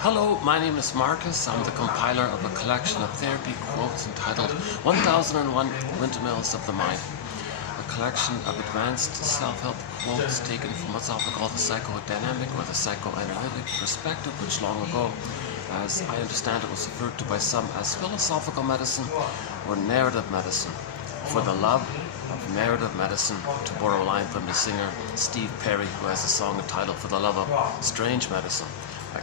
Hello, my name is Marcus. I'm the compiler of a collection of therapy quotes entitled 1001 Windmills of the Mind. A collection of advanced self-help quotes taken from what's often called the psychodynamic or the psychoanalytic perspective, which long ago, as I understand it, was referred to by some as philosophical medicine or narrative medicine. For the love of narrative medicine, to borrow a line from the singer Steve Perry, who has a song entitled For the Love of Strange Medicine.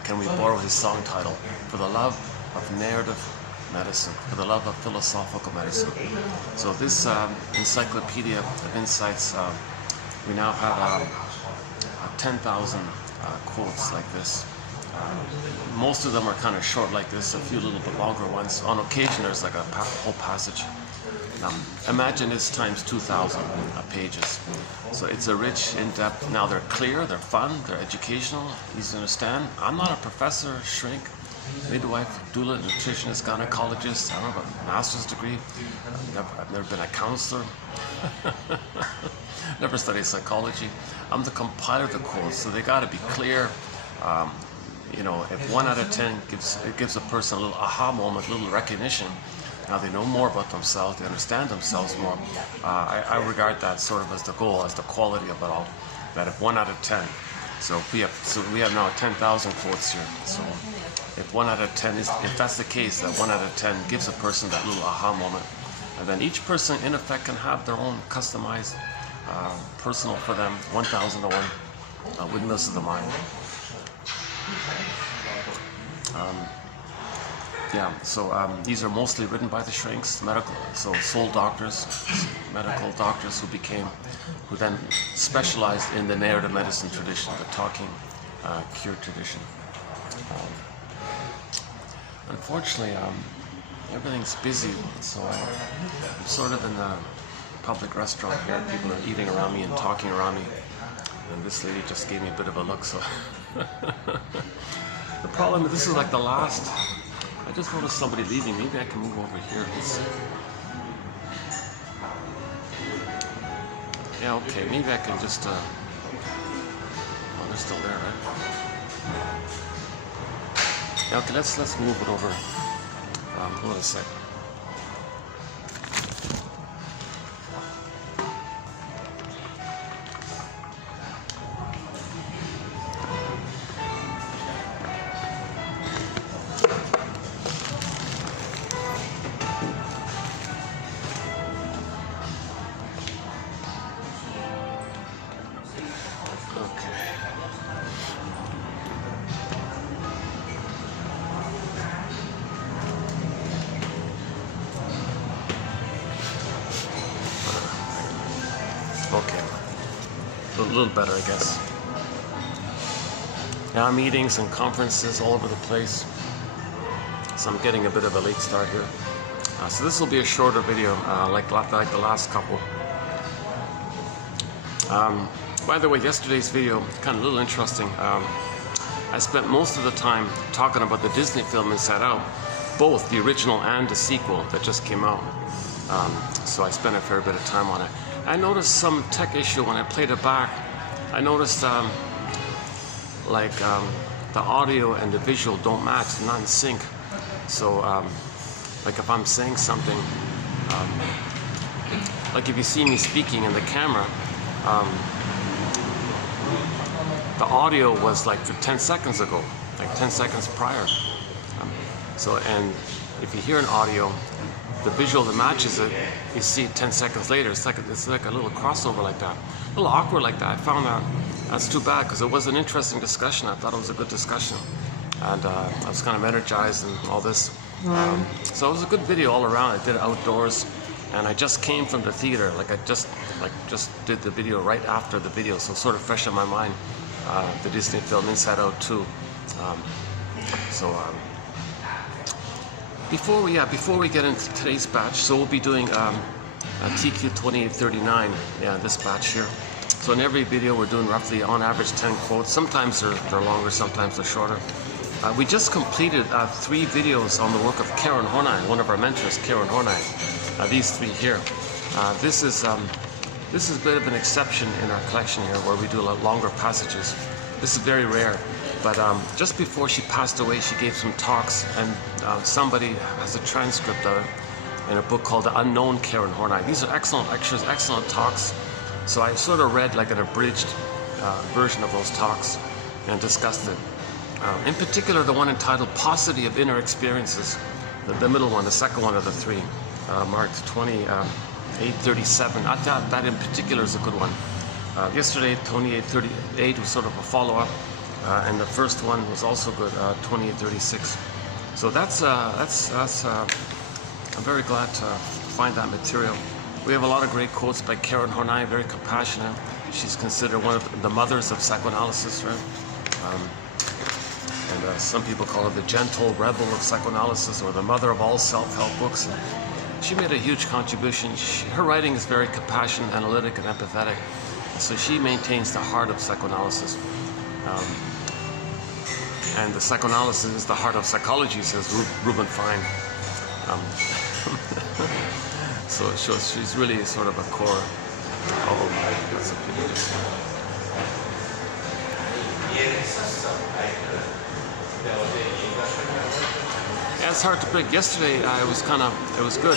Can we borrow his song title? For the love of narrative medicine, for the love of philosophical medicine. So this encyclopedia of insights, we now have 10,000 quotes like this. Most of them are kind of short like this, a few little bit longer ones. On occasion there's like a whole passage. Imagine this times 2,000 pages. So it's a rich, in-depth, now they're clear, they're fun, they're educational, easy to understand. I'm not a professor, shrink, midwife, doula, nutritionist, gynecologist, I don't have a master's degree. I've never been a counselor. Never studied psychology. I'm the compiler of the quotes, so they gotta be clear. You know, if 1 out of 10 gives a person a little aha moment, a little recognition, now they know more about themselves, they understand themselves more. I regard that sort of as the goal, as the quality of it all. That if 1 out of 10, so we have now 10,000 quotes here. So if 1 out of 10 is, if that's the case, that 1 out of 10 gives a person that little aha moment, and then each person in effect can have their own customized, personal for them, 1001 Windmills of the Mind. These are mostly written by the shrinks, so soul doctors, medical doctors who then specialized in the narrative medicine tradition, the talking cure tradition. Unfortunately, everything's busy, so I'm sort of in a public restaurant here. People are eating around me and talking around me, and this lady just gave me a bit of a look. So the problem is, this is like the last. I just noticed somebody leaving. Maybe I can move over here. Yeah, okay. Maybe I can just. Oh, they're still there, right? Yeah, okay. Let's move it over. Hold on a sec. Okay, a little better, I guess. Now meetings and conferences all over the place, so I'm getting a bit of a late start here. So this will be a shorter video, like the last couple. By the way, yesterday's video, kind of a little interesting. I spent most of the time talking about the Disney film Inside Out, both the original and the sequel that just came out. So I spent a fair bit of time on it. I noticed some tech issue when I played it back. I noticed the audio and the visual don't match, they're not in sync. So like if I'm saying something, like if you see me speaking in the camera, the audio was like for 10 seconds ago, like 10 seconds prior. And if you hear an audio, the visual that matches it, you see it 10 seconds later. It's like a little crossover like that. A little awkward like that. I found that's too bad, because it was an interesting discussion. I thought it was a good discussion. And I was kind of energized and all this. So it was a good video all around. I did it outdoors, and I just came from the theater. I just did the video right after the video, so sort of fresh in my mind. The Disney film Inside Out 2. Before we get into today's batch, so we'll be doing a TQ 2839, this batch here. So in every video we're doing roughly on average 10 quotes. Sometimes they're longer, sometimes they're shorter. We just completed 3 videos on the work of Karen Horney, one of our mentors, Karen Horney. These 3 here. This is a bit of an exception in our collection here, where we do a lot longer passages. This is very rare. But just before she passed away, she gave some talks, and somebody has a transcript of it in a book called The Unknown Karen Horney. These are excellent lectures, excellent talks. So I sort of read like an abridged version of those talks and discussed it. In particular, the one entitled Paucity of Inner Experiences, the middle one, the second one of the three, marked 2837. I thought that in particular is a good one. Yesterday, 2838 was sort of a follow-up, and the first one was also good, 2836. So that's I'm very glad to find that material. We have a lot of great quotes by Karen Horney, very compassionate. She's considered one of the mothers of psychoanalysis, right? Some people call her the gentle rebel of psychoanalysis, or the mother of all self-help books. She made a huge contribution. Her writing is very compassionate, analytic, and empathetic. So she maintains the heart of psychoanalysis. And the psychoanalysis is the heart of psychology, says Reuben Fine. So she's really sort of a core. Oh, that's a pity. Yeah, it's hard to pick. Yesterday, it was good.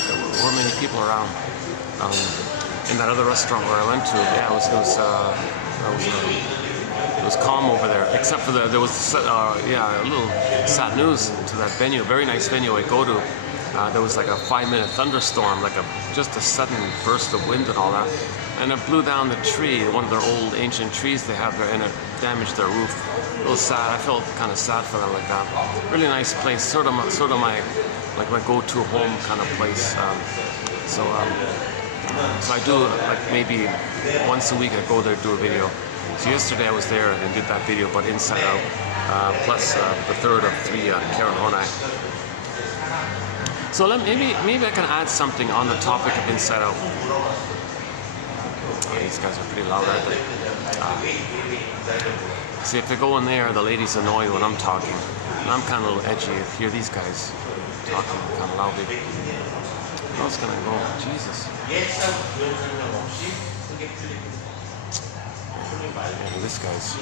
There weren't many people around. In that other restaurant where I went to, yeah, it was calm over there. Except for there was a little sad news to that venue. Very nice venue I go to. There was like a 5-minute thunderstorm, just a sudden burst of wind and all that, and it blew down the tree, one of their old ancient trees they have there, and it damaged their roof. A little sad. I felt kind of sad for them like that. Really nice place, sort of my go-to home kind of place. So I do maybe once a week I go there to do a video. So yesterday I was there and did that video about Inside Out, plus the third of 3 Karen Horney. So maybe I can add something on the topic of Inside Out. Oh, these guys are pretty loud, aren't they? See, if I go in there, the ladies annoy when I'm talking. And I'm kind of a little edgy. You hear these guys talking kind of loudly. Where else can I go? Jesus. Yeah, this guy's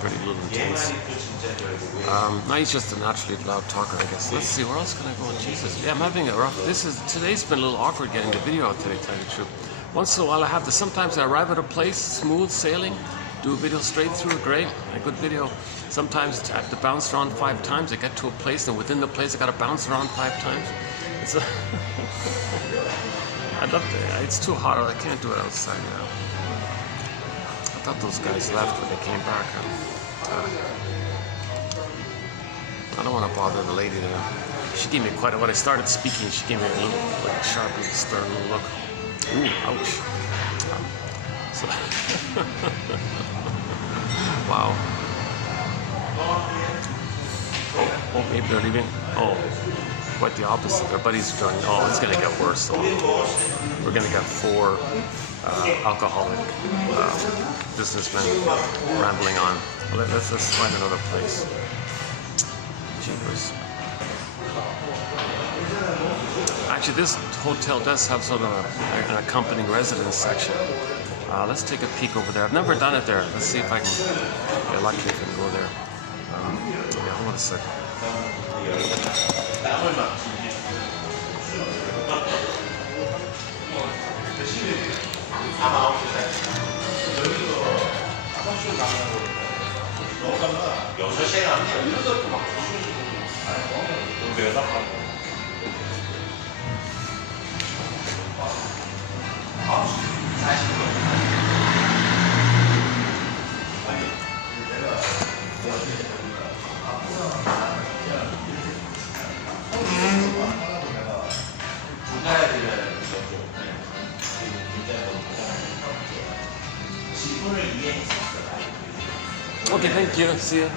pretty little intense. No, he's just a naturally loud talker, I guess. Let's see, where else can I go? Jesus. Yeah, I'm having a rough. Today's been a little awkward getting the video out today, to tell you the truth. Once in a while I have this. Sometimes I arrive at a place, smooth sailing, do a video straight through, great, a good video. Sometimes I have to bounce around 5 times. I get to a place, and within the place I got to bounce around 5 times. I'd love to. It's too hot. I can't do it outside now. I thought those guys left when they came back. I don't want to bother the lady there. She gave me when I started speaking, she gave me a little, sharp, stern little look. Ooh, ouch. So wow. Oh, maybe they're leaving. Oh, quite the opposite. Their buddies are joining. Oh, it's going to get worse. So we're going to get 4 alcoholic businessmen rambling on. Let's find another place. Jeepers. Actually, this hotel does have sort of an accompanying residence section. Let's take a peek over there. I've never done it there. Let's see if I can get lucky if I can go there. Yeah, hold on a second. Okay, thank you. See you.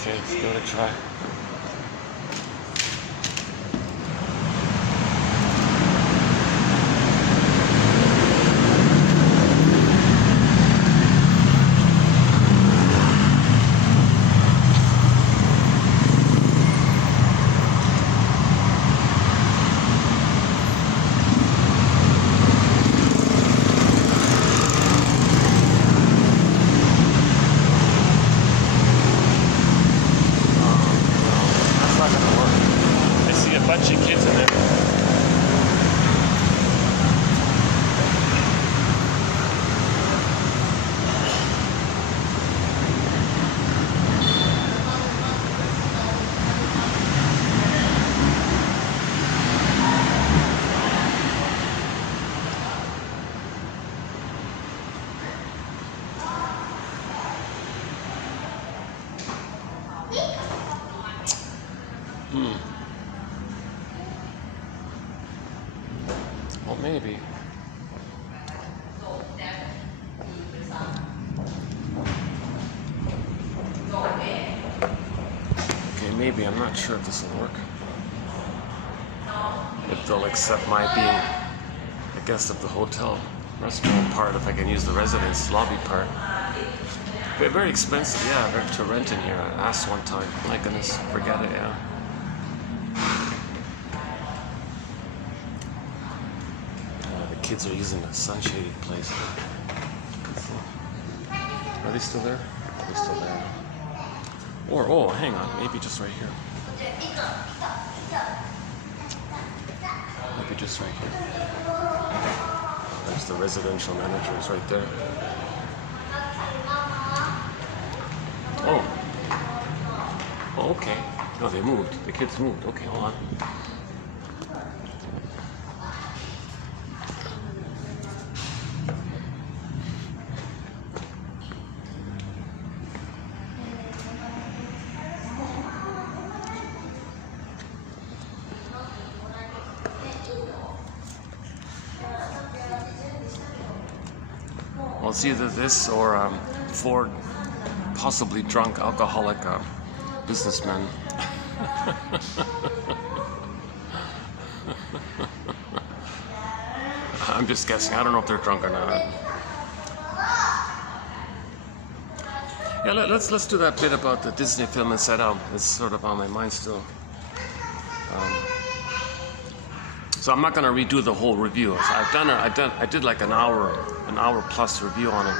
Okay, let's give it a try. bunch of kids in there. Well, maybe. Okay, maybe. I'm not sure if this will work. If they'll accept my being a guest of the hotel restaurant part, if I can use the residence lobby part. But very expensive, yeah, to rent in here. I asked one time. My goodness, forget it, yeah. Kids are using a sun-shaded place. Are they still there? They're still there. Or, oh, hang on, maybe just right here. Maybe just right here. There's the residential managers right there. Oh. Oh, okay. No, they moved. The kids moved. Okay, hold on. Well, it's either this or four possibly drunk alcoholic businessmen. I'm just guessing. I don't know if they're drunk or not. Yeah, let's do that bit about the Disney film Inside Out. It's sort of on my mind still. So I'm not going to redo the whole review. So I did like an hour plus review on it.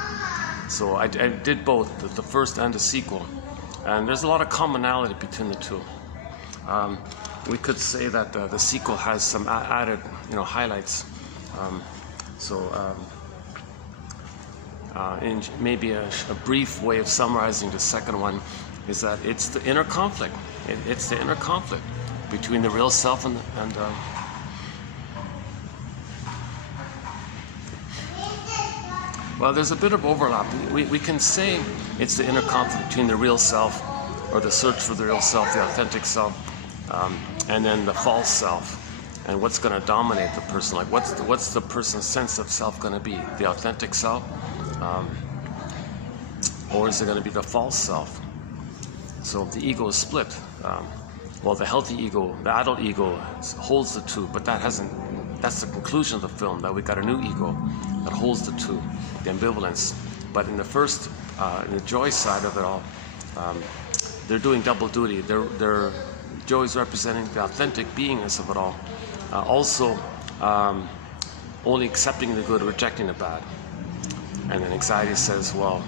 So I did both, the first and the sequel, and there's a lot of commonality between the two. We could say that the sequel has some added, highlights. In maybe a brief way of summarizing the second one is that it's the inner conflict. It's the inner conflict between the real self and well, there's a bit of overlap. We can say it's the inner conflict between the real self, or the search for the real self, the authentic self, and then the false self, and what's going to dominate the person. Like, what's the person's sense of self going to be? The authentic self, or is it going to be the false self? So the ego is split. Well, the healthy ego, the adult ego, holds the two, but that's the conclusion of the film, that we got a new ego that holds the two, the ambivalence. But in the first, in the joy side of it all, they're doing double duty. Joy is representing the authentic beingness of it all. Also, only accepting the good, rejecting the bad. And then anxiety says, well,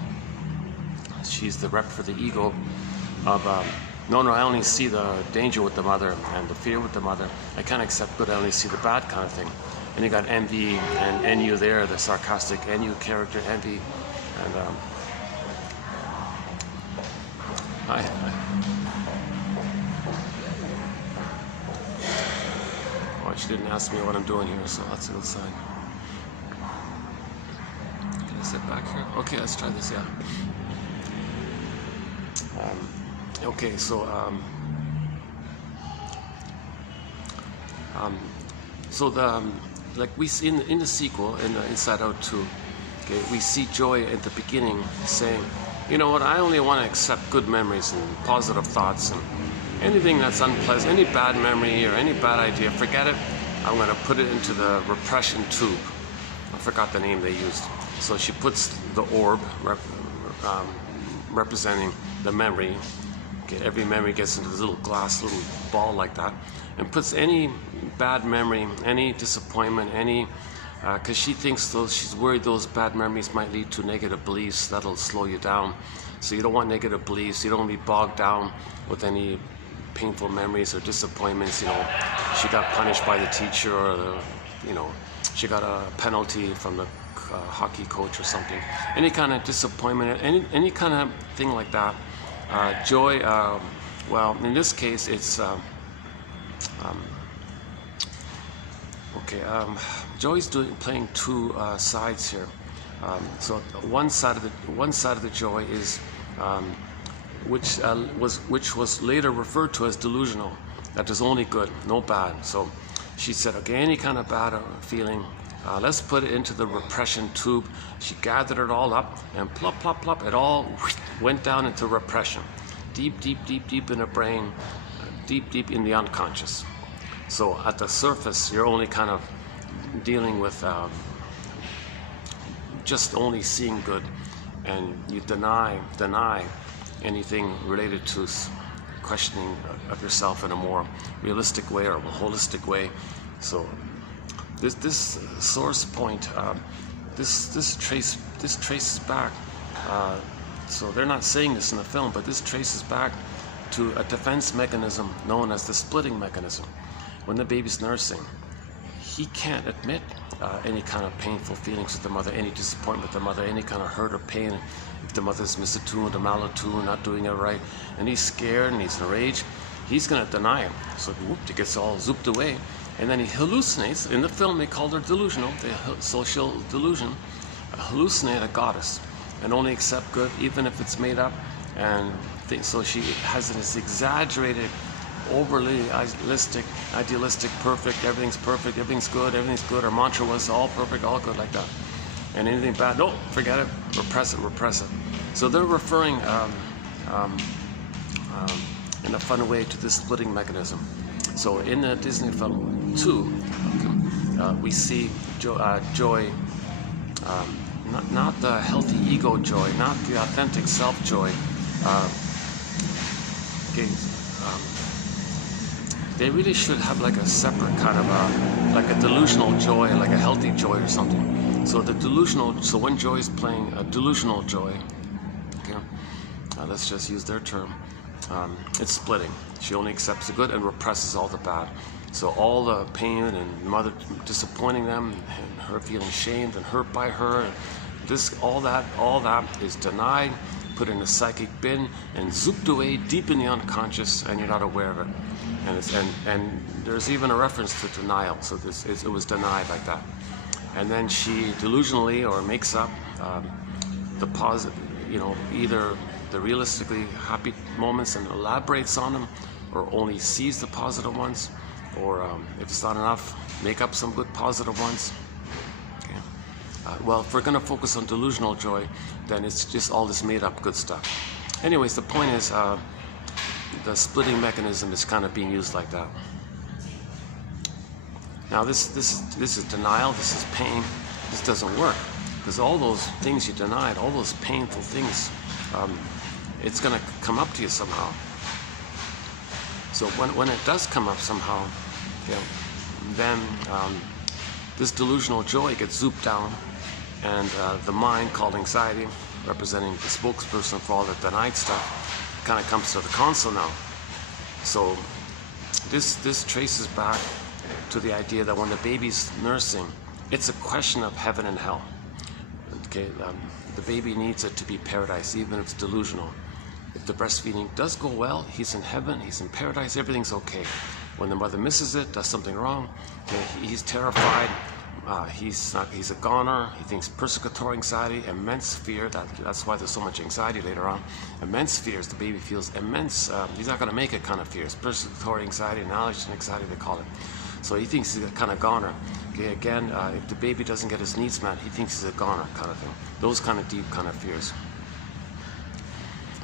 she's the rep for the ego of, no, I only see the danger with the mother and the fear with the mother. I can't accept good, I only see the bad kind of thing. And you got envy and NU there, the sarcastic NU character, envy. And hi. Well, she didn't ask me what I'm doing here, so that's a good sign. Can I sit back here? Okay, let's try this, yeah. Okay, so like we see in the sequel, in Inside Out 2, okay, we see Joy at the beginning saying, you know what, I only want to accept good memories and positive thoughts, and anything that's unpleasant, any bad memory or any bad idea, forget it. I'm going to put it into the repression tube. I forgot the name they used. So she puts the orb representing the memory. Okay, every memory gets into this little glass, little ball like that, and puts any bad memory, any disappointment, because she thinks she's worried those bad memories might lead to negative beliefs that'll slow you down. So you don't want negative beliefs. You don't want to be bogged down with any painful memories or disappointments. She got punished by the teacher, or she got a penalty from the hockey coach or something. Any kind of disappointment, any kind of thing like that. Joy, well, in this case, it's Joy's playing two sides here. So one side of the joy is which was later referred to as delusional. That there's only good, no bad. So she said, okay, any kind of bad feeling, let's put it into the repression tube. She gathered it all up, and plop, plop, plop, it all went down into repression. Deep, deep, deep, deep in the brain, deep, deep in the unconscious. So at the surface, you're only kind of dealing with just only seeing good, and you deny anything related to questioning of yourself in a more realistic way or a holistic way. So this source point, this traces back. So they're not saying this in the film, but this traces back to a defense mechanism known as the splitting mechanism. When the baby's nursing, he can't admit any kind of painful feelings with the mother, any disappointment with the mother, any kind of hurt or pain. If the mother's misattuned or malattuned, not doing it right, and he's scared and he's enraged, he's going to deny it. So whoop, it gets all zooped away, and then he hallucinates. In the film, they called her delusional, the social delusion, hallucinate a goddess, and only accept good, even if it's made up. And so she has this exaggerated, overly idealistic, perfect, everything's good. Her mantra was all perfect, all good, like that. And anything bad, no, forget it, repress it. So they're referring in a fun way to this splitting mechanism. So in the Disney film 2, we see joy, not the healthy ego joy, not the authentic self joy. They really should have like a separate kind of like a delusional joy, like a healthy joy or something. So the delusional, so when Joy is playing a delusional joy, okay, let's just use their term, it's splitting. She only accepts the good and represses all the bad. So all the pain and mother disappointing them, and her feeling shamed and hurt by her, and all that is denied, put in a psychic bin, and zooped away deep in the unconscious, and you're not aware of it. And there's even a reference to denial. So it was denied like that. And then she delusionally or makes up the positive, either the realistically happy moments and elaborates on them, or only sees the positive ones, or if it's not enough, make up some good positive ones. Okay. Well, if we're going to focus on delusional joy, then it's just all this made up good stuff. Anyways, the point is, the splitting mechanism is kind of being used like that. Now this is denial, this is pain. This doesn't work, because all those things you denied, all those painful things, it's going to come up to you somehow. So when it does come up somehow, then this delusional joy gets zooped down, and the mind, called anxiety, representing the spokesperson for all the denied stuff, kind of comes to the console now. So this traces back to the idea that when the baby's nursing, it's a question of heaven and hell. Okay, the baby needs it to be paradise, even if it's delusional. If the breastfeeding does go well, he's in heaven, he's in paradise, everything's okay. When the mother misses it, does something wrong, he's terrified. He's a goner. He thinks persecutory anxiety, immense fear. That's why there's so much anxiety later on. Immense fears. The baby feels immense. He's not going to make it kind of fears. Persecutory anxiety, knowledge anxiety, they call it. So he thinks he's a kind of goner. Okay, again, if the baby doesn't get his needs met, he thinks he's a goner kind of thing. Those kind of deep kind of fears.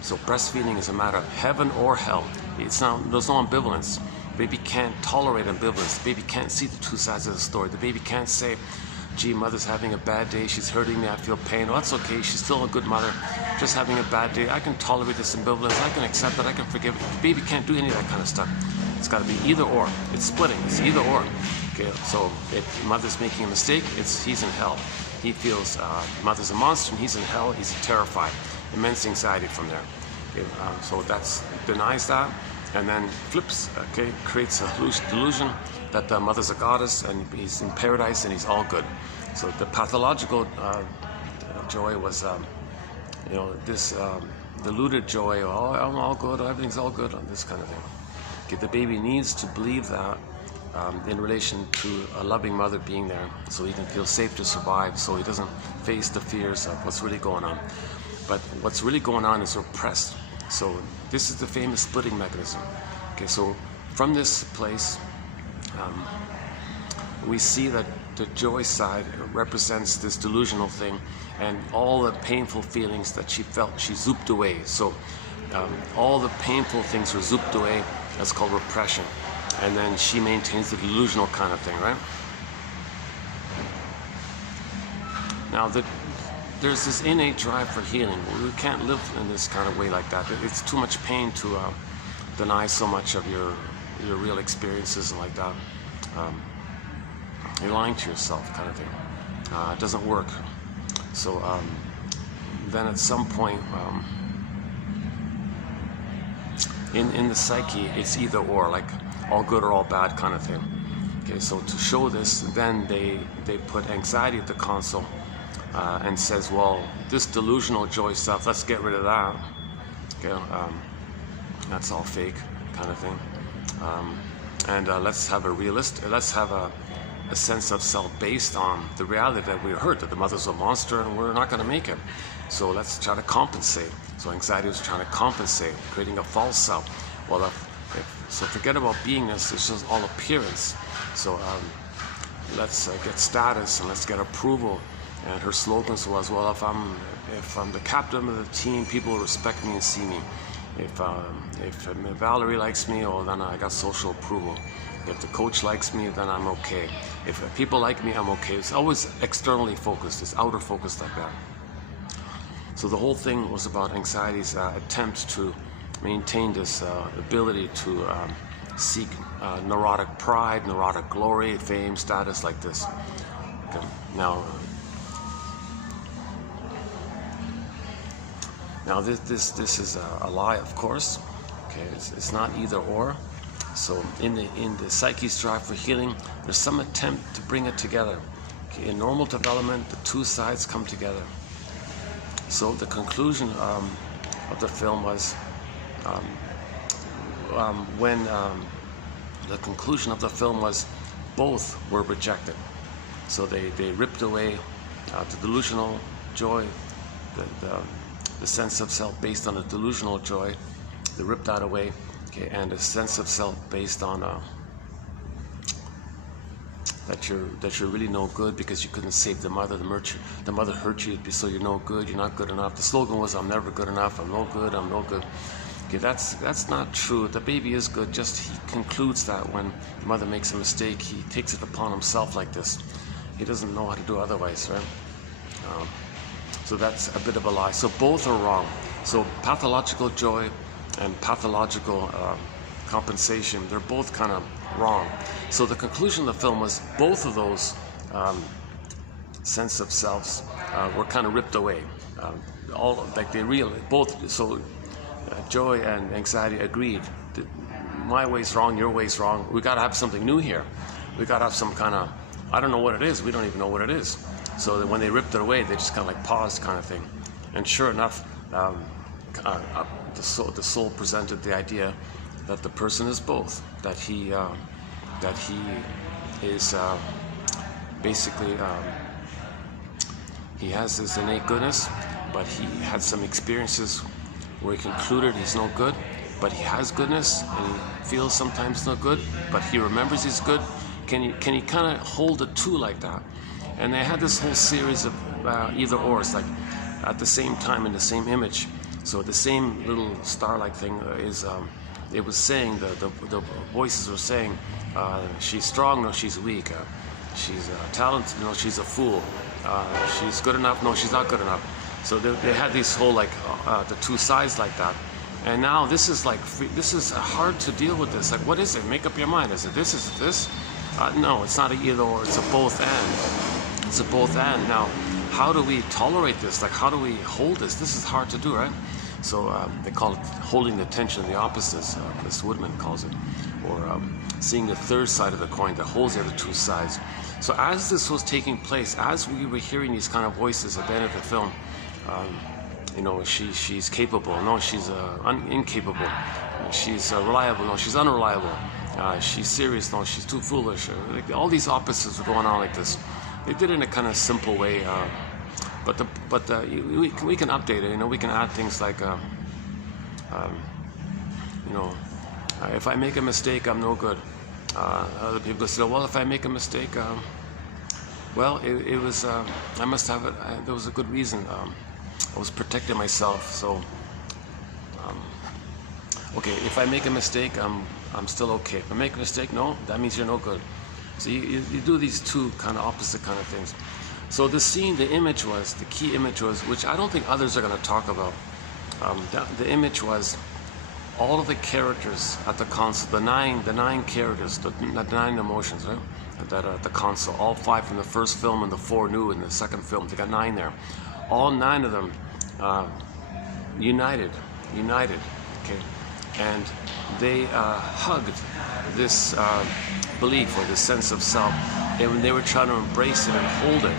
So breastfeeding is a matter of heaven or hell. There's no ambivalence. The baby can't tolerate ambivalence. The baby can't see the two sides of the story. The baby can't say, gee, mother's having a bad day, she's hurting me, I feel pain. Well, that's okay, she's still a good mother, just having a bad day. I can tolerate this ambivalence, I can accept it, I can forgive it. The baby can't do any of that kind of stuff. It's got to be either or. It's splitting, it's either or. Okay, so if mother's making a mistake, he's in hell. He feels mother's a monster and he's in hell, he's terrified. Immense anxiety from there. Okay, so that denies that. and then flips, okay, creates a delusion that the mother's a goddess and he's in paradise and he's all good. So the pathological joy was, this deluded joy. Oh, I'm all good. Everything's all good. This kind of thing. Okay, the baby needs to believe that in relation to a loving mother being there, so he can feel safe to survive. So he doesn't face the fears of what's really going on. But what's really going on is repressed. So this is the famous splitting mechanism. Okay, so from this place, we see that the joy side represents this delusional thing, and all the painful feelings that she felt, she zooped away. So all the painful things are zooped away. That's called repression. And then she maintains the delusional kind of thing, right? Now, there's this innate drive for healing. We can't live in this kind of way like that. It's too much pain to deny so much of your real experiences and like that. You're lying to yourself, kind of thing. It doesn't work. So then at some point, in the psyche, it's either or, like all good or all bad kind of thing. Okay, so to show this, then they put anxiety at the console and says, well, this delusional joy stuff, let's get rid of that. Okay, that's all fake kind of thing. And let's have a sense of self based on the reality that we're hurt, that the mother's a monster and we're not going to make it. So let's try to compensate. So anxiety was trying to compensate, creating a false self. Well, so forget about beingness, it's just all appearance. So let's get status and let's get approval. And her slogans was, well, if I'm the captain of the team, people will respect me and see me. If Valerie likes me, oh, then I got social approval. If the coach likes me, then I'm okay. If people like me, I'm okay. It's always externally focused. It's outer focused like that. So the whole thing was about anxiety's attempt to maintain this ability to seek neurotic pride, neurotic glory, fame, status, like this. Okay. Now this is a lie, of course. Okay, it's not either or. So in the psyche's drive for healing, there's some attempt to bring it together. Okay, in normal development, the two sides come together. So the conclusion of the film was both were rejected. So they ripped away the delusional joy, the sense of self based on a delusional joy. They ripped that away. Okay, and a sense of self based on that you're really no good because you couldn't save the mother. The mother hurt you, so you're no good. You're not good enough. The slogan was, "I'm never good enough. I'm no good. I'm no good." Okay, that's not true. The baby is good. Just he concludes that when the mother makes a mistake, he takes it upon himself like this. He doesn't know how to do otherwise, right? So that's a bit of a lie. So both are wrong. So pathological joy and pathological compensation, they're both kind of wrong. So the conclusion of the film was both of those sense of selves were kind of ripped away. So joy and anxiety agreed. My way's wrong, your way's wrong. We got to have something new here. We got to have some kind of, I don't know what it is. We don't even know what it is. So that when they ripped it away, they just kind of like paused, kind of thing. And sure enough, the soul presented the idea that the person is both. That he is basically he has this innate goodness, but he had some experiences where he concluded he's no good, but he has goodness, and he feels sometimes no good, but he remembers he's good. Can you kind of hold the two like that? And they had this whole series of either ors, like at the same time in the same image. So the same little star-like thing is, it was saying, the voices were saying, she's strong, no, she's weak. She's talented, no, she's a fool. She's good enough, no, she's not good enough. So they had these whole, like, the two sides like that. And now this is like, this is hard to deal with this. Like, what is it? Make up your mind. Is it this? Is it this? No, it's not an either or, it's a both and. It's a both and. Now, how do we tolerate this? Like, how do we hold this? This is hard to do, right? So they call it holding the tension, the opposites, as Woodman calls it, or seeing the third side of the coin that holds the other two sides. So as this was taking place, as we were hearing these kind of voices at the end of the film, you know, she's capable, no, she's incapable, she's reliable, no, she's unreliable, she's serious, no, she's too foolish. All these opposites were going on like this. They did it in a kind of simple way, but we can update it. You know, we can add things like, you know, if I make a mistake, I'm no good. Other people say, well, if I make a mistake, well, it was, I must have it, there was a good reason. I was protecting myself, so, okay, if I make a mistake, I'm still okay. If I make a mistake, no, that means you're no good. So you do these two kind of opposite kind of things. So the scene, the image was, the key image was, which I don't think others are going to talk about, the image was all of the characters at the console, the nine characters, the 9 emotions, right? That are at the console, all 5 from the first film and the 4 new in the second film. They got 9 there. All 9 of them united, okay, and they hugged this belief or this sense of self, and when they were trying to embrace it and hold it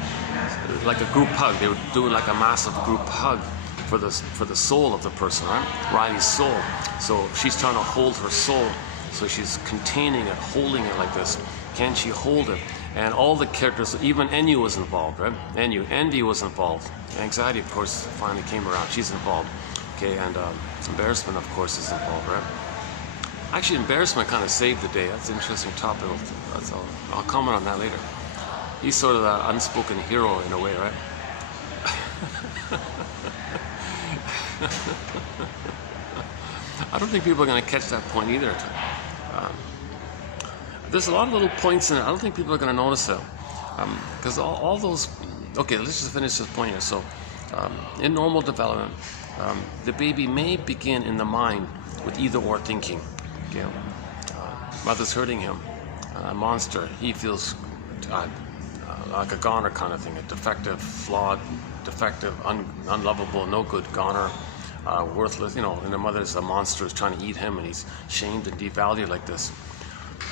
like a group hug, they were doing like a massive group hug for the soul of the person, right? Riley's soul. So she's trying to hold her soul, so she's containing it, holding it like this. Can she hold it? And all the characters, even Enyu was involved, right? Envy was involved. Anxiety, of course, finally came around. She's involved. Okay, and embarrassment, of course, is involved, right? Actually, embarrassment kind of saved the day. That's an interesting topic. I'll comment on that later. He's sort of the unspoken hero in a way, right? I don't think people are going to catch that point either. There's a lot of little points in it. I don't think people are going to notice it. Because all those... Okay, let's just finish this point here. So, in normal development, the baby may begin in the mind with either or thinking. Okay, mother's hurting him. A monster. He feels like a goner kind of thing. A defective, flawed, unlovable, no good goner. Worthless, you know, and the mother's a monster is trying to eat him, and he's shamed and devalued like this.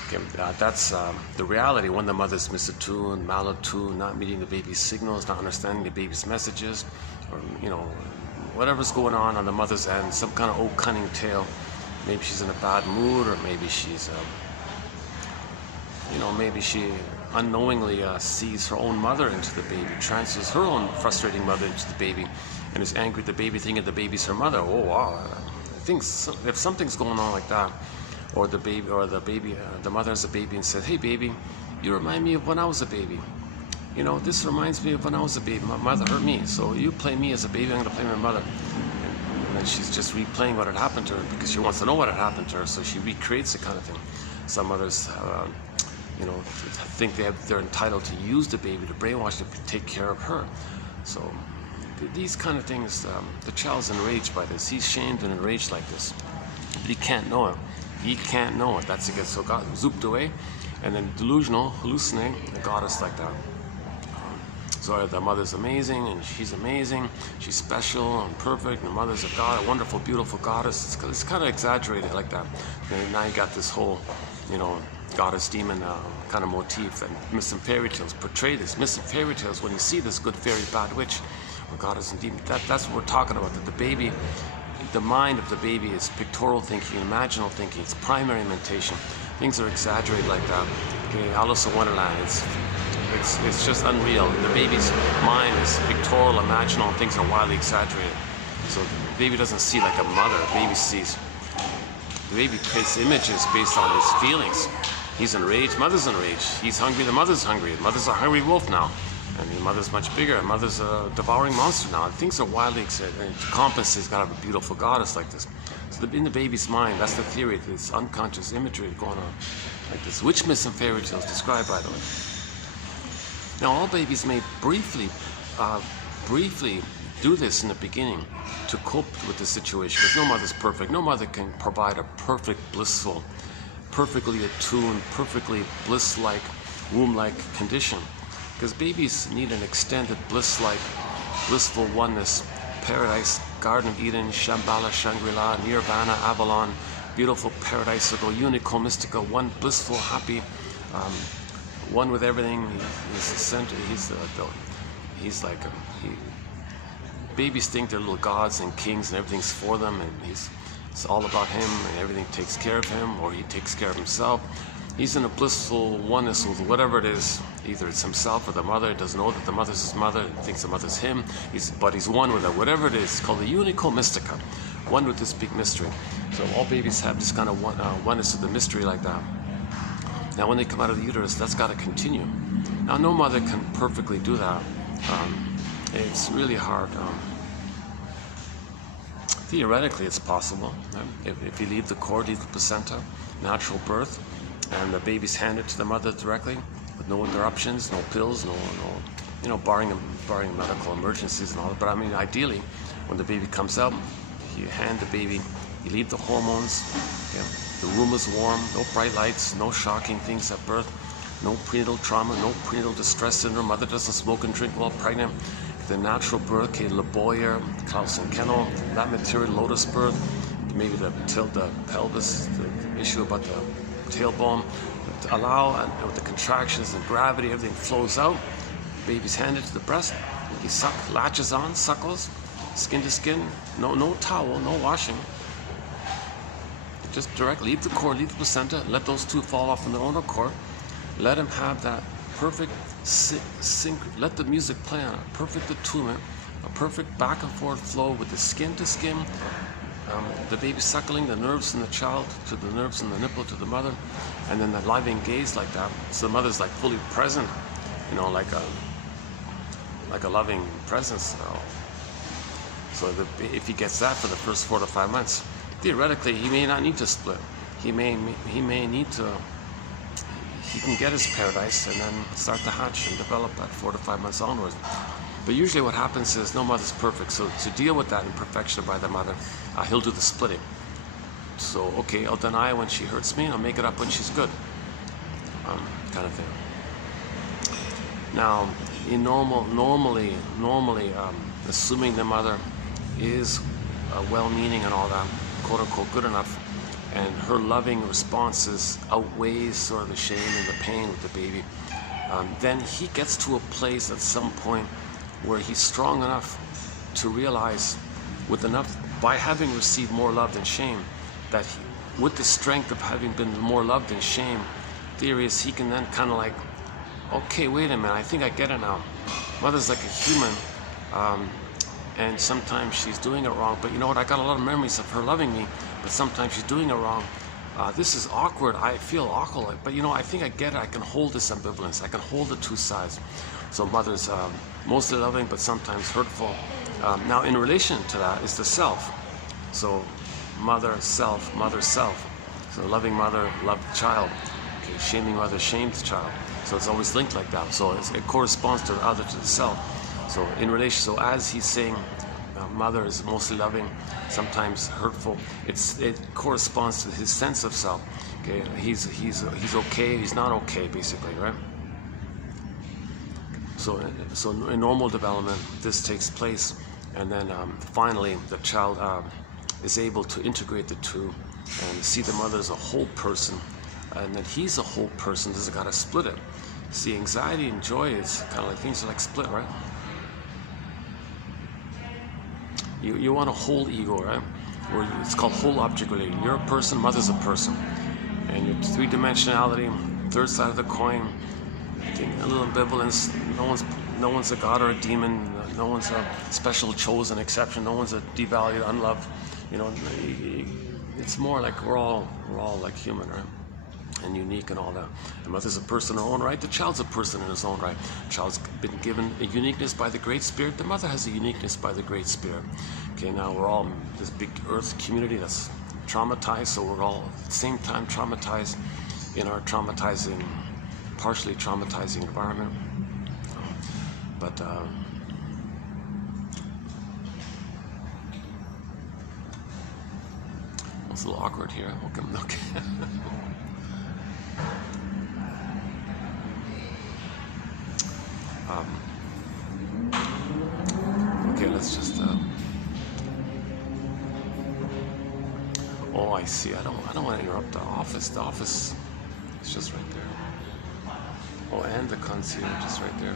Okay, that's the reality when the mother's misattuned, malattuned, not meeting the baby's signals, not understanding the baby's messages, or, you know, whatever's going on the mother's end, some kind of old cunning tale. Maybe she's in a bad mood, or maybe she's, you know, maybe she unknowingly sees her own mother into the baby, transfers her own frustrating mother into the baby, and is angry at the baby, thinking the baby's her mother. Oh wow! I think if something's going on like that, or the mother has a baby and says, "Hey baby, you remind me of when I was a baby. You know, this reminds me of when I was a baby. My mother hurt me, so you play me as a baby. I'm going to play my mother." And then she's just replaying what had happened to her because she wants to know what had happened to her, so she recreates the kind of thing. Some mothers, you know, think they're entitled to use the baby to brainwash to take care of her. So these kind of things, the child's enraged by this. He's shamed and enraged like this, but he can't know it. He can't know it. That's it. Gets so zooped away, and then delusional, hallucinating the goddess like that. So the mother's amazing, and she's amazing. She's special and perfect. And the mother's a god, a wonderful, beautiful goddess. It's kind of exaggerated like that. And now you got this whole, you know, goddess demon kind of motif, and myths and fairy tales portray this. Myths and fairy tales, when you see this good fairy, bad witch, or goddess and demon, that's what we're talking about. That the baby, the mind of the baby is pictorial thinking, imaginal thinking. It's primary mentation. Things are exaggerated like that. Okay, Alice in Wonderland. It's just unreal. The baby's mind is pictorial, imaginal, and things are wildly exaggerated. So the baby doesn't see like a mother. The baby creates images based on his feelings. He's enraged, mother's enraged. He's hungry, the mother's hungry. The mother's a hungry wolf now. And the mother's much bigger. The mother's a devouring monster now. Things are wildly exaggerated. To compensate, he's got to have a beautiful goddess like this. So in the baby's mind, that's the theory, this unconscious imagery going on like this. Which myths and fairy tales described, by the way. Now, all babies may briefly do this in the beginning to cope with the situation, because no mother's perfect. No mother can provide a perfect, blissful, perfectly attuned, perfectly bliss-like, womb-like condition, because babies need an extended blissful oneness, paradise Garden of Eden, Shambhala, Shangri-La, Nirvana, Avalon, beautiful paradisical, unico, mystical, one blissful, happy, one with everything. He's the center. He's like babies think they're little gods and kings and everything's for them, and it's all about him and everything takes care of him, or he takes care of himself. He's in a blissful oneness with whatever it is. Either it's himself or the mother. He doesn't know that the mother's his mother. He thinks the mother's him. But he's one with it. Whatever it is, it's called the unico mystica. One with this big mystery. So all babies have this kind of oneness of the mystery like that. Now when they come out of the uterus, that's got to continue. Now no mother can perfectly do that. It's really hard. Theoretically, it's possible. Right? If you leave the cord, leave the placenta, natural birth, and the baby's handed to the mother directly, with no interruptions, no pills, no, barring medical emergencies and all that. But I mean, ideally, when the baby comes out, you hand the baby, you leave the hormones. Okay? The room is warm, no bright lights, no shocking things at birth, no prenatal trauma, no prenatal distress syndrome. Mother doesn't smoke and drink while pregnant. The natural birth, okay, Laboyer, Klaus and Kennel, that material, lotus birth, maybe the pelvis, the issue about the tailbone, to allow, with the contractions and gravity, everything flows out. Baby's handed to the breast. He latches on, suckles, skin to skin. No towel, no washing. Just directly leave the cord, leave the placenta. Let those two fall off on their own accord. Let him have that perfect sync. Let the music play on a perfect attunement, a perfect back and forth flow with the skin to skin. The baby suckling, the nerves in the child to the nerves in the nipple to the mother, and then the loving gaze like that. So the mother's like fully present, like a loving presence. So if he gets that for the first 4 to 5 months, theoretically he may not need to split. He may need to. He can get his paradise and then start to hatch and develop at 4 to 5 months onwards. But usually what happens is no mother's perfect. So to deal with that imperfection by the mother, he'll do the splitting. So, okay, I'll deny when she hurts me and I'll make it up when she's good. Kind of thing. Now, normally, assuming the mother is well-meaning and all that, quote-unquote good enough, and her loving responses outweighs sort of the shame and the pain with the baby, then he gets to a place at some point where he's strong enough to realize, by having received more love than shame, that with the strength of having been more loved than shame, theory is he can then kind of like, okay, wait a minute, I think I get it now. Mother's like a human, and sometimes she's doing it wrong, but you know what, I got a lot of memories of her loving me, but sometimes she's doing it wrong. This is awkward, I feel awkward, but I think I get it, I can hold this ambivalence, I can hold the two sides. So mother's mostly loving, but sometimes hurtful. Now in relation to that is the self. So mother, self, mother, self. So loving mother, loved child. Okay, shaming mother, shamed child. So it's always linked like that. So it corresponds to the other, to the self. So in relation, so as he's saying, mother is mostly loving, sometimes hurtful. It corresponds to his sense of self. Okay, he's okay, he's not okay, basically, right? So in normal development, this takes place, and then finally the child is able to integrate the two and see the mother as a whole person, and that he's a whole person. Doesn't gotta split it. See, anxiety and joy is kind of like things are like split, right? You want a whole ego, right? It's called whole object relating. You're a person, mother's a person, and your three-dimensionality, third side of the coin. A little ambivalence. No one's a god or a demon. No one's a special chosen exception. No one's a devalued, unloved. It's more like we're all like human, right? And unique and all that. The mother's a person in her own right. The child's a person in his own right. The child's been given a uniqueness by the Great Spirit. The mother has a uniqueness by the Great Spirit. Okay, now we're all this big earth community that's traumatized, so we're all at the same time traumatized in our partially traumatizing environment. But it's a little awkward here. Okay. Okay, let's just I see. I don't want to interrupt the office. The office is just right there. Oh, and the concierge is right there.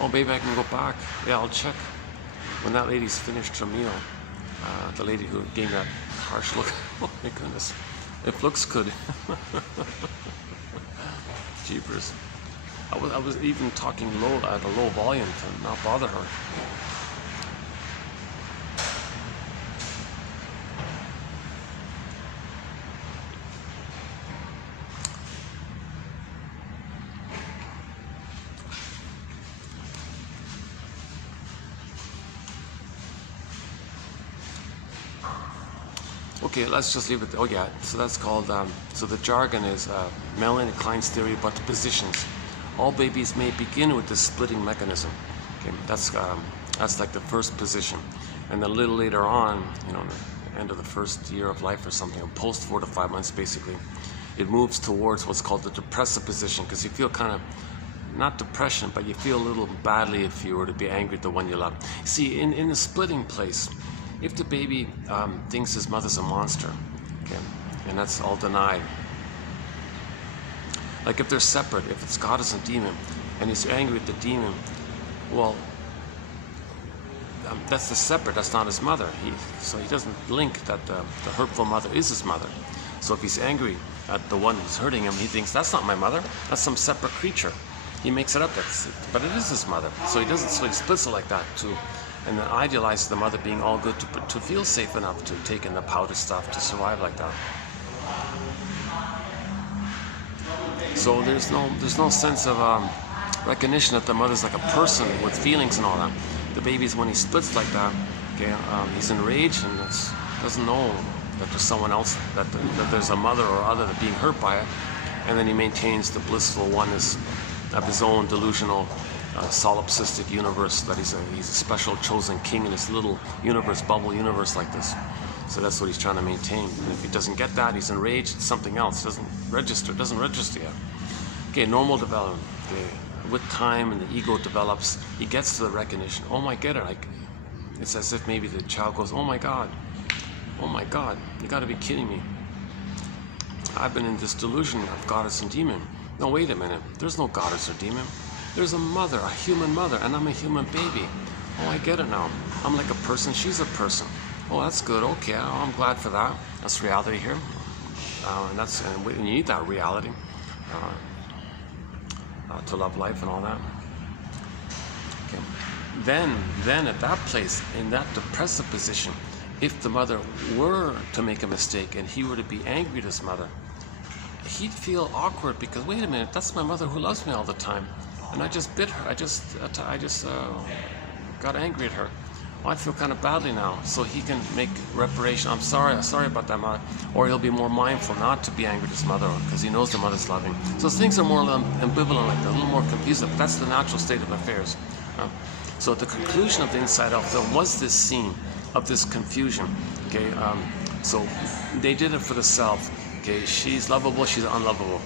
Oh, baby, I can go back. Yeah, I'll check when that lady's finished her meal. The lady who gave that harsh look. Oh my goodness, it looks good. Jeepers. I was even talking low at a low volume to not bother her. Okay, let's just leave it. Oh yeah, so that's called, so the jargon is Melanie Klein's theory about the positions. All babies may begin with this splitting mechanism. Okay, that's like the first position. And then a little later on, you know, the end of the first year of life or something, post 4 to 5 months basically, it moves towards what's called the depressive position, because you feel kind of, not depression, but you feel a little badly if you were to be angry at the one you love. See, in the splitting place, if the baby thinks his mother's a monster, okay, and that's all denied. Like if they're separate, if it's God is a demon, and he's angry at the demon, well, that's the separate, that's not his mother. So he doesn't link that the hurtful mother is his mother. So if he's angry at the one who's hurting him, he thinks, that's not my mother, that's some separate creature. He makes it up, but it is his mother. So he doesn't, so he splits it like that too. And then idealizes the mother being all good to feel safe enough to take in the powder stuff to survive like that. So there's no sense of recognition that the mother's like a person with feelings and all that. The baby's, when he splits like that, okay, he's enraged and doesn't know that there's someone else, that there's a mother or other being hurt by it, and then he maintains the blissful oneness of his own delusional solipsistic universe, that he's a special chosen king in this little universe, bubble universe like this. So that's what he's trying to maintain. And if he doesn't get that, he's enraged at something else. Doesn't register yet. Okay, normal development. Okay. With time and the ego develops, he gets to the recognition. Oh my God, it's as if maybe the child goes, oh my God, you got to be kidding me. I've been in this delusion of goddess and demon. No, wait a minute. There's no goddess or demon. There's a mother, a human mother, and I'm a human baby. Oh, I get it now. I'm like a person, she's a person. Oh, that's good. Okay, I'm glad for that. That's reality here, and you need that reality to love life and all that. Okay. Then at that place, in that depressive position, if the mother were to make a mistake and he were to be angry at his mother, he'd feel awkward because, wait a minute, that's my mother who loves me all the time, and I just bit her. I just got angry at her. Well, I feel kind of badly now, so he can make reparation. I'm sorry about that, mother. Or he'll be more mindful not to be angry at his mother because he knows the mother's loving. So things are more ambivalent like that, a little more confused, but that's the natural state of affairs. So at the conclusion of the Inside Out, there was this scene of this confusion. Okay, so they did it for the self. Okay, she's lovable, she's unlovable.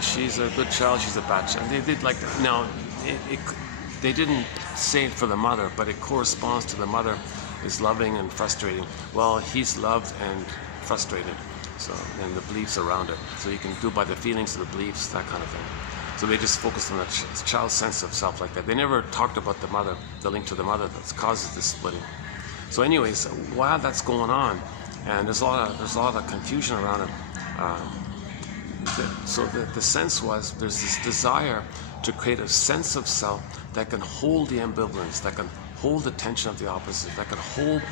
She's a good child, she's a bad child. They did like that. Now, they didn't say it for the mother, but it corresponds to the mother is loving and frustrating. Well, he's loved and frustrated. So, and the beliefs around it. So you can do by the feelings of the beliefs, that kind of thing. So they just focused on the child's sense of self like that. They never talked about the mother, the link to the mother that causes this splitting. So anyways, while that's going on, and there's a lot of confusion around it, so the sense was there's this desire to create a sense of self that can hold the ambivalence, that can hold the tension of the opposite, that can hold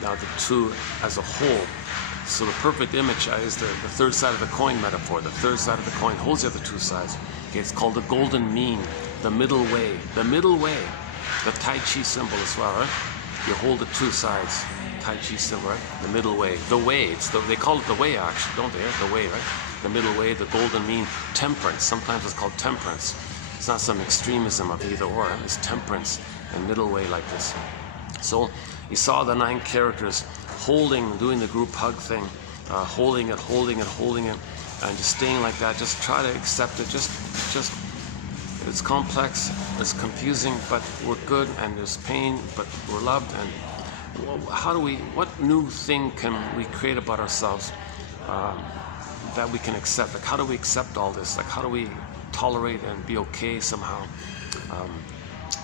the two as a whole. So the perfect image is the third side of the coin metaphor. The third side of the coin holds the other two sides. Okay, it's called the golden mean, the middle way. The middle way, the Tai Chi symbol as well, right? You hold the two sides. Tai Chi symbol, right? The middle way. The way. They call it the way, actually, don't they? The way, right? The middle way, the golden mean, temperance. Sometimes it's called temperance. It's not some extremism of either or. It's temperance and middle way like this. So you saw the 9 characters doing the group hug thing, holding it, and just staying like that. Just try to accept it. Just It's complex, it's confusing, but we're good, and there's pain, but we're loved. And what new thing can we create about ourselves that we can accept? Like, how do we accept all this? Like, how do we tolerate and be okay somehow?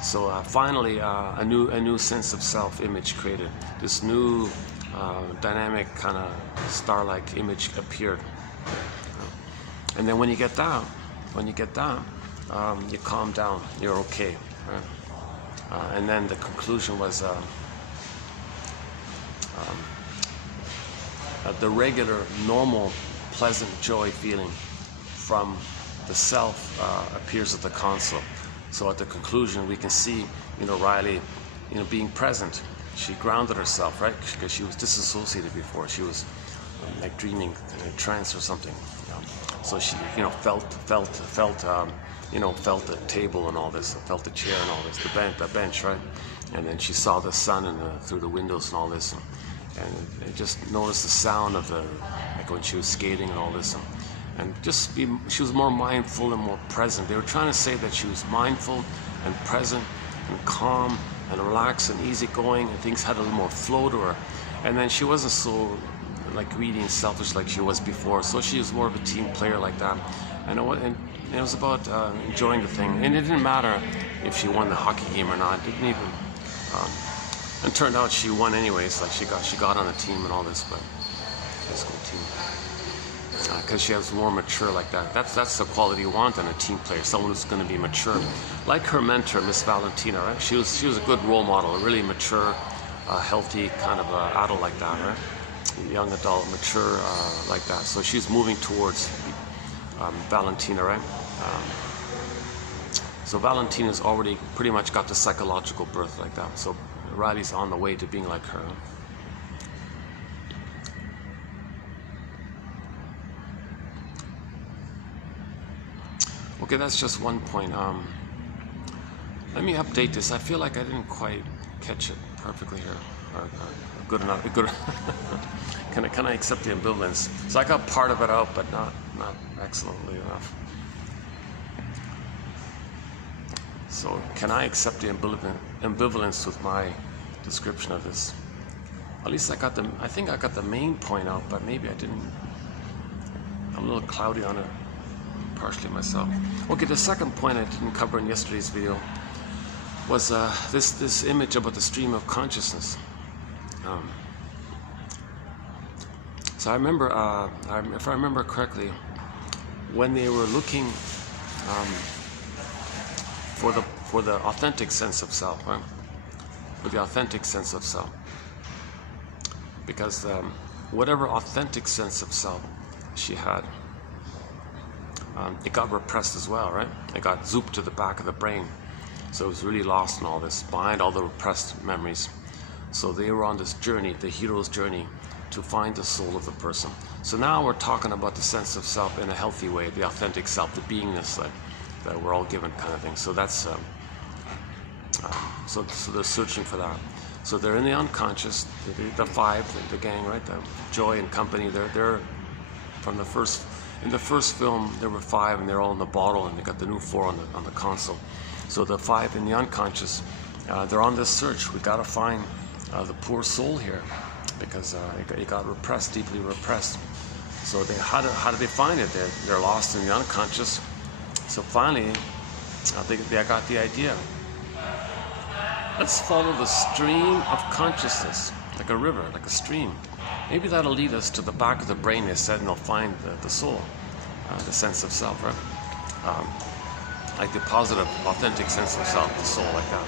So finally, a new sense of self-image created. This new dynamic kind of star-like image appeared. And then when you get down, you calm down. You're okay. Right? And then the conclusion was the regular, normal, pleasant joy feeling from the self appears at the console. So at the conclusion, we can see, Riley, being present. She grounded herself, right? Because she was disassociated before. She was like dreaming in a trance or something. So she, felt the table and all this, felt the chair and all this, the bench, right? And then she saw the sun through the windows and all this, and just noticed the sound of like when she was skating and all this, and she was more mindful and more present. They were trying to say that she was mindful and present and calm and relaxed and easygoing, and things had a little more flow to her. And then she wasn't so like greedy and selfish like she was before. So she was more of a team player like that. And it was about enjoying the thing. And it didn't matter if she won the hockey game or not. It didn't even. And turned out she won anyways. Like she got on a team and all this, but high school team. Because she was more mature like that. That's the quality you want in a team player. Someone who's going to be mature, like her mentor, Miss Valentina. Right? She was a good role model, a really mature, healthy kind of adult like that, right? Young adult, mature like that. So she's moving towards Valentina, right? So Valentina's already pretty much got the psychological birth like that. So Riley's on the way to being like her. Okay, that's just one point. Let me update this. I feel like I didn't quite catch it perfectly here. Or good enough. Good. Can I accept the ambivalence? So I got part of it out, but not excellently enough. So can I accept the ambivalence with my description of this? At least I think I got the main point out, but maybe I didn't. I'm a little cloudy on it, partially myself. Okay, the second point I didn't cover in yesterday's video was this image about the stream of consciousness. So I remember, if I remember correctly, when they were looking for the authentic sense of self, right? For the authentic sense of self, because whatever authentic sense of self she had, it got repressed as well, right? It got zooped to the back of the brain, so it was really lost in all this, behind all the repressed memories. So they were on this journey, the hero's journey, to find the soul of the person. So now we're talking about the sense of self in a healthy way, the authentic self, the beingness that we're all given, kind of thing. So that's so they're searching for that. So they're in the unconscious, the five, the gang, right? The Joy and company. They're from the first. In the first film, there were five, and they're all in the bottle, and they got the new four on the console. So the five in the unconscious, they're on this search. We got to find the poor soul here, because it got repressed, deeply repressed. So how do they find it? They're lost in the unconscious. So finally, they got the idea. Let's follow the stream of consciousness, like a river, like a stream. Maybe that'll lead us to the back of the brain, they said, and they'll find the soul, the sense of self, right? Like the positive, authentic sense of self, the soul, like that.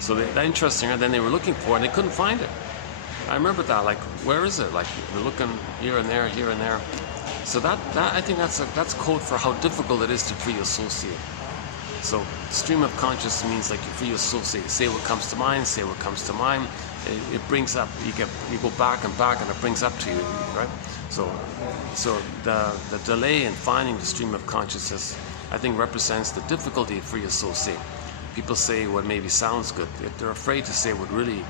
So they're interesting, and then they were looking for it, and they couldn't find it. I remember that, like, where is it? Like, they're looking here and there, here and there. So that I think that's code for how difficult it is to free associate. So stream of consciousness means like you free associate. Say what comes to mind, say what comes to mind. It brings up, you go back and back, and it brings up to you, right? So the delay in finding the stream of consciousness, I think, represents the difficulty of free associate. People say what maybe sounds good. They're afraid to say what really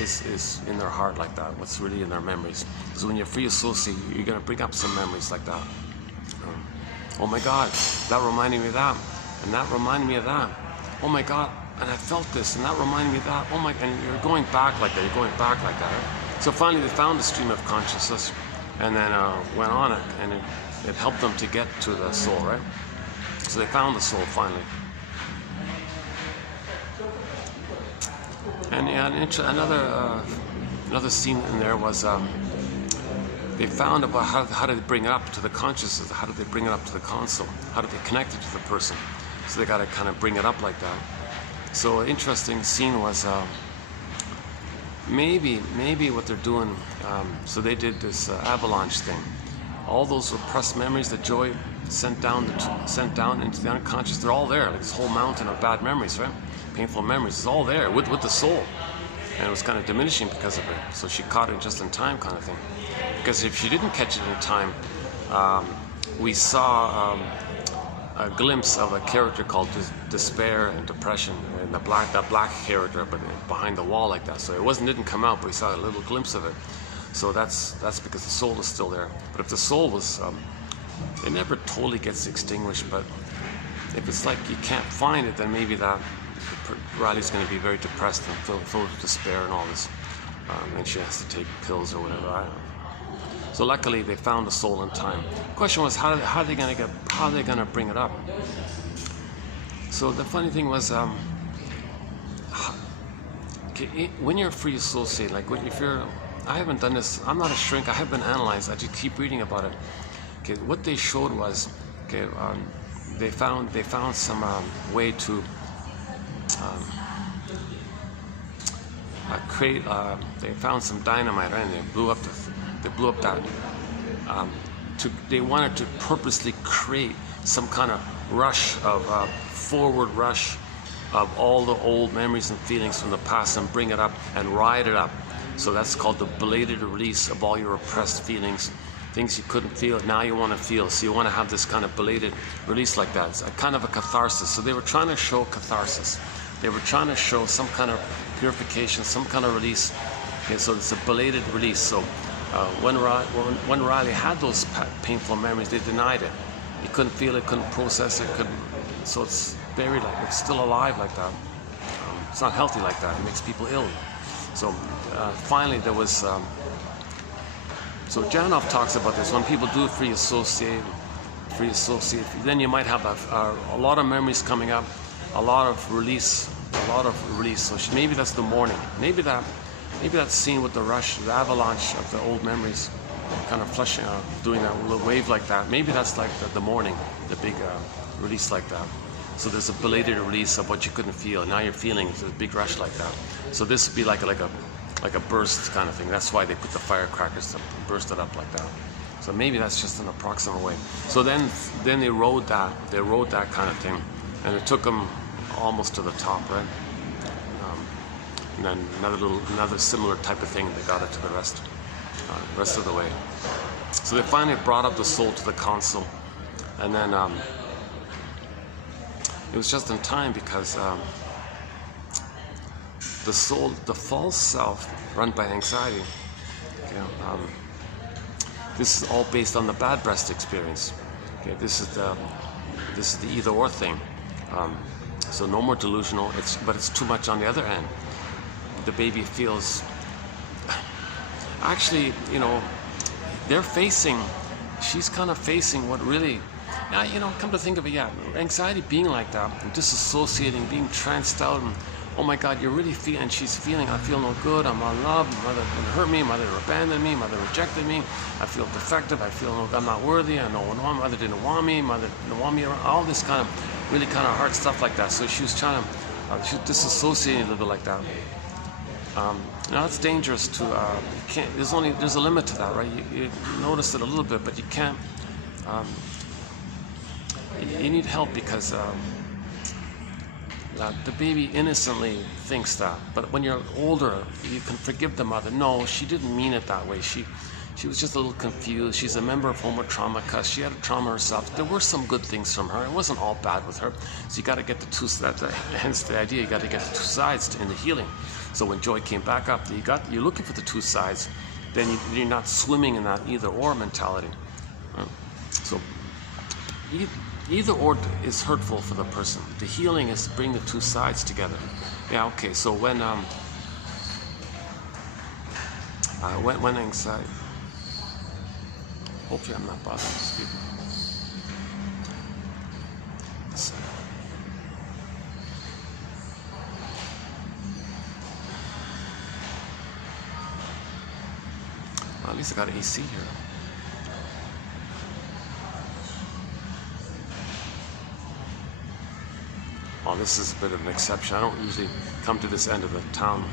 is in their heart like that, what's really in their memories. Because when you're free associate, you're going to bring up some memories like that. Oh my God, that reminded me of that. and that reminded me of that. Oh my God, and I felt this, and that reminded me of that. Oh my, and you're going back like that, you're going back like that. Right? So finally they found the stream of consciousness, and then went on it, and it helped them to get to the soul, right? So they found the soul finally. And yeah, another scene in there was they found about how do they bring it up to the consciousness, how do they bring it up to the console, how do they connect it to the person. So they got to kind of bring it up like that. So an interesting scene was maybe what they're doing. So they did this avalanche thing. All those repressed memories that Joy sent down into the unconscious, they're all there. Like this whole mountain of bad memories, right? Painful memories, it's all there with the soul. And it was kind of diminishing because of it. So she caught it just in time, kind of thing. Because if she didn't catch it in time, we saw a glimpse of a character called despair and depression, and that black character, but behind the wall like that. So it didn't come out, but we saw a little glimpse of it. So that's because the soul is still there. But if the soul was, it never totally gets extinguished. But if it's like you can't find it, then maybe Riley's going to be very depressed and filled with despair and all this, and she has to take pills or whatever. I don't know. So luckily they found the soul in time. The question was how are they going to bring it up? So the funny thing was, when you're free associate, like if you're, I haven't done this. I'm not a shrink. I haven't analyzed. I just keep reading about it. Okay, what they showed was, okay, they found some way to create. They found some dynamite, right? And they blew up that. They wanted to purposely create some kind of rush of forward rush of all the old memories and feelings from the past and bring it up and ride it up. So that's called the belated release of all your repressed feelings, things you couldn't feel, now you want to feel. So you want to have this kind of belated release like that. It's a kind of a catharsis. So they were trying to show catharsis. They were trying to show some kind of purification, some kind of release. Okay, so it's a belated release. So when Riley had those painful memories, they denied it. He couldn't feel it, couldn't process it, so it's buried, like it's still alive like that. It's not healthy like that. It makes people ill. So finally there was, so Janov talks about this. When people do free associate, then you might have a lot of memories coming up, a lot of release. So maybe that's the morning. Maybe that scene with the rush, the avalanche of the old memories, kind of flushing out, doing that little wave like that. Maybe that's like the morning, the big release like that. So there's a belated release of what you couldn't feel. Now you're feeling a big rush like that. So this would be like a burst kind of thing. That's why they put the firecrackers to burst it up like that. So maybe that's just an approximate way. So then they rode that kind of thing, and it took them almost to the top, right? And then another similar type of thing. They got it to the rest of the way. So they finally brought up the soul to the console, and then it was just in time because the soul, the false self, run by anxiety. Okay, this is all based on the bad breast experience. Okay, this is the either-or thing. So no more delusional. But it's too much on the other end. The baby feels. Actually, she's kind of facing what really. Now, come to think of it, anxiety being like that, disassociating, being tranced out, and oh my God, you're really feeling, and she's feeling, I feel no good, I'm unloved, mother hurt me, mother abandoned me, mother rejected me, I feel defective, I feel I'm not worthy, I know mother didn't want me, mother didn't want me around, all this kind of, really kind of hard stuff like that. So she was trying to, she was disassociating a little bit like that. Now it's dangerous to, you can't, there's a limit to that, right? You notice it a little bit, but you can't, you need help because the baby innocently thinks that. But when you're older, you can forgive the mother. No, she didn't mean it that way. She was just a little confused. She's a member of Homo Traumacus. She had a trauma herself. There were some good things from her. It wasn't all bad with her. So you got to get the two. Hence the idea. You got to get the two sides in the healing. So when Joy came back up, you're looking for the two sides. Then you're not swimming in that either-or mentality. So Either or is hurtful for the person. The healing is to bring the two sides together. Yeah, okay, so when anxiety, hopefully I'm not bothering these people. Well, at least I got AC here. Well, this is a bit of an exception. I don't usually come to this end of the town.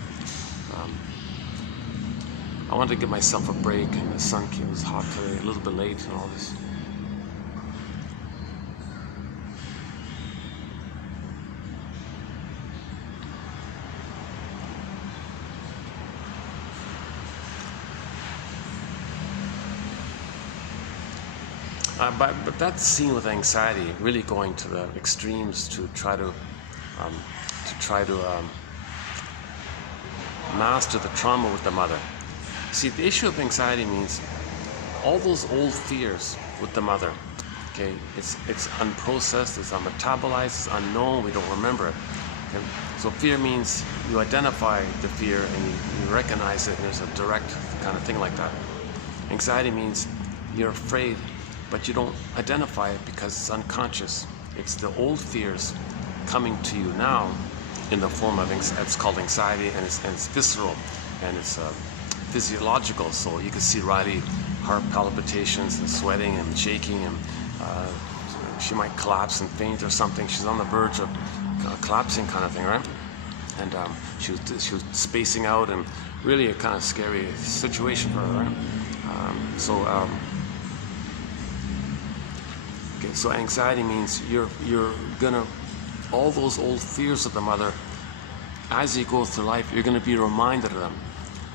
I wanted to give myself a break, and the sun came, it was hot today, a little bit late and all this. But that's seen with anxiety, really going to the extremes to try to master the trauma with the mother. See, the issue of anxiety means all those old fears with the mother. Okay, it's unprocessed, it's unmetabolized, it's unknown, we don't remember it. Okay? So fear means you identify the fear and you recognize it, and there's a direct kind of thing like that. Anxiety means you're afraid, but you don't identify it because it's unconscious. It's the old fears coming to you now in the form of, it's called anxiety, and it's visceral, and it's physiological. So you can see Riley, heart palpitations and sweating and shaking, and she might collapse and faint or something. She's on the verge of collapsing kind of thing, right? And she was spacing out, and really a kind of scary situation for her, right? Okay, so anxiety means you're gonna, all those old fears of the mother, as you go through life, you're gonna be reminded of them.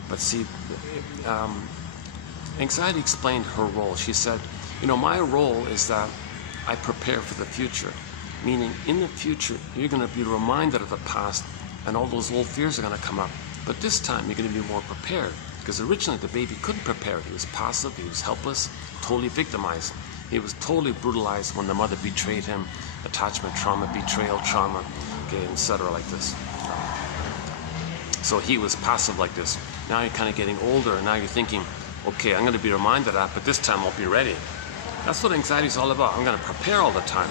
But see, anxiety explained her role. She said, my role is that I prepare for the future. Meaning, in the future, you're gonna be reminded of the past, and all those old fears are gonna come up. But this time, you're gonna be more prepared. Because originally, the baby couldn't prepare. He was passive, he was helpless, totally victimized. He was totally brutalized when the mother betrayed him, attachment trauma, betrayal trauma, okay, etc. like this. So he was passive like this. Now you're kind of getting older, and now you're thinking, okay, I'm going to be reminded of that, but this time I'll be ready. That's what anxiety is all about. I'm going to prepare all the time.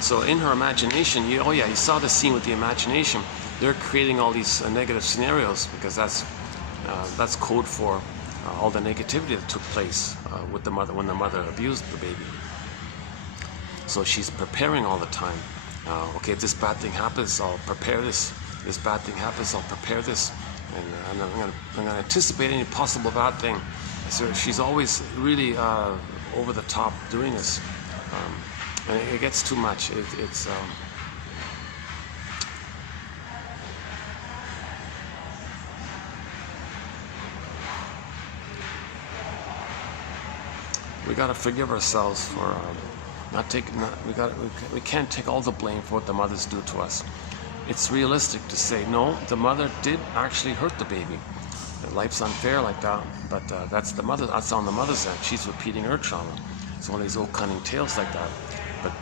So in her imagination, you saw the scene with the imagination. They're creating all these negative scenarios, because that's code for all the negativity that took place with the mother when the mother abused the baby. So she's preparing all the time. Okay, if this bad thing happens, I'll prepare this. If this bad thing happens, I'll prepare this, and I'm gonna anticipate any possible bad thing. So she's always really over the top doing this, and it gets too much. We gotta forgive ourselves for we can't take all the blame for what the mothers do to us. It's realistic to say, no, the mother did actually hurt the baby. Life's unfair like that, but that's on the mother's end. She's repeating her trauma. It's one of these old cunning tales like that. But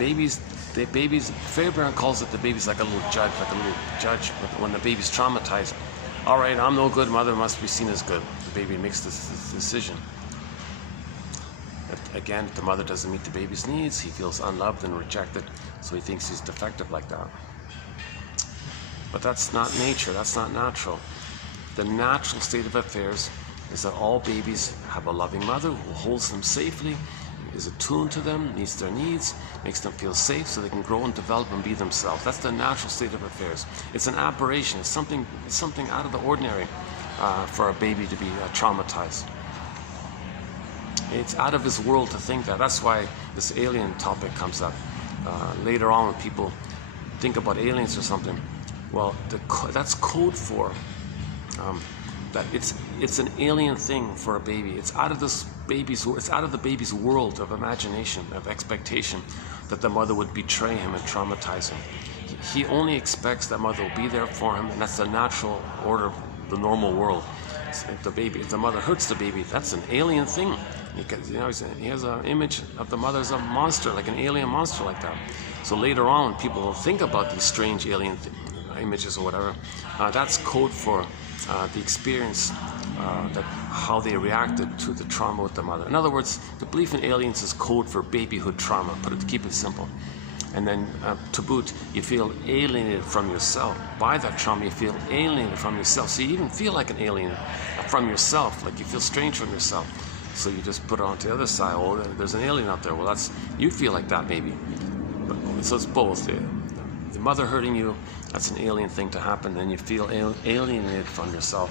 Fairbairn calls it the baby's like a little judge, when the baby's traumatized. All right, I'm no good, mother must be seen as good. The baby makes this decision. Again, if the mother doesn't meet the baby's needs, he feels unloved and rejected, so he thinks he's defective like that. But that's not nature, that's not natural. The natural state of affairs is that all babies have a loving mother who holds them safely, is attuned to them, meets their needs, makes them feel safe so they can grow and develop and be themselves. That's the natural state of affairs. It's an aberration, it's something out of the ordinary for a baby to be traumatized. It's out of his world to think that. That's why this alien topic comes up. Later on, when people think about aliens or something, well, that's code for that it's an alien thing for a baby. It's out of the baby's world of imagination, of expectation, that the mother would betray him and traumatize him. He only expects that mother will be there for him, and that's the natural order of the normal world. If the mother hurts the baby, that's an alien thing. He has an image of the mother as a monster, like an alien monster like that. So later on, people will think about these strange alien images or whatever. That's code for the experience, that how they reacted to the trauma with the mother. In other words, the belief in aliens is code for babyhood trauma. Keep it simple. And then to boot, you feel alienated from yourself. By that trauma, you feel alienated from yourself. So you even feel like an alien from yourself, like you feel strange from yourself. So you just put it on to the other side. Oh, there's an alien out there. Well, you feel like that maybe. So it's both. The mother hurting you, that's an alien thing to happen. Then you feel alienated from yourself.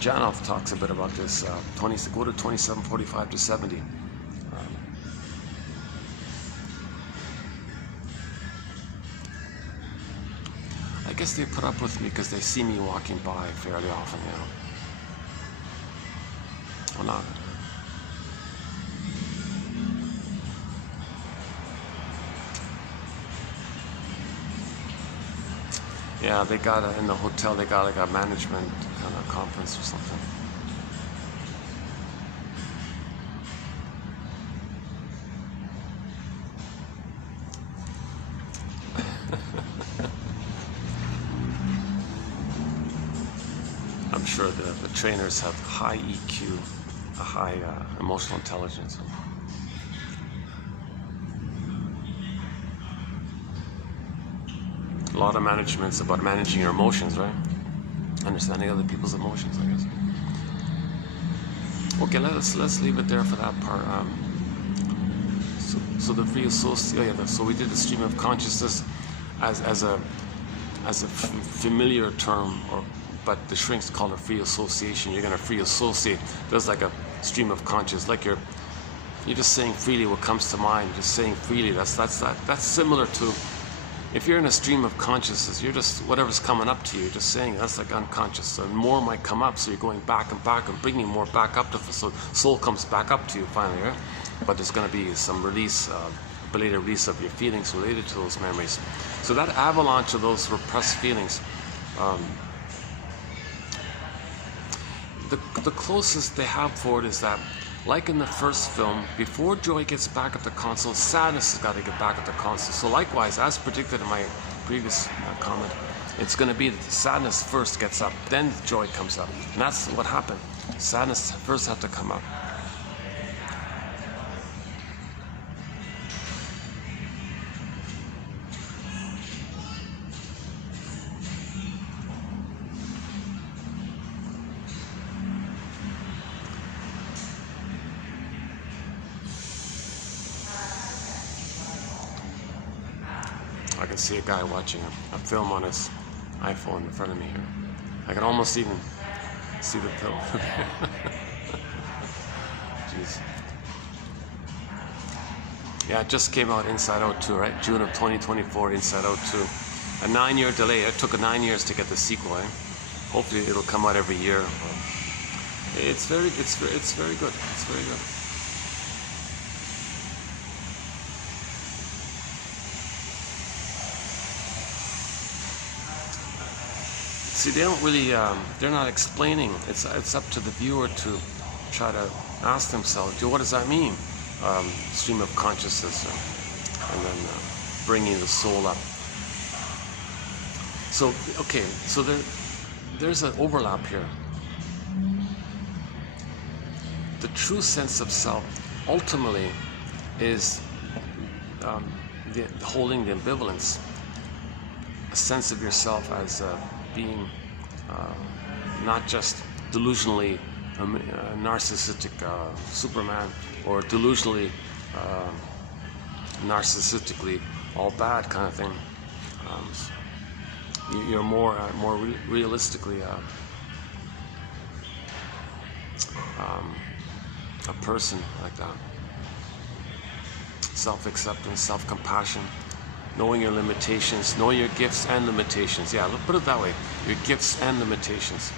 Janov talks a bit about this. Go to 2745 to 70. I guess they put up with me because they see me walking by fairly often, you know. Well, not. Yeah, they got in the hotel. They got like a management kind of conference or something. I'm sure the trainers have high EQ, a high emotional intelligence. A lot of management's about managing your emotions, right? Understanding other people's emotions, I guess. Okay, let's leave it there for that part. So the free association. So we did the stream of consciousness as a familiar term, but the shrinks call it free association. You're gonna free associate. There's like a stream of consciousness, like you're just saying freely what comes to mind. Just saying freely. That's similar to. If you're in a stream of consciousness, you're just, whatever's coming up to you, you're just saying, that's like unconscious. So more might come up, so you're going back and bringing more back up so soul comes back up to you finally, right? But there's going to be some release, belated release of your feelings related to those memories. So that avalanche of those repressed feelings, the closest they have for it is that, like in the first film, before joy gets back at the console, sadness has got to get back at the console. So likewise, as predicted in my previous comment, it's going to be that the sadness first gets up, then joy comes up. And that's what happened. Sadness first had to come up. I can see a guy watching a film on his iPhone in front of me here. I can almost even see the film. Jeez. Yeah, it just came out Inside Out 2, right? June of 2024, Inside Out 2. A 9-year delay. It took 9 years to get the sequel, eh? Hopefully it'll come out every year. It's very good. It's very good. See, they don't really, they're not explaining. It's up to the viewer to try to ask themselves, what does that mean? Stream of consciousness, and then bringing the soul up. So, okay, so there's an overlap here. The true sense of self ultimately is holding the ambivalence, a sense of yourself as being not just delusionally narcissistic Superman, or delusionally narcissistically all bad kind of thing. You're more realistically a person like that. Self-acceptance, self-compassion, knowing your limitations, knowing your gifts and limitations. Yeah, put it that way. Your gifts and limitations.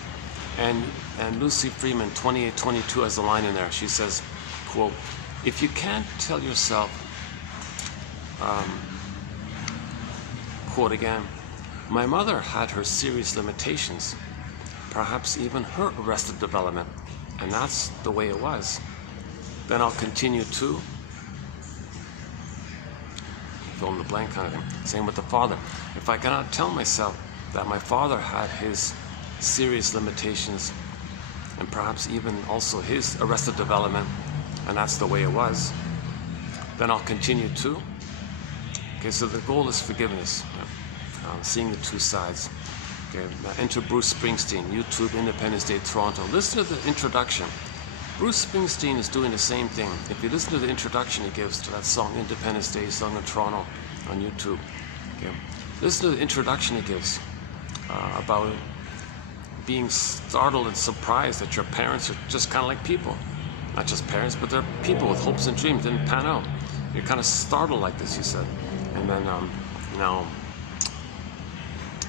And Lucy Freeman, 2822, has a line in there. She says, quote, if you can't tell yourself, quote again, my mother had her serious limitations, perhaps even her arrested development, And that's the way it was. Then I'll continue to fill in the blank kind of thing. Same with the father. If I cannot tell myself that my father had his serious limitations and perhaps even also his arrested development, and that's the way it was, then I'll continue to. Okay, so the goal is forgiveness, seeing the two sides. Okay, enter Bruce Springsteen, YouTube, Independence Day, Toronto. Listen to the introduction. Bruce Springsteen is doing the same thing. If you listen to the introduction he gives to that song, Independence Day, sung in Toronto on YouTube. Okay, listen to the introduction he gives about being startled and surprised that your parents are just kind of like people. Not just parents, but they're people with hopes and dreams. Didn't pan out. You're kind of startled like this, he said. And then now,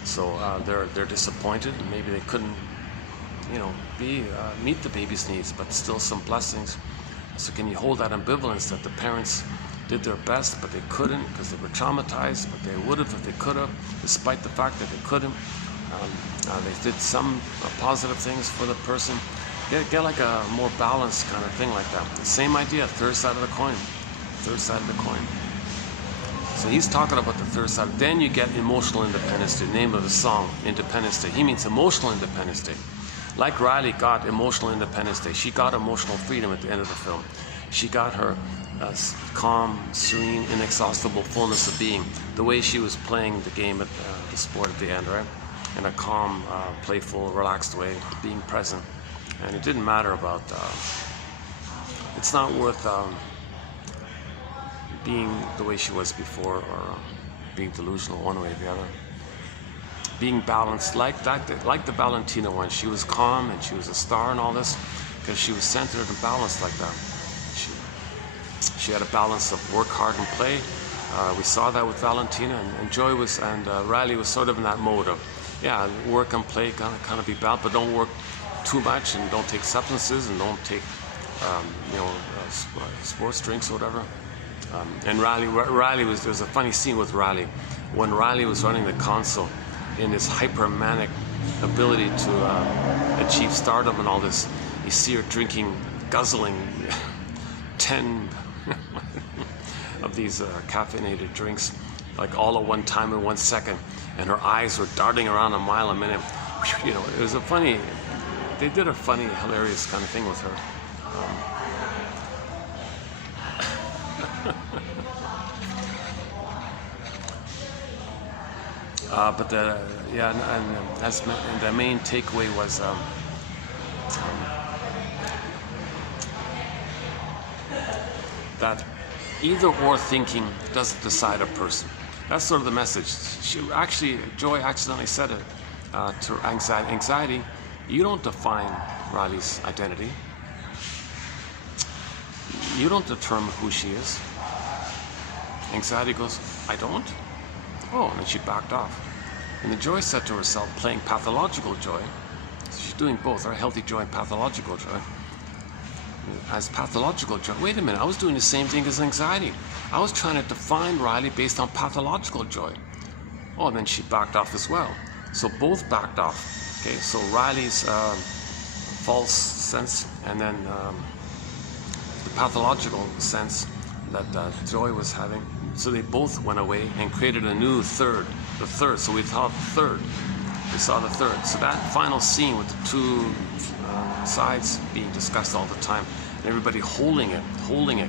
so they're disappointed. Maybe they couldn't, meet the baby's needs, but still some blessings. So can you hold that ambivalence that the parents did their best, but they couldn't because they were traumatized, but they would have if they could have, despite the fact that they couldn't. They did some positive things for the person. Get like a more balanced kind of thing like that. The same idea, third side of the coin. Third side of the coin. So he's talking about the third side. Then you get emotional independence, the name of the song, Independence Day. He means emotional independence day. Like Riley got emotional independence day, she got emotional freedom at the end of the film. She got her calm, serene, inexhaustible fullness of being. The way she was playing the game at the sport at the end, right? In a calm, playful, relaxed way, being present. And it didn't matter about, it's not worth being the way she was before or being delusional one way or the other. Being balanced, like the Valentina one. She was calm and she was a star and all this because she was centered and balanced like that. She had a balance of work hard and play. We saw that with Valentina, and Joy was, and Riley was sort of in that mode of, yeah, work and play, kind of be balanced, but don't work too much and don't take substances and don't take, sports drinks or whatever. And Riley was, there's a funny scene with Riley. When Riley was running the console in his hypermanic ability to achieve stardom and all this, you see her drinking, guzzling 10 of these caffeinated drinks, like all at one time in 1 second, and her eyes were darting around a mile a minute. It was a funny, they did a funny, hilarious kind of thing with her. But the main takeaway was that either or thinking doesn't decide a person. That's sort of the message. Joy accidentally said it to anxiety. You don't define Riley's identity. You don't determine who she is. Anxiety goes, I don't? Oh, and then she backed off. And the Joy said to herself, playing pathological joy, so she's doing both, right? Healthy joy and pathological joy. As pathological joy, wait a minute, I was doing the same thing as anxiety. I was trying to define Riley based on pathological joy. Oh, and then she backed off as well. So both backed off. Okay, so Riley's false sense and then the pathological sense that Joy was having. So they both went away and created a new third, the third. So we saw the third. We saw the third. So that final scene with the two sides being discussed all the time, and everybody holding it,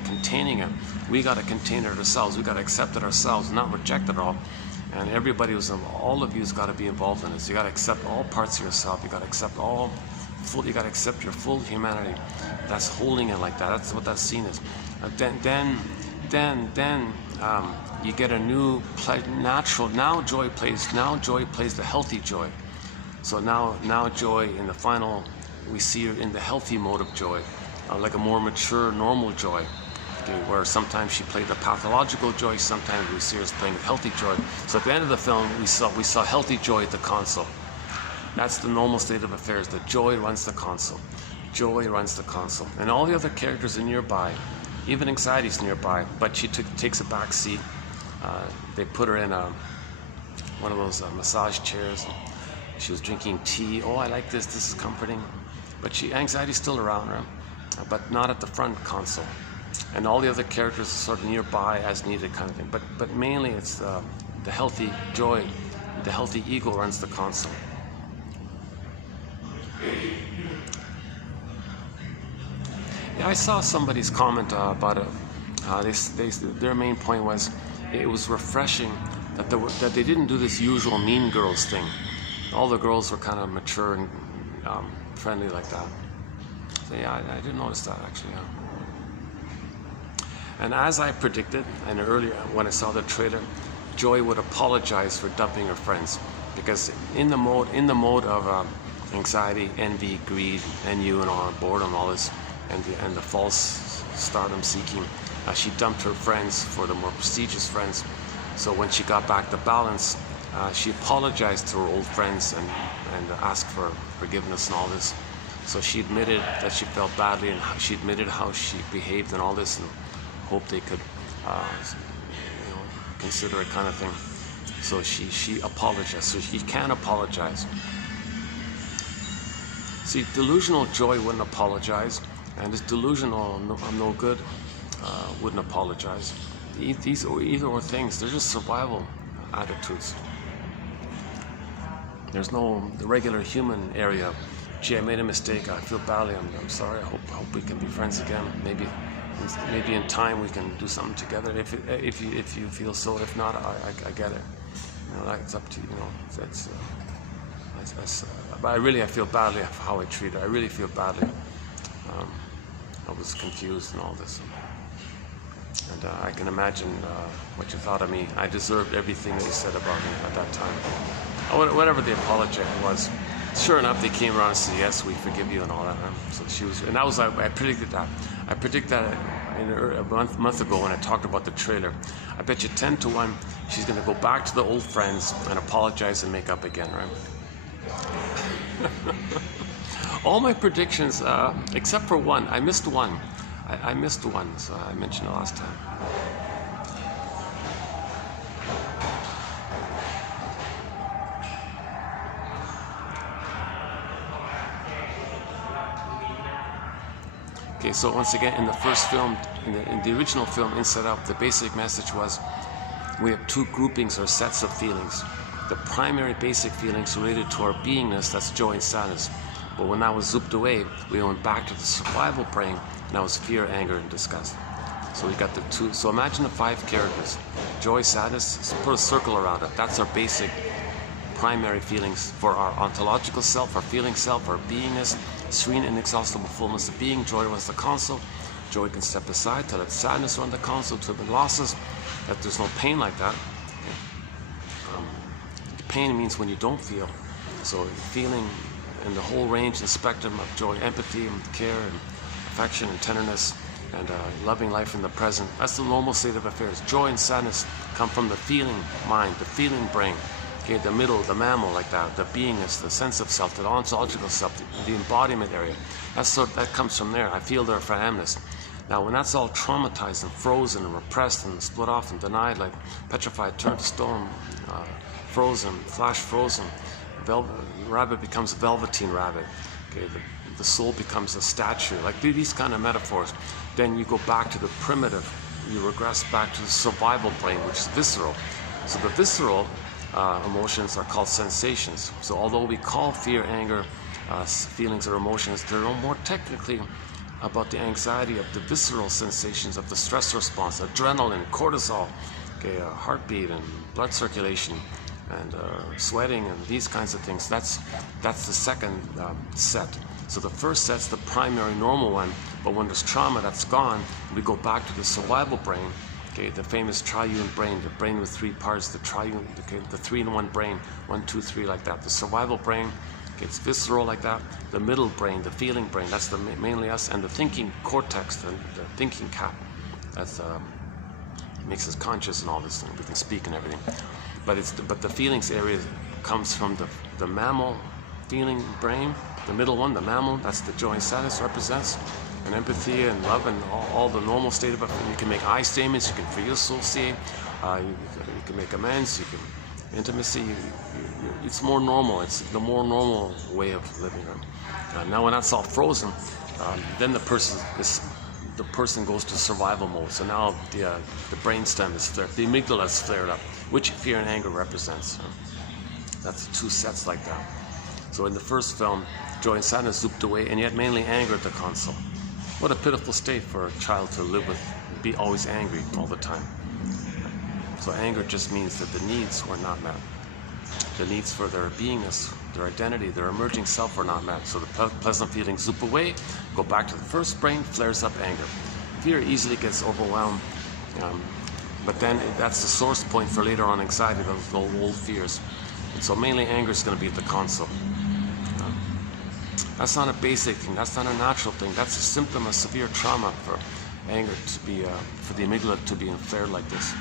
containing it. We got to contain it ourselves. We got to accept it ourselves, not reject it all. And everybody all of you's got to be involved in this. You got to accept all parts of yourself. You got to accept you got to accept your full humanity. That's holding it like that. That's what that scene is. Then you get a new natural. Now Joy plays the healthy Joy. So now Joy in the final, we see her in the healthy mode of joy, like a more mature, normal joy. Okay, where sometimes she played the pathological joy, sometimes we see her playing the healthy joy. So at the end of the film, we saw healthy Joy at the console. That's the normal state of affairs. The Joy runs the console. Joy runs the console, and all the other characters are nearby. Even anxiety's nearby, but she takes a back seat. They put her in one of those massage chairs. She was drinking tea. Oh, I like this. This is comforting. But anxiety's still around her, but not at the front console. And all the other characters are sort of nearby as needed kind of thing. But mainly it's the healthy joy, the healthy ego runs the console. Yeah, I saw somebody's comment about it. Their main point was it was refreshing that they didn't do this usual mean girls thing. All the girls were kind of mature and friendly like that. So yeah, I didn't notice that actually. Yeah. And as I predicted, and earlier when I saw the trailer, Joy would apologize for dumping her friends, because in the mode of anxiety, envy, greed, and all boredom, all this, and the false stardom seeking, she dumped her friends for the more prestigious friends. So when she got back to balance, she apologized to her old friends and asked for forgiveness and all this. So she admitted that she felt badly, and she admitted how she behaved and all this, and hoped they could consider it kind of thing. So she apologized. So she can apologize. See, delusional Joy wouldn't apologize, and this delusional I'm no good wouldn't apologize. These either or things, they're just survival attitudes. There's no the regular human area. Gee, I made a mistake. I feel badly. I'm sorry. I hope we can be friends again. Maybe in time we can do something together. If you feel so. If not, I get it. It's up to you. That's. But I feel badly for how I treated her. I really feel badly. I was confused and all this. And I can imagine what you thought of me. I deserved everything that you said about me at that time. Whatever the apology was. Sure enough, they came around and said, yes, we forgive you and all that. So she was, and that was, I predicted that. I predicted that a month ago when I talked about the trailer. I bet you 10 to 1, she's going to go back to the old friends and apologize and make up again, right? All my predictions, except for one, I missed one. I missed one, so I mentioned it last time. Okay, so once again, in the first film, in the original film, Inside Out, the basic message was we have two groupings or sets of feelings. The primary basic feelings related to our beingness, that's joy and sadness. But when that was zooped away, we went back to the survival brain, and that was fear, anger, and disgust. So we got the two. So imagine the 5 characters: joy, sadness. Put a circle around it. That's our basic primary feelings for our ontological self, our feeling self, our beingness, serene, inexhaustible fullness of being. Joy runs the console. Joy can step aside to let sadness run the console, to the losses, that there's no pain like that. Pain means when you don't feel. So feeling in the whole range and spectrum of joy, empathy, and care, and affection, and tenderness, and loving life in the present. That's the normal state of affairs. Joy and sadness come from the feeling mind, the feeling brain. Okay, the middle, the mammal, like that, the beingness, the sense of self, the ontological self, the embodiment area. That comes from there. I feel there for amness. Now, when that's all traumatized and frozen and repressed and split off and denied, like petrified, turned to stone, frozen, flash frozen, rabbit becomes a velveteen rabbit. Okay, the soul becomes a statue. Like these kind of metaphors. Then you go back to the primitive. You regress back to the survival brain, which is visceral. So the visceral emotions are called sensations. So although we call fear, anger, feelings or emotions, they're more technically about the anxiety of the visceral sensations of the stress response, adrenaline, cortisol, okay, heartbeat and blood circulation, and sweating and these kinds of things. That's the second set. So the first set's the primary normal one, but when there's trauma that's gone, we go back to the survival brain. Okay, the famous triune brain, the brain with 3 parts, the triune, okay, the 3-in-1 brain, 1, 2, 3 like that. The survival brain, okay, it's visceral like that. The middle brain, the feeling brain, that's mainly us, and the thinking cortex, the thinking cap, that's makes us conscious and all this, and we can speak and everything. But the feelings area comes from the mammal feeling brain, the middle one, the mammal, that's the joy and sadness represents. And empathy and love and all the normal state of it. You can make I statements, you can free your soul see, you can make amends, you can intimacy. It's more normal. It's the more normal way of living. Now when that's all frozen, then the person goes to survival mode. So now the brainstem is flared, the amygdala is flared up, which fear and anger represents. That's two sets like that. So in the first film, joy and sadness zooped away, and yet mainly anger at the console. What a pitiful state for a child to live with, be always angry all the time. So anger just means that the needs were not met. The needs for their beingness, their identity, their emerging self were not met. So the pleasant feelings zoop away, go back to the first brain, flares up anger. Fear easily gets overwhelmed, but then that's the source point for later on anxiety, those old fears. And so mainly anger is going to be at the console. That's not a basic thing, that's not a natural thing, that's a symptom of severe trauma for anger to be, for the amygdala to be flared like this.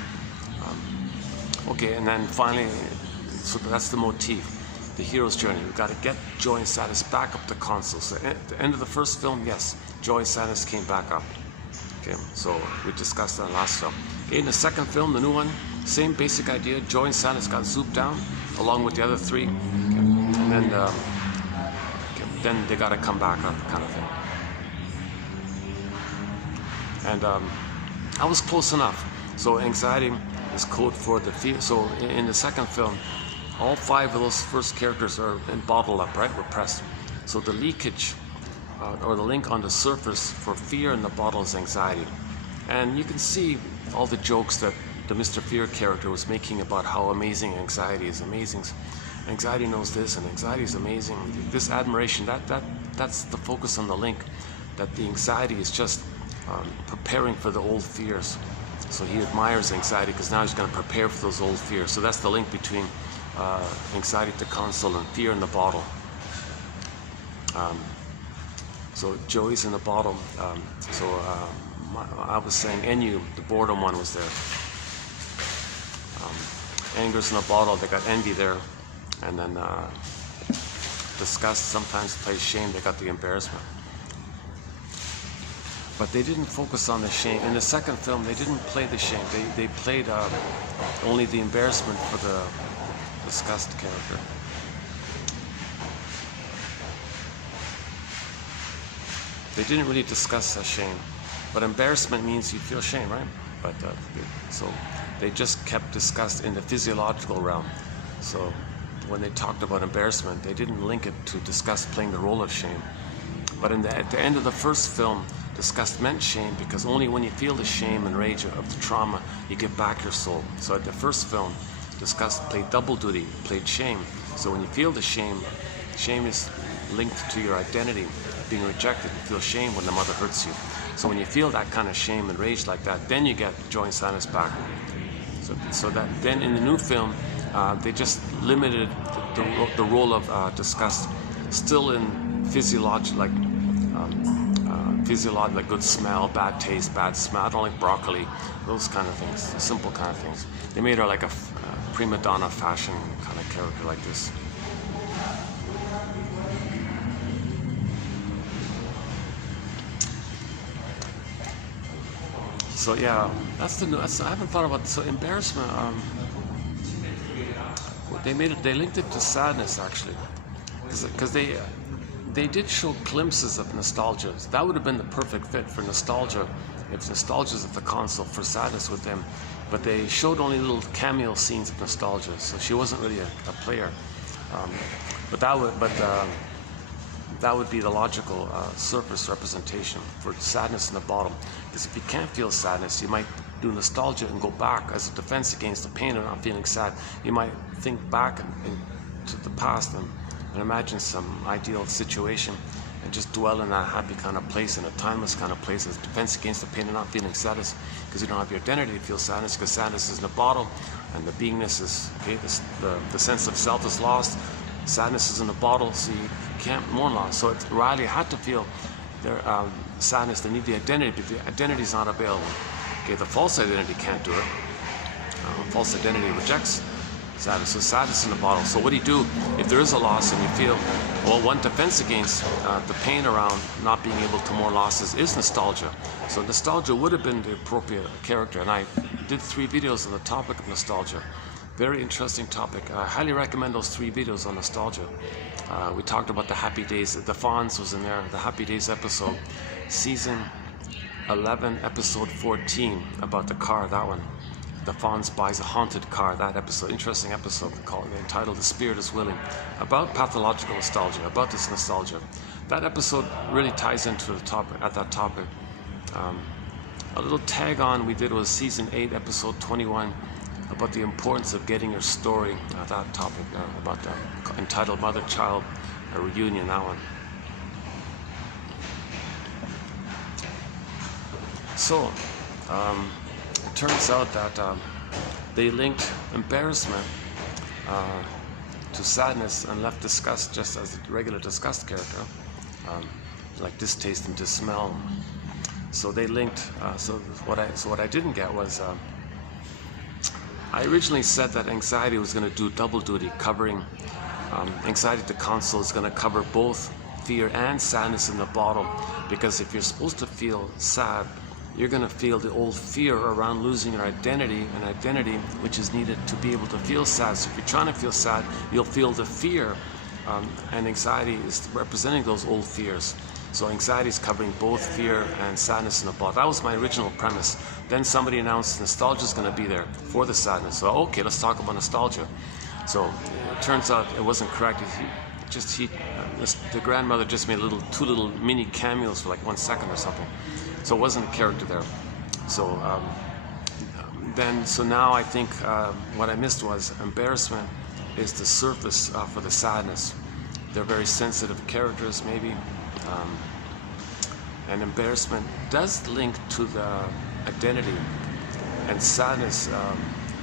Okay, and then finally, so that's the motif, the hero's journey. We've got to get joy and sadness back up the console. So at the end of the first film, yes, joy and sadness came back up. Okay, so we discussed that last film. Okay, in the second film, the new one, same basic idea, joy and sadness got zooped down along with the other three. Okay, and then they got to come back up, kind of thing. And I was close enough. So anxiety is code for the fear. So in the second film, all 5 of those first characters are bottled up, right? Repressed. So the leakage or the link on the surface for fear in the bottle is anxiety. And you can see all the jokes that the Mr. Fear character was making about how amazing anxiety is. Amazing. Anxiety knows this, and anxiety is amazing. This admiration, that's the focus on the link, that the anxiety is just preparing for the old fears. So he admires anxiety because now he's going to prepare for those old fears. So that's the link between anxiety at the console and fear in the bottle. So Joey's in the bottle. I was saying NU, the boredom one was there. Anger's in the bottle, they got envy there. And then disgust sometimes plays shame, they got the embarrassment. But they didn't focus on the shame. In the second film, they didn't play the shame. They played only the embarrassment for the disgust character. They didn't really discuss the shame. But embarrassment means you feel shame, right? But so they just kept disgust in the physiological realm. So when they talked about embarrassment, they didn't link it to disgust playing the role of shame. But at the end of the first film, disgust meant shame, because only when you feel the shame and rage of the trauma, you get back your soul. So at the first film, disgust played double duty, played shame. So when you feel the shame is linked to your identity, being rejected. You feel shame when the mother hurts you. So when you feel that kind of shame and rage like that, then you get joy and sadness back. So that then in the new film, they just limited the role of disgust, still in physiological, like good smell, bad taste, bad smell. I don't like broccoli, those kind of things, simple kind of things. They made her like a prima donna fashion kind of character like this. So yeah, that's the new. I haven't thought about. So embarrassment. They linked it to sadness actually, because they did show glimpses of nostalgia. So that would have been the perfect fit for nostalgia, if nostalgia is at the console, for sadness with them. But they showed only little cameo scenes of nostalgia, so she wasn't really a player. But that would be the logical surface representation for sadness in the bottom. Because if you can't feel sadness, you might do nostalgia and go back as a defense against the pain of not feeling sad. You might think back to the past and imagine some ideal situation and just dwell in that happy kind of place, in a timeless kind of place, as a defense against the pain of not feeling sadness, because you don't have your identity to feel sadness, because sadness is in the bottle and the beingness is, okay, the sense of self is lost. Sadness is in the bottle, so you can't mourn loss. So Riley had to feel their sadness. They need the identity, but the identity is not available. Okay, the false identity can't do it. False identity rejects sadness. So sadness in the bottle. So what do you do if there is a loss and you feel, well, one defense against the pain around not being able to mourn losses is nostalgia. So nostalgia would have been the appropriate character, and I did 3 videos on the topic of nostalgia. Very interesting topic. I highly recommend those 3 videos on nostalgia. We talked about the Happy Days. The Fonz was in there. The Happy Days episode, season 11, episode 14, about the car. That one. The Fonz buys a haunted car. That episode, interesting episode, entitled "The Spirit Is Willing," about pathological nostalgia, about this nostalgia. That episode really ties into the topic. At that topic, a little tag on we did was season 8, episode 21, about the importance of getting your story. That topic, about entitled "Mother-Child a Reunion." That one. So. It turns out that they linked embarrassment to sadness and left disgust just as a regular disgust character, like distaste and dismell. So they linked. So what I didn't get was I originally said that anxiety was going to do double duty, covering anxiety to console is going to cover both fear and sadness in the bottle, because if you're supposed to feel sad, you're going to feel the old fear around losing your identity, an identity which is needed to be able to feel sad. So if you're trying to feel sad, you'll feel the fear, and anxiety is representing those old fears. So anxiety is covering both fear and sadness in the bottle. That was my original premise. Then somebody announced nostalgia is going to be there for the sadness. So okay, let's talk about nostalgia. So it turns out it wasn't correct. The grandmother just made two little mini cameos for like 1 second or something. So it wasn't a character there. So so now I think what I missed was embarrassment is the surface for the sadness. They're very sensitive characters, maybe, and embarrassment does link to the identity, and sadness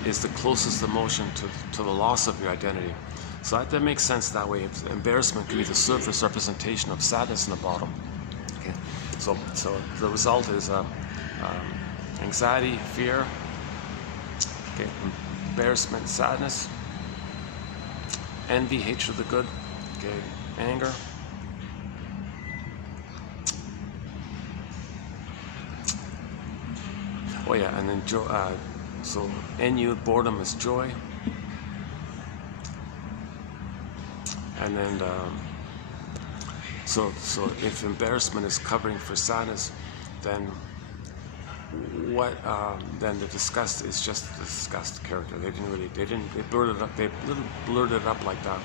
is the closest emotion to the loss of your identity. So that makes sense that way. Embarrassment can be the surface representation of sadness in the bottom. Okay. So the result is anxiety, fear, okay, embarrassment, sadness, envy, hatred of the good, okay, anger, oh yeah, and then so NU, boredom is joy, and then So if embarrassment is covering for sadness, then then the disgust is just the disgust character. They blurred it up like that.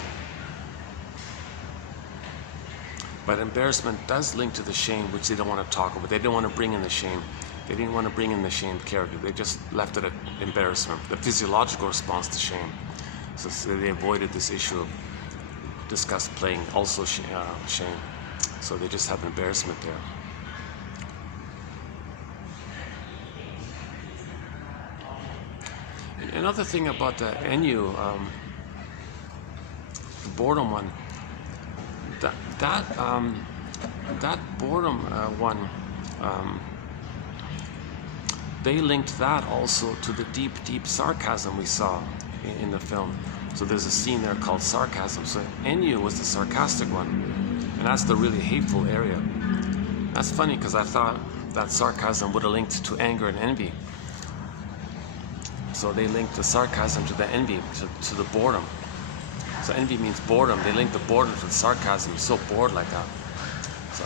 But embarrassment does link to the shame, which they don't want to talk about. They didn't want to bring in the shame. They didn't want to bring in the shame character. They just left it at embarrassment, the physiological response to shame. So they avoided this issue of disgust playing also shame. So they just have embarrassment there. Another thing about the NU, the boredom one, that boredom one, they linked that also to the deep sarcasm we saw in the film. So there's a scene there called sarcasm. So NU was the sarcastic one, and that's the really hateful area. That's funny because I thought that sarcasm would have linked to anger and envy. So they linked the sarcasm to the envy, to the boredom. So envy means boredom. They linked the boredom to the sarcasm. You're so bored like that. So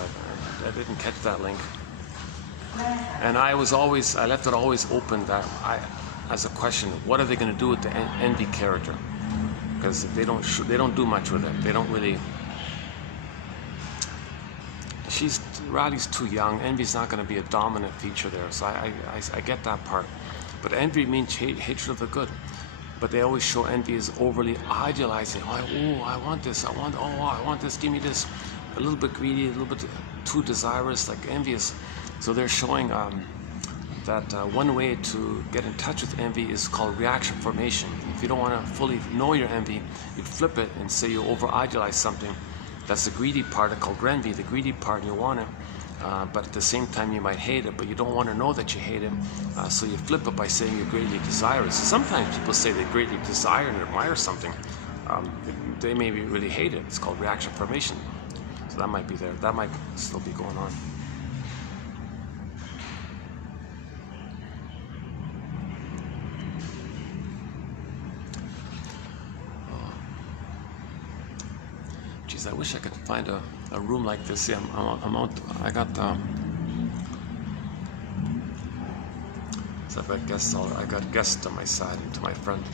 I didn't catch that link. And I left it always open as a question, what are they going to do with the envy character? Because they don't do much with it. They don't really. Riley's too young. Envy's not going to be a dominant feature there. So I get that part. But envy means hatred of the good. But they always show envy as overly idealizing. I want this. I want this. Give me this. A little bit greedy, a little bit too desirous, like envious. So they're showing that one way to get in touch with envy is called reaction formation. If you don't want to fully know your envy, you flip it and say you over-idealize something. That's the greedy part called envy, the greedy part, and you want it. But at the same time you might hate it, but you don't want to know that you hate it. So you flip it by saying you're greatly desirous. Sometimes people say they greatly desire and admire something. They maybe really hate it. It's called reaction formation. So that might be there. That might still be going on. Geez, I wish I could find a room like this. Yeah, I'm out. I got so I got guests on my side and to my front,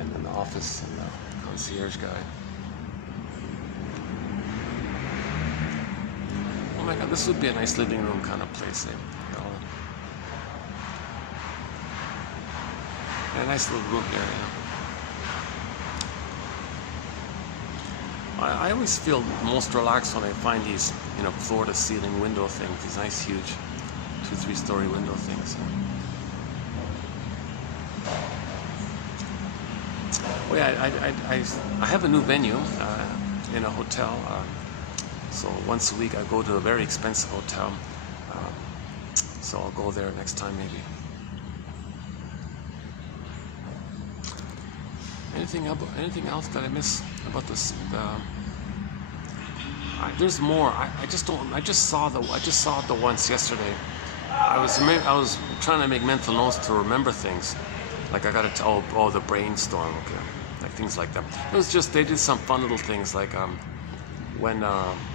and in the office and the concierge guy. Oh my God, this would be a nice living room kind of place. A nice little room here. I always feel most relaxed when I find these, floor-to-ceiling window things. These nice, huge, 2-3 story window things. Oh yeah, I have a new venue in a hotel. So once a week I go to a very expensive hotel. So I'll go there next time maybe. Anything else that I miss about this? There's more. I just saw it the once yesterday. I was trying to make mental notes to remember things. Like I gotta tell, the brainstorm, okay, like things like that. It was just, they did some fun little things, like when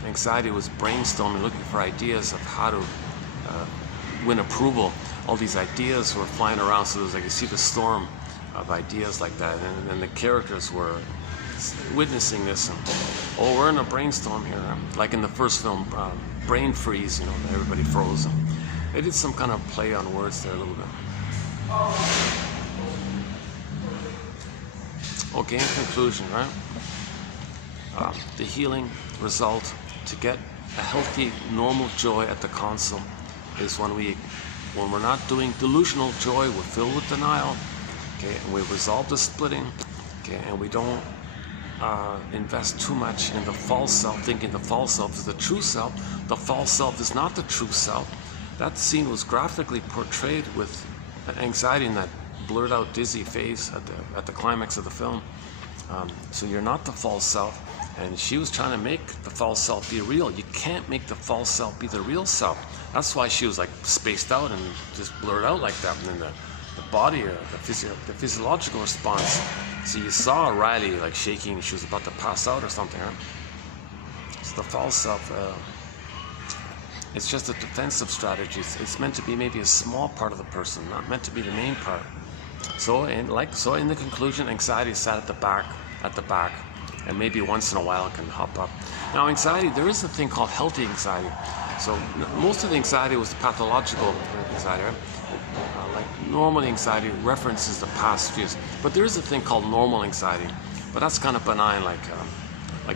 anxiety was brainstorming, looking for ideas of how to win approval. All these ideas were flying around, so there was like, you see the storm of ideas like that, and the characters were witnessing this, and we're in a brainstorm here, like in the first film, Brain Freeze, everybody froze. They did some kind of play on words there a little bit. Okay, in conclusion, right? The healing result to get a healthy, normal joy at the console is when we're not doing delusional joy, we're filled with denial, okay, and we resolve the splitting, okay, and we don't invest too much in the false self, thinking the false self is the true self. The false self is not the true self. That scene was graphically portrayed with anxiety in that blurred out dizzy face at the climax of the film. So you're not the false self, and she was trying to make the false self be real. You can't make the false self be the real self. That's why she was like spaced out and just blurred out like that. And then the body, the physiological response. So you saw Riley like shaking, she was about to pass out or something, right? So the false self, it's just a defensive strategy. It's meant to be maybe a small part of the person, not meant to be the main part. So in the conclusion, anxiety sat at the back, and maybe once in a while it can hop up. Now anxiety, there is a thing called healthy anxiety. So most of the anxiety was pathological anxiety, right? Like normal anxiety references the past years, but there is a thing called normal anxiety, but that's kind of benign, like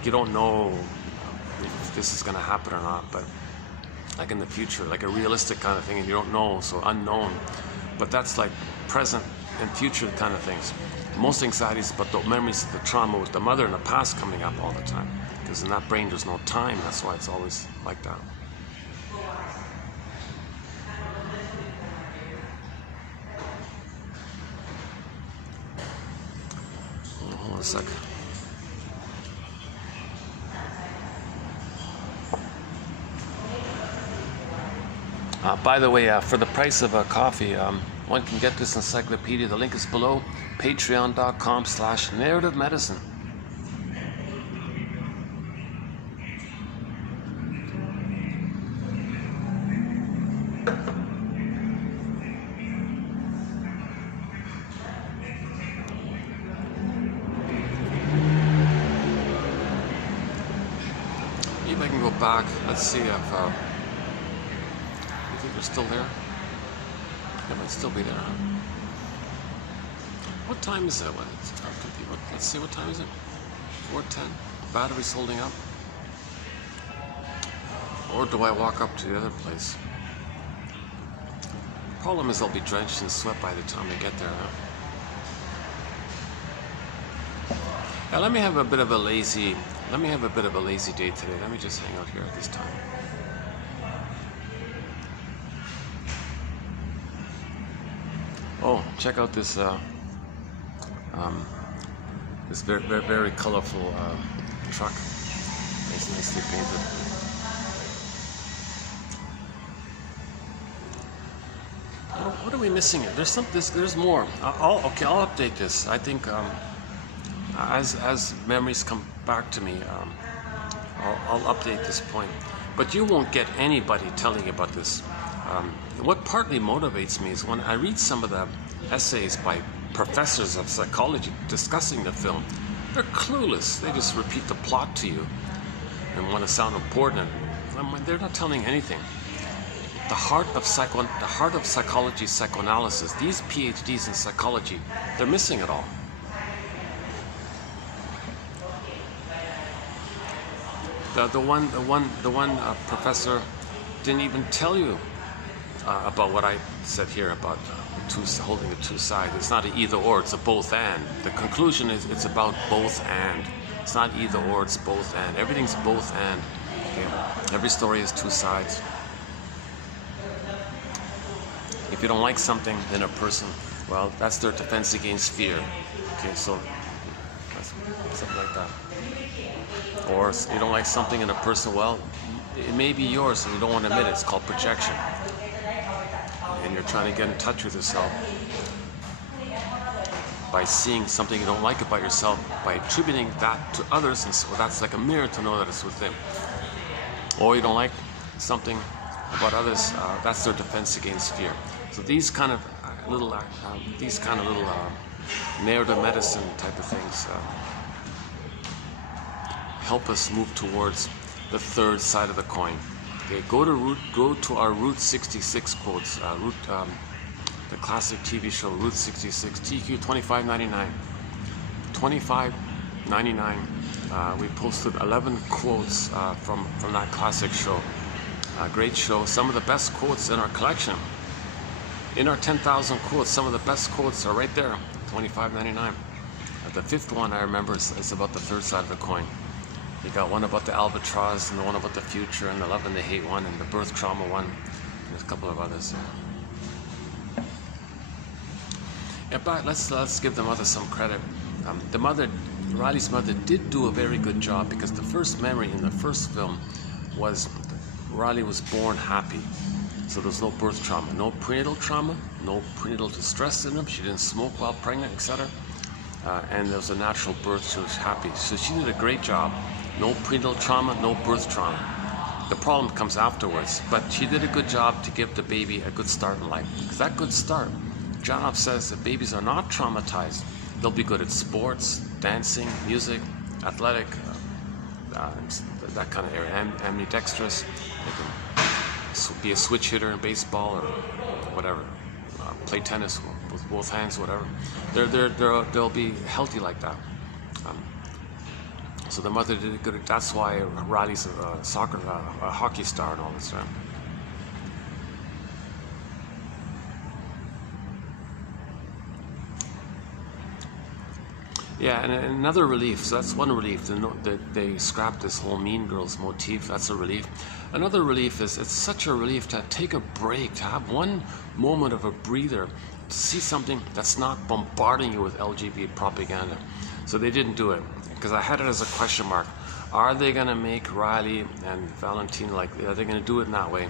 you don't know if this is going to happen or not, but like in the future, like a realistic kind of thing, and you don't know, so unknown. But that's like present and future kind of things. Most anxiety is about the memories of the trauma with the mother in the past coming up all the time, because in that brain there's no time. That's why it's always like that. Hold on a sec. By the way, for the price of a coffee, one can get this encyclopedia. The link is below. Patreon.com/narrative medicine. Maybe I can go back. Let's see if you think they're still there. They might still be there. Huh? What time is it? Let's see, what time is it? 4:10. Battery's holding up. Or do I walk up to the other place? Problem is I'll be drenched in sweat by the time I get there. Huh? Now let me have a bit of a lazy day today. Let me just hang out here at this time. Oh, check out this this very colorful truck. It's nicely painted. What are we missing here? There's more. I'll update this. I think as memories come back to me, I'll update this point. But you won't get anybody telling you about this. What partly motivates me is when I read some of the essays by professors of psychology discussing the film. They're clueless. They just repeat the plot to you and want to sound important. They're not telling anything. The heart of psychology, psychoanalysis. These PhDs in psychology, they're missing it all. The one professor didn't even tell you about what I said here about holding the two sides. It's not an either or, it's a both and. The conclusion is it's about both and. It's not either or, it's both and. Everything's both and. Okay? Every story has two sides. If you don't like something in a person, well, that's their defense against fear. Okay, so that's something like that. Or you don't like something in a person, well, it may be yours and you don't want to admit it. It's called projection. And you're trying to get in touch with yourself by seeing something you don't like about yourself, by attributing that to others, and so that's like a mirror to know that it's within. Or you don't like something about others, that's their defense against fear. So these kind of little narrative medicine type of things help us move towards the third side of the coin. Okay, go to our Route 66 quotes. The classic TV show Route 66, TQ 25.99. 25.99. We posted 11 quotes from that classic show. Great show. Some of the best quotes in our collection. In our 10,000 quotes, some of the best quotes are right there. 25.99. The fifth one I remember is about the third side of the coin. You got one about the albatross, and the one about the future, and the love and the hate one, and the birth trauma one, and there's a couple of others. Yeah, but let's give the mother some credit. Riley's mother did do a very good job, because the first memory in the first film was Riley was born happy. So there's no birth trauma, no prenatal distress syndrome. She didn't smoke while pregnant, etc. And there was a natural birth. She was happy. So she did a great job. No prenatal trauma, no birth trauma. The problem comes afterwards. But she did a good job to give the baby a good start in life. Because that good start, Janov says that babies are not traumatized. They'll be good at sports, dancing, music, athletic, that kind of area. Ambidextrous. They can be a switch hitter in baseball or whatever. Play tennis with both hands, whatever. They'll be healthy like that. So the mother did good. That's why Riley's a hockey star and all this, right? Yeah, and another relief. So that's one relief. They scrapped this whole Mean Girls motif. That's a relief. Another relief is it's such a relief to take a break, to have one moment of a breather, to see something that's not bombarding you with LGBT propaganda. So they didn't do it, because I had it as a question mark. Are they going to make Riley and Valentina are they going to do it in that way?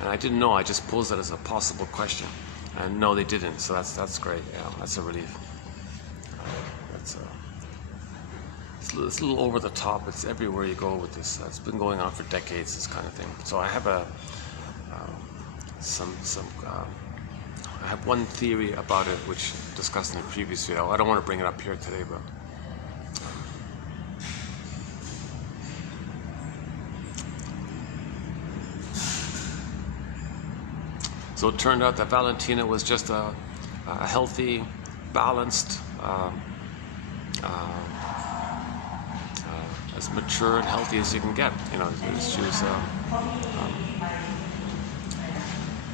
And I didn't know. I just posed that as a possible question. And no, they didn't. So that's great. Yeah, that's a relief. It's a little over the top. It's everywhere you go with this. It's been going on for decades, this kind of thing. So I have I have one theory about it, which I discussed in the previous video. I don't want to bring it up here today, but so it turned out that Valentina was just a healthy, balanced, as mature and healthy as you can get. You know, she was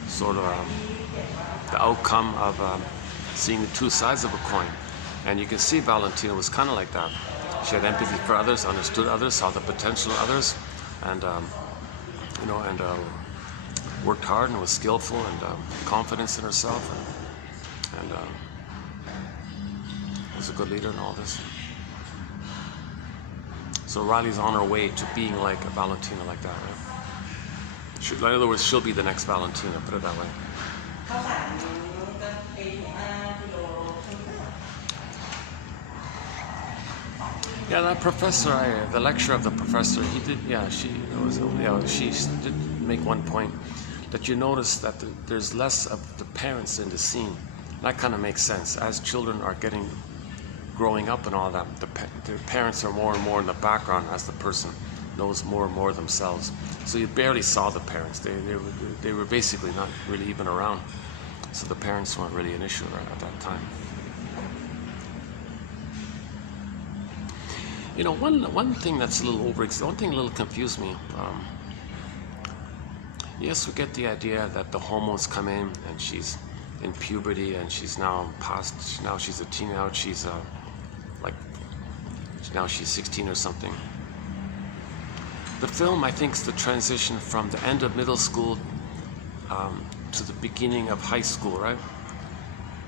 sort of the outcome of seeing the two sides of a coin. And you can see Valentina was kind of like that. She had empathy for others, understood others, saw the potential in others, and worked hard and was skillful and confidence in herself, and was a good leader in all this. So Riley's on her way to being like a Valentina like that, right? In other words, she'll be the next Valentina, put it that way. Yeah, that professor, the lecture of the professor, he did. Yeah, she did make one point that you notice that there's less of the parents in the scene. That kind of makes sense. As children are growing up and all that, the parents are more and more in the background as the person knows more and more themselves. So you barely saw the parents. They were basically not really even around. So the parents weren't really an issue at that time. You know, one thing that's a little one thing a little confused me. Yes, we get the idea that the hormones come in and she's in puberty and she's now she's a teen, now she's now she's 16 or something. The film, I think, is the transition from the end of middle school to the beginning of high school, right?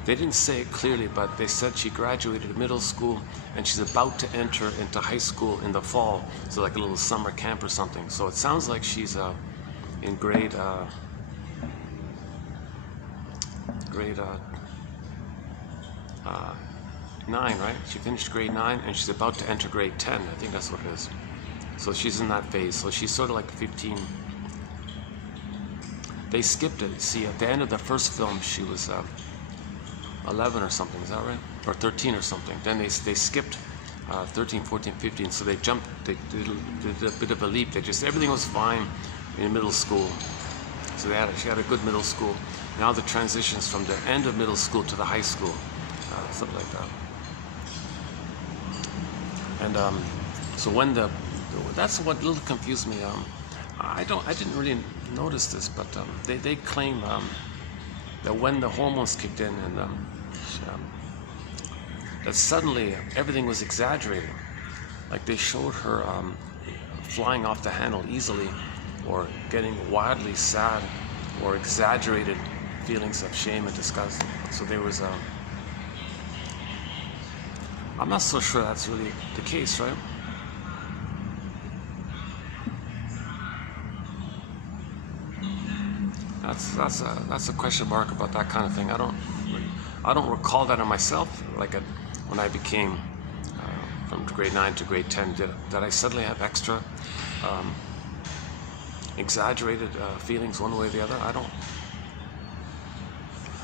They didn't say it clearly, but they said she graduated middle school and she's about to enter into high school in the fall, so like a little summer camp or something. So it sounds like she's in grade 9, right? She finished grade 9 and she's about to enter grade 10. I think that's what it is. So she's in that phase. So she's sort of like 15. They skipped it. See, at the end of the first film, she was 11 or something. Is that right? Or 13 or something. Then they skipped 13, 14, 15. So they jumped. They did a bit of a leap. Everything was fine in middle school. So she had a good middle school. Now the transitions from the end of middle school to the high school, something like that. And so when that's what little confused me. I didn't really notice this, but they claim that when the hormones kicked in and that suddenly everything was exaggerated. Like they showed her flying off the handle easily, or getting wildly sad, or exaggerated feelings of shame and disgust. So there was I'm not so sure that's really the case, right? That's a question mark about that kind of thing. I don't recall that in myself. Like when I became from grade 9 to grade 10, did I suddenly have extra exaggerated feelings one way or the other? I don't.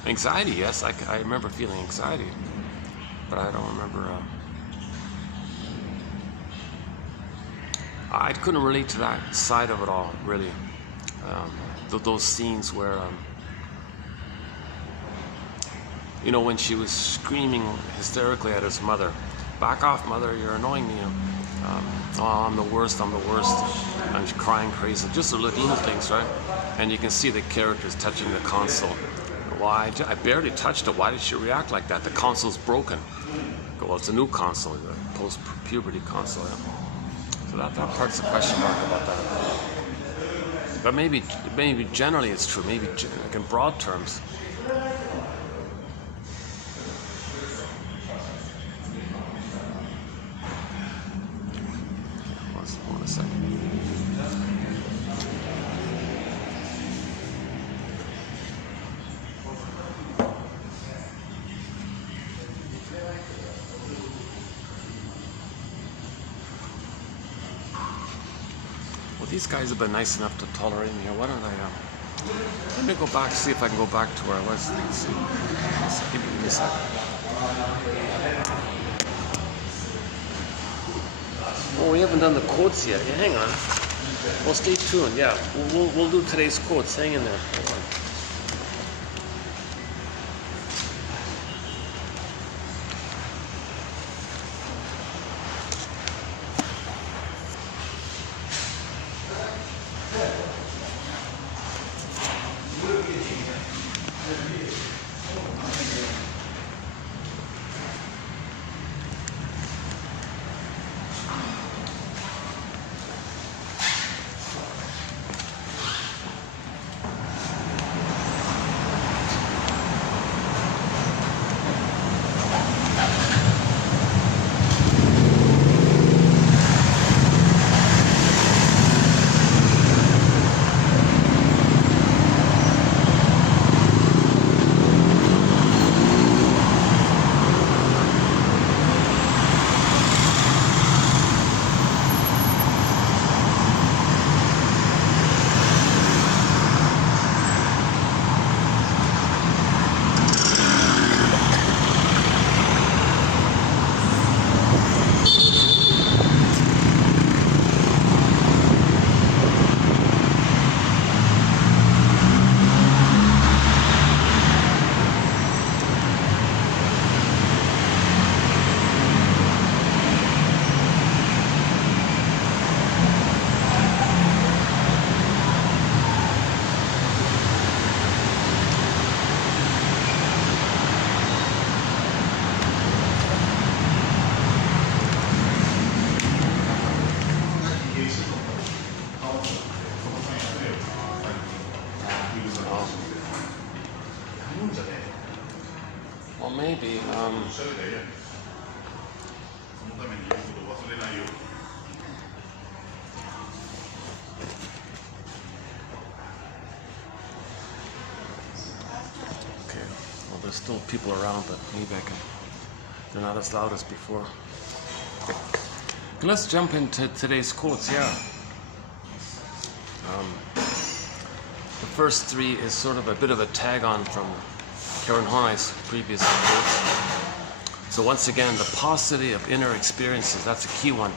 Anxiety, yes, I remember feeling anxiety, but I don't remember. I couldn't relate to that side of it all, really. Those scenes where, when she was screaming hysterically at his mother, "Back off, mother, you're annoying me. Oh, I'm the worst, I'm crying crazy." Just the little things, right? And you can see the characters touching the console. Why? I barely touched it. Why did she react like that? The console's broken. Well, it's a new console, the post-puberty console. Yeah? So that part's a question mark about that. But maybe generally it's true. Maybe like in broad terms. One second. These guys have been nice enough to tolerate me. Why don't I, let me go back, see if I can go back to where I was. Let's see. Give me a second. Oh, we haven't done the quotes yet. Yeah, hang on. Well, stay tuned. Yeah, we'll do today's quotes. Hang in there. Hold on. maybe. Okay, well, there's still people around, but maybe they're not as loud as before. Okay. Let's jump into today's quotes, yeah. The first three is sort of a bit of a tag-on from Karen Horney's previous quotes. So once again, the paucity of inner experiences, that's a key one.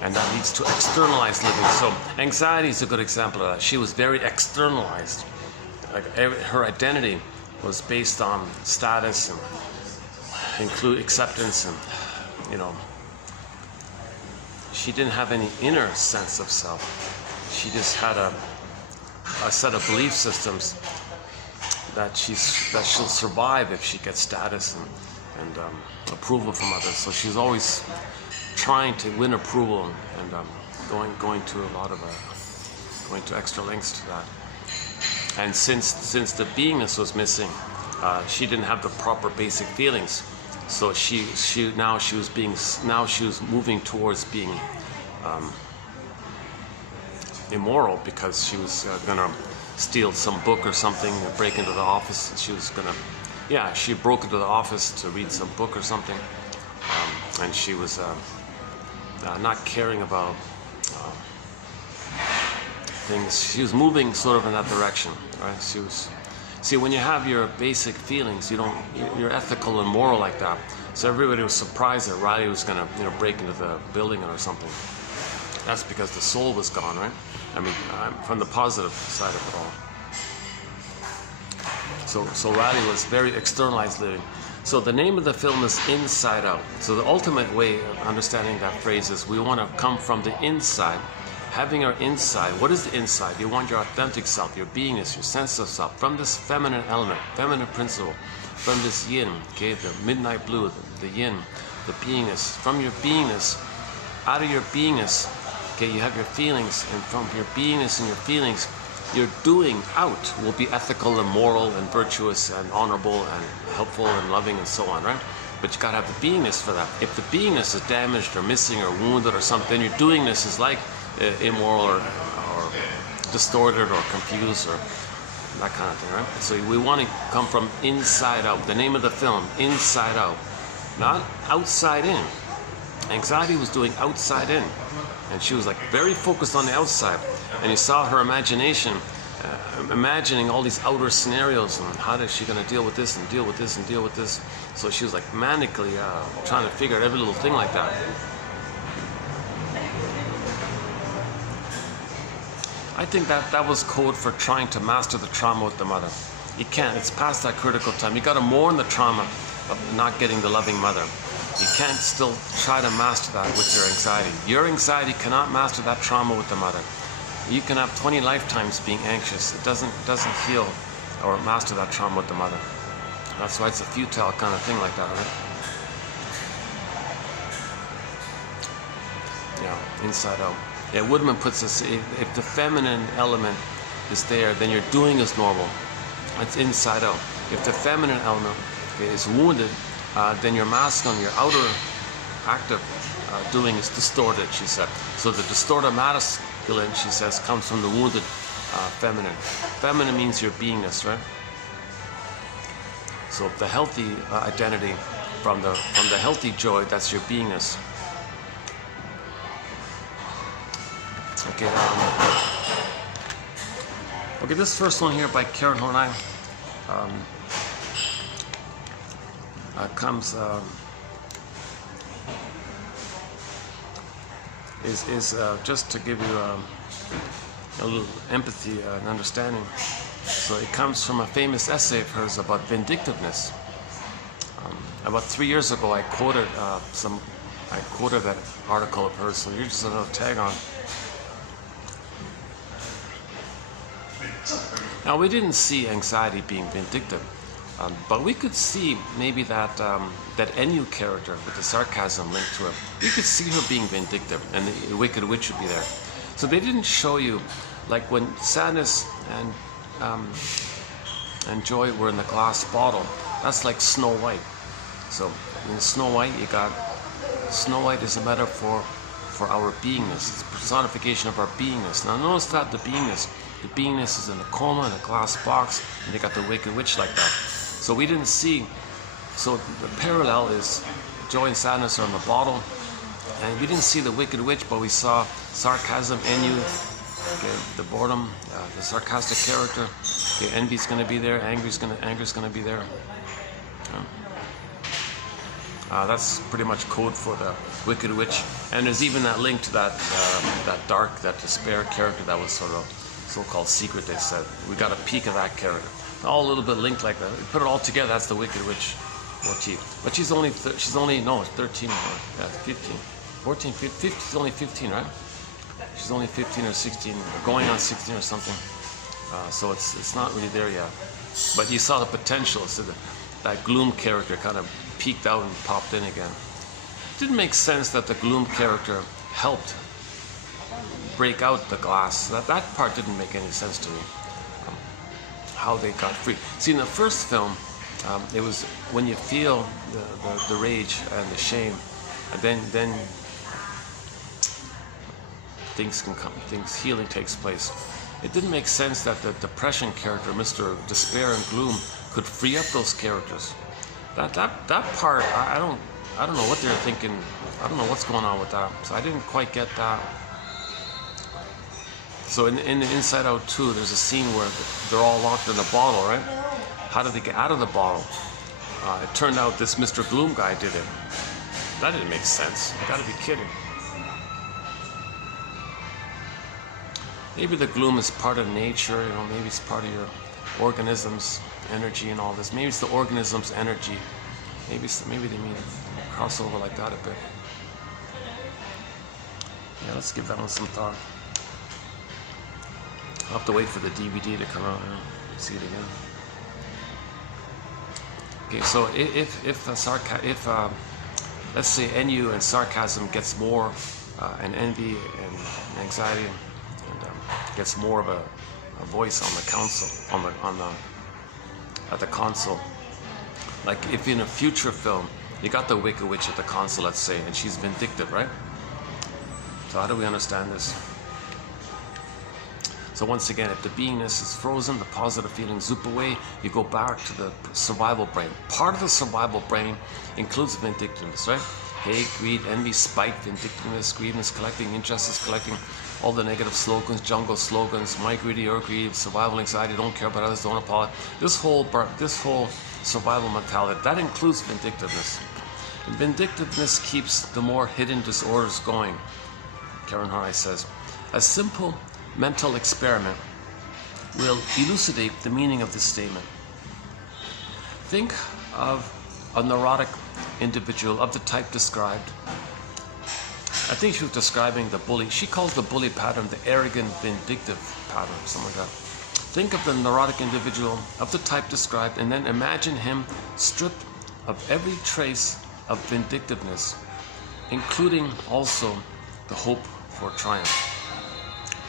And that leads to externalized living. So anxiety is a good example of that. She was very externalized. Like her identity was based on status and include acceptance, and she didn't have any inner sense of self. She just had a set of belief systems that she'll survive if she gets status and approval from others. So she's always trying to win approval and going to extra lengths to that. And since the beingness was missing, she didn't have the proper basic feelings. So she was moving towards being immoral, because she was gonna steal some book or something, break into the office. She broke into the office to read some book or something, and she was not caring about things. She was moving sort of in that direction, right? See, when you have your basic feelings, you're ethical and moral like that. So everybody was surprised that Riley was gonna, break into the building or something. That's because the soul was gone, right? I mean, from the positive side of it all. So Riley was very externalized living. So the name of the film is Inside Out. So the ultimate way of understanding that phrase is we want to come from the inside, having our inside. What is the inside? You want your authentic self, your beingness, your sense of self, from this feminine element, feminine principle, from this yin, okay, the midnight blue, the yin, the beingness, from your beingness, out of your beingness. Okay, you have your feelings, and from your beingness and your feelings, your doing out will be ethical and moral and virtuous and honorable and helpful and loving and so on, right? But you gotta have the beingness for that. If the beingness is damaged or missing or wounded or something, your doingness is like immoral or distorted or confused or that kind of thing, right? So we want to come from inside out. The name of the film, Inside Out, not outside in. Anxiety was doing outside in. And she was like very focused on the outside, and you saw her imagination imagining all these outer scenarios and how is she going to deal with this and deal with this and deal with this. So she was like manically trying to figure out every little thing like that. I think that was code for trying to master the trauma with the mother. You can't. It's past that critical time. You got to mourn the trauma of not getting the loving mother. You can't still try to master that with your anxiety. Your anxiety cannot master that trauma with the mother. You can have 20 lifetimes being anxious. It doesn't heal or master that trauma with the mother. That's why it's a futile kind of thing like that, right? Yeah, inside out. Yeah, Woodman puts this, if the feminine element is there, then your doing is normal. It's inside out. If the feminine element is wounded, then your masculine, your outer active doing is distorted, she said. So the distorted masculine, she says, comes from the wounded feminine. Feminine means your beingness, right? So the healthy identity from the healthy joy, that's your beingness. Okay, okay, this first one here by Karen Horney comes is just to give you a little empathy and understanding. So it comes from a famous essay of hers about vindictiveness. About 3 years ago, I quoted that article of hers. So here's just another tag on. Now, we didn't see anxiety being vindictive, but we could see maybe that NU character with the sarcasm linked to it. We could see her being vindictive, and the Wicked Witch would be there. So they didn't show you, like when sadness and and joy were in the glass bottle. That's like Snow White. So in Snow White, you got Snow White is a metaphor for our beingness. It's a personification of our beingness. Now notice that the beingness is in a coma in a glass box, and they got the Wicked Witch like that. So we didn't see. So the parallel is joy and sadness are in the bottle, and we didn't see the Wicked Witch, but we saw sarcasm, envy, okay, the boredom, the sarcastic character. Okay, envy's going to be there, anger's going to be there. That's pretty much code for the Wicked Witch, and there's even that link to that dark, that despair character that was sort of so-called secret. They said we got a peek of that character, all a little bit linked like that. We put it all together. That's the Wicked Witch motif. But she's only 13 or 15, 14, 15. She's only 15, right? She's only 15 or 16, or going on 16 or something. So it's not really there yet. But you saw the potential. So that gloom character kind of peeked out and popped in again. It didn't make sense that the gloom character helped break out the glass. That part didn't make any sense to me. How they got free. See, in the first film, it was when you feel the rage and the shame, and then things can come. Healing takes place. It didn't make sense that the depression character, Mr. Despair and Gloom, could free up those characters. That part, I don't know what they're thinking. I don't know what's going on with that. So I didn't quite get that. So in the Inside Out 2, there's a scene where they're all locked in a bottle, right? How did they get out of the bottle? It turned out this Mr. Gloom guy did it. That didn't make sense. You gotta be kidding. Maybe the gloom is part of nature, maybe it's part of your organism's energy and all this. Maybe it's the organism's energy. Maybe they mean crossover like that a bit. Yeah, let's give that one some thought. I'll have to wait for the DVD to come out and see it again. Okay, so if let's say NU and sarcasm gets more, and envy and anxiety, and gets more of a voice on the console, at the console. Like if in a future film you got the Wicked Witch at the console, let's say, and she's vindictive, right? So how do we understand this? So once again, if the beingness is frozen, the positive feelings zoop away, you go back to the survival brain. Part of the survival brain includes vindictiveness, right? Hate, greed, envy, spite, vindictiveness, greediness, collecting, injustice, collecting, all the negative slogans, jungle slogans, my greedy, your greed, survival anxiety, don't care about others, don't apologize. This whole survival mentality, that includes vindictiveness. And vindictiveness keeps the more hidden disorders going. Karen Hardy says, a simple mental experiment will elucidate the meaning of this statement. Think of a neurotic individual of the type described. I think she was describing the bully. She calls the bully pattern the arrogant, vindictive pattern, something like that. Think of the neurotic individual of the type described, and then imagine him stripped of every trace of vindictiveness, including also the hope for triumph.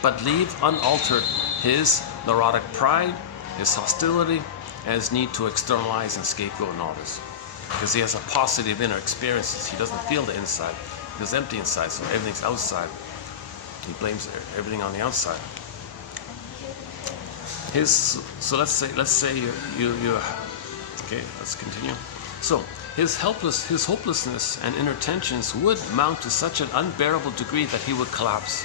But leave unaltered his neurotic pride, his hostility, and his need to externalize and scapegoat and all this. Because he has a positive inner experiences. He doesn't feel the inside. He's empty inside, so everything's outside. He blames everything on the outside. So let's say you okay, let's continue. So his hopelessness and inner tensions would mount to such an unbearable degree that he would collapse.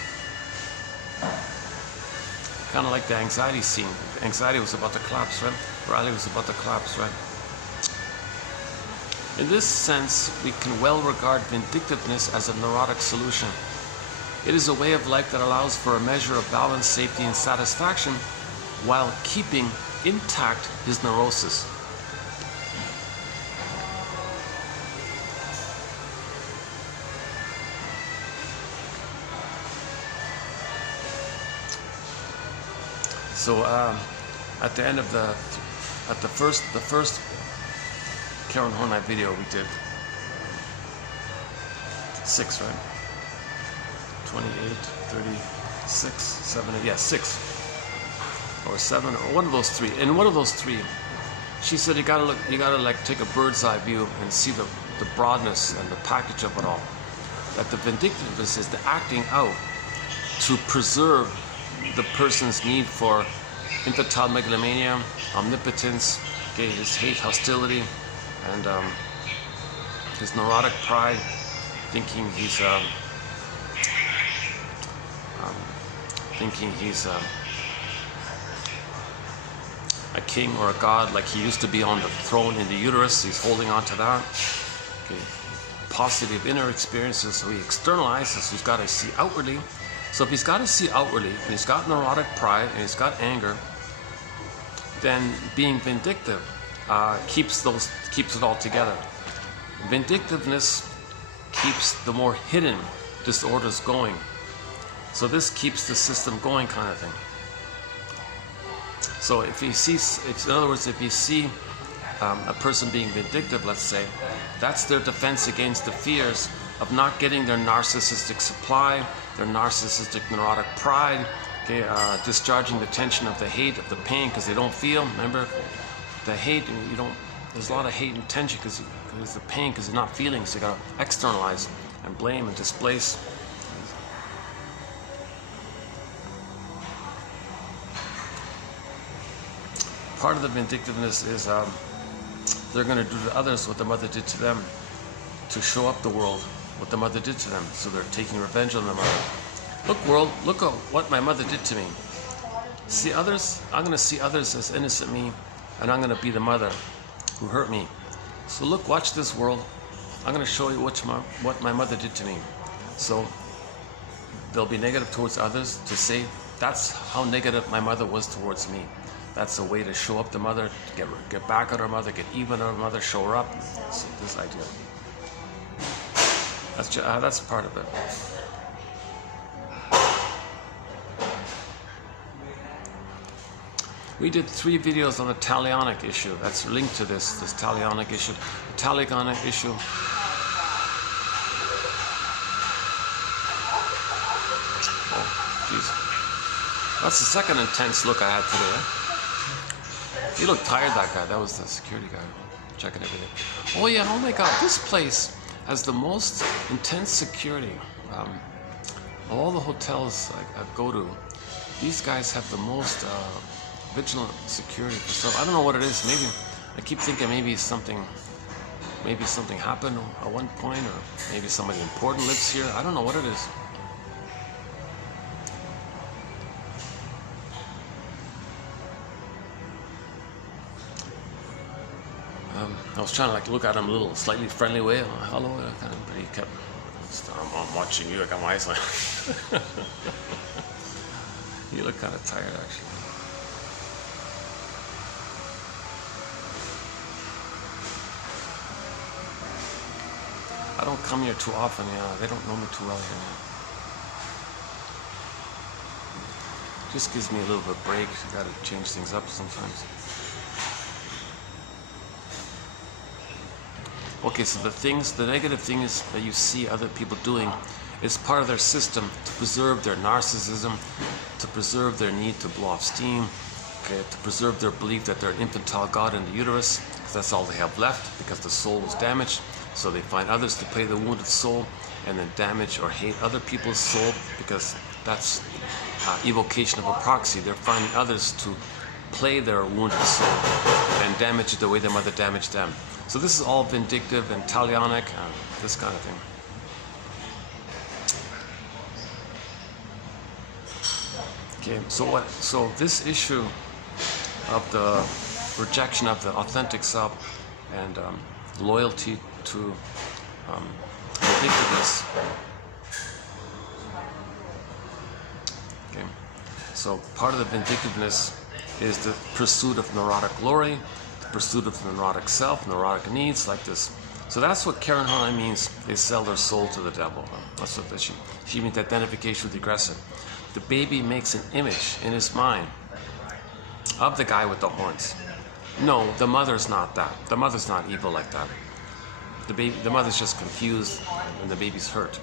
Kind of like the anxiety scene. Anxiety was about to collapse, right? Riley was about to collapse, right? In this sense, we can well regard vindictiveness as a neurotic solution. It is a way of life that allows for a measure of balance, safety, and satisfaction while keeping intact his neurosis. So at the end of the first Karen Hornite video, we did 6, right? 28, 36, 7, 8, yeah, 6. or 7, or one of those three. In one of those three, she said you gotta like take a bird's eye view and see the broadness and the package of it all. That the vindictiveness is the acting out to preserve the person's need for infantile megalomania, omnipotence, okay, his hate, hostility, and his neurotic pride, thinking he's a king or a god, like he used to be on the throne in the uterus. He's holding on to that. Okay. Paucity of inner experiences, so he externalizes. He's got to see outwardly. So if he's got to see outwardly, and he's got neurotic pride, and he's got anger, then being vindictive keeps it all together. Vindictiveness keeps the more hidden disorders going. So this keeps the system going, kind of thing. So if you see, in other words, if you see a person being vindictive, let's say, that's their defense against the fears of not getting their narcissistic supply, their narcissistic neurotic pride, okay, discharging the tension of the hate, of the pain, because they don't feel. Remember, the hate, there's a lot of hate and tension because the pain, because you're not feeling, so you got to externalize and blame and displace. Part of the vindictiveness is they're going to do to others what the mother did to them, to show up the world what the mother did to them. So they're taking revenge on the mother. Look, world, look at what my mother did to me. See others, I'm going to see others as innocent me, and I'm going to be the mother who hurt me. So look, watch this world. I'm going to show you what my mother did to me. So they'll be negative towards others to say, that's how negative my mother was towards me. That's a way to show up the mother, to get back at her mother, get even on her mother, show her up. So this idea. That's part of it. We did 3 videos on the talionic issue. That's linked to this talionic issue. The talionic issue. Oh, jeez. That's the second intense look I had today. He looked tired, that guy. That was the security guy checking everything. Oh yeah, oh my God, this place has the most intense security. All the hotels I go to, these guys have the most vigilant security for stuff. I don't know what it is. Maybe I keep thinking maybe something happened at one point, or maybe somebody important lives here. I don't know what it is. I was trying to like look at him a little slightly friendly way. Hello, kind of, but he kept. I'm watching you. I got my eyes on. You look kind of tired, actually. I don't come here too often. Yeah, they don't know me too well here. Just gives me a little bit of a break. You got to change things up sometimes. Okay, so the negative things that you see other people doing is part of their system to preserve their narcissism, to preserve their need to blow off steam, okay, to preserve their belief that they're an infantile god in the uterus, because that's all they have left, because the soul was damaged. So they find others to play the wounded soul, and then damage or hate other people's soul, because that's evocation of a proxy. They're finding others to play their wounded soul and damage it the way their mother damaged them. So this is all vindictive and talionic, this kind of thing. Okay, so this issue of the rejection of the authentic self and loyalty to vindictiveness. Okay, so part of the vindictiveness is the pursuit of neurotic glory, pursuit of the neurotic self, neurotic needs, like this. So that's what Karen Harlan means, they sell their soul to the devil. That's what she means, identification with the aggressor. The baby makes an image in his mind of the guy with the horns. No, the mother's not that. The mother's not evil like that. The mother's just confused and the baby's hurt.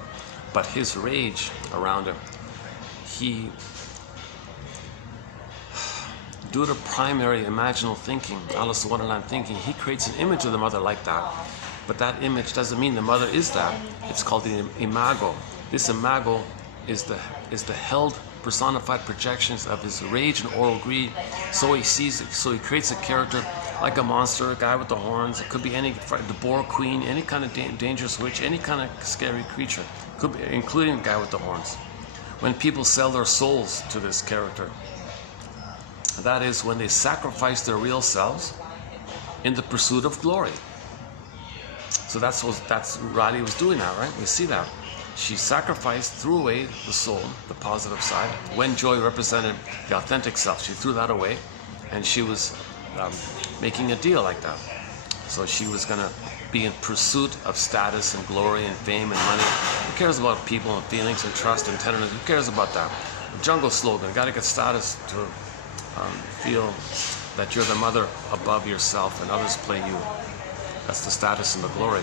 But his rage around her, due to primary imaginal thinking, Alice in Wonderland thinking, he creates an image of the mother like that. But that image doesn't mean the mother is that. It's called the imago. This imago is the held, personified projections of his rage and oral greed. So he sees it. So he creates a character like a monster, a guy with the horns. It could be any, the boar queen, any kind of dangerous witch, any kind of scary creature, could be, including the guy with the horns. When people sell their souls to this character, that is when they sacrifice their real selves in the pursuit of glory. So that's Riley was doing that, right? We see that. She sacrificed, threw away the soul, the positive side, when joy represented the authentic self. She threw that away, and she was making a deal like that. So she was going to be in pursuit of status and glory and fame and money. Who cares about people and feelings and trust and tenderness? Who cares about that? The jungle slogan, got to get status to feel that you're the mother above yourself and others play you. That's the status and the glory.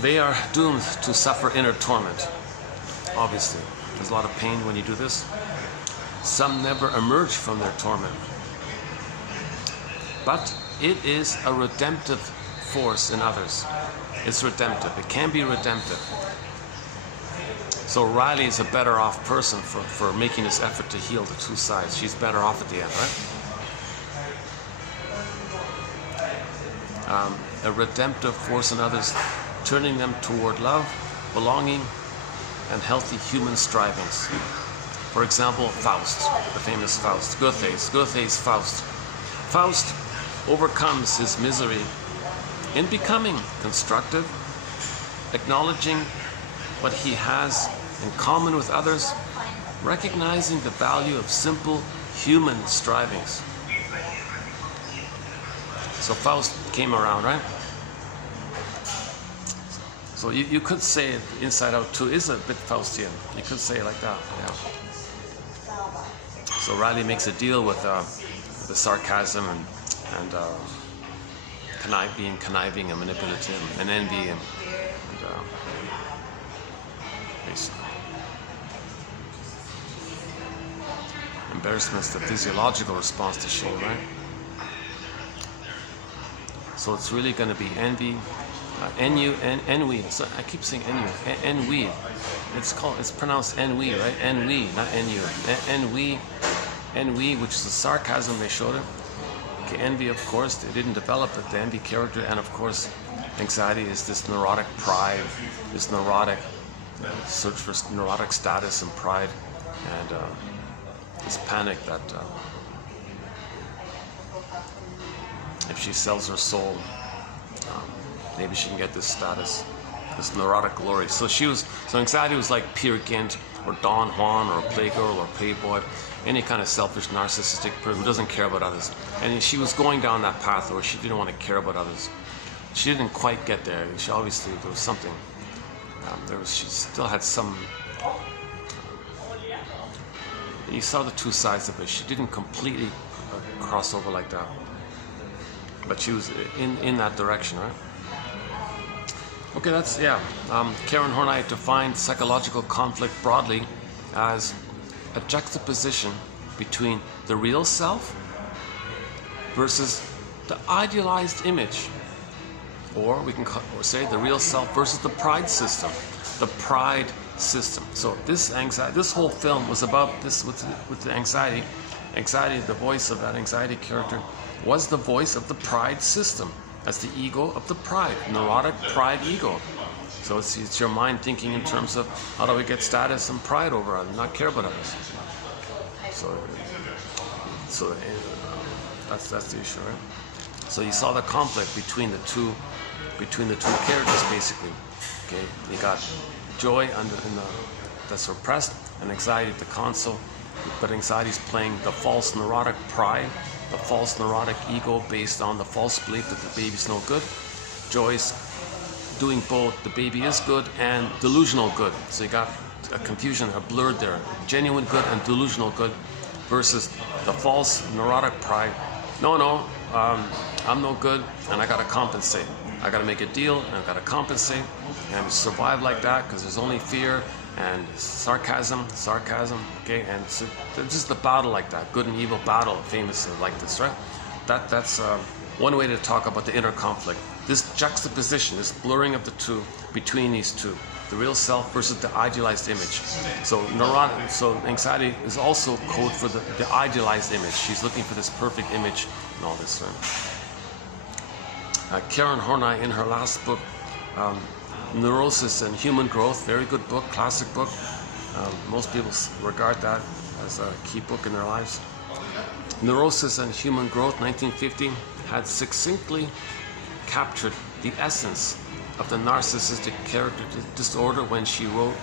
They are doomed to suffer inner torment. Obviously, there's a lot of pain when you do this. Some never emerge from their torment. But it is a redemptive force in others. It's redemptive. It can be redemptive. So Riley is a better off person for making this effort to heal the two sides. She's better off at the end, right? A redemptive force in others, turning them toward love, belonging, and healthy human strivings. For example, Faust, the famous Faust, Goethe's Faust. Faust overcomes his misery in becoming constructive, acknowledging what he has in common with others, recognizing the value of simple human strivings. So Faust came around, right? So you could say it Inside Out 2 is a bit Faustian. You could say it like that, yeah. So Riley makes a deal with the sarcasm and being conniving and manipulative and envy and basically. Embarrassment is the physiological response to shame, right? So it's really going to be envy, ennui. So I keep saying ennui. It's pronounced ennui, right? Ennui, not ennui. Ennui, which is the sarcasm they showed it. Okay, envy, of course, they didn't develop it, the envy character, and of course, anxiety is this neurotic pride, this neurotic search for neurotic status and pride, and this panic that if she sells her soul, maybe she can get this status, this neurotic glory. So anxiety was like Peer Gynt or Don Juan or a Playgirl or Playboy, any kind of selfish, narcissistic person who doesn't care about others. And she was going down that path where she didn't want to care about others. She didn't quite get there. She obviously, there was something. She still had some. You saw the two sides of it. She didn't completely cross over like that, but she was in that direction, right? Okay, that's Karen Horney defined psychological conflict broadly as a juxtaposition between the real self versus the idealized image, or we can say the real self versus the pride system. The pride system. So this whole film was about this with the anxiety. Anxiety, the voice of that anxiety character, was the voice of the pride system. That's the ego of the pride, neurotic pride ego. So it's your mind thinking in terms of how do we get status and pride over others, not care about others. So that's the issue, right? So you saw the conflict between the two characters, basically. Okay, you got joy that's repressed and anxiety at the console, but anxiety is playing the false neurotic pride, the false neurotic ego based on the false belief that the baby's no good. Joy's doing both, the baby is good and delusional good. So you got a confusion, a blurred there, genuine good and delusional good versus the false neurotic pride. No, I'm no good and I gotta compensate. I gotta make a deal and I gotta compensate and survive like that because there's only fear and sarcasm, okay, and so just the battle like that, good and evil battle, famous like this, right? That's one way to talk about the inner conflict. This juxtaposition, this blurring of the two between these two, the real self versus the idealized image. So neurotic, so anxiety is also code for the idealized image. She's looking for this perfect image and all this. Karen Horney, in her last book, Neurosis and Human Growth, very good book, classic book. Most people regard that as a key book in their lives. Neurosis and Human Growth, 1950, had succinctly captured the essence of the narcissistic character disorder when she wrote,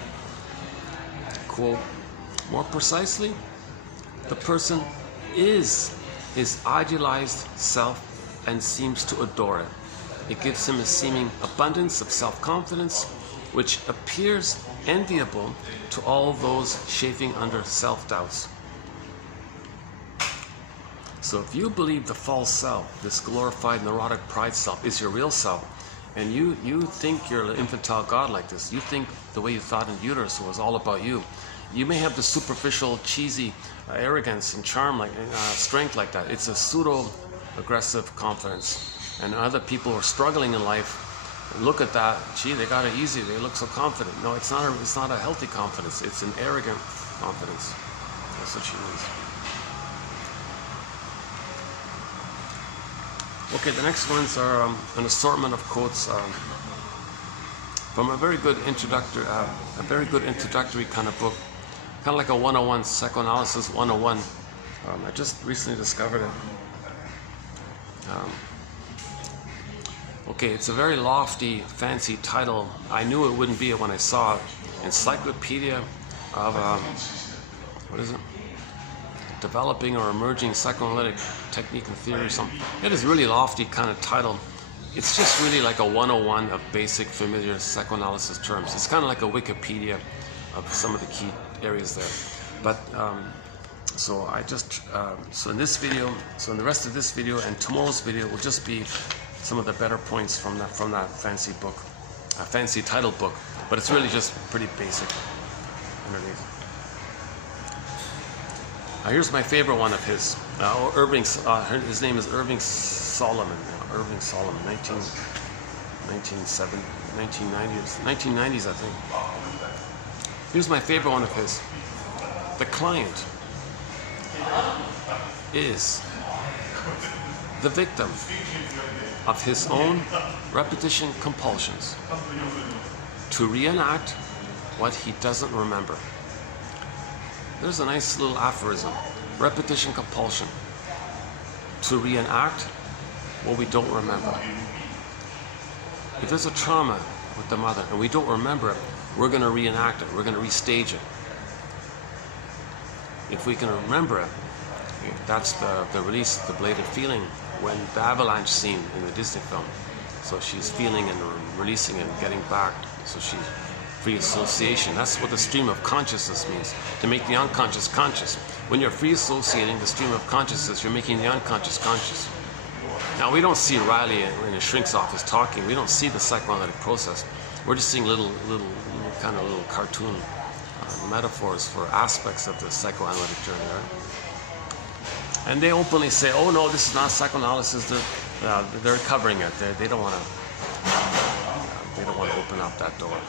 quote, more precisely, the person is his idealized self and seems to adore it. It gives him a seeming abundance of self-confidence, which appears enviable to all those chafing under self-doubts. So if you believe the false self, this glorified neurotic pride self, is your real self, and you think you're an infantile god like this, you think the way you thought in uterus was all about you, you may have the superficial, cheesy arrogance and charm, like strength like that. It's a pseudo-aggressive confidence. And other people who are struggling in life look at that, gee, they got it easy, they look so confident. No, it's not a healthy confidence, it's an arrogant confidence. That's what she means. Okay, the next ones are an assortment of quotes from a very good introductory kind of book, kind of like a 101, Psychoanalysis 101. I just recently discovered it. Okay, it's a very lofty, fancy title. I knew it wouldn't be it when I saw it. Encyclopedia of, what is it? Developing or Emerging Psychoanalytic Technique and Theory or something. It is really lofty kind of title. It's just really like a 101 of basic familiar psychoanalysis terms. It's kind of like a Wikipedia of some of the key areas there. But so in this video, so in the rest of this video and tomorrow's video will just be some of the better points from that fancy book, a fancy title book. But it's really just pretty basic underneath. Here's my favorite one of his. His name is Irving Solomon. Irving Solomon, 1990s, I think. Here's my favorite one of his. The client is the victim of his own repetition compulsions to reenact what he doesn't remember. There's a nice little aphorism. Repetition compulsion. To reenact what we don't remember. If there's a trauma with the mother and we don't remember it, we're going to reenact it. We're going to restage it. If we can remember it, that's the release of the bladed feeling when the avalanche scene in the Disney film. So she's feeling and releasing and getting back. So she's free association. That's what the stream of consciousness means, to make the unconscious conscious. When you're free associating the stream of consciousness, you're making the unconscious conscious. Now, we don't see Riley in a shrink's office talking. We don't see the psychoanalytic process. We're just seeing little cartoon metaphors for aspects of the psychoanalytic journey, right? And they openly say, oh no, this is not psychoanalysis. They're covering it. They don't want to open up that door.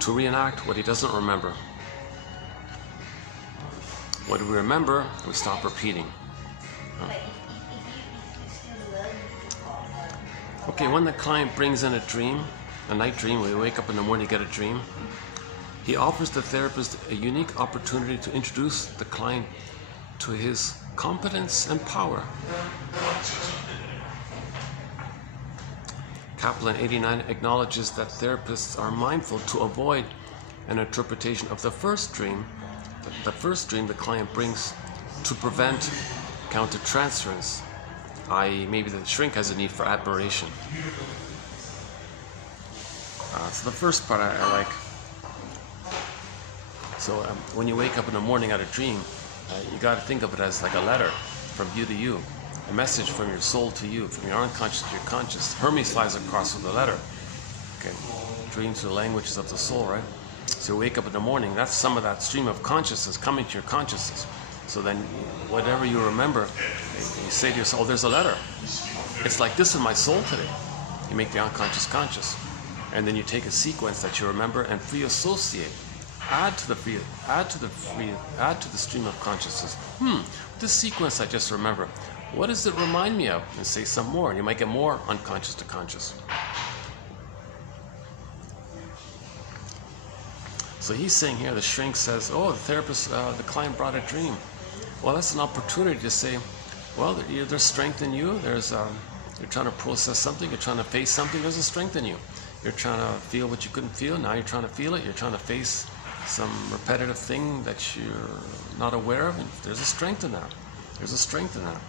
To reenact what he doesn't remember. What we remember, we stop repeating. Okay, when the client brings in a dream, a night dream, we wake up in the morning, get a dream, he offers the therapist a unique opportunity to introduce the client to his competence and power. Kaplan 89 acknowledges that therapists are mindful to avoid an interpretation of the first dream the client brings to prevent countertransference, i.e. maybe the shrink has a need for admiration. So the first part I like. So when you wake up in the morning out of a dream, You got to think of it as like a letter from you to you, a message from your soul to you, from your unconscious to your conscious. Hermes flies across with a letter. Okay, dreams are the languages of the soul, right? So you wake up in the morning, that's some of that stream of consciousness coming to your consciousness. So then whatever you remember, you say to yourself, oh, there's a letter. It's like this in my soul today. You make the unconscious conscious. And then you take a sequence that you remember and free associate. Add to the stream of consciousness. This sequence I just remember, what does it remind me of? And say some more, and you might get more unconscious to conscious. So he's saying here, the shrink says, oh, the therapist, the client brought a dream. Well, that's an opportunity to say, well, there's strength in you. There's you're trying to process something. You're trying to face something. There's a strength in you. You're trying to feel what you couldn't feel. Now you're trying to feel it. You're trying to face some repetitive thing that you're not aware of. And there's a strength in that. There's a strength in that.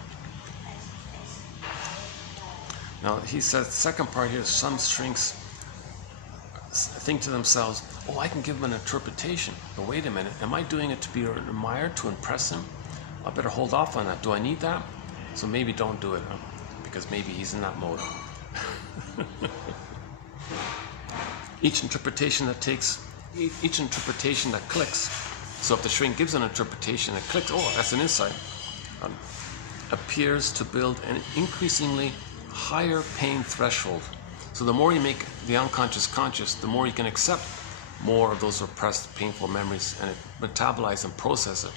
Now, he says, the second part here, some shrinks think to themselves, oh, I can give him an interpretation. But wait a minute, am I doing it to be admired, to impress him? I better hold off on that. Do I need that? So maybe don't do it, because maybe he's in that mode. Each interpretation that clicks. So if the shrink gives an interpretation that clicks, oh, that's an insight, appears to build an increasingly higher pain threshold. So the more you make the unconscious conscious, the more you can accept more of those repressed painful memories and metabolize and process it.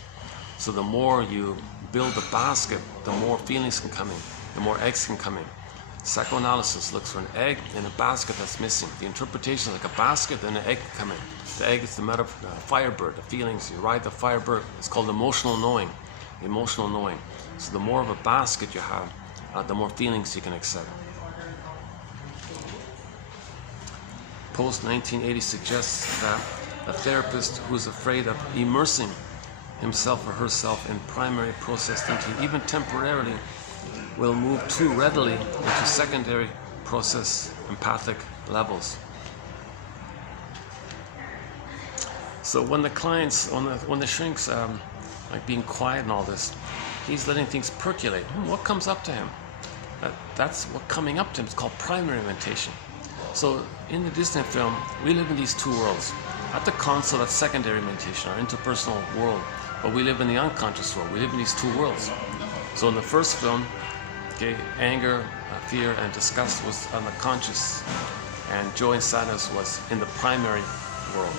So the more you build a basket, the more feelings can come in, the more eggs can come in. Psychoanalysis looks for an egg in a basket that's missing. The interpretation is like a basket, then an egg can come in. The egg is the firebird, the feelings. You ride the firebird. It's called emotional knowing. Emotional knowing. So the more of a basket you have, the more feelings you can accept. Post-1980 suggests that a therapist who is afraid of immersing himself or herself in primary process thinking, even temporarily, will move too readily into secondary process empathic levels. So when the clients, when the shrinks, like being quiet and all this, he's letting things percolate. What comes up to him? That's what coming up to him is called primary mentation. So in the Disney film, we live in these two worlds. At the console, that's secondary mentation, our interpersonal world. But we live in the unconscious world. We live in these two worlds. So in the first film, okay, anger, fear, and disgust was on the conscious, and joy and sadness was in the primary world.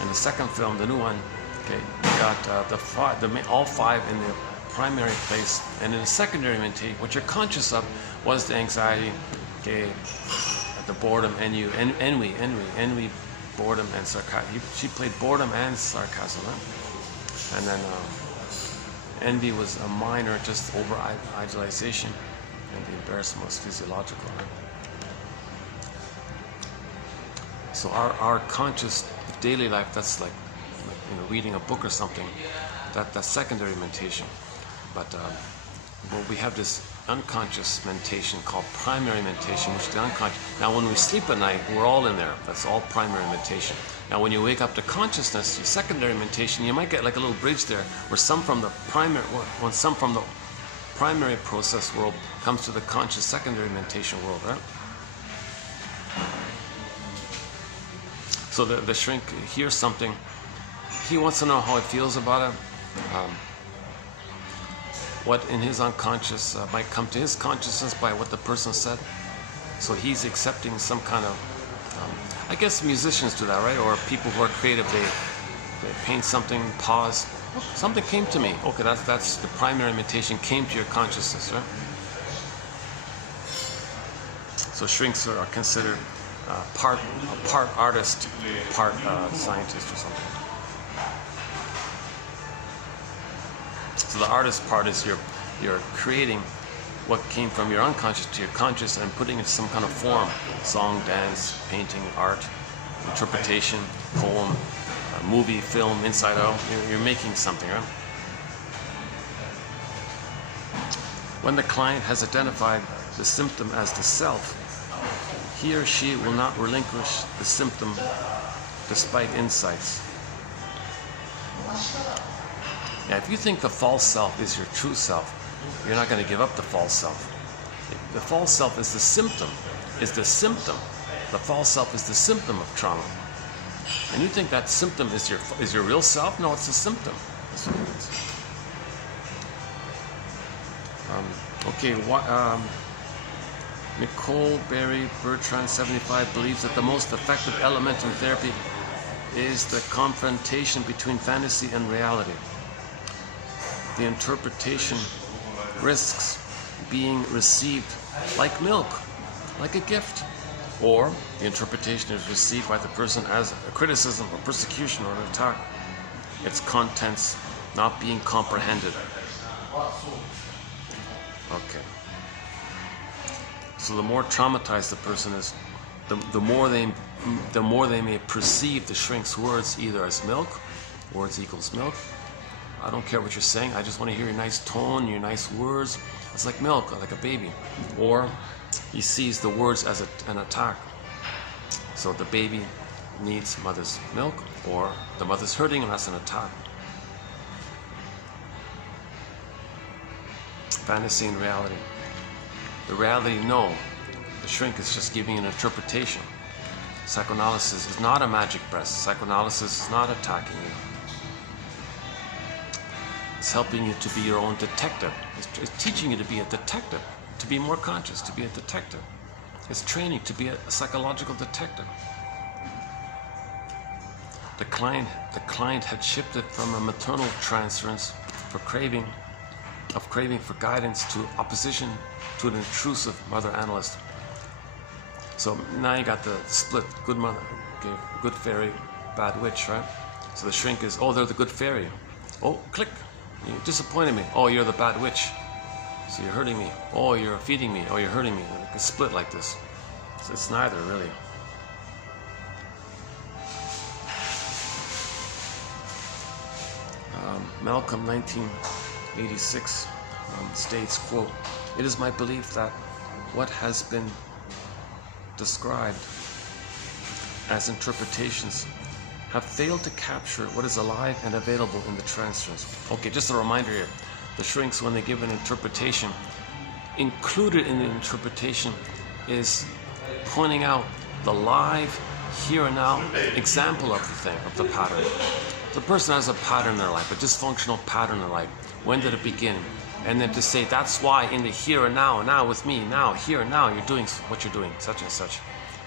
In the second film, the new one, okay, you got all five in the primary place, and in the secondary mentation, what you're conscious of was the anxiety, okay, the boredom, envy, boredom, and sarcasm. She played boredom and sarcasm, right? And then envy was a minor, just over idealization, and the embarrassment was physiological, right? So our conscious daily life, that's like reading a book or something, that's secondary mentation. But we have this unconscious mentation called primary mentation, which is the unconscious. Now when we sleep at night, we're all in there. That's all primary mentation. Now when you wake up to consciousness, your secondary mentation, you might get like a little bridge there, where some from the primary process world comes to the conscious secondary mentation world, right? So the shrink hears something. He wants to know how he feels about it. What in his unconscious might come to his consciousness by what the person said. So he's accepting some kind of, I guess musicians do that, right? Or people who are creative, they paint something, pause. Something came to me. Okay, that's the primary mentation came to your consciousness, right? So shrinks are considered part artist, part scientist or something. So the artist part is you're creating what came from your unconscious to your conscious and putting it in some kind of form: song, dance, painting, art, interpretation, poem, movie, film, inside out. You're making something, right? When the client has identified the symptom as the self, he or she will not relinquish the symptom despite insights. Yeah, if you think the false self is your true self, you're not going to give up the false self. The false self is the symptom. The false self is the symptom of trauma. And you think that symptom is your real self? No, it's a symptom. That's what it is. Nicole Berry Bertrand, 75, believes that the most effective element in therapy is the confrontation between fantasy and reality. The interpretation risks being received like milk, like a gift, or the interpretation is received by the person as a criticism or persecution or an attack, its contents not being comprehended. Okay. So the more traumatized the person is, the more they may perceive the shrink's words either as milk, words equals milk. I don't care what you're saying, I just want to hear your nice tone, your nice words. It's like milk, like a baby. Or he sees the words as an attack. So the baby needs mother's milk, or the mother's hurting and that's an attack. Fantasy and reality. The reality, no. The shrink is just giving an interpretation. Psychoanalysis is not a magic breast. Psychoanalysis is not attacking you. It's helping you to be your own detective. It's teaching you to be a detective, to be more conscious, to be a detective. It's training to be a psychological detective. The client had shifted from a maternal transference for craving for guidance to opposition to an intrusive mother analyst. So now you got the split, good mother, okay, good fairy, bad witch, right? So the shrink is, oh, they're the good fairy. Oh, click, you disappointed me. Oh, you're the bad witch. So you're hurting me. Oh, you're feeding me. Oh, you're hurting me. It's split like this. So it's neither, really. Malcolm, 1986, states, quote, "It is my belief that what has been described as interpretations have failed to capture what is alive and available in the transference." Okay, just a reminder here. The shrinks, when they give an interpretation, included in the interpretation is pointing out the live, here and now example of the thing, of the pattern. The person has a pattern in their life, a dysfunctional pattern in their life. When did it begin? And then to say, that's why in the here and now with me, now, here and now, you're doing what you're doing, such and such.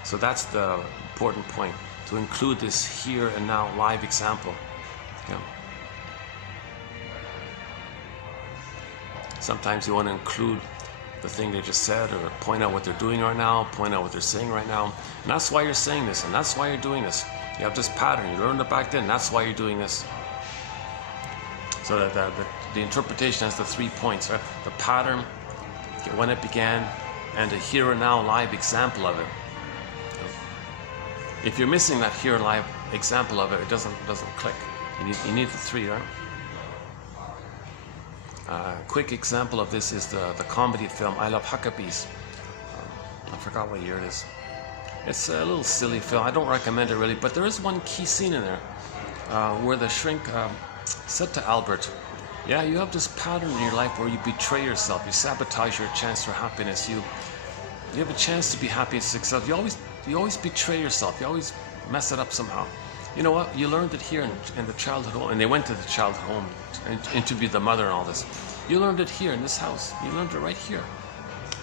So that's the important point, to include this here and now live example. Yeah. Sometimes you want to include the thing they just said, or point out what they're doing right now, point out what they're saying right now. And that's why you're saying this, and that's why you're doing this. You have this pattern, you learned it back then, that's why you're doing this. So that the interpretation has the 3 points, right? The pattern, when it began, and a here and now live example of it. If you're missing that here and live example of it, it doesn't click. You need the 3, right? A quick example of this is the comedy film I Love Huckabees. I forgot what year it is. It's a little silly film. I don't recommend it really, but there is one key scene in there where the shrink said to Albert, "Yeah, you have this pattern in your life where you betray yourself, you sabotage your chance for happiness, you have a chance to be happy and successful. You always betray yourself, you always mess it up somehow. You know what? You learned it here in the childhood home," and they went to the childhood home and interviewed the mother and all this. "You learned it here in this house. You learned it right here.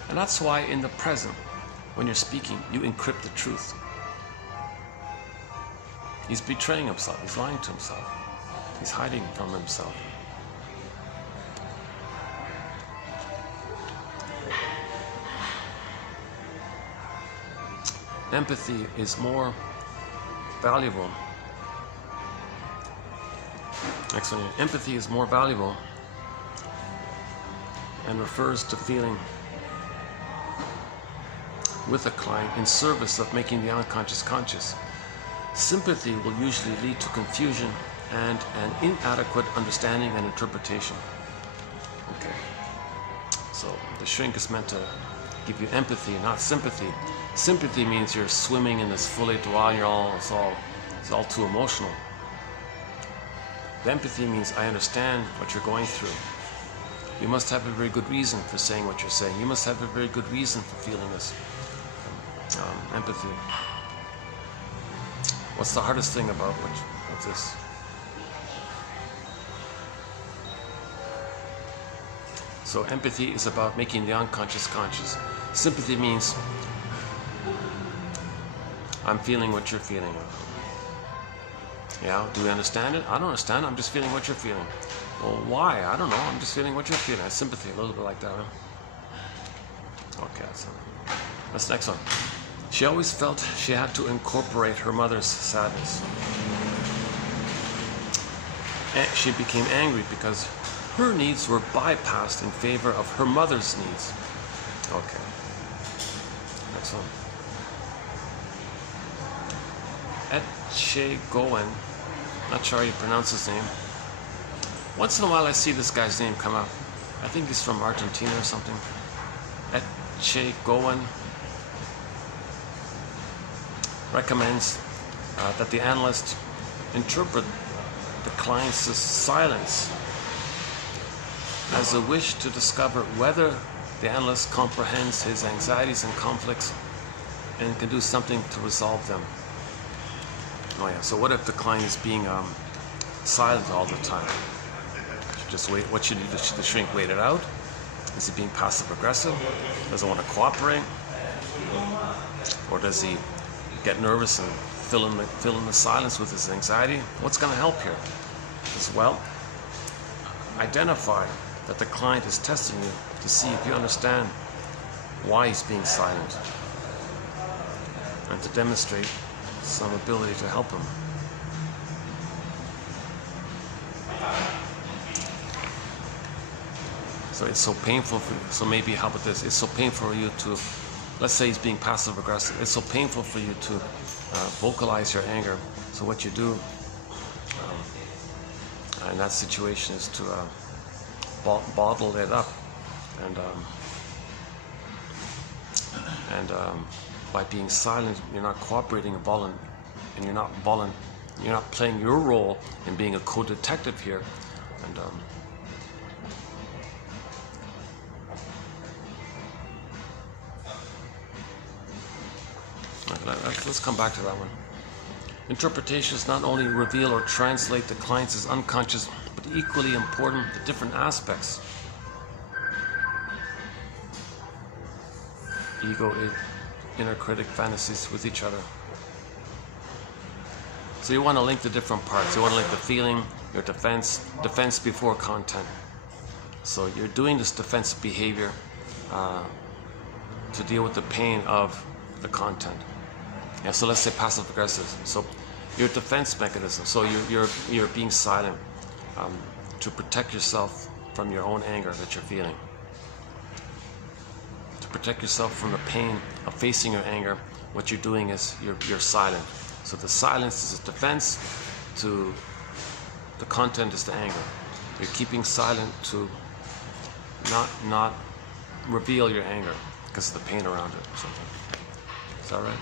And that's why in the present, when you're speaking, you encrypt the truth." He's betraying himself. He's lying to himself. He's hiding from himself. Empathy is more valuable. Next one. Empathy is more valuable and refers to feeling with a client in service of making the unconscious conscious. Sympathy will usually lead to confusion and an inadequate understanding and interpretation. Okay. So the shrink is meant to give you empathy, not sympathy. Sympathy means you're swimming in this folie à toi, it's all too emotional. The empathy means I understand what you're going through. You must have a very good reason for saying what you're saying. You must have a very good reason for feeling this. Empathy. What's the hardest thing about this? So empathy is about making the unconscious conscious. Sympathy means I'm feeling what you're feeling. Yeah, do we understand it? I don't understand. I'm just feeling what you're feeling. Well, why? I don't know. I'm just feeling what you're feeling. Sympathy, a little bit like that, huh? Okay, so that's the next one. She always felt she had to incorporate her mother's sadness. And she became angry because her needs were bypassed in favor of her mother's needs. Okay. Next one. Etche Goen, not sure how you pronounce his name. Once in a while I see this guy's name come up. I think he's from Argentina or something. Etche Goen recommends that the analyst interpret the client's silence as a wish to discover whether the analyst comprehends his anxieties and conflicts and can do something to resolve them. Oh yeah, so what if the client is being silent all the time? Should just wait. What should the shrink wait it out? Is he being passive aggressive? Does he want to cooperate? Or does he get nervous and fill in the silence with his anxiety? What's going to help here? As well, identify that the client is testing you to see if you understand why he's being silent, and to demonstrate some ability to help him. So it's so painful for you. So maybe how about this? It's so painful for you to, let's say he's being passive aggressive. It's so painful for you to vocalize your anger. So what you do in that situation is to bottle it up, and by being silent, you're not cooperating and you're not playing your role in being a co-detective here, and let's come back to that one. Interpretations not only reveal or translate the client's unconscious, but equally important, the different aspects. Ego, inner critic fantasies with each other. So you want to link the different parts. You want to link the feeling, your defense before content. So you're doing this defensive behavior to deal with the pain of the content. Yeah, so let's say passive aggressive. So your defense mechanism. So you're being silent to protect yourself from your own anger that you're feeling. To protect yourself from the pain of facing your anger, what you're doing is you're silent. So the silence is a defense to the content is the anger. You're keeping silent to not reveal your anger because of the pain around it or something. Is that right?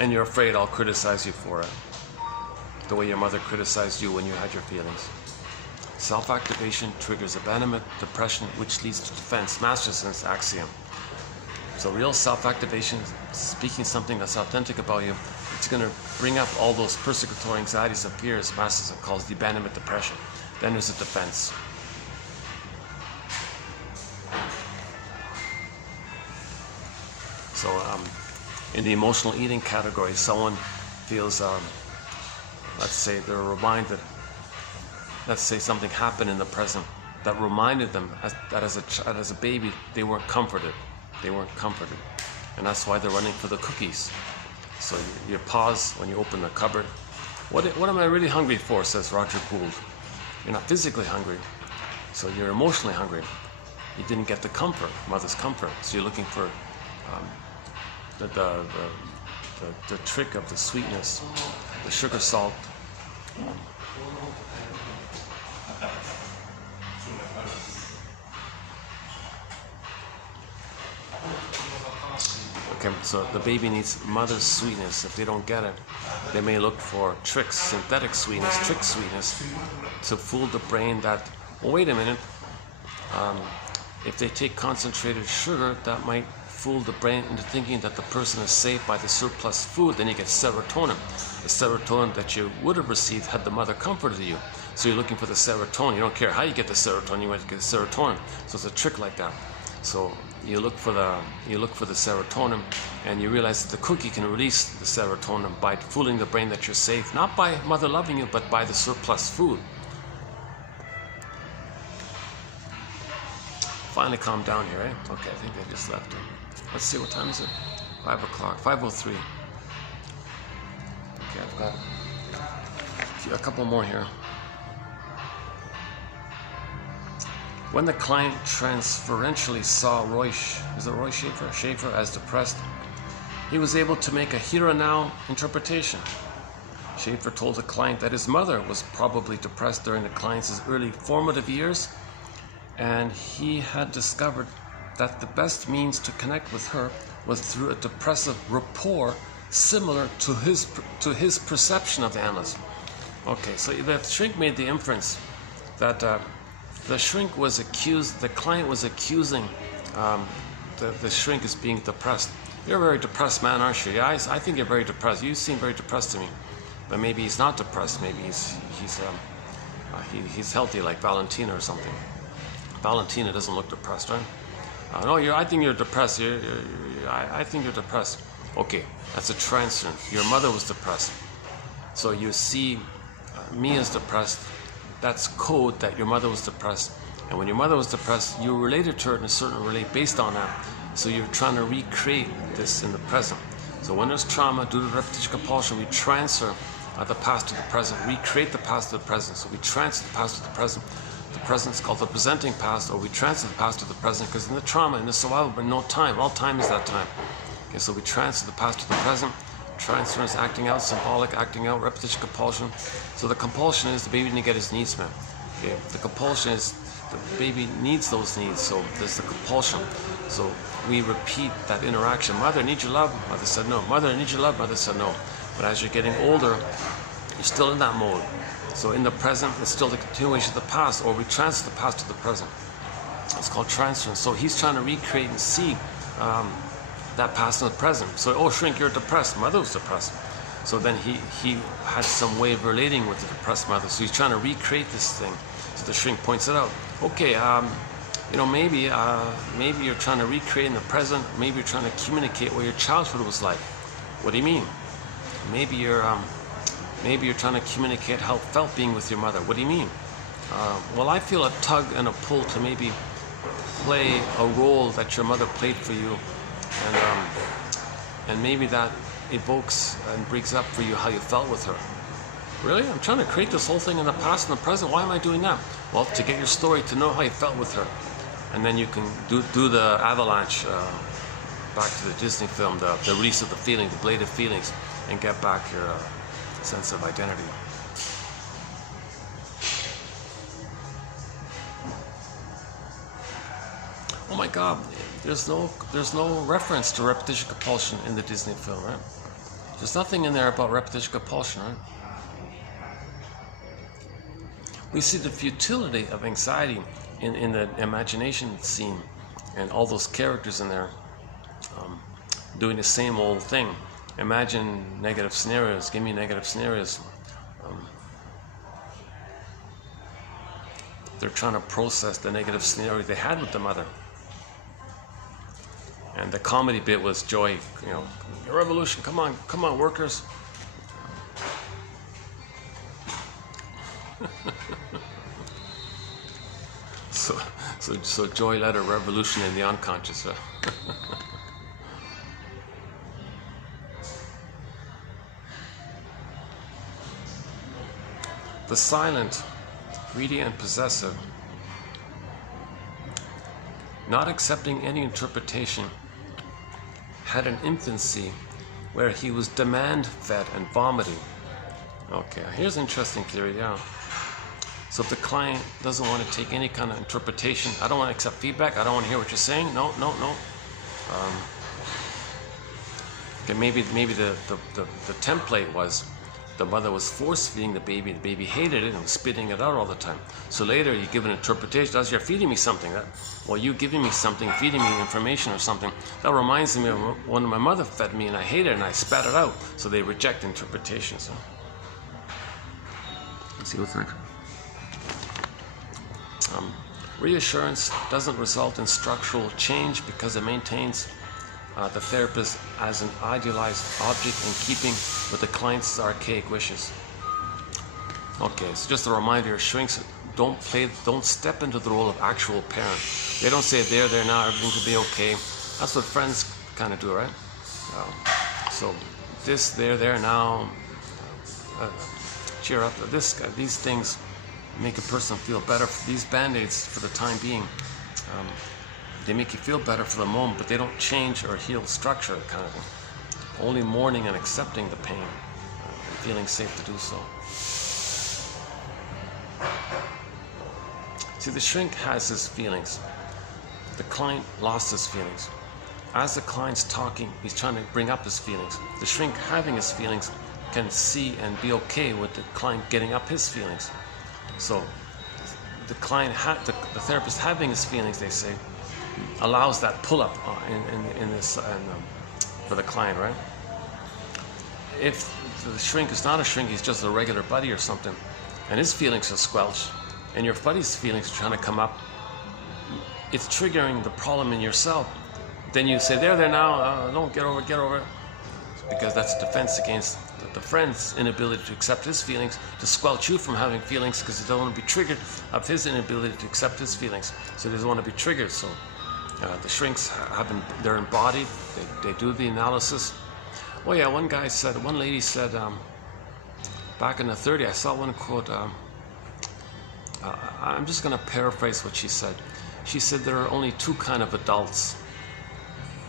And you're afraid I'll criticize you for it, the way your mother criticized you when you had your feelings. Self-activation triggers abandonment, depression, which leads to defense. Masterson's axiom. So real self-activation, speaking something that's authentic about you, it's going to bring up all those persecutory anxieties and fears Masterson calls the abandonment depression. Then there's a defense. So in the emotional eating category, someone feels, let's say they're reminded, let's say something happened in the present that reminded them that as a baby they weren't comforted. They weren't comforted. And that's why they're running for the cookies. So you pause when you open the cupboard. What am I really hungry for, says Roger Gould. You're not physically hungry, so you're emotionally hungry. You didn't get the comfort, mother's comfort, so you're looking for the trick of the sweetness, the sugar salt. Okay, so the baby needs mother's sweetness. If they don't get it, they may look for tricks, synthetic sweetness, trick sweetness, to fool the brain that, well, wait a minute, if they take concentrated sugar, that might fool the brain into thinking that the person is safe by the surplus food. Then you get serotonin. The serotonin that you would have received had the mother comforted you. So you're looking for the serotonin. You don't care how you get the serotonin, you want to get the serotonin. So it's a trick like that. So you look for the serotonin, and you realize that the cookie can release the serotonin by fooling the brain that you're safe, not by mother loving you, but by the surplus food. Finally calm down here, eh? Okay, I think they just left it. Let's see, what time is it? 5 o'clock, 5:03. Okay, I've got a couple more here. When the client transferentially saw Roy Schaefer as depressed, he was able to make a here and now interpretation. Schaefer told the client that his mother was probably depressed during the client's early formative years, and he had discovered that the best means to connect with her was through a depressive rapport similar to his perception of the analyst. Okay, so the shrink made the inference that the client was accusing the shrink as being depressed. You're a very depressed man, aren't you? Yeah, I think you're very depressed. You seem very depressed to me. But maybe he's not depressed. Maybe he's healthy, like Valentina or something. Valentina doesn't look depressed, right? No, I think you're depressed. I think you're depressed. Okay, that's a transference. Your mother was depressed. So you see me as depressed. That's code that your mother was depressed. And when your mother was depressed, you related to her in a certain way based on that. So you're trying to recreate this in the present. So when there's trauma due to repetition compulsion, we transfer the past to the present, recreate the past to the present. So we transfer the past to the present. The present is called the presenting past, or we transfer the past to the present, because in the trauma, in the survival, but no time, all time is that time. Okay, so we transfer the past to the present. Transference, acting out, symbolic, acting out, repetition, compulsion. So the compulsion is the baby didn't get his needs met. Okay, the compulsion is the baby needs those needs, so there's the compulsion. So we repeat that interaction. Mother, I need your love. Mother said no. Mother, I need your love. Mother said no. But as you're getting older, you're still in that mode. So in the present, it's still the continuation of the past, or we transfer the past to the present. It's called transference. So he's trying to recreate and see that past in the present. So, oh, shrink, you're depressed. Mother was depressed. So then he had some way of relating with the depressed mother. So he's trying to recreate this thing. So the shrink points it out. Okay, maybe you're trying to recreate in the present. Maybe you're trying to communicate what your childhood was like. What do you mean? Maybe you're trying to communicate how it felt being with your mother. What do you mean? Well, I feel a tug and a pull to maybe play a role that your mother played for you, and maybe that evokes and brings up for you how you felt with her. Really? I'm trying to create this whole thing in the past and the present. Why am I doing that? Well, to get your story, to know how you felt with her. And then you can do the avalanche, back to the Disney film, the release of the feeling, the blade of feelings, and get back your sense of identity. Oh my God, there's no reference to repetition compulsion in the Disney film, right? There's nothing in there about repetition compulsion, right? We see the futility of anxiety in the imagination scene, and all those characters in there doing the same old thing. Imagine negative scenarios. Give me negative scenarios. They're trying to process the negative scenario they had with the mother. And the comedy bit was Joy, revolution, come on, workers. So Joy led a revolution in the unconscious. The silent, greedy and possessive, not accepting any interpretation, had an infancy where he was demand-fed and vomiting. Okay, here's an interesting theory, yeah. So if the client doesn't want to take any kind of interpretation, I don't want to accept feedback, I don't want to hear what you're saying, no. Okay, maybe the template was the mother was force-feeding the baby hated it and was spitting it out all the time. So later you give an interpretation, as you're feeding me something, well, you giving me something, feeding me information or something, that reminds me of when my mother fed me and I hated it and I spat it out. So they reject interpretations. Let's see what's next. Reassurance doesn't result in structural change because it maintains the therapist as an idealized object in keeping with the client's archaic wishes. Okay, so just a reminder, shrinks don't step into the role of actual parent. They don't say there now, everything could be okay. That's what friends kind of do, right? So this, there now, cheer up. These things make a person feel better. These band-aids for the time being. They make you feel better for the moment, but they don't change or heal structure, kind of thing. Only mourning and accepting the pain, and feeling safe to do so. See, the shrink has his feelings. The client lost his feelings. As the client's talking, he's trying to bring up his feelings. The shrink, having his feelings, can see and be okay with the client getting up his feelings. So the client, the therapist having his feelings, they say, allows that pull-up in this for the client, right? If the shrink is not a shrink, he's just a regular buddy or something, and his feelings are squelched, and your buddy's feelings are trying to come up, it's triggering the problem in yourself. Then you say, there now, don't get over it. Because that's a defense against the friend's inability to accept his feelings, to squelch you from having feelings, because you don't want to be triggered of his inability to accept his feelings. So he doesn't want to be triggered. So the shrinks they're embodied, they do the analysis. Oh yeah, one lady said, back in the 30s, I saw one quote, I'm just going to paraphrase what she said. She said there are only two kind of adults,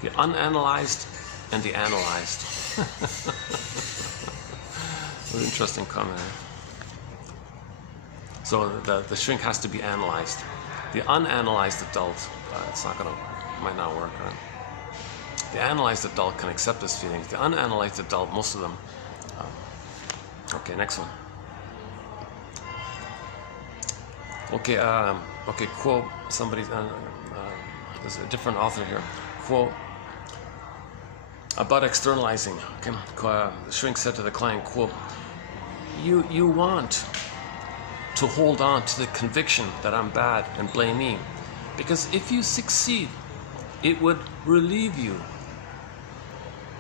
the unanalyzed and the analyzed. An interesting comment. So the shrink has to be analyzed. The unanalyzed adult, might not work, right? The analyzed adult can accept his feelings. The unanalyzed adult, most of them. Okay, next one. Okay, quote, somebody, there's a different author here. Quote, about externalizing. Okay, the shrink said to the client, quote, you want to hold on to the conviction that I'm bad and blame me, because if you succeed, it would relieve you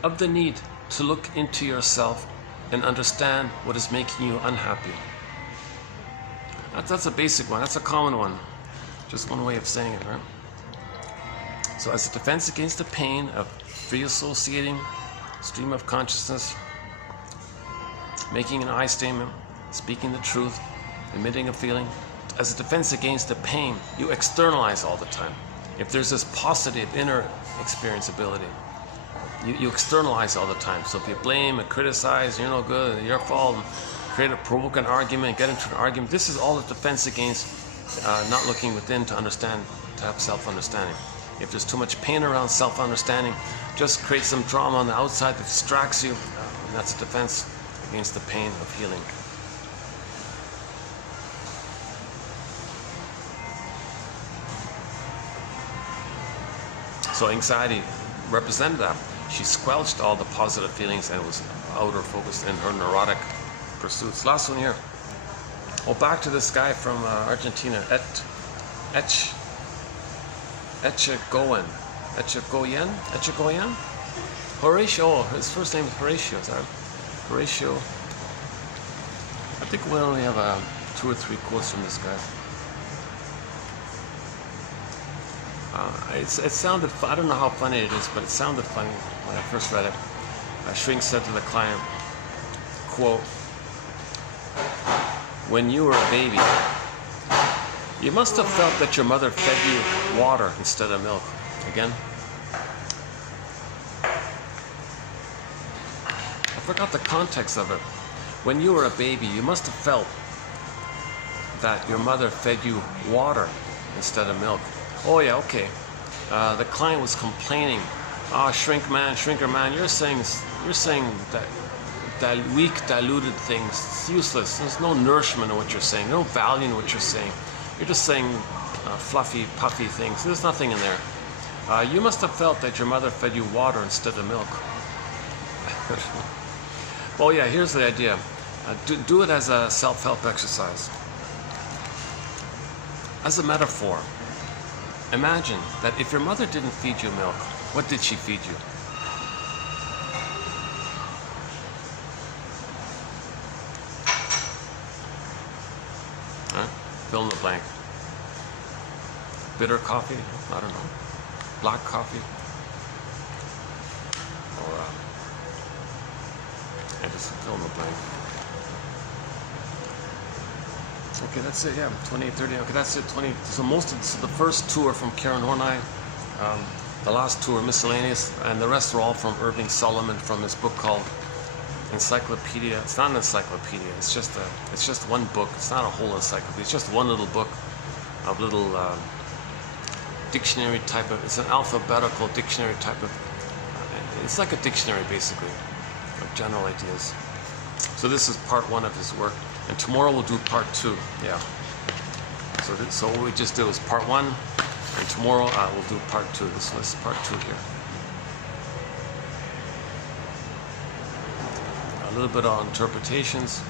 of the need to look into yourself and understand what is making you unhappy. That's a basic one. That's a common one. Just one way of saying it, right? So as a defense against the pain of free associating, stream of consciousness, making an I statement, speaking the truth, emitting a feeling, as a defense against the pain, you externalize all the time. If there's this positive inner experienceability, you externalize all the time. So if you blame and criticize, you're no good, your fault, and provoke an argument, get into an argument, this is all a defense against not looking within to understand, to have self-understanding. If there's too much pain around self-understanding, just create some drama on the outside that distracts you, and that's a defense against the pain of healing. So anxiety represented that. She squelched all the positive feelings and was outer focused in her neurotic pursuits. Last one here. Well, back to this guy from Argentina, Echegoyen? Horatio, his first name is Horatio, sorry. Horatio. I think we only have 2 or 3 quotes from this guy. It sounded, I don't know how funny it is, but it sounded funny when I first read it. A shrink said to the client, quote, when you were a baby, you must have felt that your mother fed you water instead of milk. Again. I forgot the context of it. When you were a baby, you must have felt that your mother fed you water instead of milk. Oh yeah, okay. The client was complaining Ah, shrinker man, you're saying that weak, diluted things. It's useless. There's no nourishment in what you're saying, no value in what you're saying. You're just saying fluffy, puffy things. There's nothing in there. You must have felt that your mother fed you water instead of milk. Well, yeah, here's the idea. Do it as a self-help exercise. As a metaphor, imagine that if your mother didn't feed you milk, what did she feed you? Huh? Fill in the blank. Bitter coffee? I don't know. Black coffee? Or, and just fill in the blank. Okay, that's it, yeah, 28, 30, okay, that's it, 20, so the first two are from Karen Horney, the last two are miscellaneous, and the rest are all from Irving Solomon from his book called Encyclopedia. It's not an encyclopedia, it's just one book, it's not a whole encyclopedia, it's just one little book, a little dictionary type of, it's an alphabetical dictionary type of, it's like a dictionary basically, of general ideas. So this is part one of his work. And tomorrow we'll do part two, yeah. So what we just did was part one, and tomorrow we'll do part two. This is part two here. A little bit on interpretations.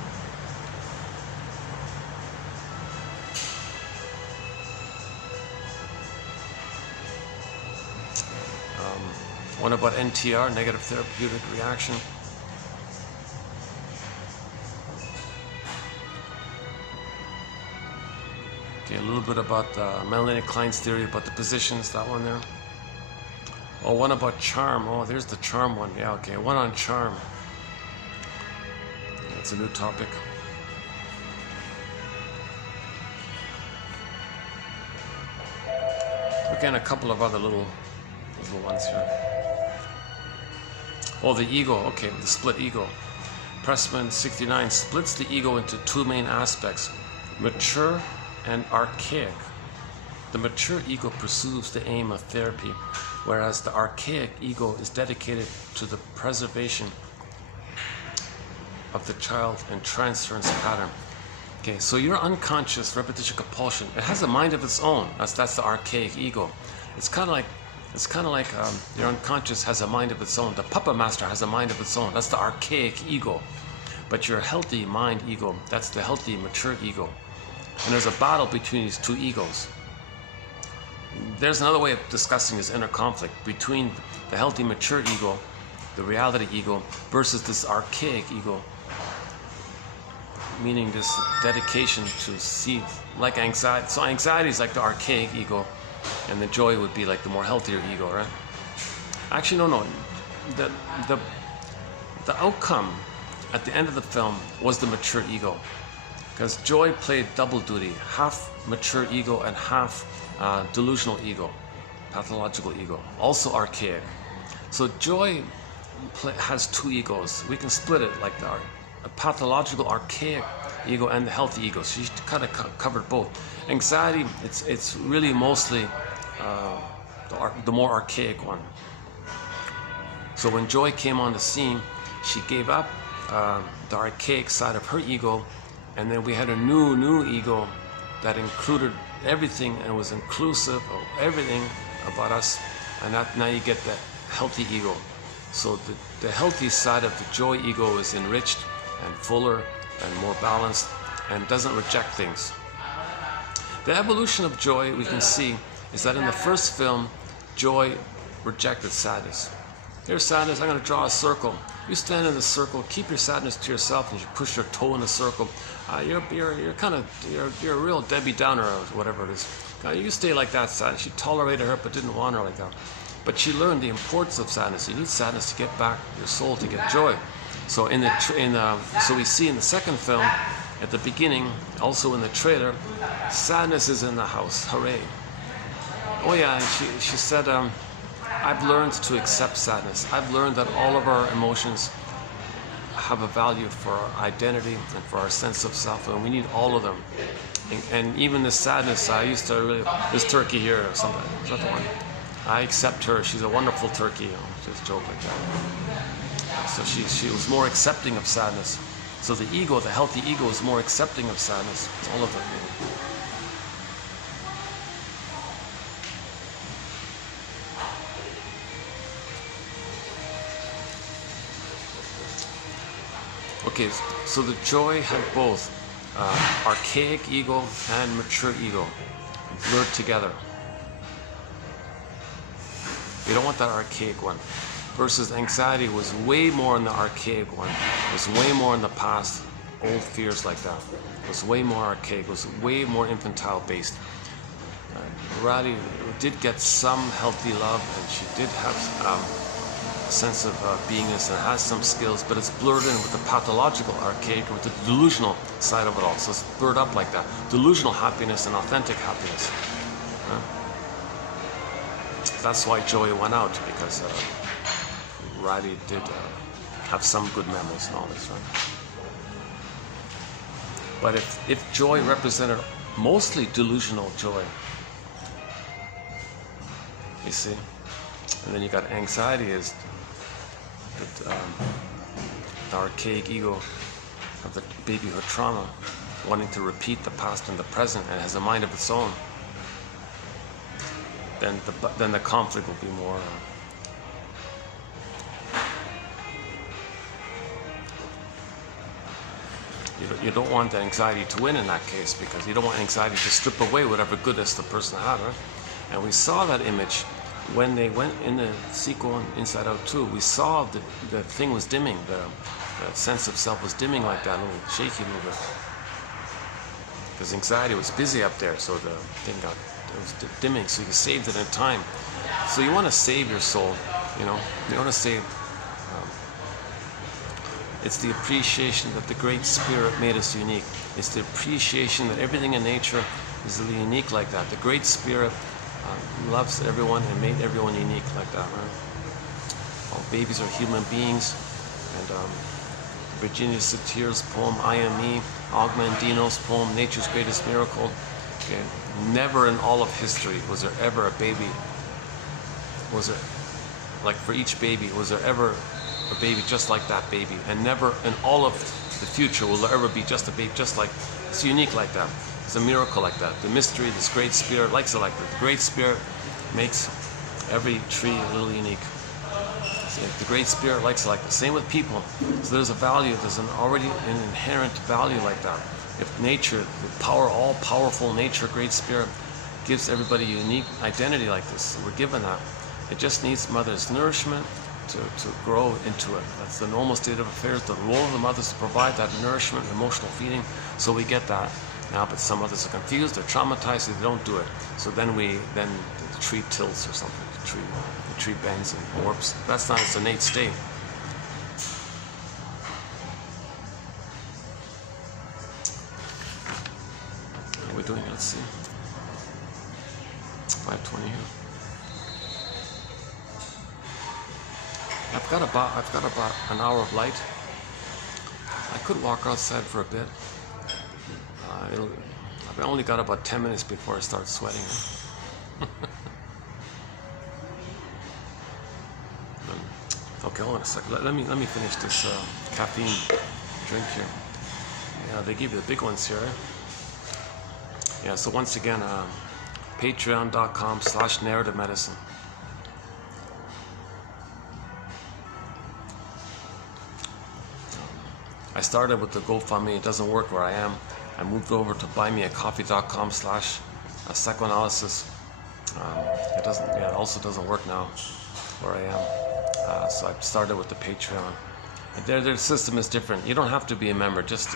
One about NTR, negative therapeutic reaction. Okay, a little bit about Melanie Klein's theory about the positions, that one there. Oh, one about charm. Oh, there's the charm one. Yeah, okay, one on charm. That's a new topic. Again, a couple of other little ones here. Oh, the ego. Okay, the split ego. Pressman 69 splits the ego into two main aspects: mature and archaic. The mature ego pursues the aim of therapy, whereas the archaic ego is dedicated to the preservation of the child and transference pattern. Okay, so your unconscious repetition compulsion, it has a mind of its own. That's the archaic ego. It's kind of like your unconscious has a mind of its own. The puppet master has a mind of its own. That's the archaic ego. But your healthy mind ego, that's the healthy mature ego. And there's a battle between these two egos. There's another way of discussing this inner conflict between the healthy mature ego, the reality ego, versus this archaic ego, meaning this dedication to see, like anxiety. So anxiety is like the archaic ego, and the joy would be like the more healthier ego, right? Actually, no. The outcome at the end of the film was the mature ego. Because joy played double duty, half mature ego and half delusional ego, pathological ego, also archaic. So joy has two egos. We can split it like a pathological archaic ego and the healthy ego. So she kind of covered both. Anxiety, it's really mostly the more archaic one. So when joy came on the scene, she gave up the archaic side of her ego. And then we had a new ego that included everything and was inclusive of everything about us. And now you get that healthy ego. So the healthy side of the joy ego is enriched and fuller and more balanced and doesn't reject things. The evolution of joy we can see is that in the first film, joy rejected sadness. Here's sadness, I'm going to draw a circle. You stand in the circle, keep your sadness to yourself, and you push your toe in the circle. You're a real Debbie Downer or whatever it is. You stay like that, sadness. She tolerated her, but didn't want her like that. But she learned the importance of sadness. You need sadness to get back your soul to get joy. So so we see in the second film, at the beginning, also in the trailer, sadness is in the house. Hooray! Oh yeah, and she said, I've learned to accept sadness. I've learned that all of our emotions have a value for our identity and for our sense of self, and we need all of them. And even the sadness, I used to really, this turkey here or something, is that the one? I accept her. She's a wonderful turkey. You know, just joke like that. So she was more accepting of sadness. So the ego, the healthy ego, is more accepting of sadness. It's all of it. Okay, so the joy had both archaic ego and mature ego blurred together. You don't want that archaic one. Versus anxiety was way more in the archaic one. It was way more in the past, old fears like that. It was way more archaic. It was way more infantile based. Radi did get some healthy love, and she did have a sense of beingness and has some skills, but it's blurred in with the pathological archaic, with the delusional side of it all. So it's blurred up like that. Delusional happiness and authentic happiness. That's why joy went out, because Radi did have some good memories and all this, right? But if joy represented mostly delusional joy, you see, and then you got anxiety is the archaic ego of the babyhood trauma, wanting to repeat the past and the present, and has a mind of its own, then the conflict will be more you don't want the anxiety to win in that case, because you don't want anxiety to strip away whatever goodness the person had, right? And we saw that image when they went in the sequel Inside Out 2. We saw the thing was dimming, the sense of self was dimming like that, a little shaky a little bit. Because anxiety was busy up there, so the thing was dimming, so you saved it in time. So you want to save your soul, you know? You want to save... it's the appreciation that the Great Spirit made us unique. It's the appreciation that everything in nature is really unique like that. The Great Spirit loves everyone and made everyone unique like that, right? All babies are human beings. And Virginia Satir's poem, I Am Me, Augmandino's poem, Nature's Greatest Miracle. Okay. Never in all of history was there ever a baby, like for each baby, was there ever a baby just like that baby, and never in all of the future will there ever be just a baby just like, it's unique like that. It's a miracle like that. The mystery, this Great Spirit likes it like that. The Great Spirit makes every tree a little unique. See, the Great Spirit likes it like that. Same with people. So there's a value, there's already an inherent value like that. If nature, the all-powerful nature, Great Spirit, gives everybody a unique identity like this, so we're given that. It just needs mother's nourishment to grow into it. That's the normal state of affairs. The role of the mother is to provide that nourishment, emotional feeding, so we get that. Now, but some mothers are confused, they're traumatized, so they don't do it. So then the tree tilts or something. The tree bends and warps. That's not its innate state. How are we doing? Let's see. 5:20 here. I've got about an hour of light. I could walk outside for a bit. I've only got about 10 minutes before I start sweating. Okay, hold on a second. Let me finish this caffeine drink here. Yeah, they give you the big ones here. Yeah, so once again, patreon.com/narrative medicine. I started with the GoFundMe. It doesn't work where I am. I moved over to buymeacoffee.com/psychoanalysis. It also doesn't work now where I am. So I started with the Patreon. And their system is different. You don't have to be a member. Just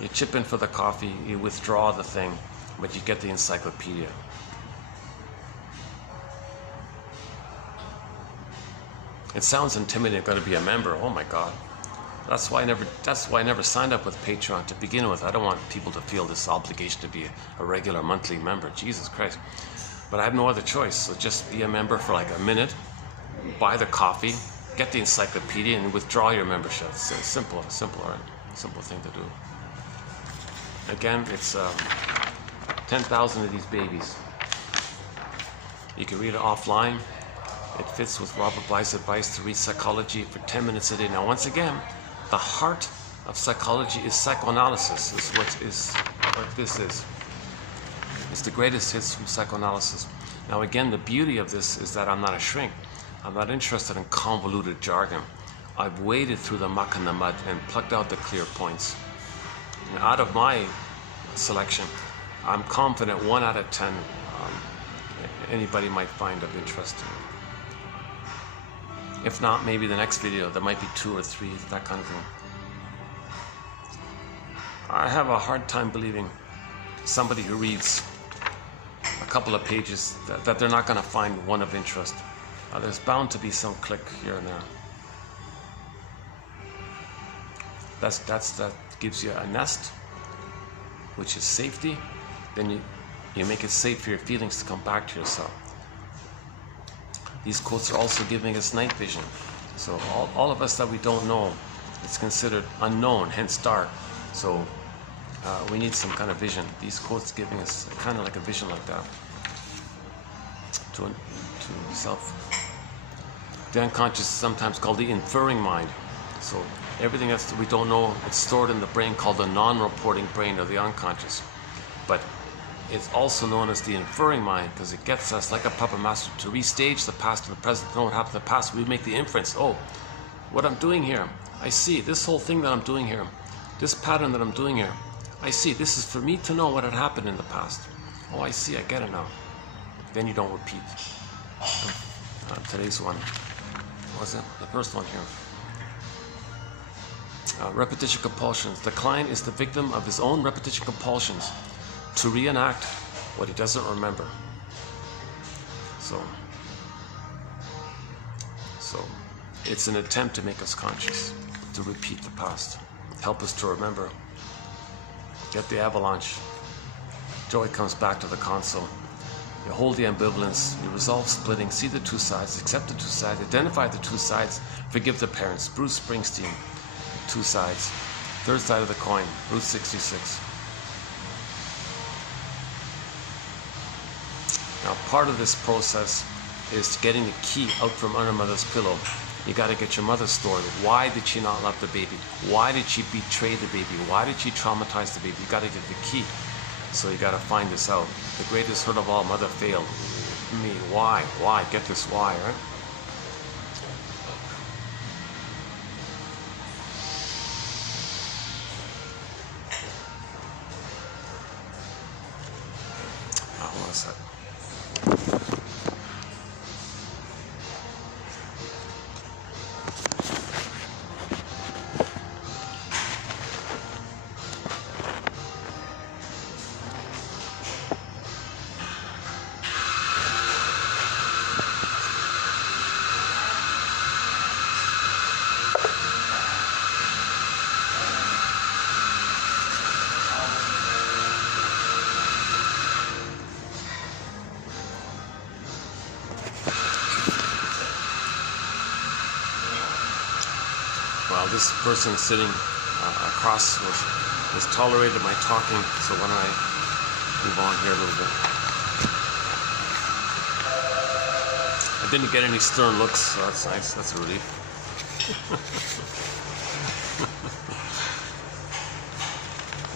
you chip in for the coffee, you withdraw the thing, but you get the encyclopedia. It sounds intimidating. I've got to be a member. Oh my God. That's why I never signed up with Patreon to begin with. I don't want people to feel this obligation to be a regular monthly member. Jesus Christ. But I have no other choice. So just be a member for like a minute, buy the coffee, get the encyclopedia, and withdraw your membership. It's a simple thing to do. Again, it's 10,000 of these babies. You can read it offline. It fits with Robert Bly's advice to read psychology for 10 minutes a day. Now, once again, the heart of psychology is psychoanalysis, is what this is. It's the greatest hits from psychoanalysis. Now, again, the beauty of this is that I'm not a shrink. I'm not interested in convoluted jargon. I've waded through the muck and the mud and plucked out the clear points. And out of my selection, I'm confident 1 out of 10 anybody might find of interest. If not, maybe the next video, there might be 2 or 3, that kind of thing. I have a hard time believing somebody who reads a couple of pages that they're not going to find one of interest. There's bound to be some click here and there. That gives you a nest, which is safety. Then you make it safe for your feelings to come back to yourself. These quotes are also giving us night vision. So all of us that we don't know, it's considered unknown, hence dark. So we need some kind of vision. These quotes giving us kind of like a vision like that to self. The unconscious is sometimes called the inferring mind. So everything that we don't know, it's stored in the brain called the non-reporting brain, or the unconscious. But it's also known as the inferring mind because it gets us, like a puppet master, to restage the past and the present, to know what happened in the past. We make the inference, oh, what I'm doing here, I see, this whole thing that I'm doing here, this pattern that I'm doing here, I see, this is for me to know what had happened in the past. Oh, I see, I get it now. Then you don't repeat. Today's one, what was it? The first one here. Repetition compulsions. The client is the victim of his own repetition compulsions to reenact what he doesn't remember. So it's an attempt to make us conscious, to repeat the past, help us to remember. Get the avalanche. Joy comes back to the console. You hold the ambivalence, you resolve splitting, see the 2 sides, accept the 2 sides, identify the 2 sides, forgive the parents. Bruce Springsteen, 2 sides. 3rd side of the coin, Route 66. Now, part of this process is getting the key out from under mother's pillow. You got to get your mother's story. Why did she not love the baby? Why did she betray the baby? Why did she traumatize the baby? You got to get the key. So you got to find this out. The greatest hurt of all, mother failed me. Why? Why? Get this why, right? One second. Well, this person sitting across was tolerated my talking, so why don't I move on here a little bit. I didn't get any stern looks, so that's nice. That's a relief.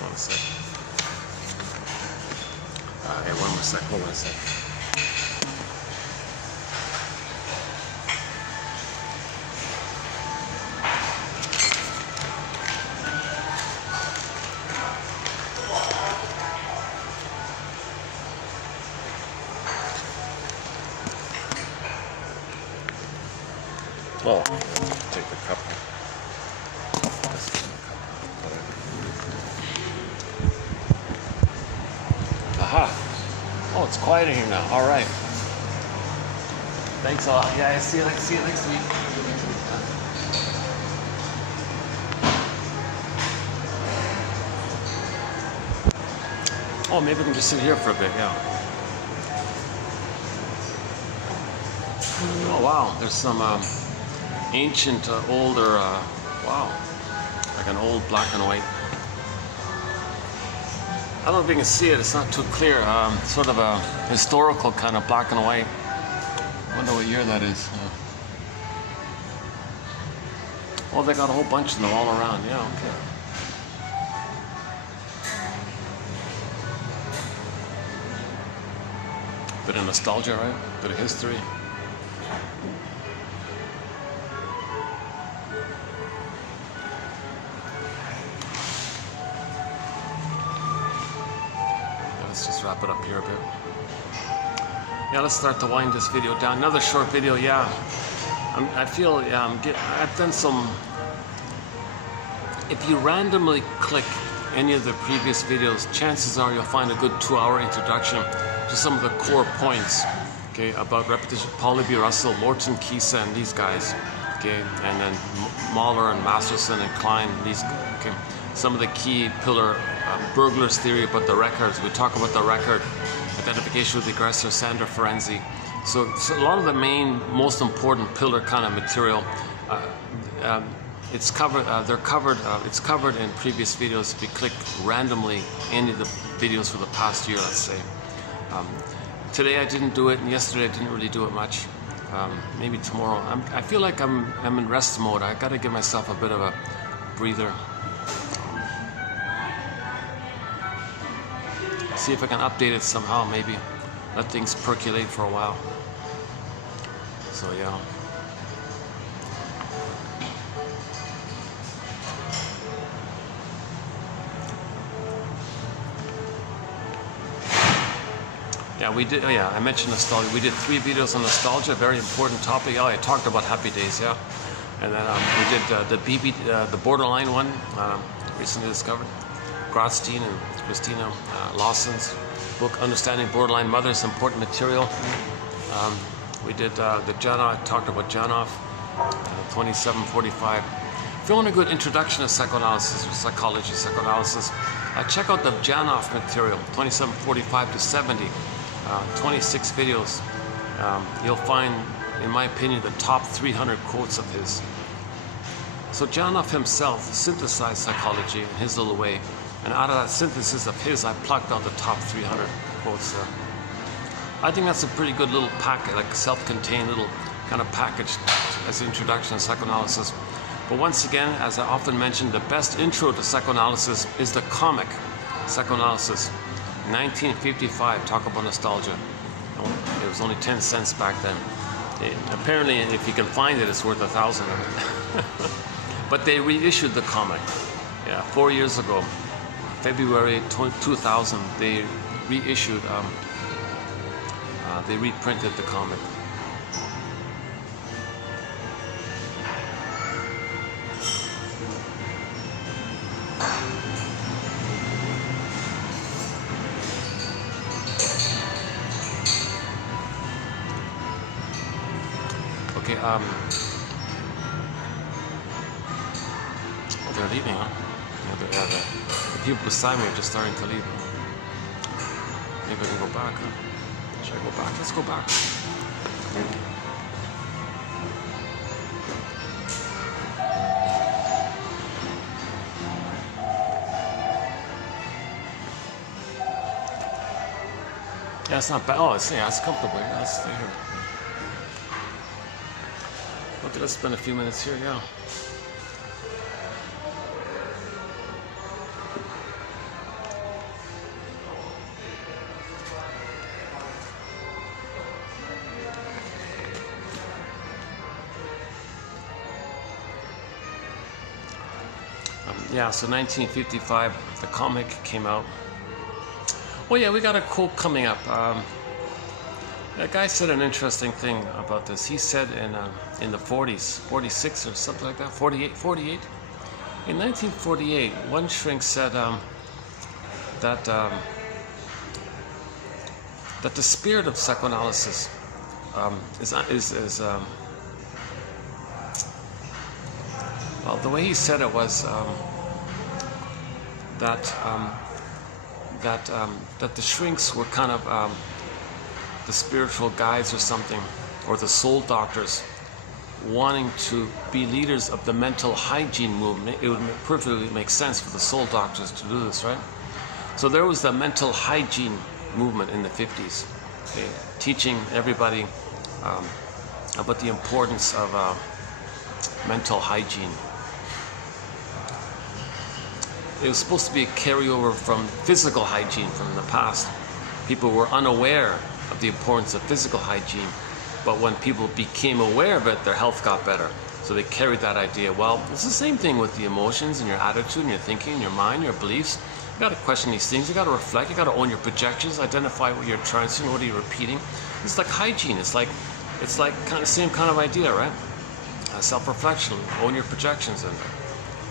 One sec. Hey, one more sec. Hold on a sec. Oh, take the cup. Aha. Oh, it's quiet in here now. All right. Thanks a lot. Yeah, see you next week. Oh, maybe we can just sit here for a bit, yeah. Oh, wow. There's some ancient, older, wow, like an old black and white. I don't know if you can see it, it's not too clear, sort of a historical kind of black and white wonder what year that is. Oh, they got a whole bunch of them all around. Yeah, okay. Bit of nostalgia, right? Bit of history. Let's just wrap it up here a bit. Yeah, let's start to wind this video down. Another short video, yeah. I feel I've done some. If you randomly click any of the previous videos, chances are you'll find a good 2-hour introduction to some of the core points, okay, about repetition. Pauli B. Russell, Morton Kisa, and these guys, okay, and then Mahler and Masterson and Klein, these, okay, some of the key pillar burglar's theory about the records. We talk about the record, identification with the aggressor, Sandra Ferenczi. So a lot of the main, most important pillar kind of material, it's covered. It's covered in previous videos. If you click randomly any of the videos for the past year, let's say. Today I didn't do it, and yesterday I didn't really do it much. Maybe tomorrow. I feel like I'm in rest mode. I got to give myself a bit of a breather. See if I can update it somehow. Maybe let things percolate for a while. So yeah. Yeah, we did. Oh yeah, I mentioned nostalgia. We did 3 videos on nostalgia, very important topic. Oh, I talked about Happy Days, yeah. And then we did the Borderline one, recently discovered. Grotstein and Christina Lawson's book, Understanding Borderline Mothers, important material. We did the Janov. I talked about Janov, 2745. If you want a good introduction to psychoanalysis or psychology, psychoanalysis, check out the Janov material, 2745 to 70. 26 videos. You'll find, in my opinion, the top 300 quotes of his. So Janov himself synthesized psychology in his little way, and out of that synthesis of his, I plucked out the top 300 quotes there. I think that's a pretty good little packet, like a self-contained little kind of package as an introduction to psychoanalysis. But once again, as I often mention, the best intro to psychoanalysis is the comic Psychoanalysis. 1955, talk about nostalgia. It was only 10 cents back then. Apparently, if you can find it, it's worth 1,000 of it. But they reissued the comic. Yeah, 4 years ago, February 2000, they reissued, they reprinted the comic. Okay, they're leaving, huh? Yeah, the people beside me are just starting to leave. Maybe I can go back, huh? Should I go back? Let's go back. Yeah, it's not bad. Oh, it's comfortable. Yeah, let's stay here. Okay, let's spend a few minutes here, yeah. Yeah, so 1955, the comic came out. Oh yeah, we got a quote coming up. That guy said an interesting thing about this. He said in the 40s, 46 or something like that, 48. In 1948, one shrink said that the spirit of psychoanalysis well, the way he said it was that the shrinks were kind of the spiritual guides or something, or the soul doctors, wanting to be leaders of the mental hygiene movement. It would perfectly make sense for the soul doctors to do this, right? So there was the mental hygiene movement in the 50s, okay, teaching everybody about the importance of mental hygiene. It was supposed to be a carryover from physical hygiene from the past. People were unaware of the importance of physical hygiene, but when people became aware of it, their health got better. So they carried that idea. Well, it's the same thing with the emotions and your attitude and your thinking and your mind, your beliefs. You got to question these things. You got to reflect. You got to own your projections. Identify what you're transferring, what are you repeating. It's like hygiene. It's like kind of same kind of idea, right? Self-reflection. Own your projections and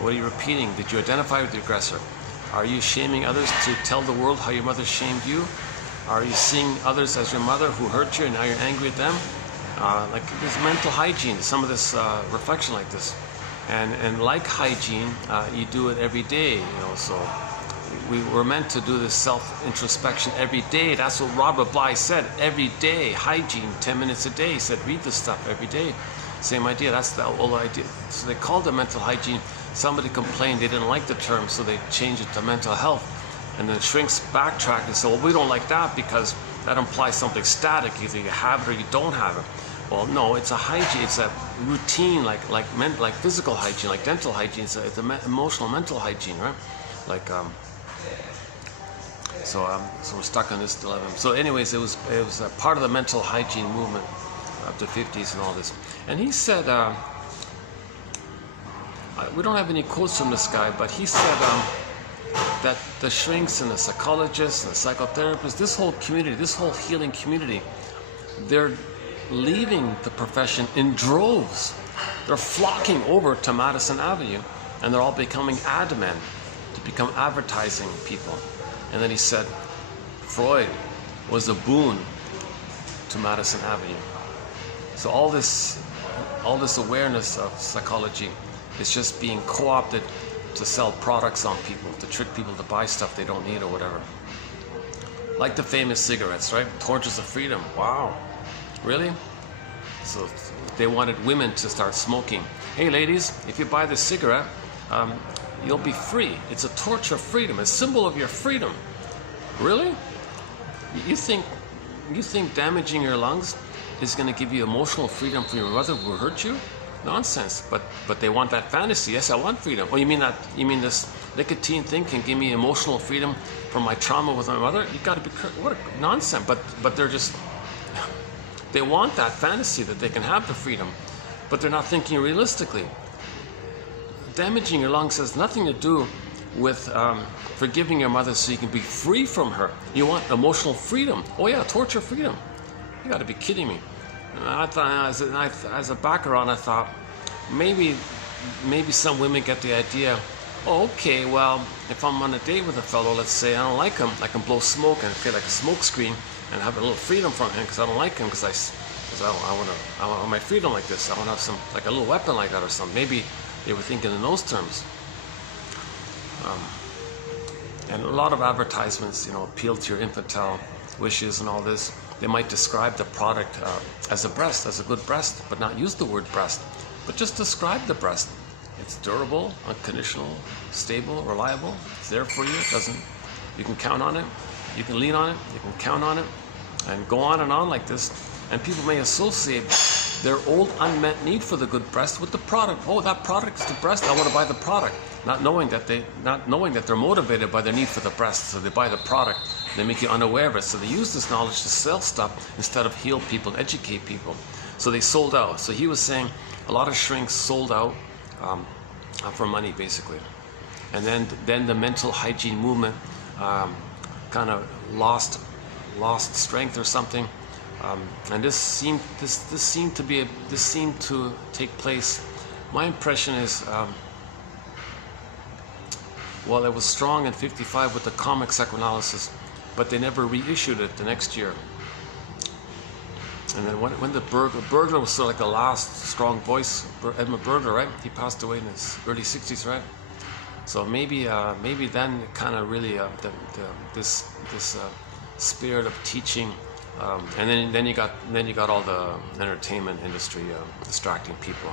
what are you repeating? Did you identify with the aggressor? Are you shaming others to tell the world how your mother shamed you? Are you seeing others as your mother who hurt you and now you're angry at them? Like there's mental hygiene, some of this reflection like this, and like hygiene, you do it every day. So we were meant to do this self-introspection every day. That's what Robert Bly said. Every day, hygiene, 10 minutes a day. He said, read this stuff every day. Same idea. That's the old idea. So they called it mental hygiene. Somebody complained they didn't like the term, so they changed it to mental health. And then shrinks backtrack and say, well, we don't like that because that implies something static. Either you have it or you don't have it. Well, no, it's a hygiene. It's a routine, like physical hygiene, like dental hygiene. It's emotional, mental hygiene, right? Like, so we're stuck on this dilemma. So, anyways, it was a part of the mental hygiene movement of the 50s and all this. And he said, we don't have any quotes from this guy, but he said that the shrinks and the psychologists and the psychotherapists, this whole community, this whole healing community, they're leaving the profession in droves. They're flocking over to Madison Avenue, and they're all becoming ad men to become advertising people. And then he said, Freud was a boon to Madison Avenue. So all this awareness of psychology is just being co-opted to sell products on people, to trick people to buy stuff they don't need or whatever. Like the famous cigarettes, right? Torches of freedom. Wow. Really? So they wanted women to start smoking. Hey ladies, if you buy this cigarette, you'll be free. It's a torch of freedom, a symbol of your freedom. Really? You think damaging your lungs is going to give you emotional freedom from your mother who hurt you? Nonsense. But they want that fantasy. Yes, I want freedom. Oh, you mean this nicotine thing can give me emotional freedom from my trauma with my mother? You got to be what a nonsense. But they're just, they want that fantasy that they can have the freedom, but they're not thinking realistically. Damaging your lungs has nothing to do with forgiving your mother so you can be free from her. You want emotional freedom. Oh yeah, torture freedom. You got to be kidding me. And I thought, as a background, I thought maybe some women get the idea. Oh, okay, well, if I'm on a date with a fellow, let's say I don't like him, I can blow smoke and create like a smoke screen and have a little freedom from him because I don't like him because I want my freedom like this. I want to have some like a little weapon like that or something. Maybe they were thinking in those terms. And a lot of advertisements, appeal to your infantile wishes and all this. They might describe the product as a breast, as a good breast, but not use the word breast, but just describe the breast. It's durable, unconditional, stable, reliable. It's there for you. You can count on it. You can lean on it. You can count on it, and go on and on like this. And people may associate their old unmet need for the good breast with the product. Oh, that product is the breast. I want to buy the product, not knowing that they're motivated by their need for the breast. So they buy the product. They make you unaware of it. So they use this knowledge to sell stuff instead of heal people and educate people. So they sold out. So he was saying a lot of shrinks sold out for money, basically. And then the mental hygiene movement kind of lost strength or something. And this seemed to take place. My impression is, well, it was strong in '55 with the comic psychoanalysis, but they never reissued it the next year. And then when the Bergler was sort of like the last strong voice, Edmund Bergler, right? He passed away in his early '60s, right? So maybe then it kind of really this spirit of teaching. And then you got all the entertainment industry distracting people.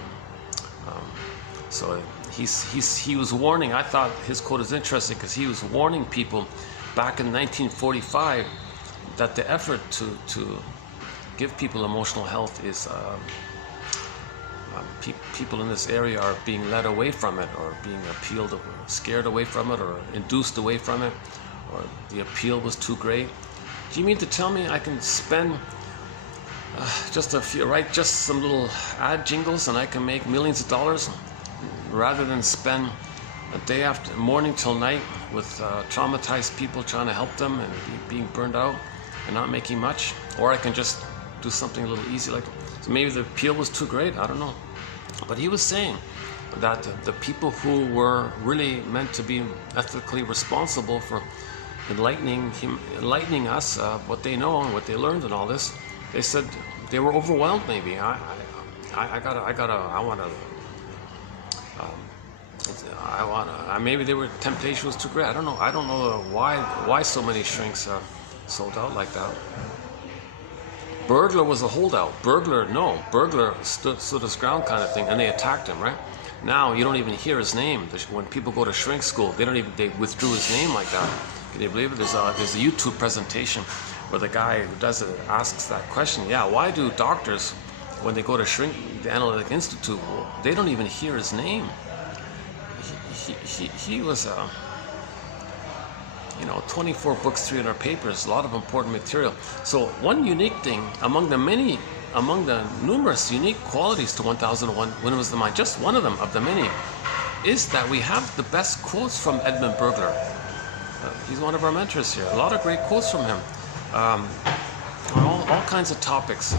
So he was warning. I thought his quote is interesting because he was warning people back in 1945 that the effort to give people emotional health people in this area are being led away from it, or being scared away from it, or induced away from it, or the appeal was too great. Do you mean to tell me I can spend just some little ad jingles and I can make millions of dollars, rather than spend a day after morning till night with traumatized people trying to help them and being burned out and not making much? Or I can just do something a little easy, like, so maybe the appeal was too great, I don't know. But he was saying that the people who were really meant to be ethically responsible for enlightening us, what they know and what they learned and all this, they said they were overwhelmed. Maybe maybe they were, temptation was too great. I don't know why so many shrinks sold out like that. Burglar was a holdout. Burglar stood his ground, kind of thing, and they attacked him, right? Now you don't even hear his name. When people go to shrink school, they withdrew his name like that. Can you believe it? There's a YouTube presentation where the guy who does it asks that question. Yeah, why do doctors, when they go to the Analytic Institute, they don't even hear his name? He was 24 books, 300 papers, a lot of important material. So one unique thing among the numerous unique qualities to 1001 Windmills of the Mind, just one of them of the many, is that we have the best quotes from Edmund Burglar. He's one of our mentors here. A lot of great quotes from him on all kinds of topics.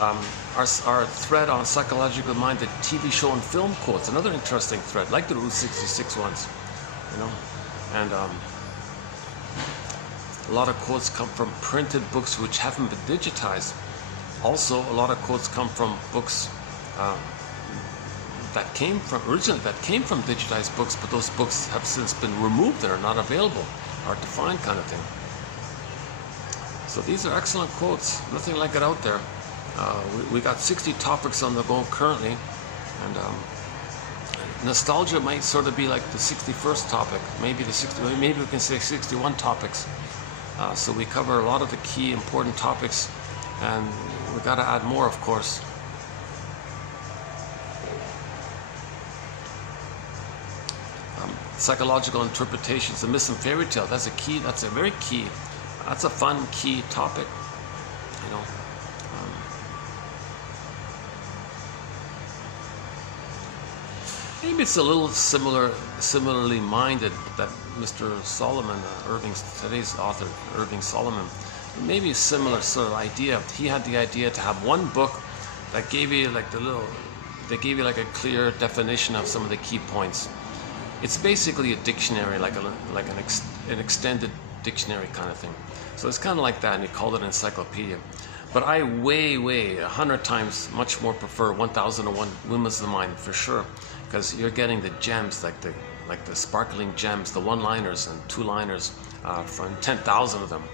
Our thread on psychological mind, the TV show and film quotes, another interesting thread, like the Route 66 ones, and a lot of quotes come from printed books which haven't been digitized. Also, a lot of quotes come from books that came from digitized books, but those books have since been removed and are not available, hard to find, kind of thing. So these are excellent quotes, nothing like it out there. We got 60 topics on the go currently, and nostalgia might sort of be like the 61st topic, maybe we can say 61 topics. So we cover a lot of the key important topics, and we got to add more, of course. Psychological interpretations, the myths and fairy tale. That's a fun key topic, Maybe it's a little similarly minded that Mr. Solomon, today's author, Irving Solomon, maybe a similar sort of idea. He had the idea to have one book that gave you like a clear definition of some of the key points. It's basically a dictionary, like an extended dictionary kind of thing. So it's kind of like that, and he called it an encyclopedia. But I way 100 times much more prefer 1001 Windmills of the Mind, for sure, because you're getting the gems, like the sparkling gems, the one-liners and two-liners from 10,000 of them.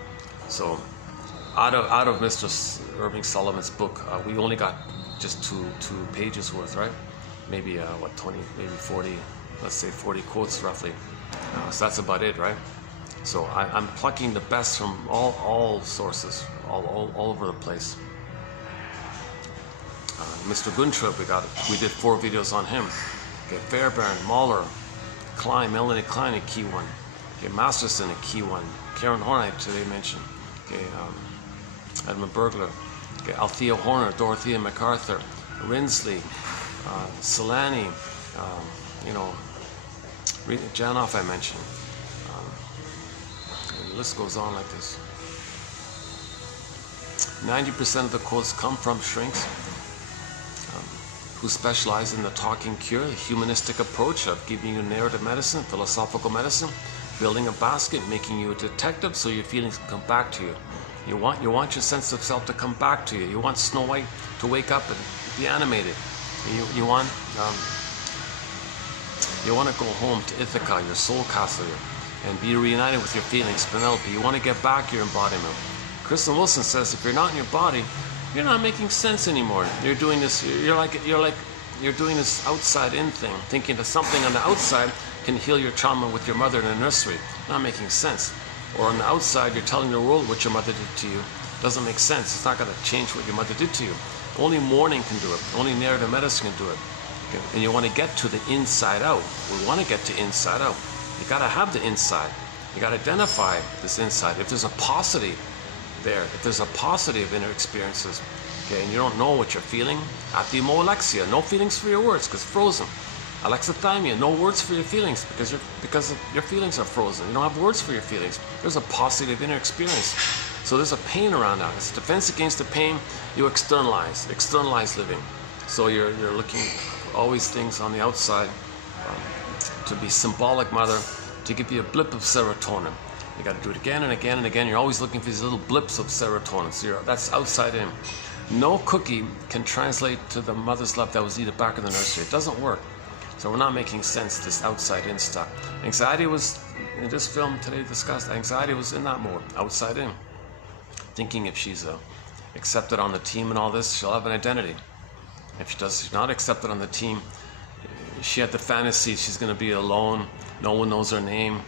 So out of Mr. Irving Solomon's book, we only got just two pages worth, right? Maybe 20, maybe 40, let's say 40 quotes roughly. So that's about it, right? So I'm plucking the best from all sources, all over the place. Mr. Guntrip, we did 4 videos on him. Okay, Fairbairn, Mahler, Klein, Melanie Klein, a key one. Okay, Masterson, a key one. Karen Horn, today mentioned. Okay, Edmund Burglar. Okay, Althea Horner, Dorothea MacArthur, Rinsley, Solani, Janoff I mentioned. And the list goes on like this. 90% of the quotes come from shrinks who specialize in the talking cure, the humanistic approach of giving you narrative medicine, philosophical medicine, building a basket, making you a detective so your feelings can come back to you. You want your sense of self to come back to you. You want Snow White to wake up and be animated. You want to go home to Ithaca, your soul castle, and be reunited with your feelings, Penelope. You want to get back your embodiment. Kristen Wilson says if you're not in your body, you're not making sense anymore. You're doing this. You're doing this outside-in thing, thinking that something on the outside can heal your trauma with your mother in the nursery. Not making sense. Or on the outside, you're telling the world what your mother did to you. Doesn't make sense. It's not going to change what your mother did to you. Only mourning can do it. Only narrative medicine can do it. And you want to get to the inside out. We want to get to inside out. You got to have the inside. You got to identify this inside. If there's a paucity there, if there's a paucity of inner experiences, okay, and you don't know what you're feeling, athemolexia, no feelings for your words because frozen. Alexithymia, no words for your feelings because your feelings are frozen. You don't have words for your feelings. There's a paucity of inner experience. So there's a pain around that. As defense against the pain, you externalize living. So you're looking always things on the outside to be symbolic, mother, to give you a blip of serotonin. You got to do it again and again and again. You're always looking for these little blips of serotonin. So that's outside in. No cookie can translate to the mother's love that was eaten back in the nursery. It doesn't work. So we're not making sense, this outside in stuff. Anxiety was, in this film today discussed, anxiety was in that mode, outside in. Thinking if she's accepted on the team and all this, she'll have an identity. If she's not accepted on the team, she had the fantasy she's going to be alone, no one knows her name,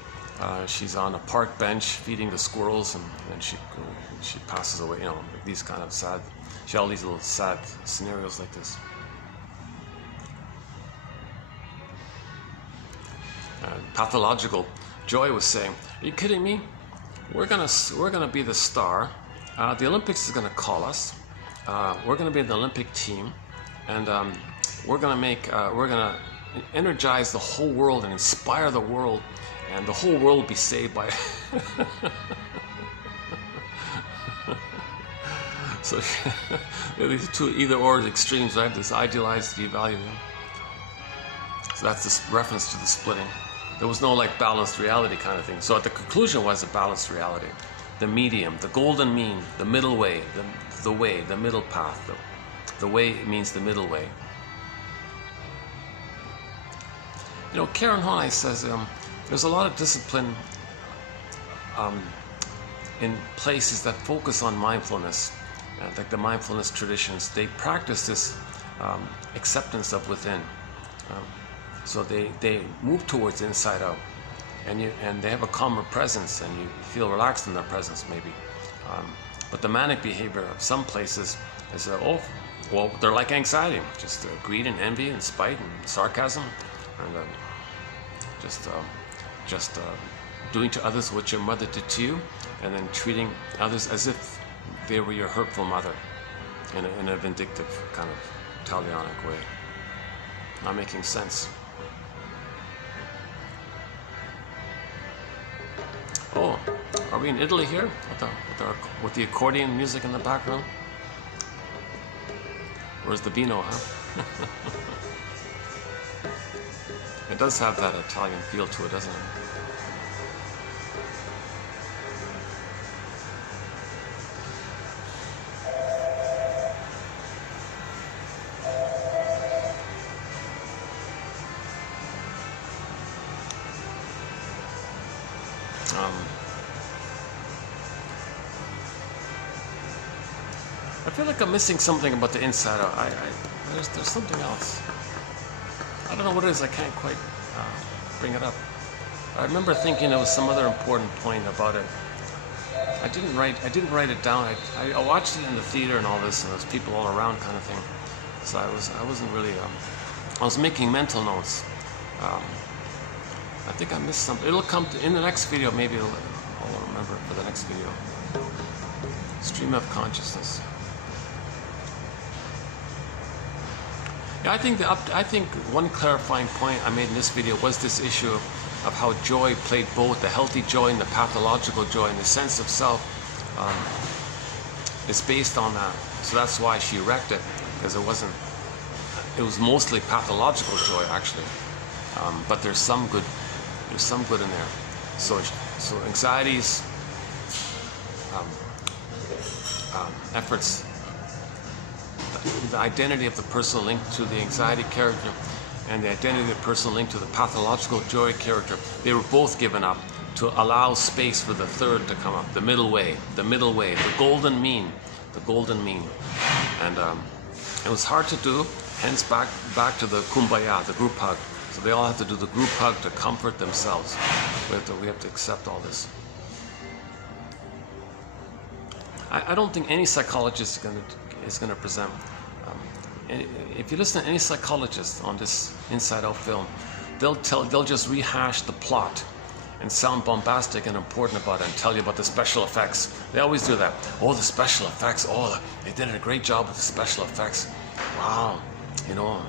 she's on a park bench feeding the squirrels, and she passes away, you know, like these kind of sad, she had all these little sad scenarios like this. Pathological Joy was saying, are you kidding me? We're gonna be the star. The Olympics is gonna call us. We're gonna be in the Olympic team, and we're gonna energize the whole world and inspire the world, and the whole world will be saved by. So these two either/or extremes, right? This idealized devalue. So that's this reference to the splitting. There was no like balanced reality kind of thing. So the conclusion was a balanced reality. The medium, the golden mean, the middle way, the way, the middle path. The way means the middle way. You know, Karen Honai says there's a lot of discipline in places that focus on mindfulness, like the mindfulness traditions. They practice this acceptance of within. So they move towards inside out, and they have a calmer presence, and you feel relaxed in their presence maybe. But the manic behavior of some places is well, they're like anxiety, just greed and envy and spite and sarcasm, and just doing to others what your mother did to you, and then treating others as if they were your hurtful mother, in a vindictive kind of Italianic way. Not making sense. Oh, are we in Italy here with the accordion music in the background? Where's the vino, huh? It does have that Italian feel to it, doesn't it? I feel like I'm missing something about the inside out. There's something else. I don't know what it is. I can't quite bring it up. I remember thinking there was some other important point about it. I didn't write it down. I watched it in the theater and all this, and there's people all around, kind of thing. So I wasn't really. I was making mental notes. I think I missed something. It'll come in the next video. Maybe I'll remember it for the next video. Stream of consciousness. Yeah, I think one clarifying point I made in this video was this issue of how joy played both the healthy joy and the pathological joy, and the sense of self is based on that. So that's why she wrecked it, because it was mostly pathological joy actually, but there's some good in there. So anxieties, efforts, the identity of the person linked to the anxiety character, and the identity of the person linked to the pathological joy character, they were both given up to allow space for the third to come up, the middle way, the golden mean. And it was hard to do, hence back to the kumbaya, the group hug. So they all have to do the group hug to comfort themselves. We have to accept all this. I don't think any psychologist is going to present if you listen to any psychologist on this Inside Out film, they'll just rehash the plot and sound bombastic and important about it and tell you about the special effects. They always do that. Oh, the special effects. Oh, they did a great job with the special effects. Wow, you know,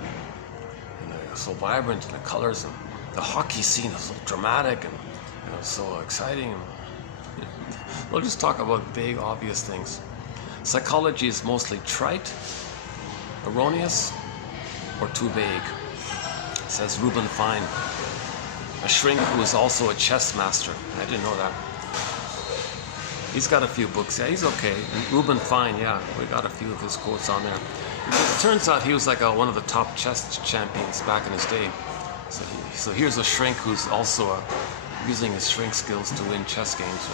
and they're so vibrant, and the colors, and the hockey scene is so dramatic and, you know, so exciting. We'll just talk about big, obvious things. Psychology is mostly trite, erroneous, or too vague, says Reuben Fine, a shrink who is also a chess master. I didn't know that. He's got a few books. Yeah, he's okay. Reuben Fine, yeah, we got a few of his quotes on there. It turns out he was like one of the top chess champions back in his day. So here's a shrink who's also using his shrink skills to win chess games.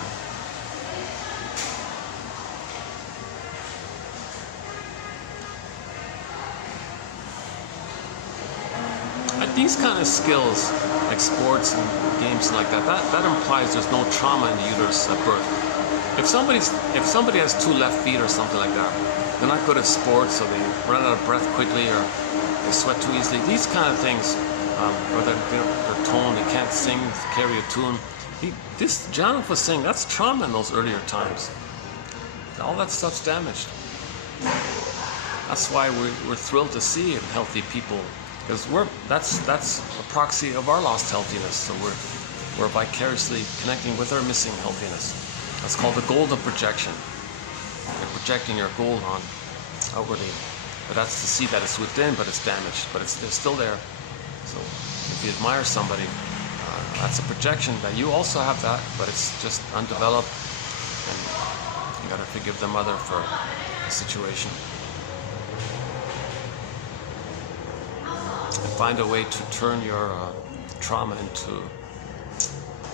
These kind of skills, like sports and games like that implies there's no trauma in the uterus at birth. If somebody has two left feet or something like that, they're not good at sports, or they run out of breath quickly, or they sweat too easily. These kind of things, or their tone, they can't sing, carry a tune. This Janov was saying that's trauma in those earlier times. All that stuff's damaged. That's why we're thrilled to see healthy people. Because that's a proxy of our lost healthiness. So we're vicariously connecting with our missing healthiness. That's called the gold of projection. You're projecting your gold on outwardly, but that's to see that it's within, but it's damaged, but it's still there. So if you admire somebody, that's a projection that you also have that, but it's just undeveloped, and you got to forgive the mother for the situation. And find a way to turn your trauma into,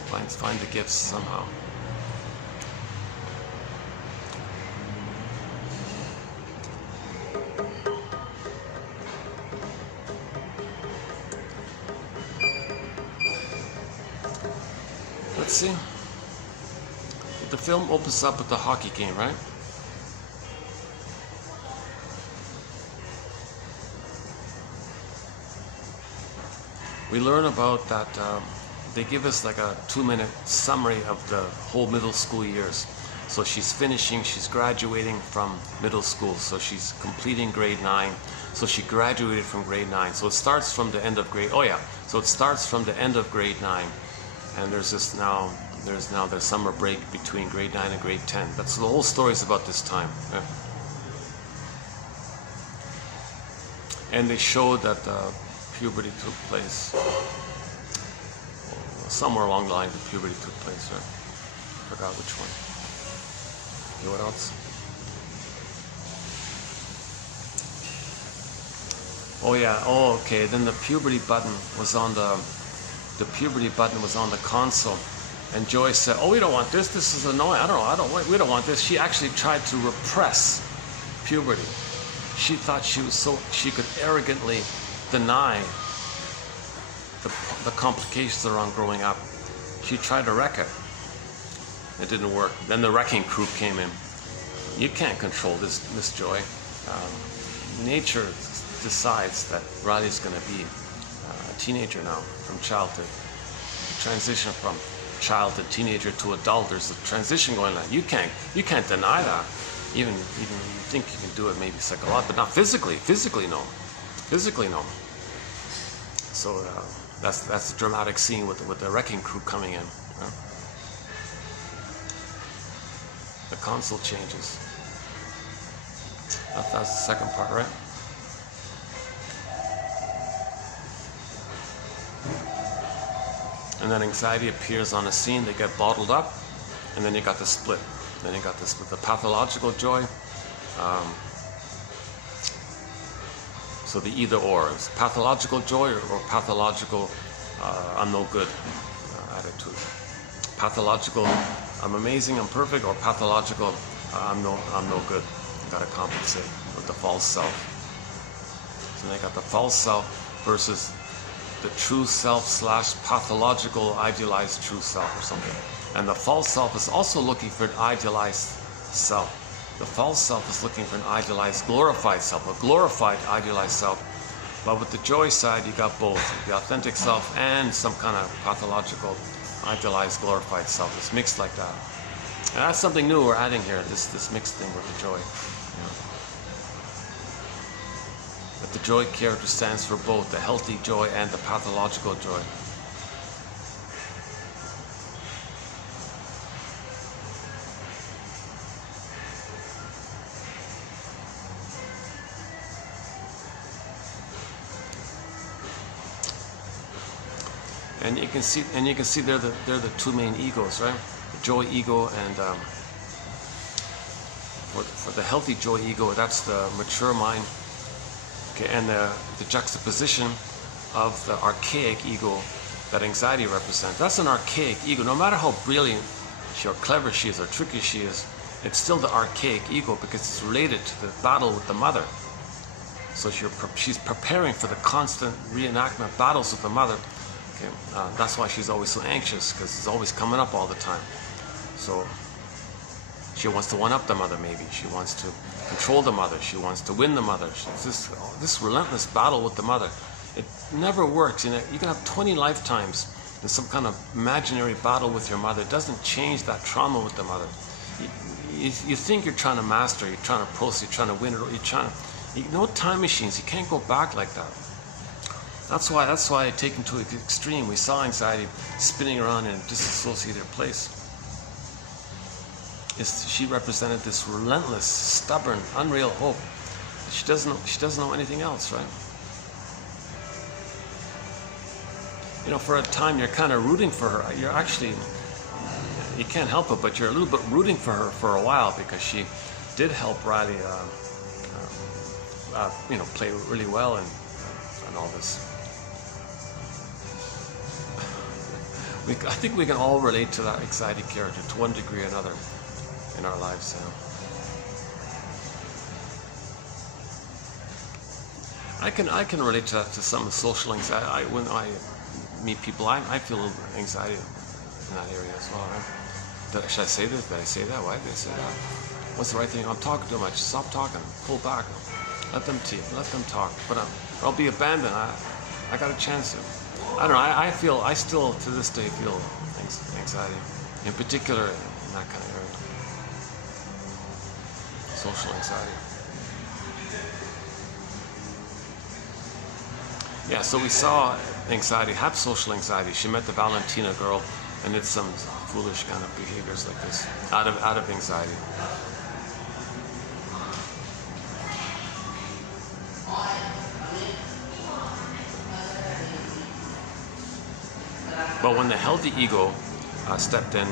find the gifts somehow. Let's see. The film opens up with the hockey game, right? We learn about that, they give us like a 2-minute summary of the whole middle school years. So she's graduating from middle school, so she's completing grade 9. So she graduated from grade 9. So it starts from the end of grade, so it starts from the end of grade 9. And there's now the summer break between grade 9 and grade 10. That's the whole story is about this time. Yeah. And they show that puberty took place. Somewhere along the line, the puberty took place, right? Forgot which one. You know what else? Oh yeah. Oh, okay. Then the puberty button was on the console, and Joy said, "Oh, we don't want this. This is annoying. We don't want this." She actually tried to repress puberty. She thought she could arrogantly deny the complications around growing up. She tried to wreck it. It didn't work. Then the wrecking crew came in. You can't control this, Miss Joy. Nature decides that Riley's going to be a teenager now, from childhood. Transition from child to teenager to adult. There's a transition going on. You can't deny that. Even you think you can do it maybe psychologically, but not physically. Physically no. So that's the dramatic scene with the wrecking crew coming in. The console changes. That's the second part, right? And then anxiety appears on the scene. They get bottled up, and then you got the split. The pathological joy. So the either or. It's pathological joy or pathological I'm no good attitude. Pathological I'm amazing, I'm perfect, or pathological I'm no good. You gotta compensate with the false self. So they got the false self versus the true self / pathological idealized true self or something. And the false self is also looking for an idealized self. The false self is looking for an idealized, glorified self, a glorified, idealized self. But with the joy side, you got both, the authentic self and some kind of pathological, idealized, glorified self. It's mixed like that. And that's something new we're adding here, this mixed thing with the joy. That the joy character stands for both the healthy joy and the pathological joy. And you can see they're the two main egos, right? The joy ego, and for the healthy joy ego, that's the mature mind. Okay, and the juxtaposition of the archaic ego that anxiety represents. That's an archaic ego. No matter how brilliant or clever she is or tricky she is, it's still the archaic ego because it's related to the battle with the mother. So she's preparing for the constant reenactment battles with the mother. That's why she's always so anxious, because it's always coming up all the time. So she wants to one-up the mother, maybe. She wants to control the mother. She wants to win the mother. It's this relentless battle with the mother. It never works. You can have 20 lifetimes in some kind of imaginary battle with your mother. It doesn't change that trauma with the mother. You think you're trying to master, you're trying to process, you're trying to win it. No time machines. You can't go back like that. That's why I take it to an extreme. We saw anxiety spinning around in a disassociated place. She represented this relentless, stubborn, unreal hope. She doesn't know anything else, right? For a time you're kind of rooting for her. You're actually, you can't help it, but you're a little bit rooting for her for a while, because she did help Riley, play really well and all this. I think we can all relate to that anxiety character to one degree or another in our lives. I can relate to some social anxiety. When I meet people, I feel a little anxiety in that area as well. Right? Should I say this? Did I say that? Why did I say that? What's the right thing? I'm talking too much. Stop talking. Pull back. Let them talk. But I'll be abandoned. I got a chance to. I don't know. I still to this day feel anxiety, in particular in that kind of area. Social anxiety. Yeah, so we saw anxiety, have social anxiety. She met the Valentina girl and did some foolish kind of behaviors like this out of anxiety. But when the healthy ego stepped in,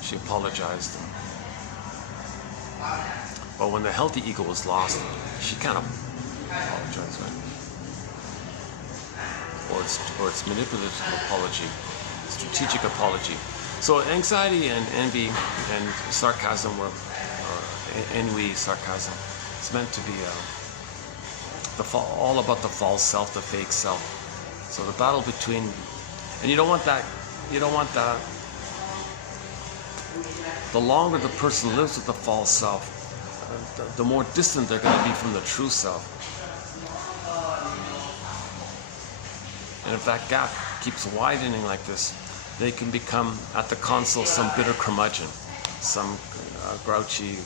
she apologized. But when the healthy ego was lost, she kind of apologized, right? Or it's manipulative apology, strategic apology. So anxiety and envy and sarcasm, or ennui, sarcasm, it's meant to be all about the false self, the fake self. So the battle between, and you don't want that. The longer the person lives with the false self, the more distant they're going to be from the true self. And if that gap keeps widening like this, they can become, at the console, some bitter curmudgeon, some grouchy,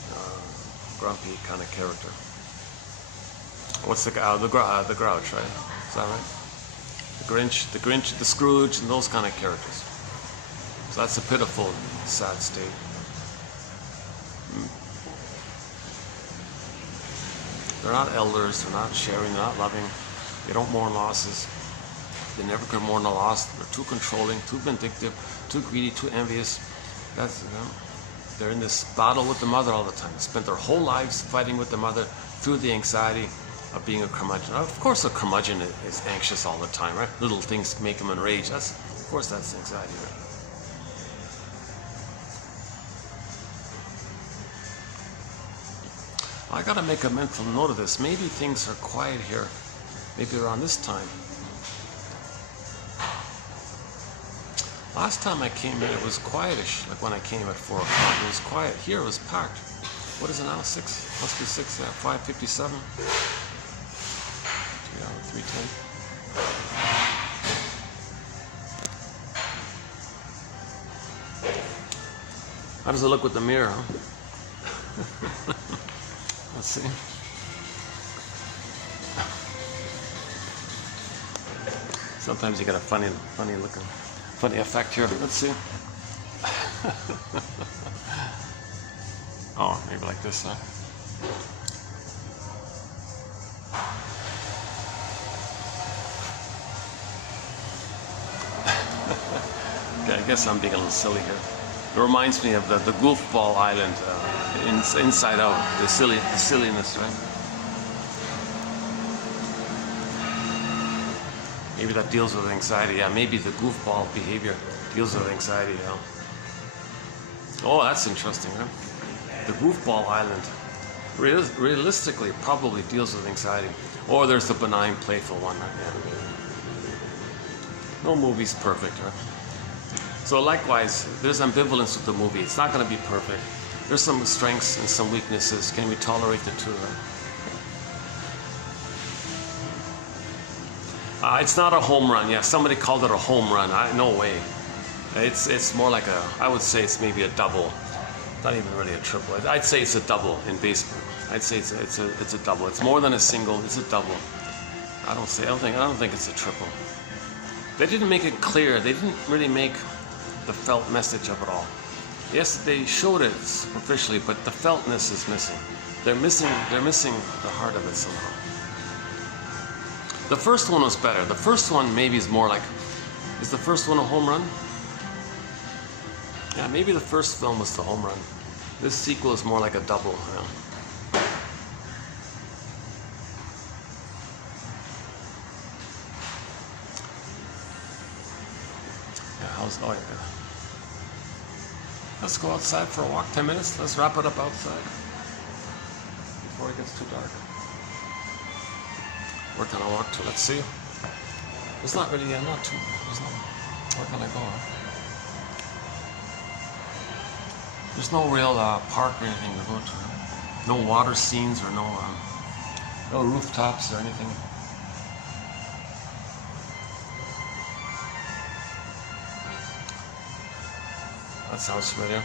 grumpy kind of character. What's the Grouch, right? Is that right? The Grinch, the Scrooge, and those kind of characters. So that's a pitiful, sad state. They're not elders, they're not sharing, they're not loving, they don't mourn losses. They never can mourn a loss. They're too controlling, too vindictive, too greedy, too envious. They're in this battle with the mother all the time. They spent their whole lives fighting with the mother through the anxiety of being a curmudgeon. Of course a curmudgeon is anxious all the time, right? Little things make him enraged. Of course that's anxiety, right? I gotta make a mental note of this. Maybe things are quiet here, maybe around this time. Last time I came in, it was quietish, like when I came at 4 o'clock. It was quiet. Here it was packed. What is it now? 6? Must be 6, 5:57. 3:10. How does it look with the mirror, huh? Let's see. Sometimes you get a funny looking, funny effect here. Let's see. Oh, maybe like this, huh? Okay, I guess I'm being a little silly here. It reminds me of the goofball island, inside out, the silliness, right? Maybe that deals with anxiety. Yeah, maybe the goofball behavior deals with anxiety. Yeah. Oh, that's interesting, huh? The goofball island, realistically, probably deals with anxiety. Or there's the benign, playful one, right? Yeah. No movie's perfect, right? So likewise, there's ambivalence with the movie. It's not going to be perfect. There's some strengths and some weaknesses. Can we tolerate the two, right? It's not a home run. Yeah, somebody called it a home run. No way. It's more like I would say it's maybe a double. Not even really a triple. I'd say it's a double in baseball. I'd say it's a double. It's more than a single. It's a double. I don't think it's a triple. They didn't make it clear. They didn't really make the felt message of it all. Yes, they showed it superficially, but the feltness is missing. They're missing the heart of it somehow. The first one was better. The first one maybe is more like, is the first one a home run? Yeah, maybe the first film was the home run. This sequel is more like a double. Yeah. Oh, yeah. Let's go outside for a walk, 10 minutes. Let's wrap it up outside before it gets too dark. Where can I walk to? Let's see. There's not really, not too, where can I go? There's no real park or anything to go to. No water scenes or no rooftops or anything. That sounds familiar.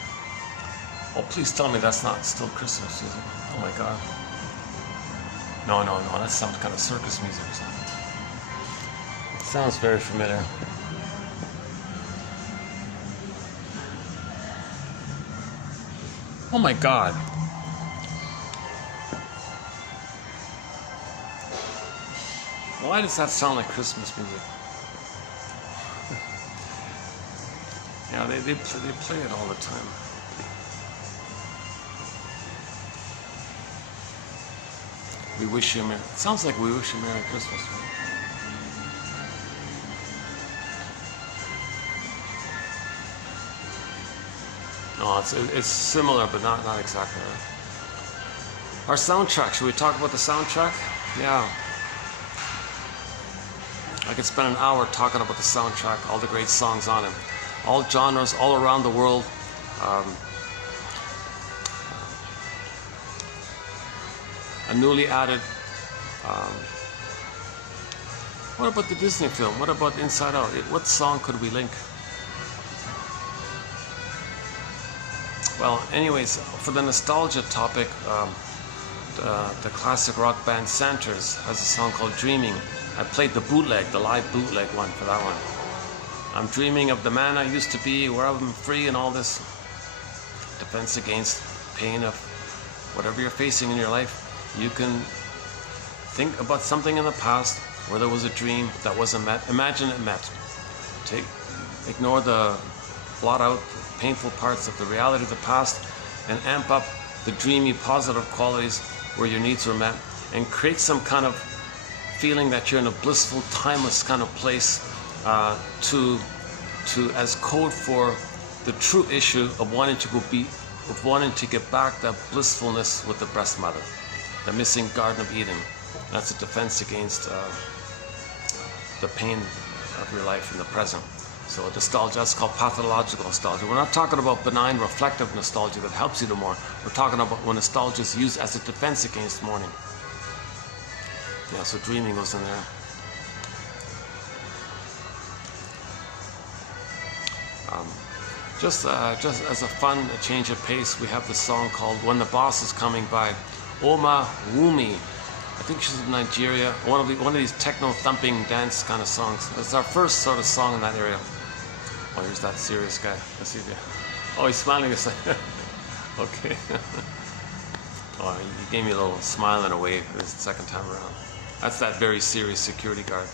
Oh, please tell me that's not still Christmas music. Oh my God. No, that's some kind of circus music or something. It sounds very familiar. Oh my God. Why does that sound like Christmas music? Yeah, they play it all the time. We wish you a Merry... It sounds like we wish you a Merry Christmas, right? No, it's similar, but not exactly right. Our soundtrack, should we talk about the soundtrack? Yeah. I could spend an hour talking about the soundtrack, all the great songs on it. All genres, all around the world. A newly added. What about the Disney film? What about Inside Out? What song could we link? Well, anyways, for the nostalgia topic, the classic rock band Centers has a song called Dreaming. I played the bootleg, the live bootleg one for that one. I'm dreaming of the man I used to be, where I'm free and all this. Defense against pain of whatever you're facing in your life. You can think about something in the past where there was a dream that wasn't met. Imagine it met. Blot out the painful parts of the reality of the past and amp up the dreamy positive qualities where your needs were met, and create some kind of feeling that you're in a blissful, timeless kind of place to as code for the true issue of wanting to get back that blissfulness with the breast mother, the missing Garden of Eden. That's a defense against the pain of your life in the present. So nostalgia, that's called pathological nostalgia. We're not talking about benign reflective nostalgia that helps you to mourn. We're talking about when nostalgia is used as a defense against mourning. Yeah, so dreaming goes in there. Just as a fun change of pace, we have this song called "When the Boss Is Coming" by Oma Wumi. I think she's in Nigeria. One of these techno thumping dance kind of songs. It's our first sort of song in that area. Oh, here's that serious guy. Let's see if you. Oh, he's smiling. It's like, okay. Oh, he gave me a little smile and a wave this second time around. That's that very serious security guard.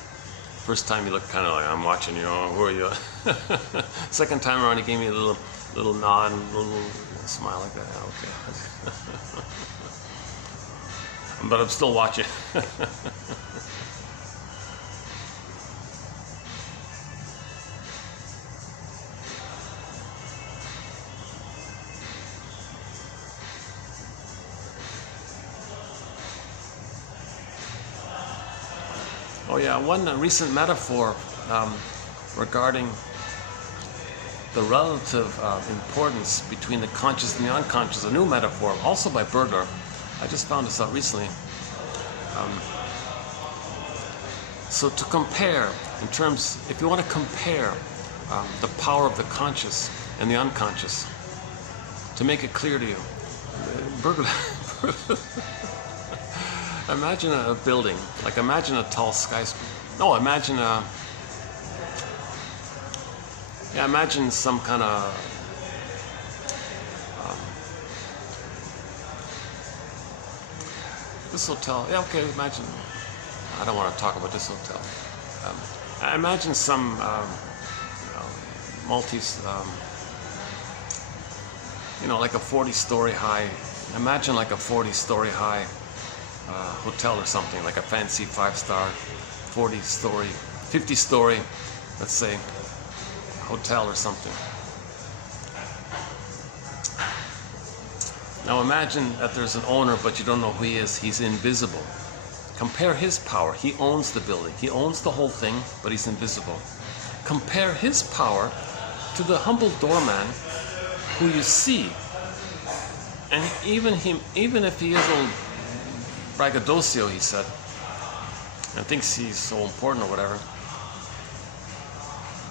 First time he looked kind of like, I'm watching you, oh, who are you? Second time around he gave me a little nod and a little smile like that. Okay. But I'm still watching. Oh yeah, one recent metaphor regarding the relative importance between the conscious and the unconscious, a new metaphor, also by Berger. I just found this out recently. So to compare, in terms, if you want to compare the power of the conscious and the unconscious, to make it clear to you, Berger, imagine a building, like imagine a tall skyscraper. No, imagine imagine some kind of this hotel. Yeah, okay, imagine. I don't want to talk about this hotel. I imagine some like a 40-story high. Imagine like a 40-story high hotel or something, like a fancy 5-star, 40-story, 50-story, let's say, hotel or something. Now imagine that there's an owner, but you don't know who he is. He's invisible. Compare his power. He owns the building. He owns the whole thing, but he's invisible. Compare his power to the humble doorman who you see. And even if he is a braggadocio, he said, and thinks he's so important or whatever,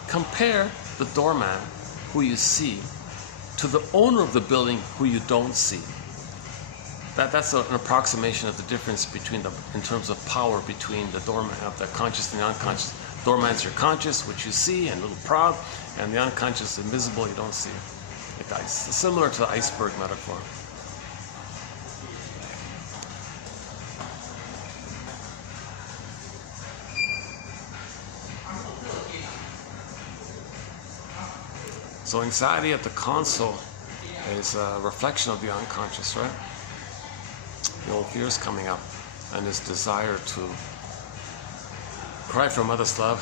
compare the doorman who you see to the owner of the building who you don't see. That's an approximation of the difference in terms of power between the doorman of the conscious and the unconscious. Doorman's your conscious, which you see and a little proud, and the unconscious, invisible, you don't see. It's similar to the iceberg metaphor. So anxiety at the console is a reflection of the unconscious, right? The old fears coming up, and this desire to cry for mother's love,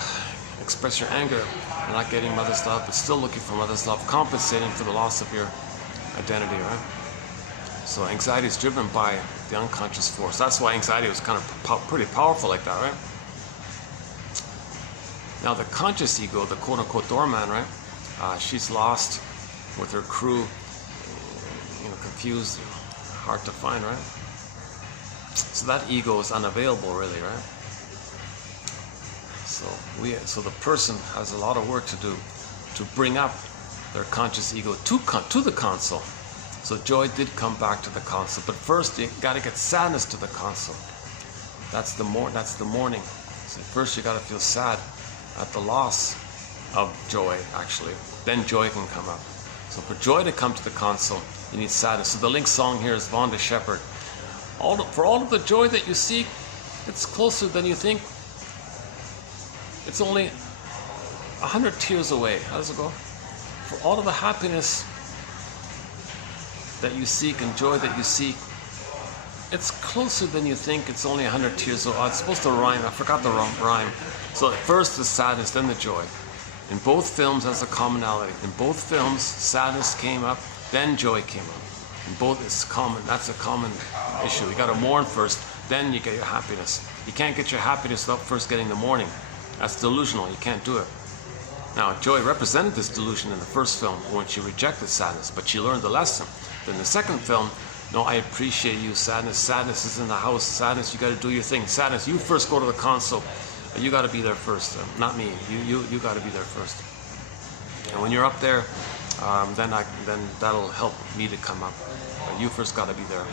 express your anger, not getting mother's love, but still looking for mother's love, compensating for the loss of your identity, right? So anxiety is driven by the unconscious force. That's why anxiety was kind of pretty powerful like that, right? Now the conscious ego, the quote-unquote doorman, right? She's lost with her crew, confused, hard to find, right? So that ego is unavailable, really, right? So the person has a lot of work to do to bring up their conscious ego to the console. So joy did come back to the console, but first you got to get sadness to the console. That's the mourning. So first you got to feel sad at the loss of joy, actually. Then joy can come up. So for joy to come to the console, you need sadness. So the link song here is Vonda Shepherd. For all of the joy that you seek, it's closer than you think. It's only 100 tears away. How does it go? For all of the happiness that you seek and joy that you seek, it's closer than you think. It's only 100 tears away. It's supposed to rhyme. I forgot the rhyme. So at first the sadness, then the joy. In both films, that's a commonality. In both films, sadness came up, then joy came up. In both, it's common. That's a common issue. You got to mourn first, then you get your happiness. You can't get your happiness without first getting the mourning. That's delusional. You can't do it. Now, Joy represented this delusion in the first film when she rejected sadness, but she learned the lesson. Then the second film, no, I appreciate you, sadness. Sadness is in the house. Sadness, you got to do your thing. Sadness, you first go to the console. You got to be there first, not me. You got to be there first. And when you're up there, then that'll help me to come up. You first got to be there.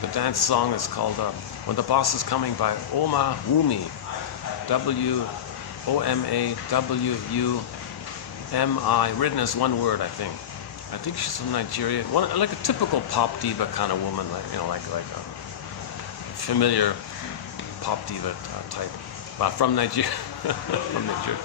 The dance song is called "When the Boss Is Coming" by Oma Wumi, WOMAWUMI, written as one word, I think. I think she's from Nigeria. Like a typical pop diva kind of woman, like a familiar pop diva type. From Nigeria. From Nigeria.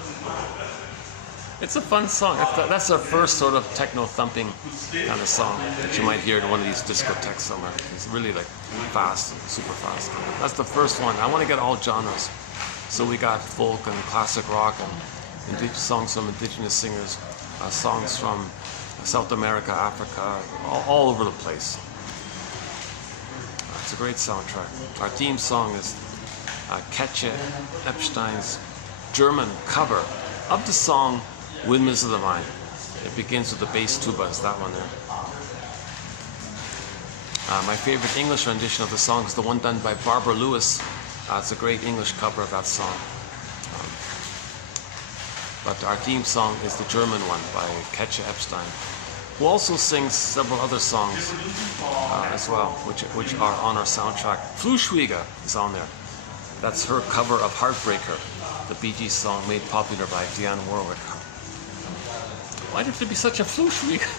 It's a fun song. That's our first sort of techno thumping kind of song that you might hear in one of these discotheques somewhere. It's really like fast, super fast. That's the first one. I want to get all genres. So we got folk and classic rock and songs from indigenous singers, songs from South America, Africa, all over the place. It's a great soundtrack. Our theme song is Katja Epstein's German cover of the song Windmills of the Mind. It begins with the bass tuba, it's that one there. My favorite English rendition of the song is the one done by Barbara Lewis. It's a great English cover of that song. But our theme song is the German one by Katja Epstein, who also sings several other songs as well, which are on our soundtrack. Fluschwieger is on there. That's her cover of Heartbreaker, the Bee Gees song made popular by Dionne Warwick. Why did there be such a Fluschwieger?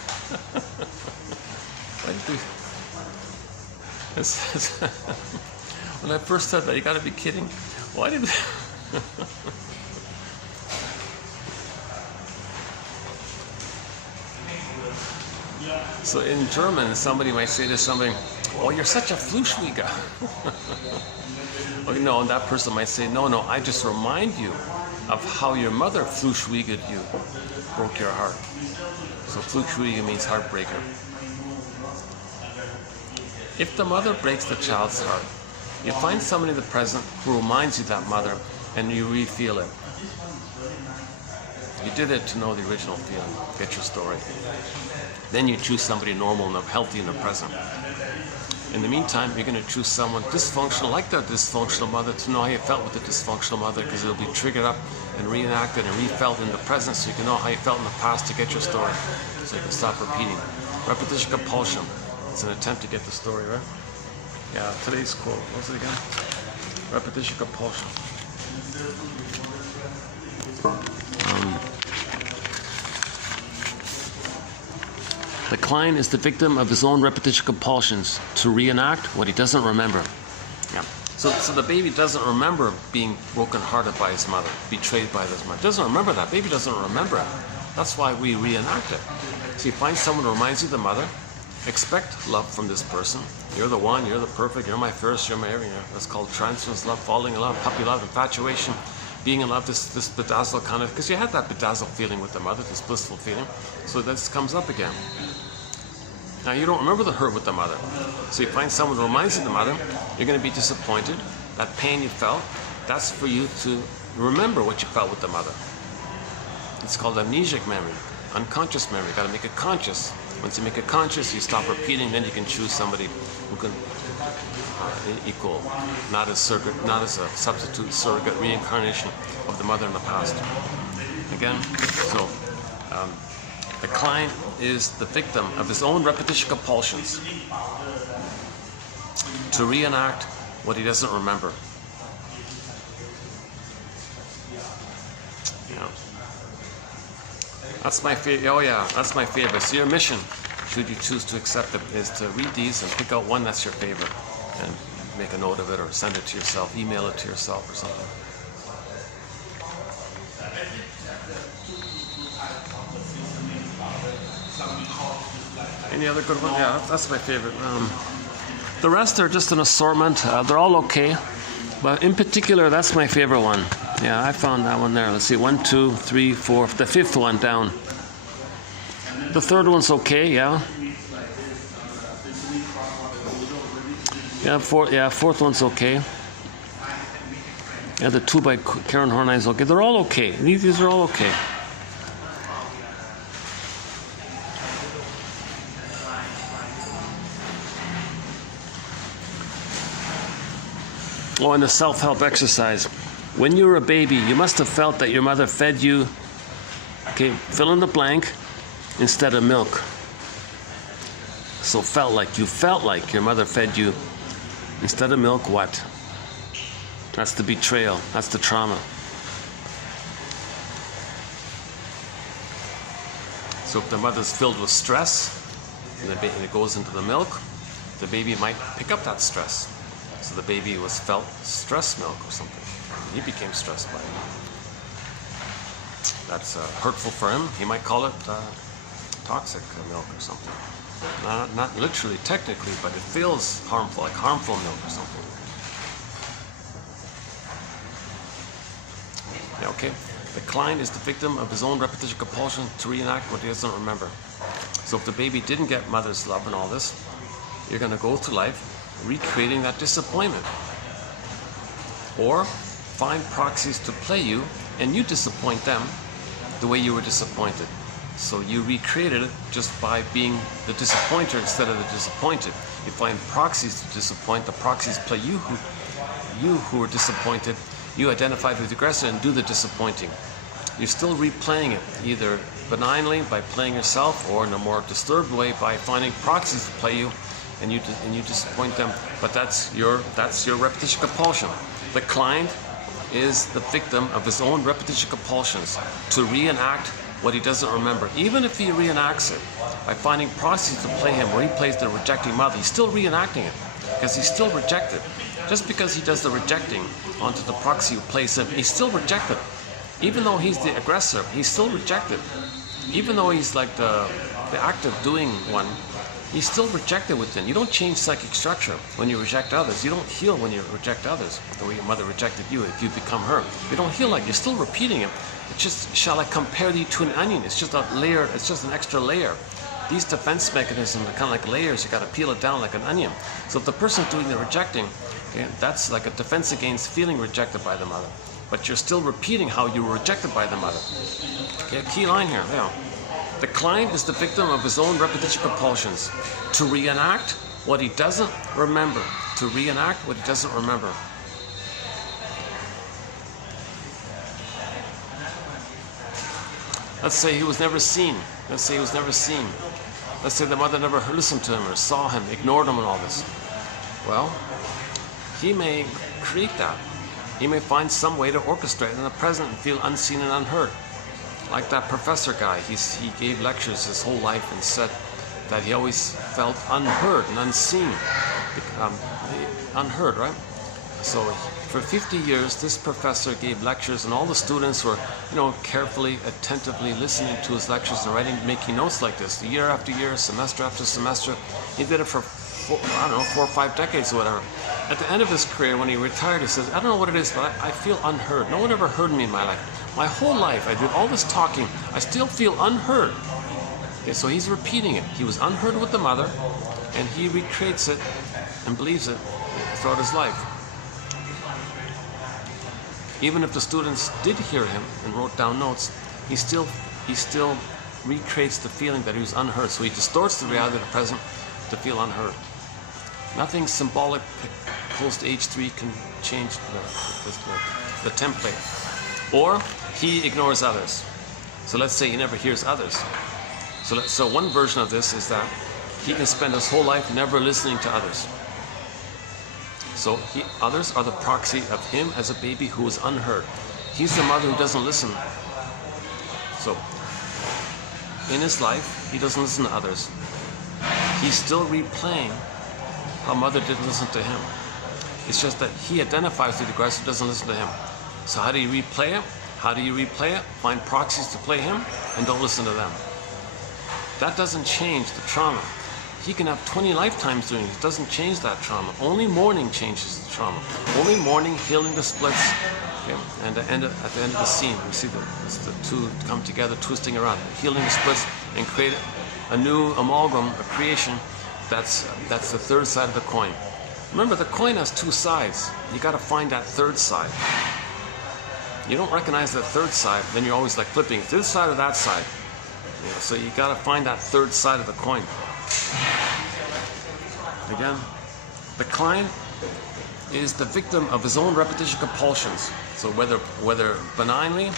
Why did we... When I first said that, you gotta be kidding. Why did... So in German, somebody might say to somebody, "Oh, you're such a Fluschwieger." Or, no, and that person might say, no, I just remind you of how your mother Fluschwiegered you, broke your heart. So Fluschwieger means heartbreaker. If the mother breaks the child's heart, you find somebody in the present who reminds you of that mother, and you re-feel it. You did it to know the original feeling. Get your story. Then you choose somebody normal and healthy in the present. In the meantime, you're going to choose someone dysfunctional, like that dysfunctional mother, to know how you felt with the dysfunctional mother, because it'll be triggered up and reenacted and refelt in the present, so you can know how you felt in the past to get your story, so you can stop repeating. Repetition compulsion. It's an attempt to get the story, right? Yeah, today's quote. What's it again? Repetition compulsion. The client is the victim of his own repetition compulsions to reenact what he doesn't remember. Yeah. So the baby doesn't remember being broken-hearted by his mother, betrayed by his mother. Doesn't remember that. Baby doesn't remember it. That's why we reenact it. So you find someone who reminds you of the mother. Expect love from this person. You're the one. You're the perfect. You're my first. You're my everything. That's called transference love, falling in love, puppy love, infatuation, being in love. This bedazzle kind of, because you had that bedazzle feeling with the mother, this blissful feeling. So this comes up again. Now you don't remember the hurt with the mother. So you find someone who reminds you of the mother, you're going to be disappointed. That pain you felt, that's for you to remember what you felt with the mother. It's called amnesic memory, unconscious memory. You got to make it conscious. Once you make it conscious, you stop repeating, then you can choose somebody who can equal, not as a substitute, surrogate reincarnation of the mother in the past. Again, so the client is the victim of his own repetition compulsions to reenact what he doesn't remember. Yeah. That's my favorite. Oh yeah, that's my favorite. So your mission, should you choose to accept it, is to read these and pick out one that's your favorite and make a note of it or send it to yourself, email it to yourself or something. Any other good one? Yeah, that's my favorite. The rest are just an assortment. They're all okay, but in particular, that's my favorite one. Yeah, I found that one there. Let's see, 1, 2, 3, 4, the fifth one down. The third one's okay, yeah. Fourth one's okay. Yeah, the 2 by Karen Horney is okay. They're all okay. These are all okay. Oh, and the self-help exercise. When you were a baby, you must have felt that your mother fed you, okay, fill in the blank, instead of milk. So you felt like your mother fed you instead of milk, what? That's the betrayal. That's the trauma. So if the mother's filled with stress and it goes into the milk, the baby might pick up that stress. So the baby felt stress milk or something. He became stressed by it. That's hurtful for him. He might call it toxic milk or something. Not literally, technically, but it feels harmful, like harmful milk or something. Yeah, okay. The client is the victim of his own repetition compulsion to reenact what he doesn't remember. So if the baby didn't get mother's love and all this, you're going to go through life recreating that disappointment. Or find proxies to play you, and you disappoint them the way you were disappointed. So you recreated it just by being the disappointer instead of the disappointed. You find proxies to disappoint. The proxies play you who are disappointed. You identify with the aggressor and do the disappointing. You're still replaying it, either benignly by playing yourself, or in a more disturbed way by finding proxies to play you, and you disappoint them. But that's your repetition compulsion. The client is the victim of his own repetition compulsions to reenact what he doesn't remember. Even if he reenacts it by finding proxies to play him where he plays the rejecting mother, he's still reenacting it because he's still rejected. Just because he does the rejecting onto the proxy who plays him, he's still rejected. Even though he's the aggressor, he's still rejected. Even though he's like the active doing one, he's still rejected within. You don't change psychic structure when you reject others. You don't heal when you reject others, the way your mother rejected you if you become her. You don't heal like you're still repeating it. It's just, shall I compare thee to an onion? It's just a layer, it's just an extra layer. These defense mechanisms are kind of like layers. You got to peel it down like an onion. So if the person's doing the rejecting, okay, that's like a defense against feeling rejected by the mother. But you're still repeating how you were rejected by the mother. Okay, key line here, yeah. The client is the victim of his own repetition compulsions to reenact what he doesn't remember. To reenact what he doesn't remember. Let's say he was never seen. Let's say the mother never listened to him or saw him, ignored him and all this. Well, he may create that. He may find some way to orchestrate in the present and feel unseen and unheard. Like that professor guy, he gave lectures his whole life and said that he always felt unheard and unseen. Unheard, right? So for 50 years, this professor gave lectures, and all the students were, carefully, attentively listening to his lectures and making notes like this, year after year, semester after semester. He did it for 4 or 5 decades or whatever. At the end of his career, when he retired, he says, I don't know what it is, but I feel unheard. No one ever heard me in my life. My whole life, I did all this talking. I still feel unheard. Okay, so he's repeating it. He was unheard with the mother, and he recreates it and believes it throughout his life. Even if the students did hear him and wrote down notes, he still recreates the feeling that he was unheard. So he distorts the reality of the present to feel unheard. Nothing symbolic post age 3 can change the template. Or he ignores others. So let's say he never hears others. So one version of this is that he can spend his whole life never listening to others. So others are the proxy of him as a baby who is unheard. He's the mother who doesn't listen. So in his life, he doesn't listen to others. He's still replaying how mother didn't listen to him. It's just that he identifies with the aggressor, doesn't listen to him. So how do you replay it? How do you replay it? Find proxies to play him and don't listen to them. That doesn't change the trauma. He can have 20 lifetimes doing it. It doesn't change that trauma. Only mourning changes the trauma. Only mourning, healing the splits, Okay? And at the end of the scene, we see the two come together, twisting around, healing the splits, and create a new amalgam, a creation. That's the third side of the coin. Remember, the coin has two sides. You got to find that third side. You don't recognize that third side, then you're always like flipping to this side or that side. You know, so you got to find that third side of the coin. Again, the client is the victim of his own repetition compulsions. So whether benignly,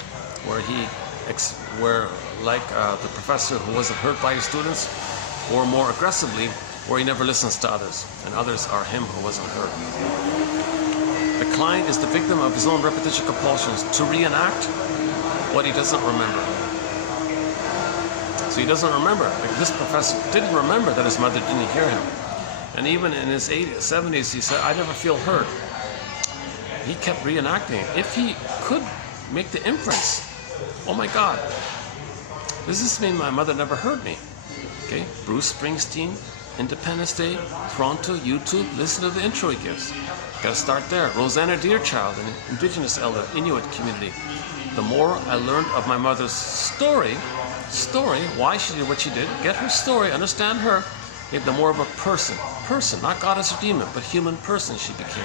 where like the professor who wasn't hurt by his students, or more aggressively, where he never listens to others, and others are him who wasn't hurt. The client is the victim of his own repetition compulsions to reenact what he doesn't remember. So he doesn't remember. Like this professor didn't remember that his mother didn't hear him. And even in his 70s, he said, I never feel hurt. He kept reenacting it. If he could make the inference, oh my God, does this mean my mother never heard me? Okay, Bruce Springsteen, Independence Day, Toronto, YouTube, listen to the intro he gives. Gotta start there. Rosanna Deerchild, an indigenous elder, Inuit community. The more I learned of my mother's story, why she did what she did, get her story, understand her, the more of a person, not goddess or demon, but human person she became.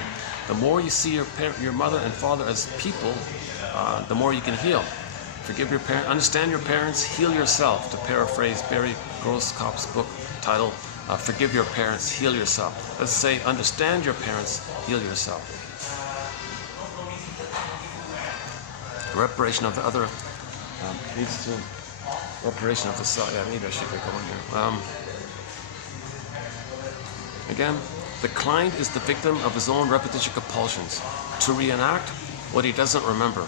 The more you see your mother and father as people, the more you can heal. Forgive your parents, understand your parents, heal yourself, to paraphrase Barry Grosskopf's book titled Forgive Your Parents, Heal Yourself. Let's say, understand your parents, heal yourself. Reparation of the other leads to reparation of the self. Yeah, maybe I should get going here. Again, the client is the victim of his own repetition compulsions to reenact what he doesn't remember.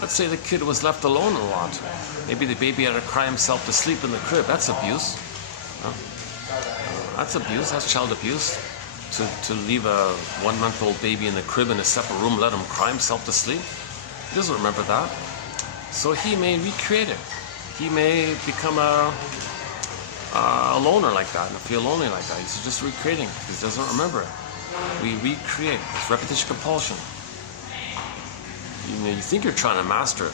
Let's say the kid was left alone a lot. Maybe the baby had to cry himself to sleep in the crib. That's abuse. That's abuse. That's child abuse. To leave a 1-month-old baby in the crib in a separate room, let him cry himself to sleep. He doesn't remember that. So he may recreate it. He may become a loner like that and feel lonely like that. He's just recreating because he doesn't remember it. We recreate. It's repetition compulsion. You think you're trying to master it,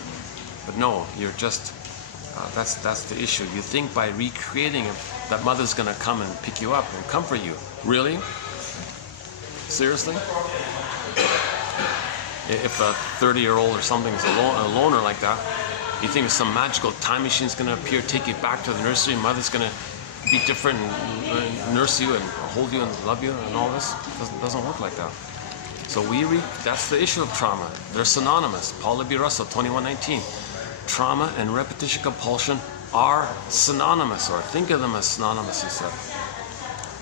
but no, you're just, that's the issue. You think by recreating it, that mother's gonna come and pick you up and comfort you. Really? Seriously? If a 30-year-old or something is a loner like that, you think some magical time machine's gonna appear, take you back to the nursery, and mother's gonna be different and nurse you and hold you and love you and all this? It doesn't work like that. So that's the issue of trauma. They're synonymous. Paula B. Russell, 2119. Trauma and repetition compulsion are synonymous, or think of them as synonymous, he said.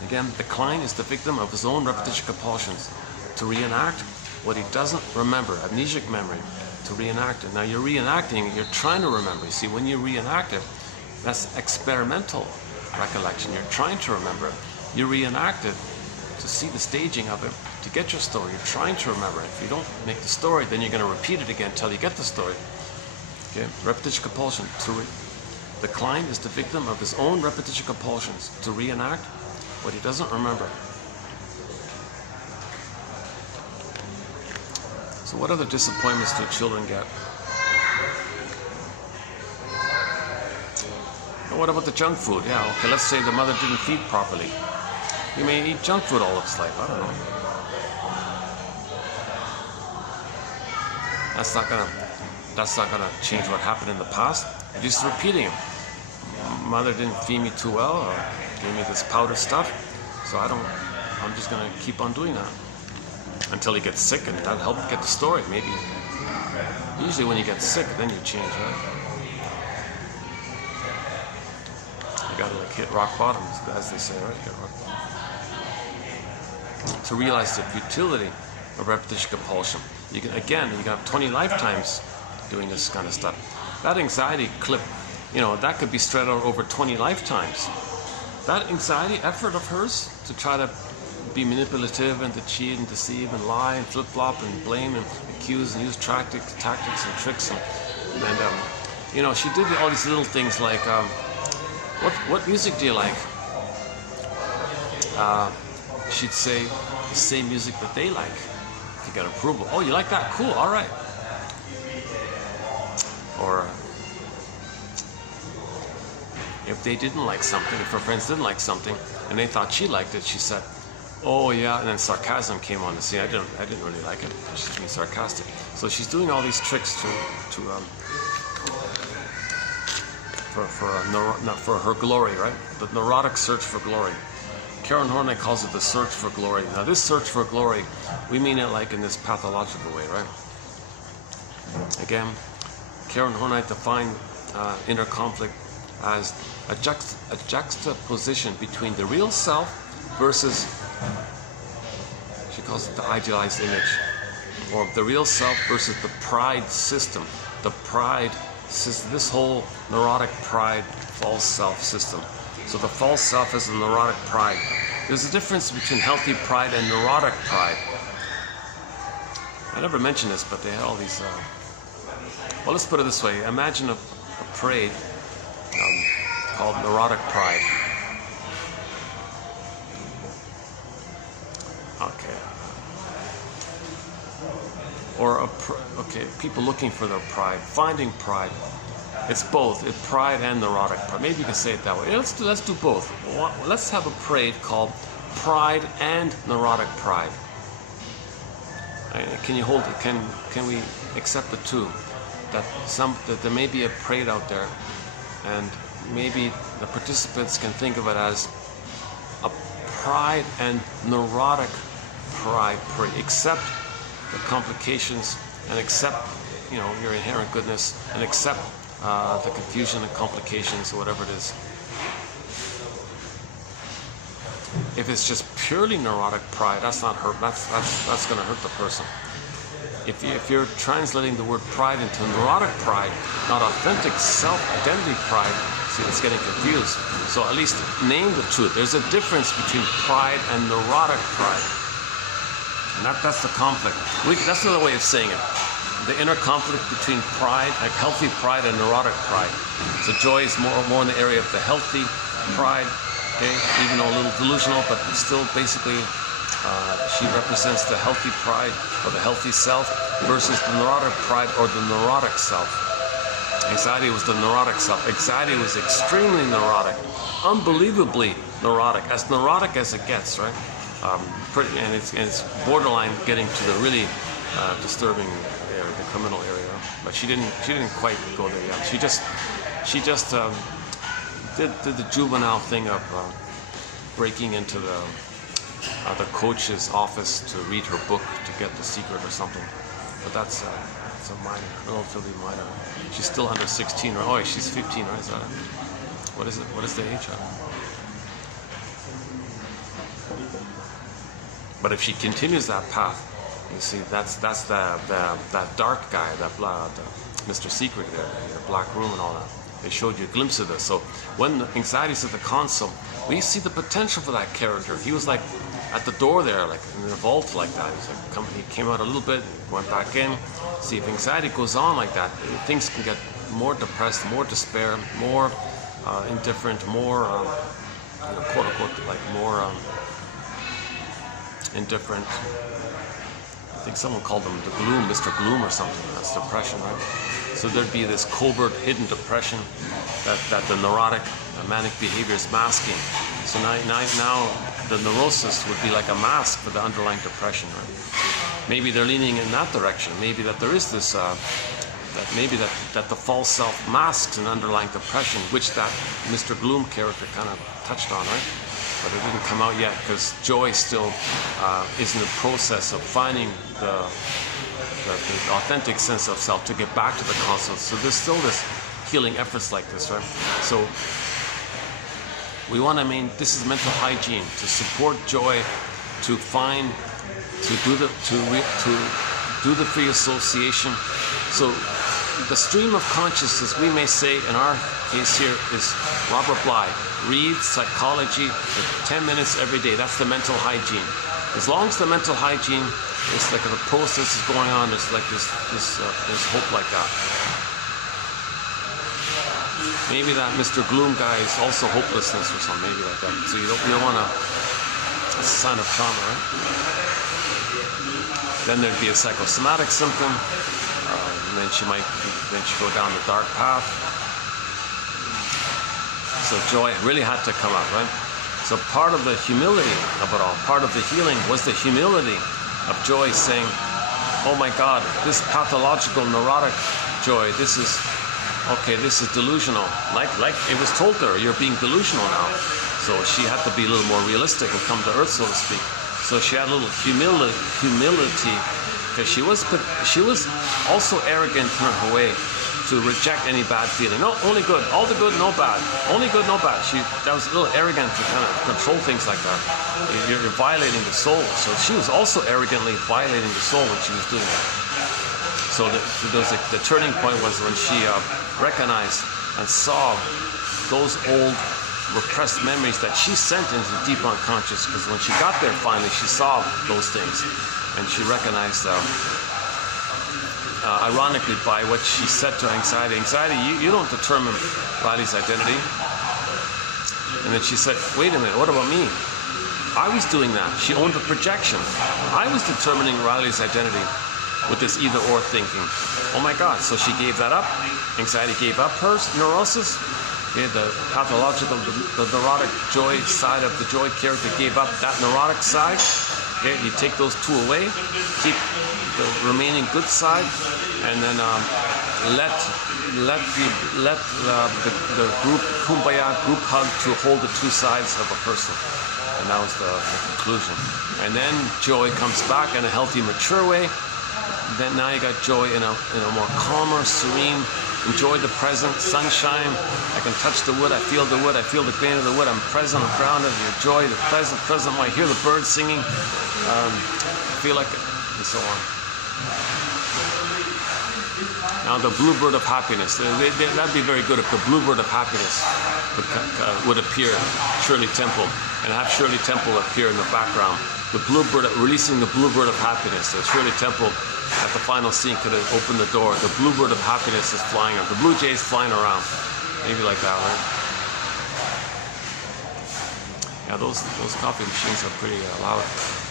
Again, the client is the victim of his own repetition compulsions to reenact what he doesn't remember, amnesic memory, to reenact it. Now you're reenacting, you're trying to remember. You see, when you reenact it, that's experimental recollection. You're trying to remember it. You reenact it to see the staging of it, to get your story. You're trying to remember it. If you don't make the story, then you're going to repeat it again until you get the story. Okay, repetition compulsion. The client is the victim of his own repetition compulsions to reenact what he doesn't remember. So what other disappointments do children get? And what about the junk food? Yeah, okay, let's say the mother didn't feed properly. He may eat junk food all of his life. I don't know. That's not gonna change what happened in the past. You're just repeating it. Mother didn't feed me too well, or gave me this powder stuff, so I'm just gonna keep on doing that until he gets sick, and that'll help get the story. Maybe. Usually when you get sick, then you change, right? You gotta like hit rock bottom, as they say, right? Hit rock bottom. To realize the futility of repetition compulsion. You can have 20 lifetimes doing this kind of stuff. That anxiety clip, that could be spread out over 20 lifetimes. That anxiety effort of hers to try to be manipulative and to cheat and deceive and lie and flip-flop and blame and accuse and use tactics and tricks and And you know, she did all these little things like, what music do you like? She'd say the same music that they like to get approval. Oh, you like that? Cool. All right. Or if they didn't like something, if her friends didn't like something, and they thought she liked it, she said, "Oh yeah," and then sarcasm came on the scene. I didn't really like it. She's being sarcastic. So she's doing all these tricks for her glory, right? The neurotic search for glory. Karen Horney calls it the search for glory. Now, this search for glory, we mean it like in this pathological way, right? Again, Karen Horney defined inner conflict as a juxtaposition between the real self versus, she calls it the idealized image, or the real self versus the pride system. The pride system, this whole neurotic pride, false self system. So the false self is the neurotic pride. There's a difference between healthy pride and neurotic pride. I never mentioned this, but they had all these, well, let's put it this way. Imagine a parade called neurotic pride. Okay. Or okay, people looking for their pride, finding pride. It's both. It's pride and neurotic pride. Maybe you can say it that way. Yeah, let's do both. Let's have a parade called Pride and Neurotic Pride. Can you hold it? Can we accept the two? That there may be a parade out there, and maybe the participants can think of it as a pride and neurotic pride parade. Accept the complications and accept, you know, your inherent goodness, and accept the confusion and complications, or whatever it is. If it's just purely neurotic pride, that's not hurt. That's going to hurt the person. If you're translating the word pride into neurotic pride, not authentic self-identity pride, see, it's getting confused. So at least name the truth. There's a difference between pride and neurotic pride, and that's the conflict. That's another way of saying it. The inner conflict between pride, like healthy pride, and neurotic pride. So Joy is more in the area of the healthy pride, okay? Even though a little delusional, but still basically she represents the healthy pride or the healthy self versus the neurotic pride or the neurotic self. Anxiety was the neurotic self. Anxiety was extremely neurotic, unbelievably neurotic as it gets, right? And it's borderline getting to the really disturbing area, the criminal area. But she didn't quite go there yet. She just did the juvenile thing of breaking into the coach's office to read her book to get the secret or something. But that's a minor, relatively minor. She's still under 16, right? Oh, she's 15, right? Is that it? What is it? What is the age of? But if she continues that path, you see, that's that dark guy, that Mr. Secret there, in the black room and all that. They showed you a glimpse of this. So when Anxiety's at the console, we see the potential for that character. He was like at the door there, like in a vault like that. He came out a little bit, went back in. See, if Anxiety goes on like that, things can get more depressed, more despair, more indifferent, more, quote unquote, like more indifferent. I think someone called them the gloom, Mr. Gloom or something. That's depression, right? So there'd be this covert, hidden depression that the neurotic, manic behavior is masking. So now the neurosis would be like a mask for the underlying depression, right? Maybe they're leaning in that direction. Maybe that there is this, that the false self masks an underlying depression, which that Mr. Gloom character kind of touched on, right? But it didn't come out yet because Joy still is in the process of finding the authentic sense of self to get back to the console. So there's still this healing efforts like this, right? So we want to this is mental hygiene to support Joy to do the free association. So the stream of consciousness, we may say in our case here, is Robert Bly. Read psychology for 10 minutes every day. That's the mental hygiene. As long as the mental hygiene is like the process is going on, there's like there's hope like that. Maybe that Mr. Gloom guy is also hopelessness or something, maybe like that. So you don't want to, it's a sign of trauma, right? Then there'd be a psychosomatic symptom, and then she go down the dark path. So joy really had to come up, right? So part of the humility of it all, part of the healing was the humility of joy saying, oh my God, this pathological neurotic joy, this is delusional. Like it was told to her, you're being delusional now. So she had to be a little more realistic and come to earth, so to speak. So she had a little humility, because she was also arrogant in her way to reject any bad feeling. No, only good. All the good, no bad. Only good, no bad. That was a little arrogant to kind of control things like that. You're violating the soul. So she was also arrogantly violating the soul when she was doing that. So the turning point was when she recognized and saw those old repressed memories that she sent into the deep unconscious, because when she got there finally, she saw those things, and she recognized ironically, by what she said to anxiety, you don't determine Riley's identity. And then she said, wait a minute, what about me? I was doing that. She owned the projection. I was determining Riley's identity with this either-or thinking. Oh my God, so she gave that up. Anxiety gave up her neurosis. Okay, the pathological, the neurotic joy side of the joy character gave up that neurotic side. Okay, you take those two away, keep the remaining good side, and then let the group kumbaya group hug to hold the two sides of a person, and that was the conclusion. And then joy comes back in a healthy, mature way. Then now you got joy in a more calmer, serene. Enjoy the present, sunshine. I can touch the wood, I feel the wood, I feel the grain of the wood. I'm present, I'm grounded. Your joy, the present. I hear the birds singing. I feel like it, and so on. Now the bluebird of happiness. That'd be very good if the bluebird of happiness would appear, Shirley Temple, and have Shirley Temple appear in the background. The bluebird, releasing the bluebird of happiness. So Shirley Temple at the final scene could have opened the door. The bluebird of happiness is flying around. The blue jays flying around. Maybe like that, right? Yeah, those coffee machines are pretty loud.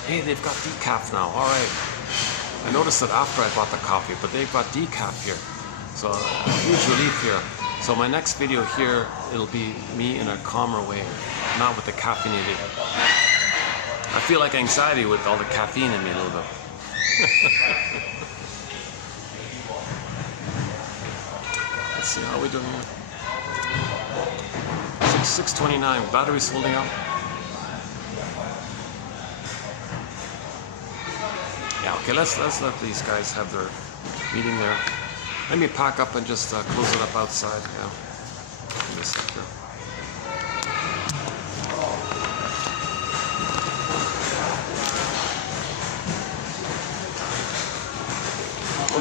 Hey, they've got decaf now. All right. I noticed that after I bought the coffee, but they've got decaf here. So a huge relief here. So my next video here, it'll be me in a calmer way, not with the caffeinated. I feel like anxiety with all the caffeine in me a little bit. Let's see, how are we doing here? 6:29, battery's holding up. Yeah, okay, let's let these guys have their meeting there. Let me pack up and just close it up outside. Yeah. Give me a sec here.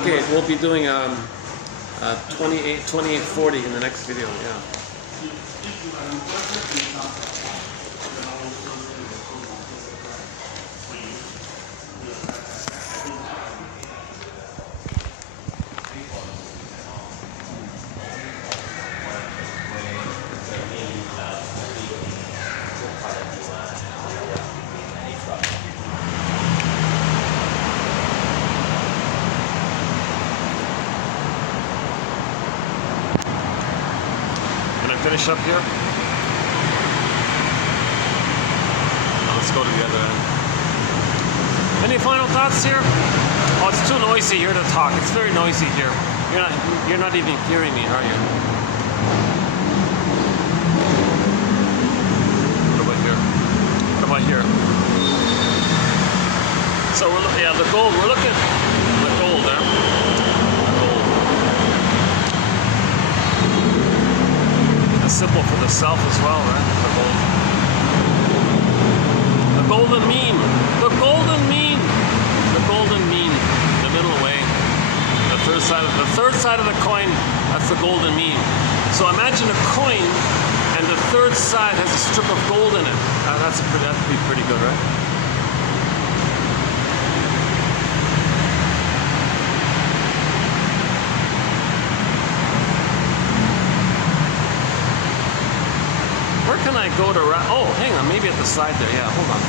Okay, we'll be doing 2840 in the next video, yeah. Finish up here. Now let's go to the other end. Any final thoughts here? Oh, it's too noisy here to talk. It's very noisy here. You're not even hearing me, are you? What about here? What about here? So the gold. We're looking at the gold there. Simple for the self as well, right? The golden mean. The golden mean. The golden mean. The middle way. The third side of the coin. That's the golden mean. So imagine a coin, and the third side has a strip of gold in it. That'd be pretty good, right? Where can I go to? Oh, hang on, maybe at the side there. Yeah, hold on.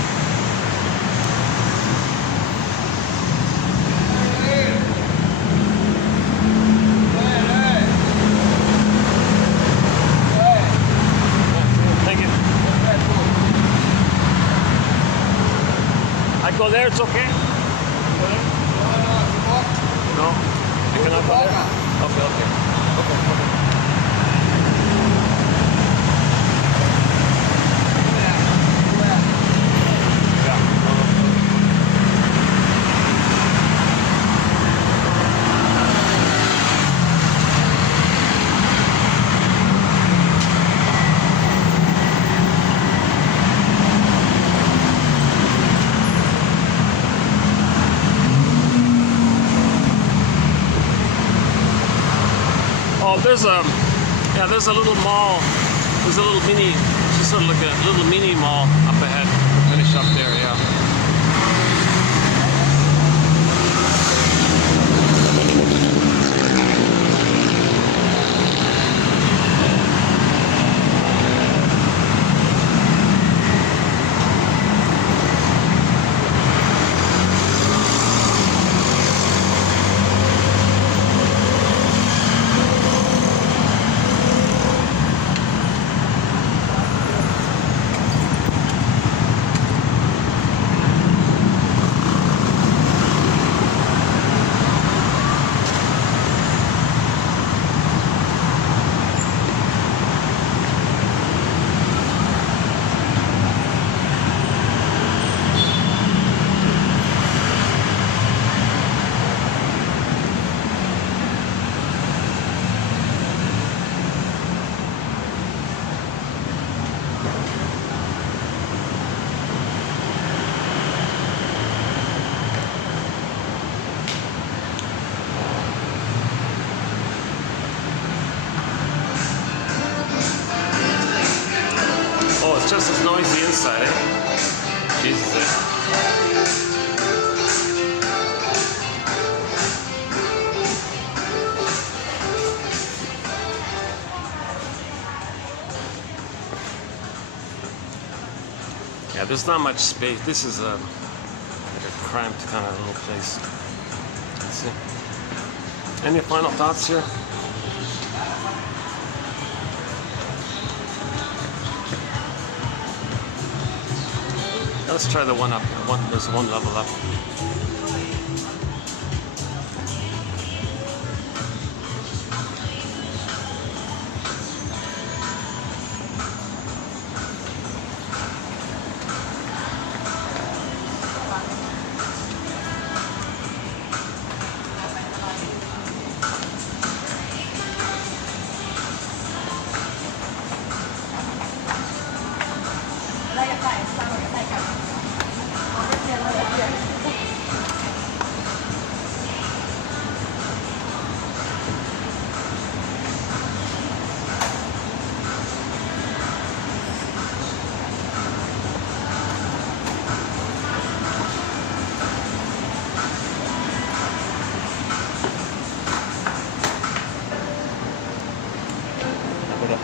Thank you. I go there. It's okay. No, I cannot go there. Okay, okay, okay. There's a little mall. There's a little mini, just sort of like a little mini mall up ahead. We'll finish up there, yeah. It's just as noisy inside, eh? Jesus, eh? Yeah, there's not much space. This is like a cramped kind of little place. Let's see. Any final thoughts here? Let's try the one up. There's one level up.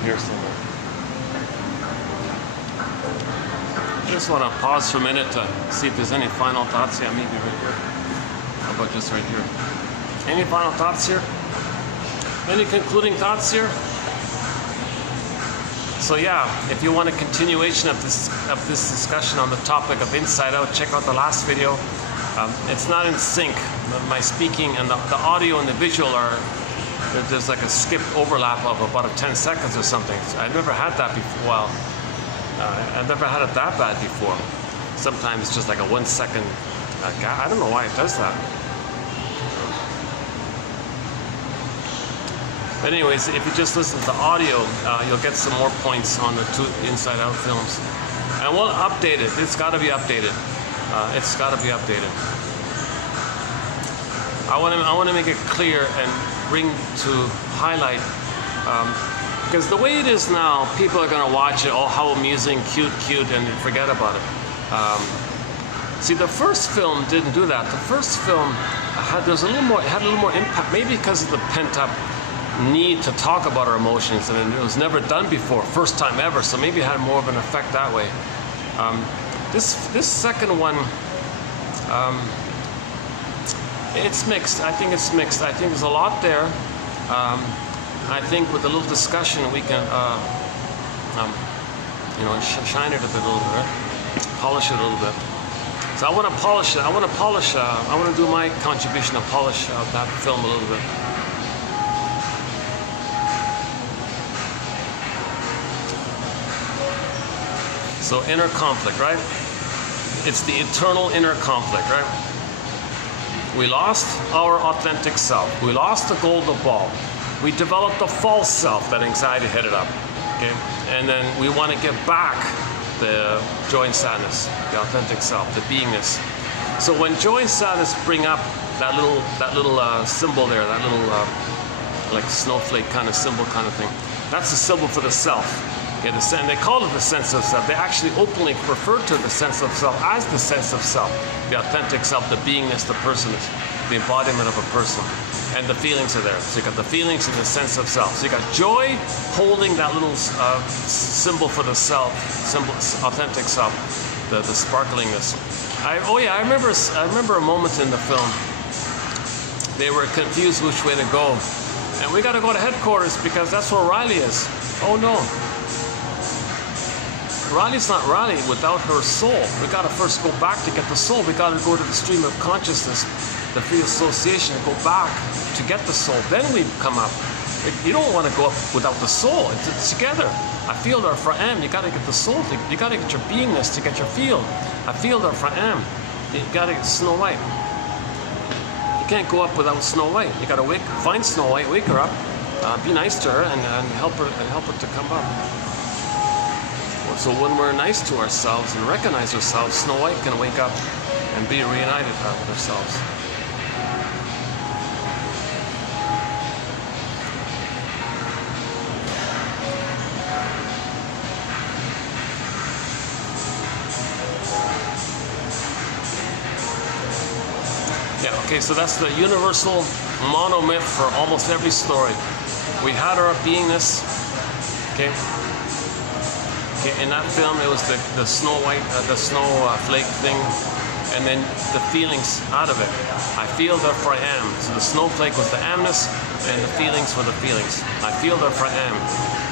Here somewhere. I just want to pause for a minute to see if there's any final thoughts. Yeah, maybe right here. How about just right here? Any final thoughts here? Any concluding thoughts here? So yeah, if you want a continuation of this discussion on the topic of Inside Out, check out the last video. It's not in sync. My speaking and the audio and the visual are. There's like a skipped overlap of about 10 seconds or something. I've never had that before. Well, I've never had it that bad before. Sometimes it's just like a 1 second gap. I don't know why it does that. But anyways, if you just listen to the audio, you'll get some more points on the two Inside Out films. And we'll update it. It's got to be updated. It's got to be updated. I want to make it clear and bring to highlight, because the way it is now, people are going to watch it, oh, how amusing, cute, and forget about it. See, the first film didn't do that. The first film had a little more impact, maybe because of the pent up need to talk about our emotions, and it was never done before, first time ever, so maybe it had more of an effect that way. This second one, it's mixed. I think it's mixed. I think there's a lot there. I think with a little discussion we can shine it a bit, a little bit, polish it a little bit. So I want to polish it. I want to do my contribution to polish that film a little bit. So inner conflict, right? It's the eternal inner conflict, right? We lost our authentic self. We lost the golden ball. We developed a false self that anxiety headed up, okay? And then we want to get back the joy and sadness, the authentic self, the beingness. So when joy and sadness bring up that little symbol there, that little like snowflake kind of symbol kind of thing, that's the symbol for the self. Okay, and they call it the sense of self. They actually openly refer to the sense of self as the sense of self, the authentic self, the beingness, the personness, the embodiment of a person. And the feelings are there. So you got the feelings and the sense of self. So you got joy holding that little symbol for the self, authentic self, the sparklingness. I remember a moment in the film. They were confused which way to go, and we got to go to headquarters because that's where Riley is. Oh no. Riley's not Riley without her soul. We got to first go back to get the soul. We got to go to the stream of consciousness, the free association, and go back to get the soul. Then we come up. You don't want to go up without the soul. It's together. I feel there for am. You got to get the soul. You got to get your beingness to get your field. I feel there for am. You got to get Snow White. You can't go up without Snow White. You got to find Snow White, wake her up, be nice to her, and help her to come up. So when we're nice to ourselves and recognize ourselves, Snow White can wake up and be reunited with ourselves. Yeah, okay, so that's the universal monomyth for almost every story. We had our beingness, okay? In that film, it was the Snow White, the snowflake thing, and then the feelings out of it. I feel therefore I am. So the snowflake was the amness, and the feelings were the feelings. I feel therefore I am.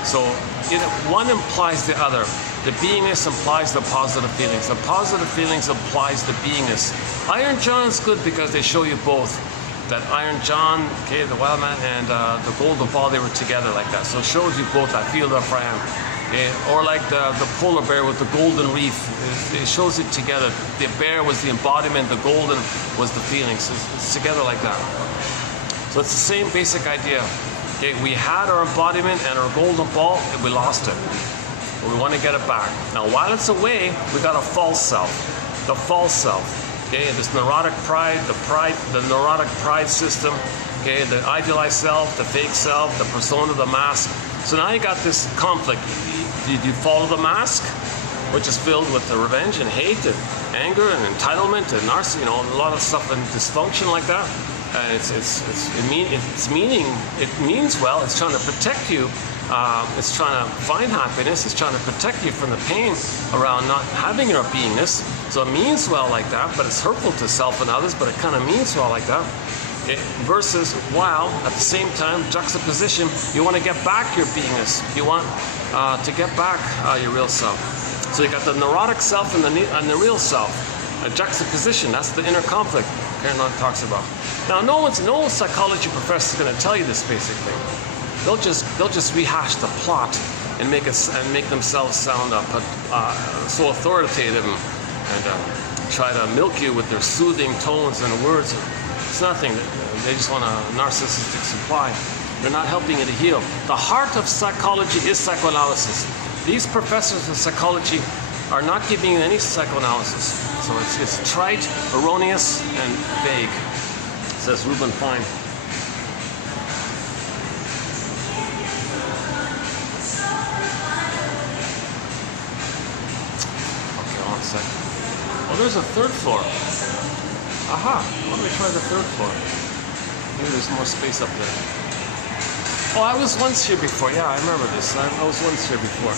So one implies the other. The beingness implies the positive feelings. The positive feelings implies the beingness. Iron John's good because they show you both. That Iron John, okay, the wild man, and the golden ball, they were together like that. So it shows you both. I feel therefore I am. Or like the polar bear with the golden reef. It shows it together. The bear was the embodiment, the golden was the feelings. It's together like that. So it's the same basic idea. Okay, we had our embodiment and our golden ball, and we lost it. We want to get it back. Now, while it's away, we got a false self. The false self. Okay, this neurotic pride, the neurotic pride system. Okay, the idealized self, the fake self, the persona, the mask. So now you got this conflict. Did you follow the mask, which is filled with the revenge and hate and anger and entitlement and narcissism, a lot of stuff and dysfunction like that. And it means well. It's trying to protect you. It's trying to find happiness. It's trying to protect you from the pain around not having your beingness. So it means well like that, but it's hurtful to self and others. But it kind of means well like that. Versus, while at the same time, juxtaposition, you want to get back your beingness. You want to get back your real self. So you got the neurotic self and the real self. A juxtaposition, that's the inner conflict Karen talks about. Now, no psychology professor is going to tell you this basic thing. They'll just rehash the plot and make themselves sound so authoritative and try to milk you with their soothing tones and words. It's nothing. They just want a narcissistic supply. They're not helping you to heal. The heart of psychology is psychoanalysis. These professors of psychology are not giving you any psychoanalysis. So it's trite, erroneous, and vague, says Reuben Fine. Okay, one second. Oh, there's a third floor. Aha, why don't we try the third floor? Maybe there's more space up there. Oh, I was once here before. Yeah, I remember this. I was once here before.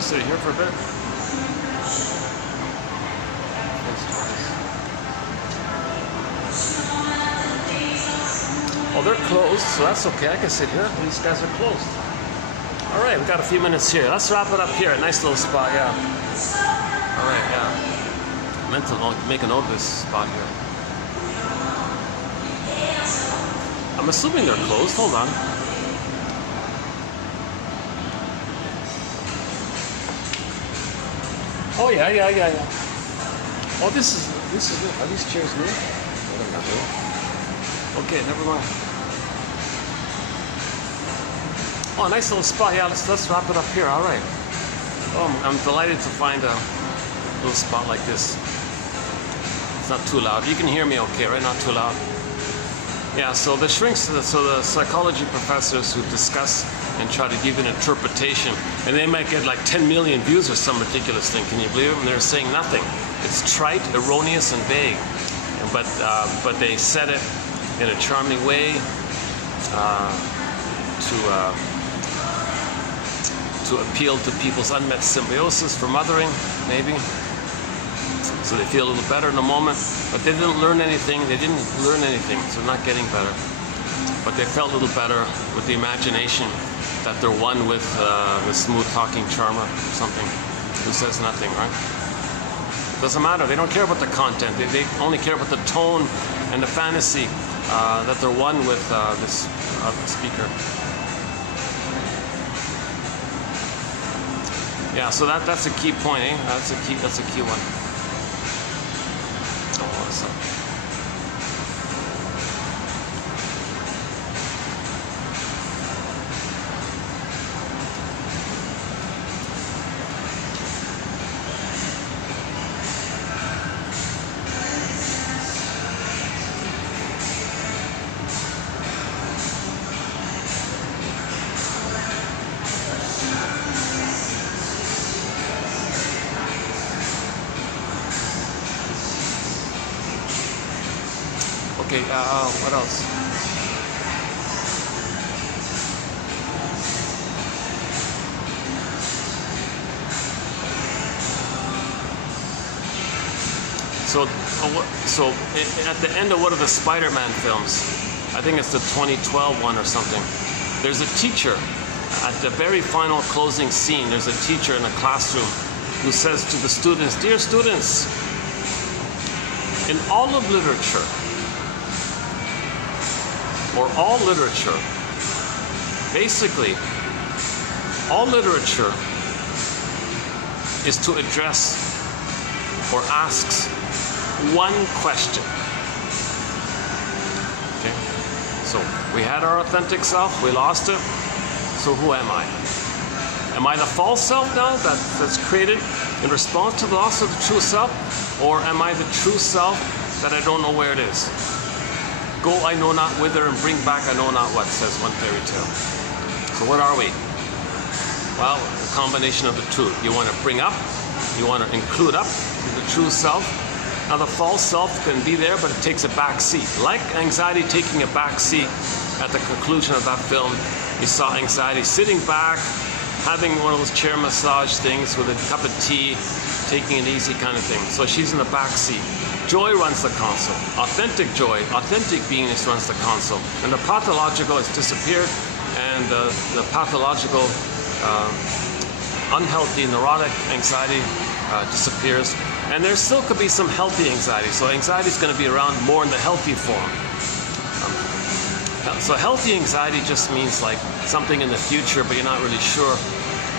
Sit here for a bit. Oh, they're closed, so that's okay. I can sit here. These guys are closed. All right, we've got a few minutes here. Let's wrap it up here. A nice little spot, yeah. All right, yeah. I meant to make a note of this spot here. I'm assuming they're closed. Hold on. Oh yeah. Oh, this is new. Are these chairs new? Oh, they're not new. Okay, never mind. Oh, nice little spot. Yeah, let's wrap it up here. All right. Oh, I'm delighted to find a little spot like this. It's not too loud. You can hear me okay, right? Not too loud. Yeah. So the shrinks. So the psychology professors who discuss and try to give an interpretation, and they might get like 10 million views or some ridiculous thing. Can you believe it? And they're saying nothing. It's trite, erroneous, and vague. But they said it in a charming way to appeal to people's unmet symbiosis for mothering, maybe. So they feel a little better in a moment, but they didn't learn anything. They didn't learn anything, so they're not getting better. But they felt a little better with the imagination that they're one with the smooth-talking charmer or something who says nothing, right? Doesn't matter. They don't care about the content. They only care about the tone and the fantasy that they're one with this speaker. Yeah, so that's a key point, eh? That's a key one. Oh, what's up? Okay, what else? So at the end of one of the Spider-Man films, I think it's the 2012 one or something, there's a teacher at the very final closing scene. There's a teacher in a classroom who says to the students, "Dear students, in all of literature, or all literature, basically, all literature is to address or asks one question." Okay? So we had our authentic self, we lost it. So who am I? Am I the false self now that's created in response to the loss of the true self? Or am I the true self that I don't know where it is? Go I know not whither and bring back I know not what, says one fairy tale. So what are we? Well, a combination of the two. You want to bring up, you want to include up the true self. Now the false self can be there, but it takes a back seat. Like anxiety taking a back seat at the conclusion of that film, you saw anxiety sitting back, having one of those chair massage things with a cup of tea, taking it easy kind of thing. So she's in the back seat. Joy runs the console. Authentic joy, authentic beingness runs the console. And the pathological has disappeared, and the pathological, unhealthy, neurotic anxiety disappears. And there still could be some healthy anxiety. So anxiety is going to be around more in the healthy form. So healthy anxiety just means like something in the future, but you're not really sure.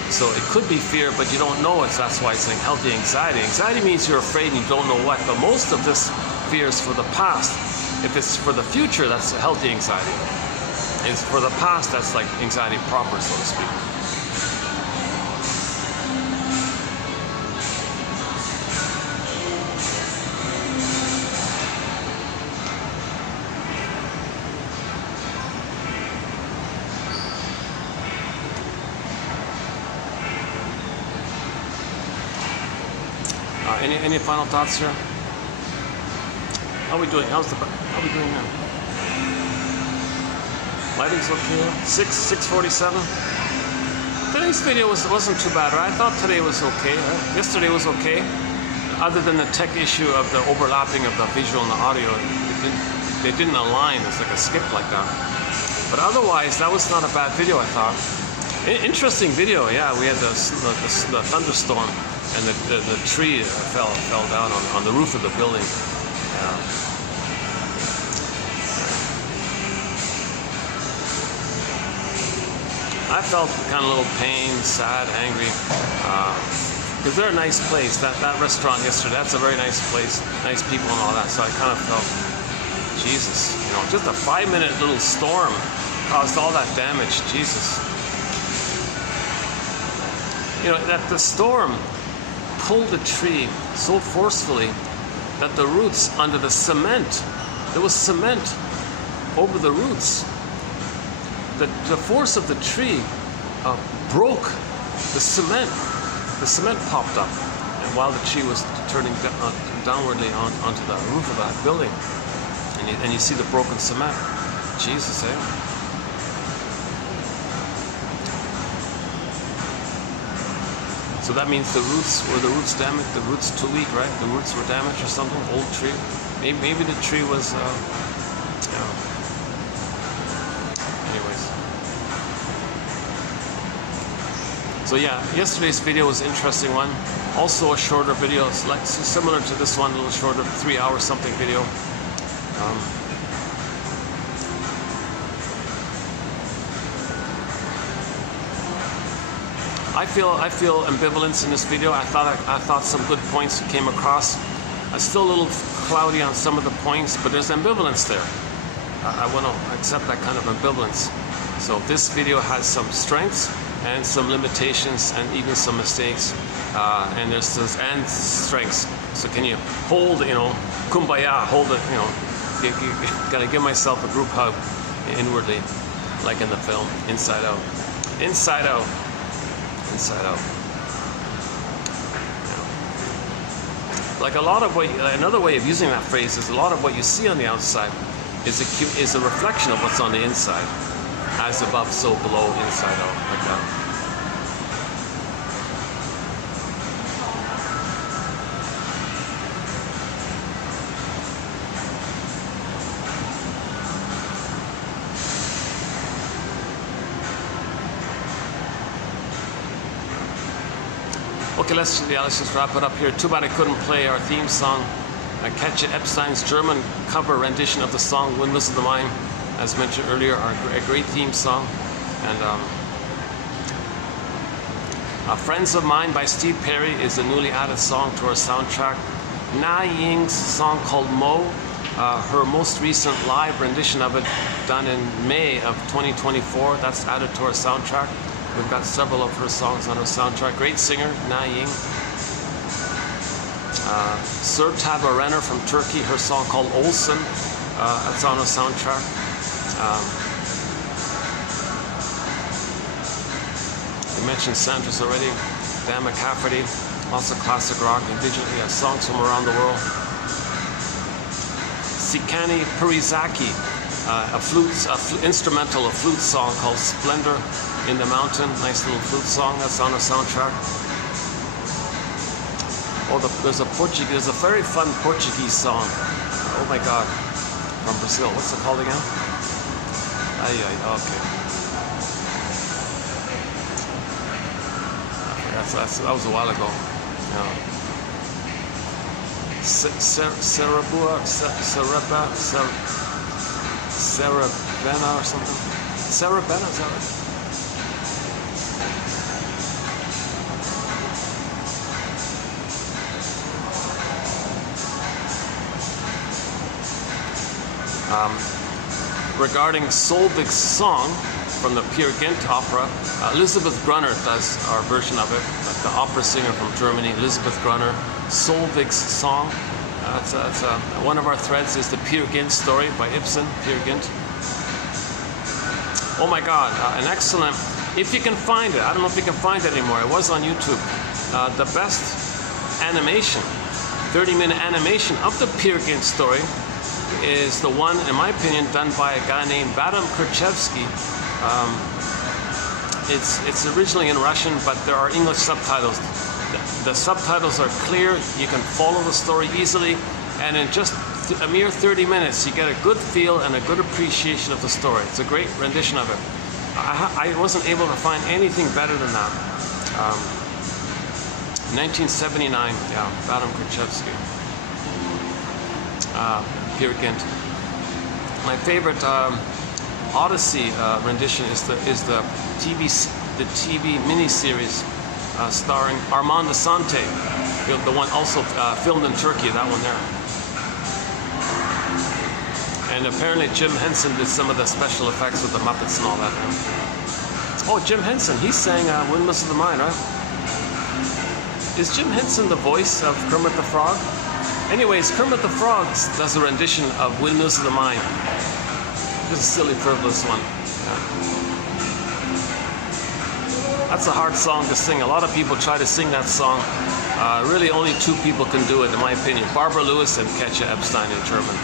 So it could be fear, but you don't know it. So that's why it's saying healthy anxiety. Anxiety means you're afraid and you don't know what. But most of this fear is for the past. If it's for the future, that's healthy anxiety. If it's for the past, that's like anxiety proper, so to speak. Any final thoughts here? How are we doing? How are we doing now? Lighting's okay. 6:47. Today's video wasn't too bad, right? I thought today was okay. Right? Yesterday was okay, other than the tech issue of the overlapping of the visual and the audio. They didn't align. It's like a skip like that. But otherwise, that was not a bad video, I thought. Interesting video. Yeah, we had the thunderstorm. And the tree fell down on the roof of the building. I felt kind of a little pain, sad, angry, because they're a nice place. That restaurant yesterday, that's a very nice place, nice people and all that. So I kind of felt, Jesus, just a 5-minute little storm caused all that damage. Jesus, that the storm pulled the tree so forcefully that the roots under the cement, there was cement over the roots. The force of the tree broke the cement. The cement popped up, and while the tree was turning downwardly onto the roof of that building, and you see the broken cement. Jesus, eh? So that means the roots damaged, the roots too weak, right? The roots were damaged or something, old tree. Maybe the tree was, anyways. So yeah, yesterday's video was an interesting one. Also a shorter video, it's like similar to this one, a little shorter, 3-hour something video. I feel ambivalence in this video. I thought some good points came across. I'm still a little cloudy on some of the points, but there's ambivalence there. I want to accept that kind of ambivalence. So this video has some strengths and some limitations and even some mistakes. And there's and strengths. So can you hold, kumbaya, hold it, gotta give myself a group hug inwardly, like in the film, Inside Out. Inside Out. Inside out. Like another way of using that phrase is a lot of what you see on the outside is a reflection of what's on the inside. As above, so below, inside out, like that. Okay, let's just wrap it up here. Too bad I couldn't play our theme song. Katja Epstein's German cover rendition of the song Windmills of the Mind, as mentioned earlier, a great theme song. And Friends of Mine by Steve Perry is a newly added song to our soundtrack. Na Ying's song called Mo, her most recent live rendition of it, done in May of 2024, that's added to our soundtrack. We've got several of her songs on our soundtrack. Great singer, Na Ying. Sertab Erener from Turkey, her song called Olsen, that's on our soundtrack. We mentioned Sandra's already. Dan McCafferty, lots of classic rock, indigenous songs from around the world. Sikani Purizaki, instrumental, a flute song called Splendor in the Mountain. Nice little flute song that's on the soundtrack. Oh, there's a very fun Portuguese song. Oh my God, from Brazil. What's it called again? Okay. That was a while ago. Benna or something. Sarah Benna, is that right? Regarding Solveig's song from the Peer Gynt opera, Elizabeth Grunner does our version of it, the opera singer from Germany, Elizabeth Grunner, Solveig's song. One of our threads is the Peer Gynt story by Ibsen, Peer Gynt. Oh my God, an excellent, if you can find it, I don't know if you can find it anymore, it was on YouTube, the best animation, 30-minute animation of the Peer Gynt story is the one, in my opinion, done by a guy named Vadim Krzyzewski. It's originally in Russian, but there are English subtitles. The subtitles are clear, you can follow the story easily, and in just a mere 30 minutes you get a good feel and a good appreciation of the story. It's a great rendition of it. I wasn't able to find anything better than that. 1979, yeah, Vadim Krzyzewski. Peer Gynt. My favorite Odyssey rendition is the TV miniseries starring Armand Assante, the one also filmed in Turkey, that one there. And apparently Jim Henson did some of the special effects with the Muppets and all that. Oh, Jim Henson, he sang Windmills of the Mind, right? Is Jim Henson the voice of Kermit the Frog? Anyways, Kermit the Frog does a rendition of Windmills of the Mind. This is a silly, frivolous one. Yeah. That's a hard song to sing. A lot of people try to sing that song. Really, only two people can do it, in my opinion. Barbara Lewis and Katja Epstein in German.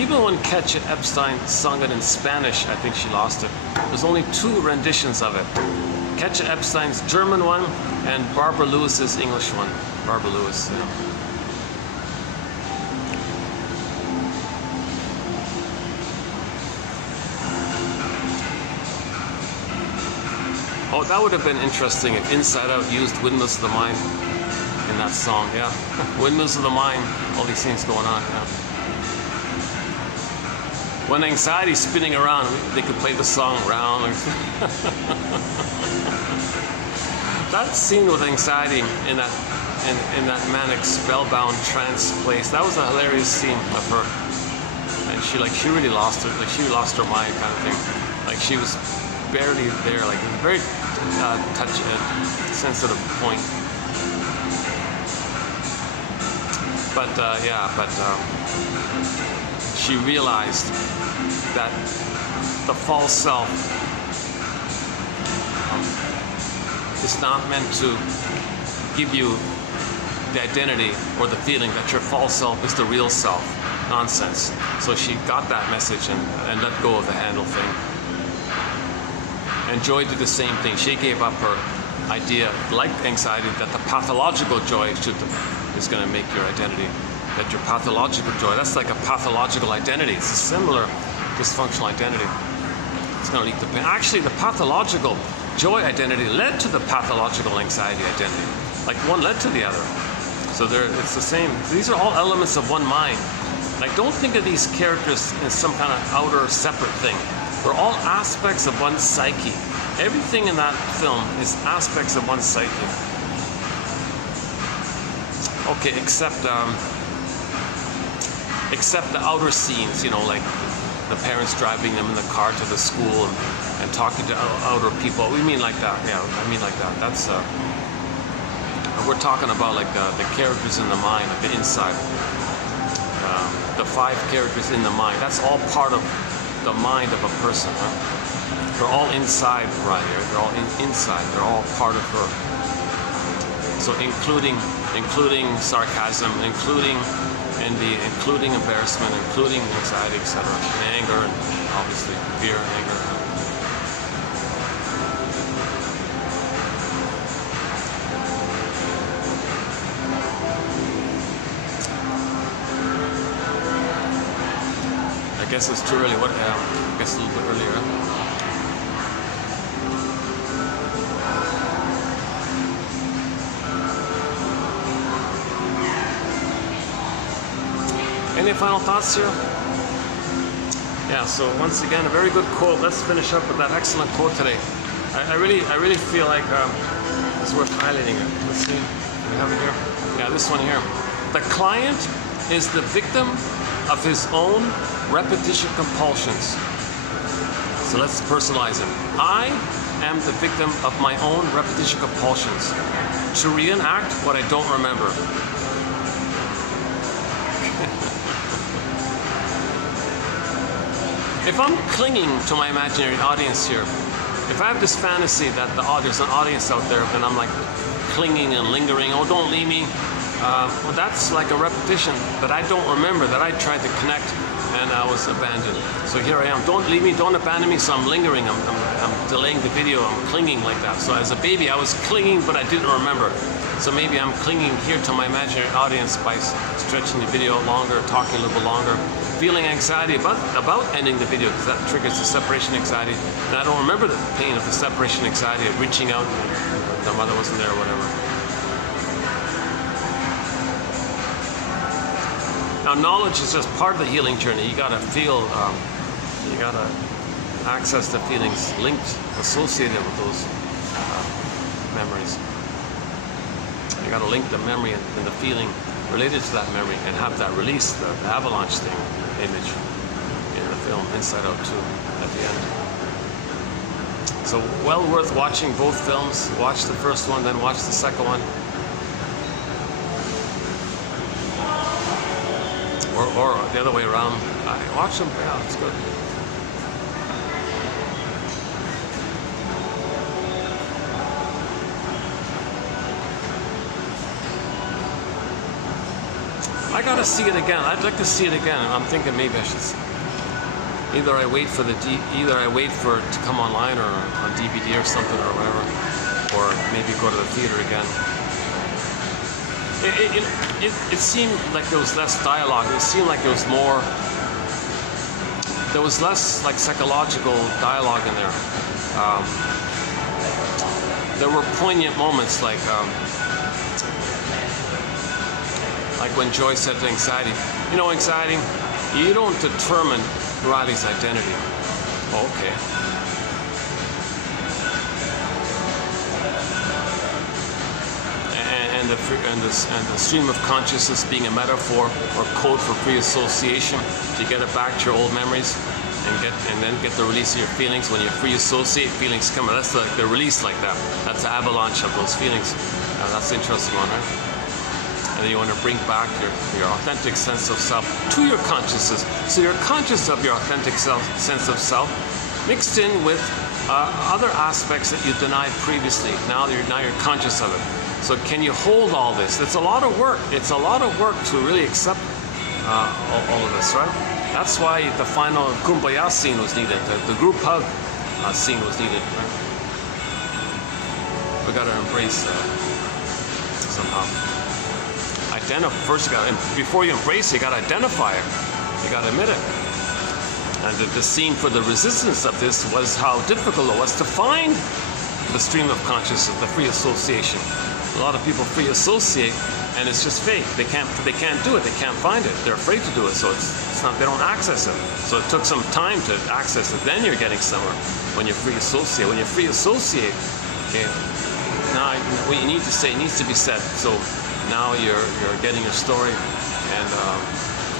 Even when Katja Epstein sung it in Spanish, I think she lost it. There's only two renditions of it. Katja Epstein's German one and Barbara Lewis's English one. Barbara Lewis, yeah. Oh, that would have been interesting if Inside Out used Windmills of the Mind in that song, yeah. Windmills of the Mind, all these things going on, yeah. When anxiety's spinning around, they could play the song round. That scene with anxiety in that manic spellbound trance place, that was a hilarious scene of her. And she really lost it, like she lost her mind kind of thing. Like she was barely there, like a very sensitive point. But she realized that the false self is not meant to give you the identity or the feeling that your false self is the real self. Nonsense. So she got that message and let go of the handle thing. And joy did the same thing. She gave up her idea, like anxiety, that the pathological joy is going to make your identity. That your pathological joy, that's like a pathological identity. It's a similar dysfunctional identity. It's going to lead to pain. Actually, the pathological joy identity led to the pathological anxiety identity. Like one led to the other. So it's the same. These are all elements of one mind. Like, don't think of these characters as some kind of outer separate thing. They're all aspects of one psyche. Everything in that film is aspects of one psyche. Okay, except the outer scenes, you know, like the parents driving them in the car to the school and talking to outer people. We mean like that, yeah, I mean like that. That's, we're talking about like the characters in the mind, like the inside. The 5 characters in the mind, that's all part of the mind of a person. Huh? They're all inside right here. They're all inside. They're all part of her. So including sarcasm, including envy, including embarrassment, including anxiety, etc., and anger, and obviously fear and anger. I guess it's too early. What? I guess a little bit earlier. Any final thoughts here? Yeah, so once again, a very good quote. Let's finish up with that excellent quote today. I really feel like it's worth highlighting it. Let's see. Do we have it here? Yeah, this one here. The client is the victim of his own repetition compulsions. So let's personalize it. I am the victim of my own repetition compulsions to reenact what I don't remember. If I'm clinging to my imaginary audience here, if I have this fantasy that there's an audience out there and I'm like clinging and lingering, oh, don't leave me, well, that's like a repetition that I don't remember, that I tried to connect and I was abandoned. So here I am, don't leave me, don't abandon me, so I'm lingering, I'm delaying the video, I'm clinging like that. So as a baby I was clinging but I didn't remember. So maybe I'm clinging here to my imaginary audience by stretching the video longer, talking a little bit longer, feeling anxiety about ending the video because that triggers the separation anxiety. And I don't remember the pain of the separation anxiety of reaching out and the mother wasn't there or whatever. Now knowledge is just part of the healing journey. You gotta feel, you gotta access the feelings linked, associated with those memories. You gotta link the memory and the feeling related to that memory and have that release, the avalanche thing image in the film Inside Out 2 at the end. So well worth watching both films. Watch the first one, then watch the second one. Or the other way around. Watch them, yeah, it's good. I gotta see it again. I'd like to see it again. I'm thinking maybe I should. Either I wait for it to come online or on DVD or something or whatever, or maybe go to the theater again. It seemed like there was less dialogue. It seemed like there was more. There was less like psychological dialogue in there. There were poignant moments like when Joy said to anxiety, you know, anxiety, you don't determine Riley's identity. Oh, okay. And the stream of consciousness being a metaphor or code for free association to get it back to your old memories and then get the release of your feelings. When you free associate, feelings come. That's the release like that. That's the avalanche of those feelings. That's the interesting one, right? And then you want to bring back your authentic sense of self to your consciousness. So you're conscious of your authentic sense of self, mixed in with other aspects that you denied previously. Now you're conscious of it. So can you hold all this? It's a lot of work. It's a lot of work to really accept all of this, right? That's why the final kumbaya scene was needed. The group hug scene was needed. Right? We got to embrace somehow. First, before you embrace it, you got to identify it. You got to admit it. And the scene for the resistance of this was how difficult it was to find the stream of consciousness, the free association. A lot of people free associate, and it's just fake. They can't do it. They can't find it. They're afraid to do it, so it's not. They don't access it. So it took some time to access it. Then you're getting somewhere. When you free associate, okay. Now what you need to say needs to be said. So now you're getting your story, and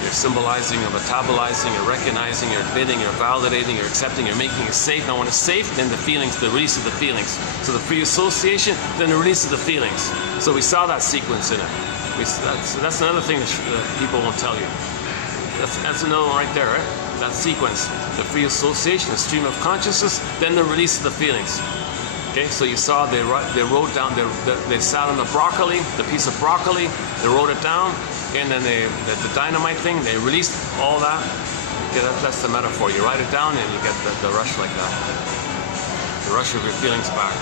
you're symbolizing, you're metabolizing, you're recognizing, you're admitting, you're validating, you're accepting, you're making it safe. Now when it's safe, then the feelings, the release of the feelings. So the free association, then the release of the feelings. So we saw that sequence in it. That's another thing that people won't tell you. That's another one right there, right? That sequence, the free association, the stream of consciousness, then the release of the feelings. Okay, so you saw they wrote down, they sat on the broccoli, the piece of broccoli, they wrote it down, and then the dynamite thing, they released all that. Okay, that's the metaphor. You write it down and you get the rush like that. The rush of your feelings back.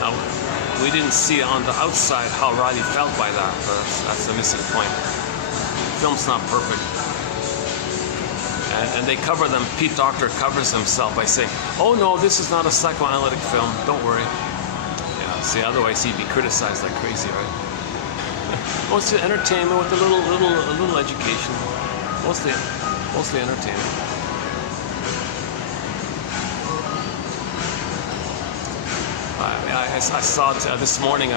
Now, we didn't see on the outside how Riley felt by that, but that's the missing point. The film's not perfect. And they cover them, Pete Docter covers himself by saying, oh no, this is not a psychoanalytic film, don't worry. Yeah, see, otherwise he'd be criticized like crazy, right? Well, it's entertainment with a little education. mostly entertaining. I saw it this morning.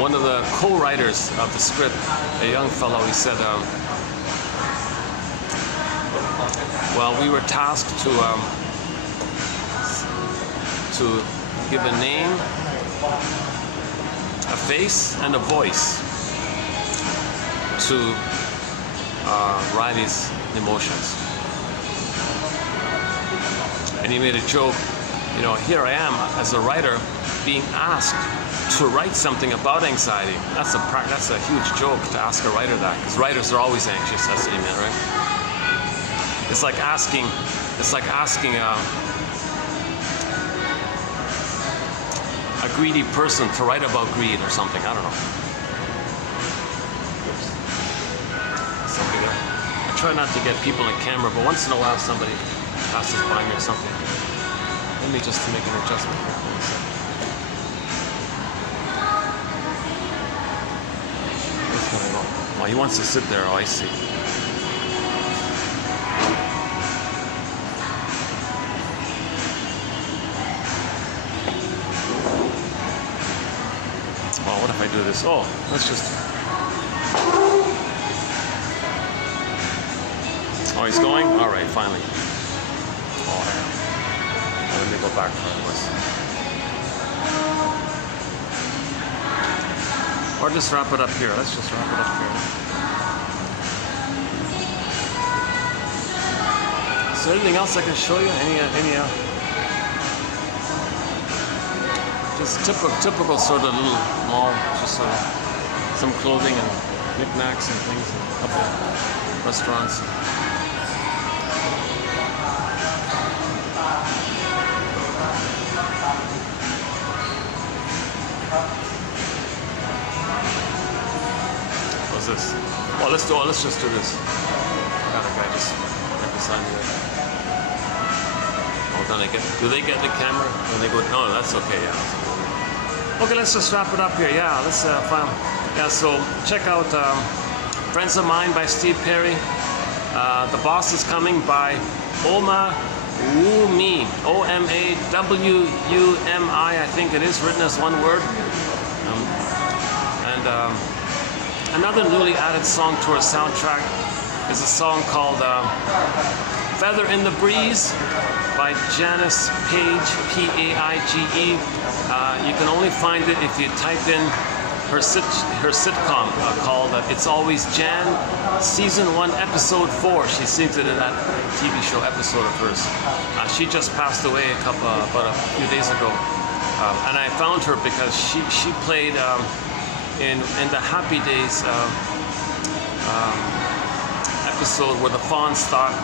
One of the co-writers of the script, a young fellow, he said, well, we were tasked to give a name, a face, and a voice to Riley's emotions. And he made a joke, you know, here I am as a writer being asked to write something about anxiety. That's a huge joke to ask a writer that, because writers are always anxious, that's what he meant, right? It's like asking a greedy person to write about greed or something, I don't know. Somebody there. I try not to get people on camera, but once in a while somebody passes by me or something. Let me just make an adjustment here. Oh, he wants to sit there. Oh, I see. Oh, what if I do this? Oh, let's just... Oh, he's going? All right, finally. Oh, let me go back to where it was. Or just wrap it up here. Let's just wrap it up here. Is there anything else I can show you? Just typical sort of little mall, just sort of some clothing and knickknacks and things, and a couple of restaurants. What's this? Oh, let's just do this. Got a guy just right beside me there. Oh, do they get the camera? When they go, no, that's okay, yeah. Okay, let's just wrap it up here. Yeah, let's so check out Friends of Mine by Steve Perry. The Boss is Coming by Oma Wumi. O-M-A-W-U-M-I, I think it is written as one word. Another newly added song to our soundtrack is a song called Feather in the Breeze by Janice Page, P-A-I-G-E. You can only find it if you type in her sitcom called It's Always Jan, Season 1, Episode 4. She sings it in that TV show episode of hers. She just passed away about a few days ago. And I found her because she played in the Happy Days episode where the Fonz thought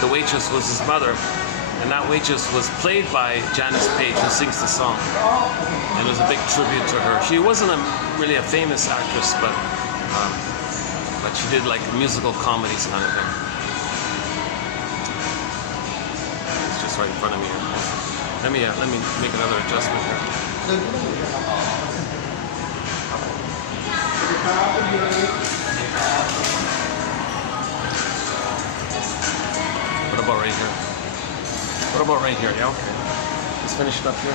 the waitress was his mother, and that waitress was played by Janice Page, who sings the song. And it was a big tribute to her. She wasn't really a famous actress, but she did like musical comedies kind of thing. It's just right in front of me here. Let me make another adjustment here. What about right here? What about right here? Yeah, okay. Let's finish it up here.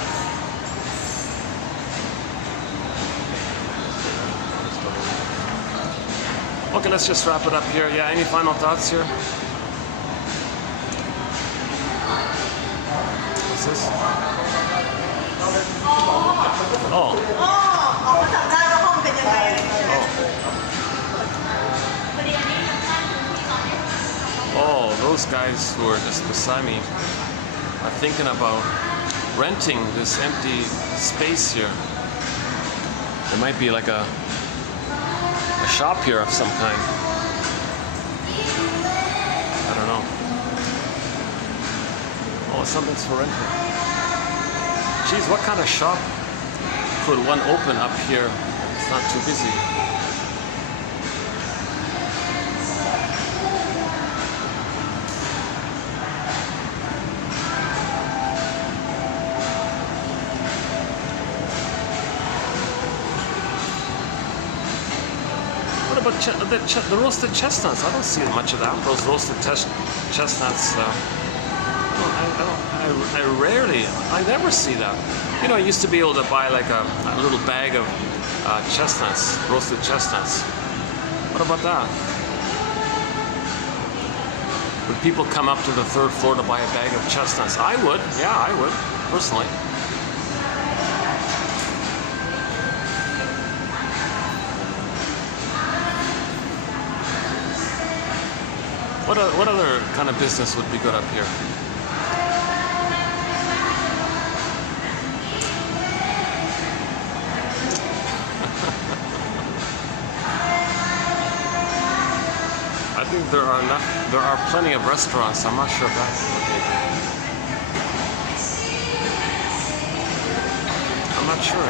Okay, let's just wrap it up here. Yeah, any final thoughts here? What's this? Oh. Oh, those guys who are just beside me are thinking about renting this empty space here. There might be like a shop here of some kind. I don't know. Oh, something's for renting. Geez, what kind of shop could one open up here? It's not too busy. about the roasted chestnuts? I don't see much of that. Those roasted chestnuts. I never see that. You know, I used to be able to buy like a little bag of chestnuts, roasted chestnuts. What about that? Would people come up to the 3rd floor to buy a bag of chestnuts? I would. Yeah, I would, personally. What other kind of business would be good up here? I think there are plenty of restaurants. I'm not sure if that's okay. I'm not sure.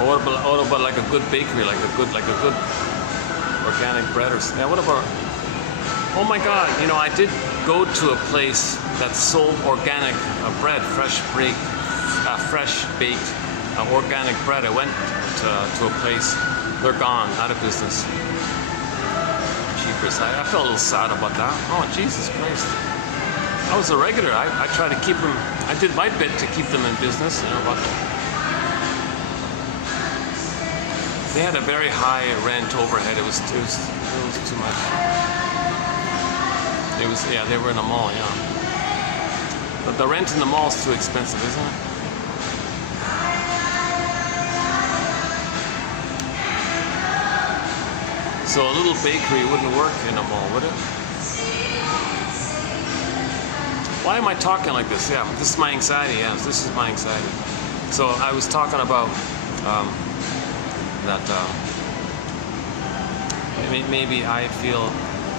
Or what about like a good bakery, like a good organic bread or something? Yeah, what about? Oh my God! You know, I did go to a place that sold organic bread, fresh baked organic bread. I went to a place. They're gone, out of business. Cheapers. I felt a little sad about that. Oh Jesus Christ! I was a regular. I tried to keep them. I did my bit to keep them in business. You know, but they had a very high rent overhead. It was too much. It was, yeah, they were in a mall, yeah. But the rent in the mall is too expensive, isn't it? So a little bakery wouldn't work in a mall, would it? Why am I talking like this? Yeah, this is my anxiety. Yeah, this is my anxiety. So I was talking about that maybe I feel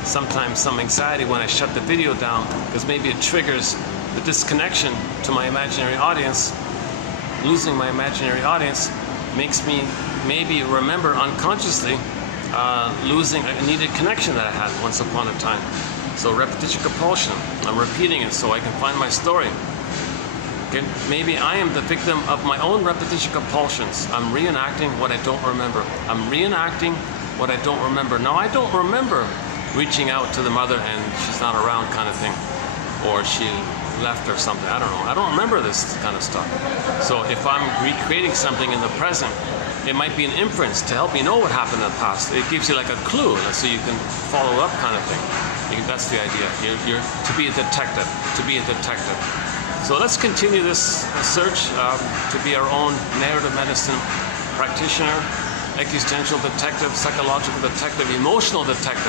sometimes some anxiety when I shut the video down, because maybe it triggers the disconnection to my imaginary audience. Losing my imaginary audience makes me maybe remember unconsciously losing a needed connection that I had once upon a time. So repetition compulsion, I'm repeating it so I can find my story. Okay? Maybe I am the victim of my own repetition compulsions. I'm reenacting what I don't remember. I'm reenacting what I don't remember. Now, I don't remember reaching out to the mother and she's not around kind of thing, or she left or something. I don't know. I don't remember this kind of stuff. So if I'm recreating something in the present, it might be an inference to help me know what happened in the past. It gives you like a clue so you can follow up kind of thing. That's the idea. You're to be a detective. To be a detective. So let's continue this search to be our own narrative medicine practitioner, existential detective, psychological detective, emotional detective,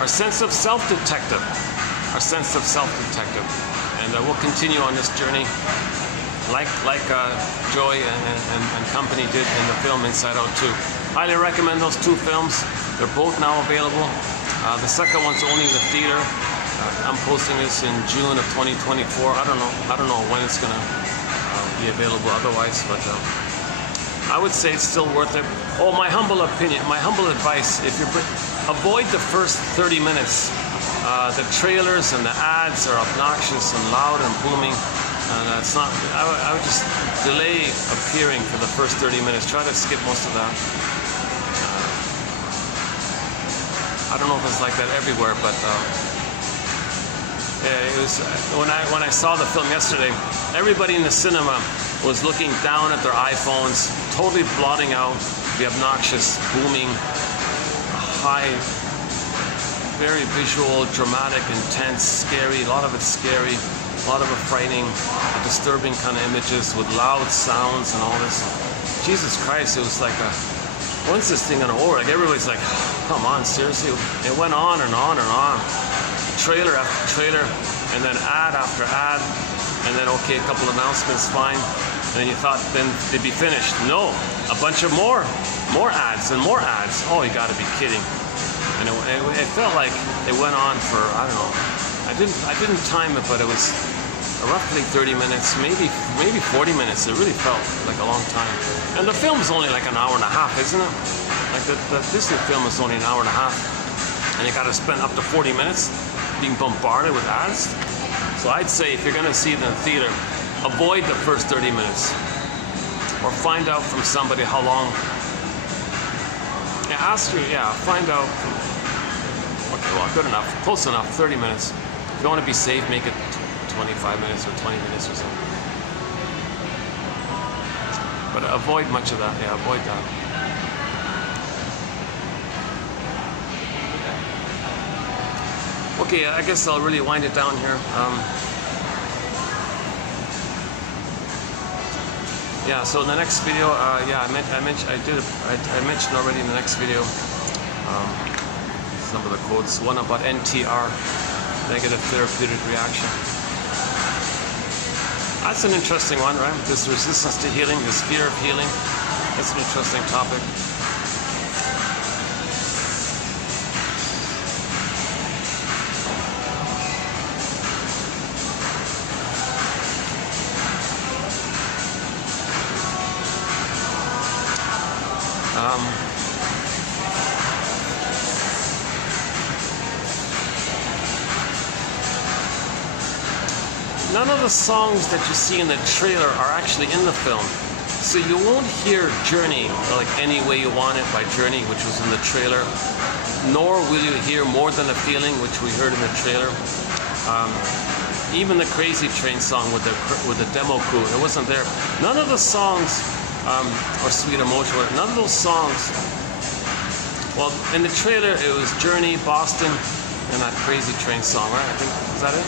our sense of self detective, and we'll continue on this journey like Joy and company did in the film Inside Out 2. Highly recommend those 2 films. They're both now available. The second one's only in the theater. I'm posting this in June of 2024. I don't know when it's gonna be available otherwise, but I would say it's still worth it. Oh, my humble opinion, my humble advice: if you avoid the first 30 minutes. The trailers and the ads are obnoxious and loud and booming, and it's not. I would just delay appearing for the first 30 minutes. Try to skip most of that. I don't know if it's like that everywhere, but. It was when I saw the film yesterday, everybody in the cinema was looking down at their iPhones, totally blotting out the obnoxious, booming, high, very visual, dramatic, intense, scary, a lot of it's scary, a lot of it frightening, disturbing kind of images with loud sounds and all this. Jesus Christ, it was like when's this thing gonna over? Like everybody's like, come on, seriously? It went on and on and on. Trailer after trailer, and then ad after ad, and then okay, a couple announcements, fine. And then you thought then they'd be finished. No, a bunch of more ads and more ads. Oh, you got to be kidding! And it felt like it went on for, I don't know. I didn't time it, but it was roughly 30 minutes, maybe 40 minutes. It really felt like a long time. And the film is only like an hour and a half, isn't it? Like the Disney film is only an hour and a half. and you got to spend up to 40 minutes being bombarded with ads. So I'd say if you're going to see it in the theater, avoid the first 30 minutes, or find out from somebody how long. Yeah, find out. Okay, well, good enough, close enough, 30 minutes. If you want to be safe, make it 25 minutes or 20 minutes or something. But avoid much of that. Yeah, avoid that. Okay, I guess I'll really wind it down here. Yeah, so in the next video, yeah, I mentioned already in the next video some of the quotes. One about NTR, negative therapeutic reaction. That's an interesting one, right? This resistance to healing, this fear of healing. That's an interesting topic. None of the songs that you see in the trailer are actually in the film. So you won't hear Journey, or like Any Way You Want It by Journey, which was in the trailer. Nor will you hear More Than a Feeling, which we heard in the trailer. Even the Crazy Train song with the demo crew, it wasn't there. None of the songs, or Sweet Emotion, none of those songs. Well, in the trailer it was Journey, Boston, and that Crazy Train song, right? I think, is that it?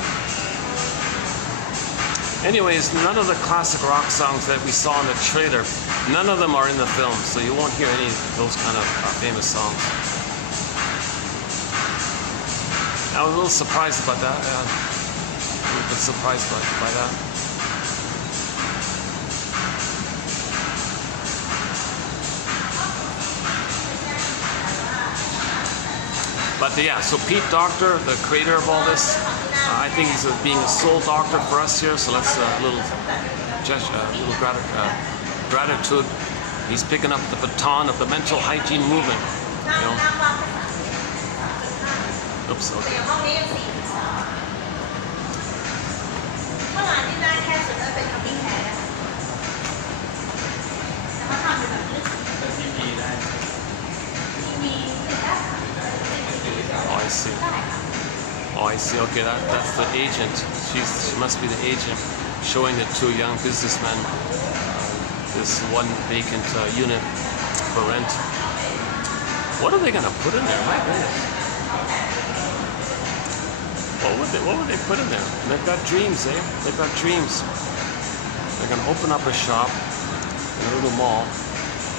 Anyways, none of the classic rock songs that we saw in the trailer, none of them are in the film, so you won't hear any of those kind of famous songs. I was a little surprised about that. Yeah. A little bit surprised by that. But yeah, so Pete Docter, the creator of all this, I think he's being a soul doctor for us here. So let's a little gratitude. He's picking up the baton of the mental hygiene movement. You know. Oops. Okay. Oh, I see. Oh, I see. Okay, that's the agent. She must be the agent showing the two young businessmen this one vacant unit for rent. What are they gonna put in there? My goodness. What would they put in there? They've got dreams, eh? They've got dreams. They're gonna open up a shop in a little mall.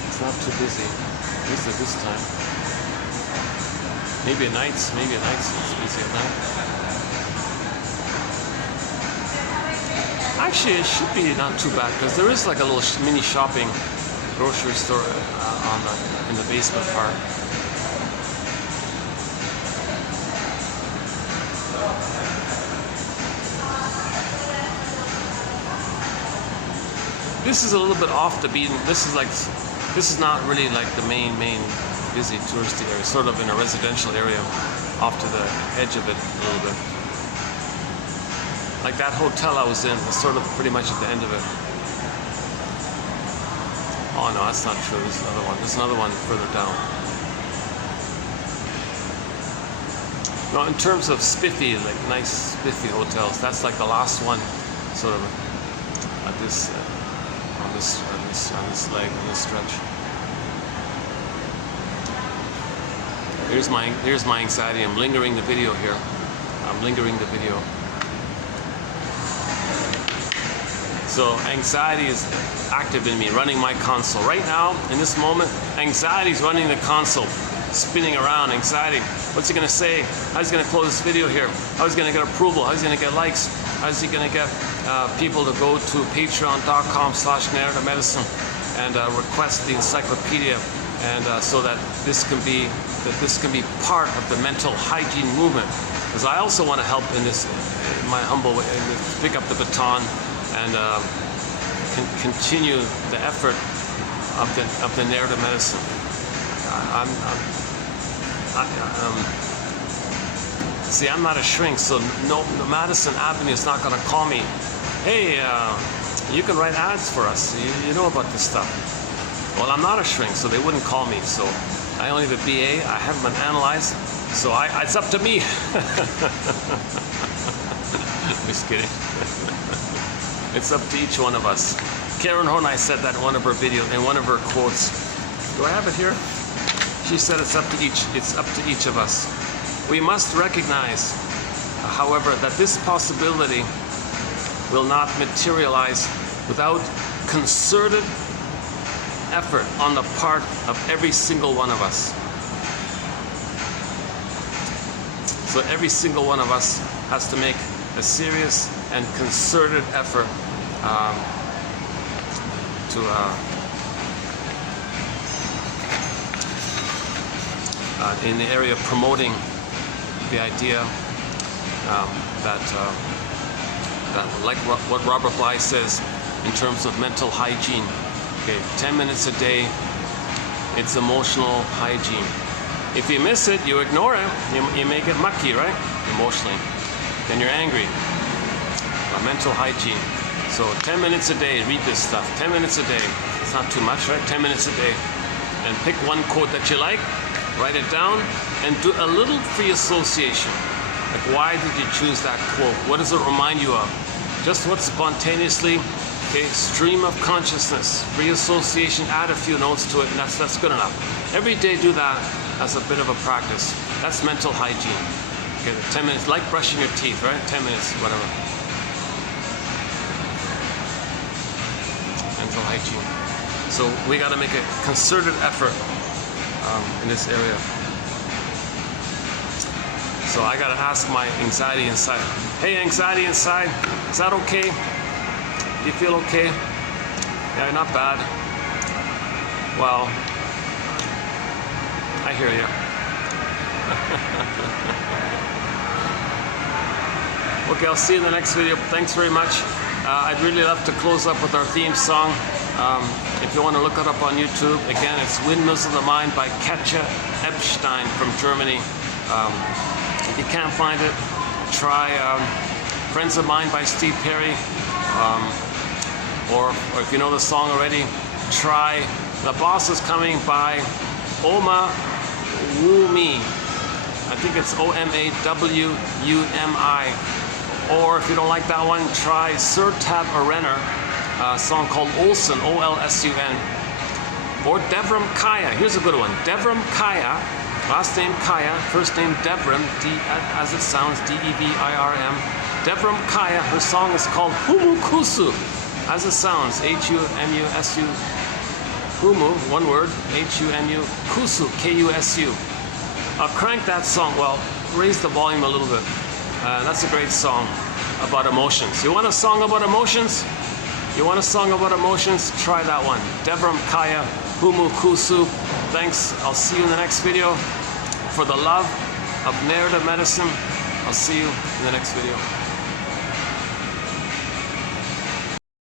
It's not too busy, at least at this time. Maybe at nights, it's busy at night. Actually, it should be not too bad, because there is like a little mini shopping grocery store in the basement part. This is a little bit off the beaten. This is not really like the main busy touristy area, sort of in a residential area off to the edge of it a little bit. Like that hotel I was in is sort of pretty much at the end of it. Oh no, that's not true. There's another one. There's another one further down. No, in terms of spiffy, like nice spiffy hotels, that's like the last one, sort of at this on this leg, on this stretch. Here's my anxiety. I'm lingering the video here. I'm lingering the video. So anxiety is active in me, running my console. Right now, in this moment, anxiety is running the console, spinning around. Anxiety. What's he gonna say? How's he gonna close this video here? How's he gonna get approval? How's he gonna get likes? How's he gonna get people to go to patreon.com/narrative and request the encyclopedia, and so that this can be part of the mental hygiene movement? Because I also want to help in this, in my humble way, pick up the baton and continue the effort of the narrative medicine. See, I'm not a shrink, so no Madison Avenue is not going to call me, hey, you can write ads for us. You know about this stuff. Well, I'm not a shrink, so they wouldn't call me. So I only have a BA. I haven't been analyzed, so it's up to me. Just kidding. It's up to each one of us. Karen Horney said that in one of her videos, in one of her quotes. Do I have it here? She said it's up to each of us. We must recognize, however, that this possibility will not materialize without concerted effort on the part of every single one of us. So every single one of us has to make a serious and concerted effort in the area of promoting the idea that like what Robert Bly says in terms of mental hygiene. Okay, 10 minutes a day, it's emotional hygiene. If you miss it, you ignore it, you make it mucky, right? Emotionally. Then you're angry. Mental hygiene. So 10 minutes a day, read this stuff. 10 minutes a day. It's not too much, right? 10 minutes a day. And pick one quote that you like, write it down, and do a little free association. Like, why did you choose that quote? What does it remind you of? Just what spontaneously, okay, stream of consciousness, free association, add a few notes to it, and that's good enough. Every day do that as a bit of a practice. That's mental hygiene. Okay, 10 minutes, like brushing your teeth, right? 10 minutes, whatever. Mental hygiene. So we got to make a concerted effort in this area. So I got to ask my anxiety inside. Hey, anxiety inside, is that okay? Do you feel okay? Yeah, not bad. Well, I hear you. Okay, I'll see you in the next video. Thanks very much. I'd really love to close up with our theme song. If you want to look it up on YouTube, again, it's Windmills of the Mind by Katja Epstein from Germany. If you can't find it, try Friends of Mine by Steve Perry. Or if you know the song already, try The Boss Is Coming by Oma Wumi. I think it's Omawumi. Or if you don't like that one, try Sertab Arener, a song called Olsun, O-L-S-U-N. Or Devram Kaya. Here's a good one. Devram Kaya, last name Kaya, first name Devram, as it sounds, D-E-V-I-R-M. Devram Kaya, her song is called Humu Kusu, as it sounds, H-U-M-U-S-U. Humu, one word, H-U-M-U, Kusu, K-U-S-U. Crank that song, well, raise the volume a little bit. That's a great song about emotions. You want a song about emotions? You want a song about emotions? Try that one. Devram Kaya, Humu Kusu. Thanks. I'll see you in the next video. For the love of narrative medicine, I'll see you in the next video.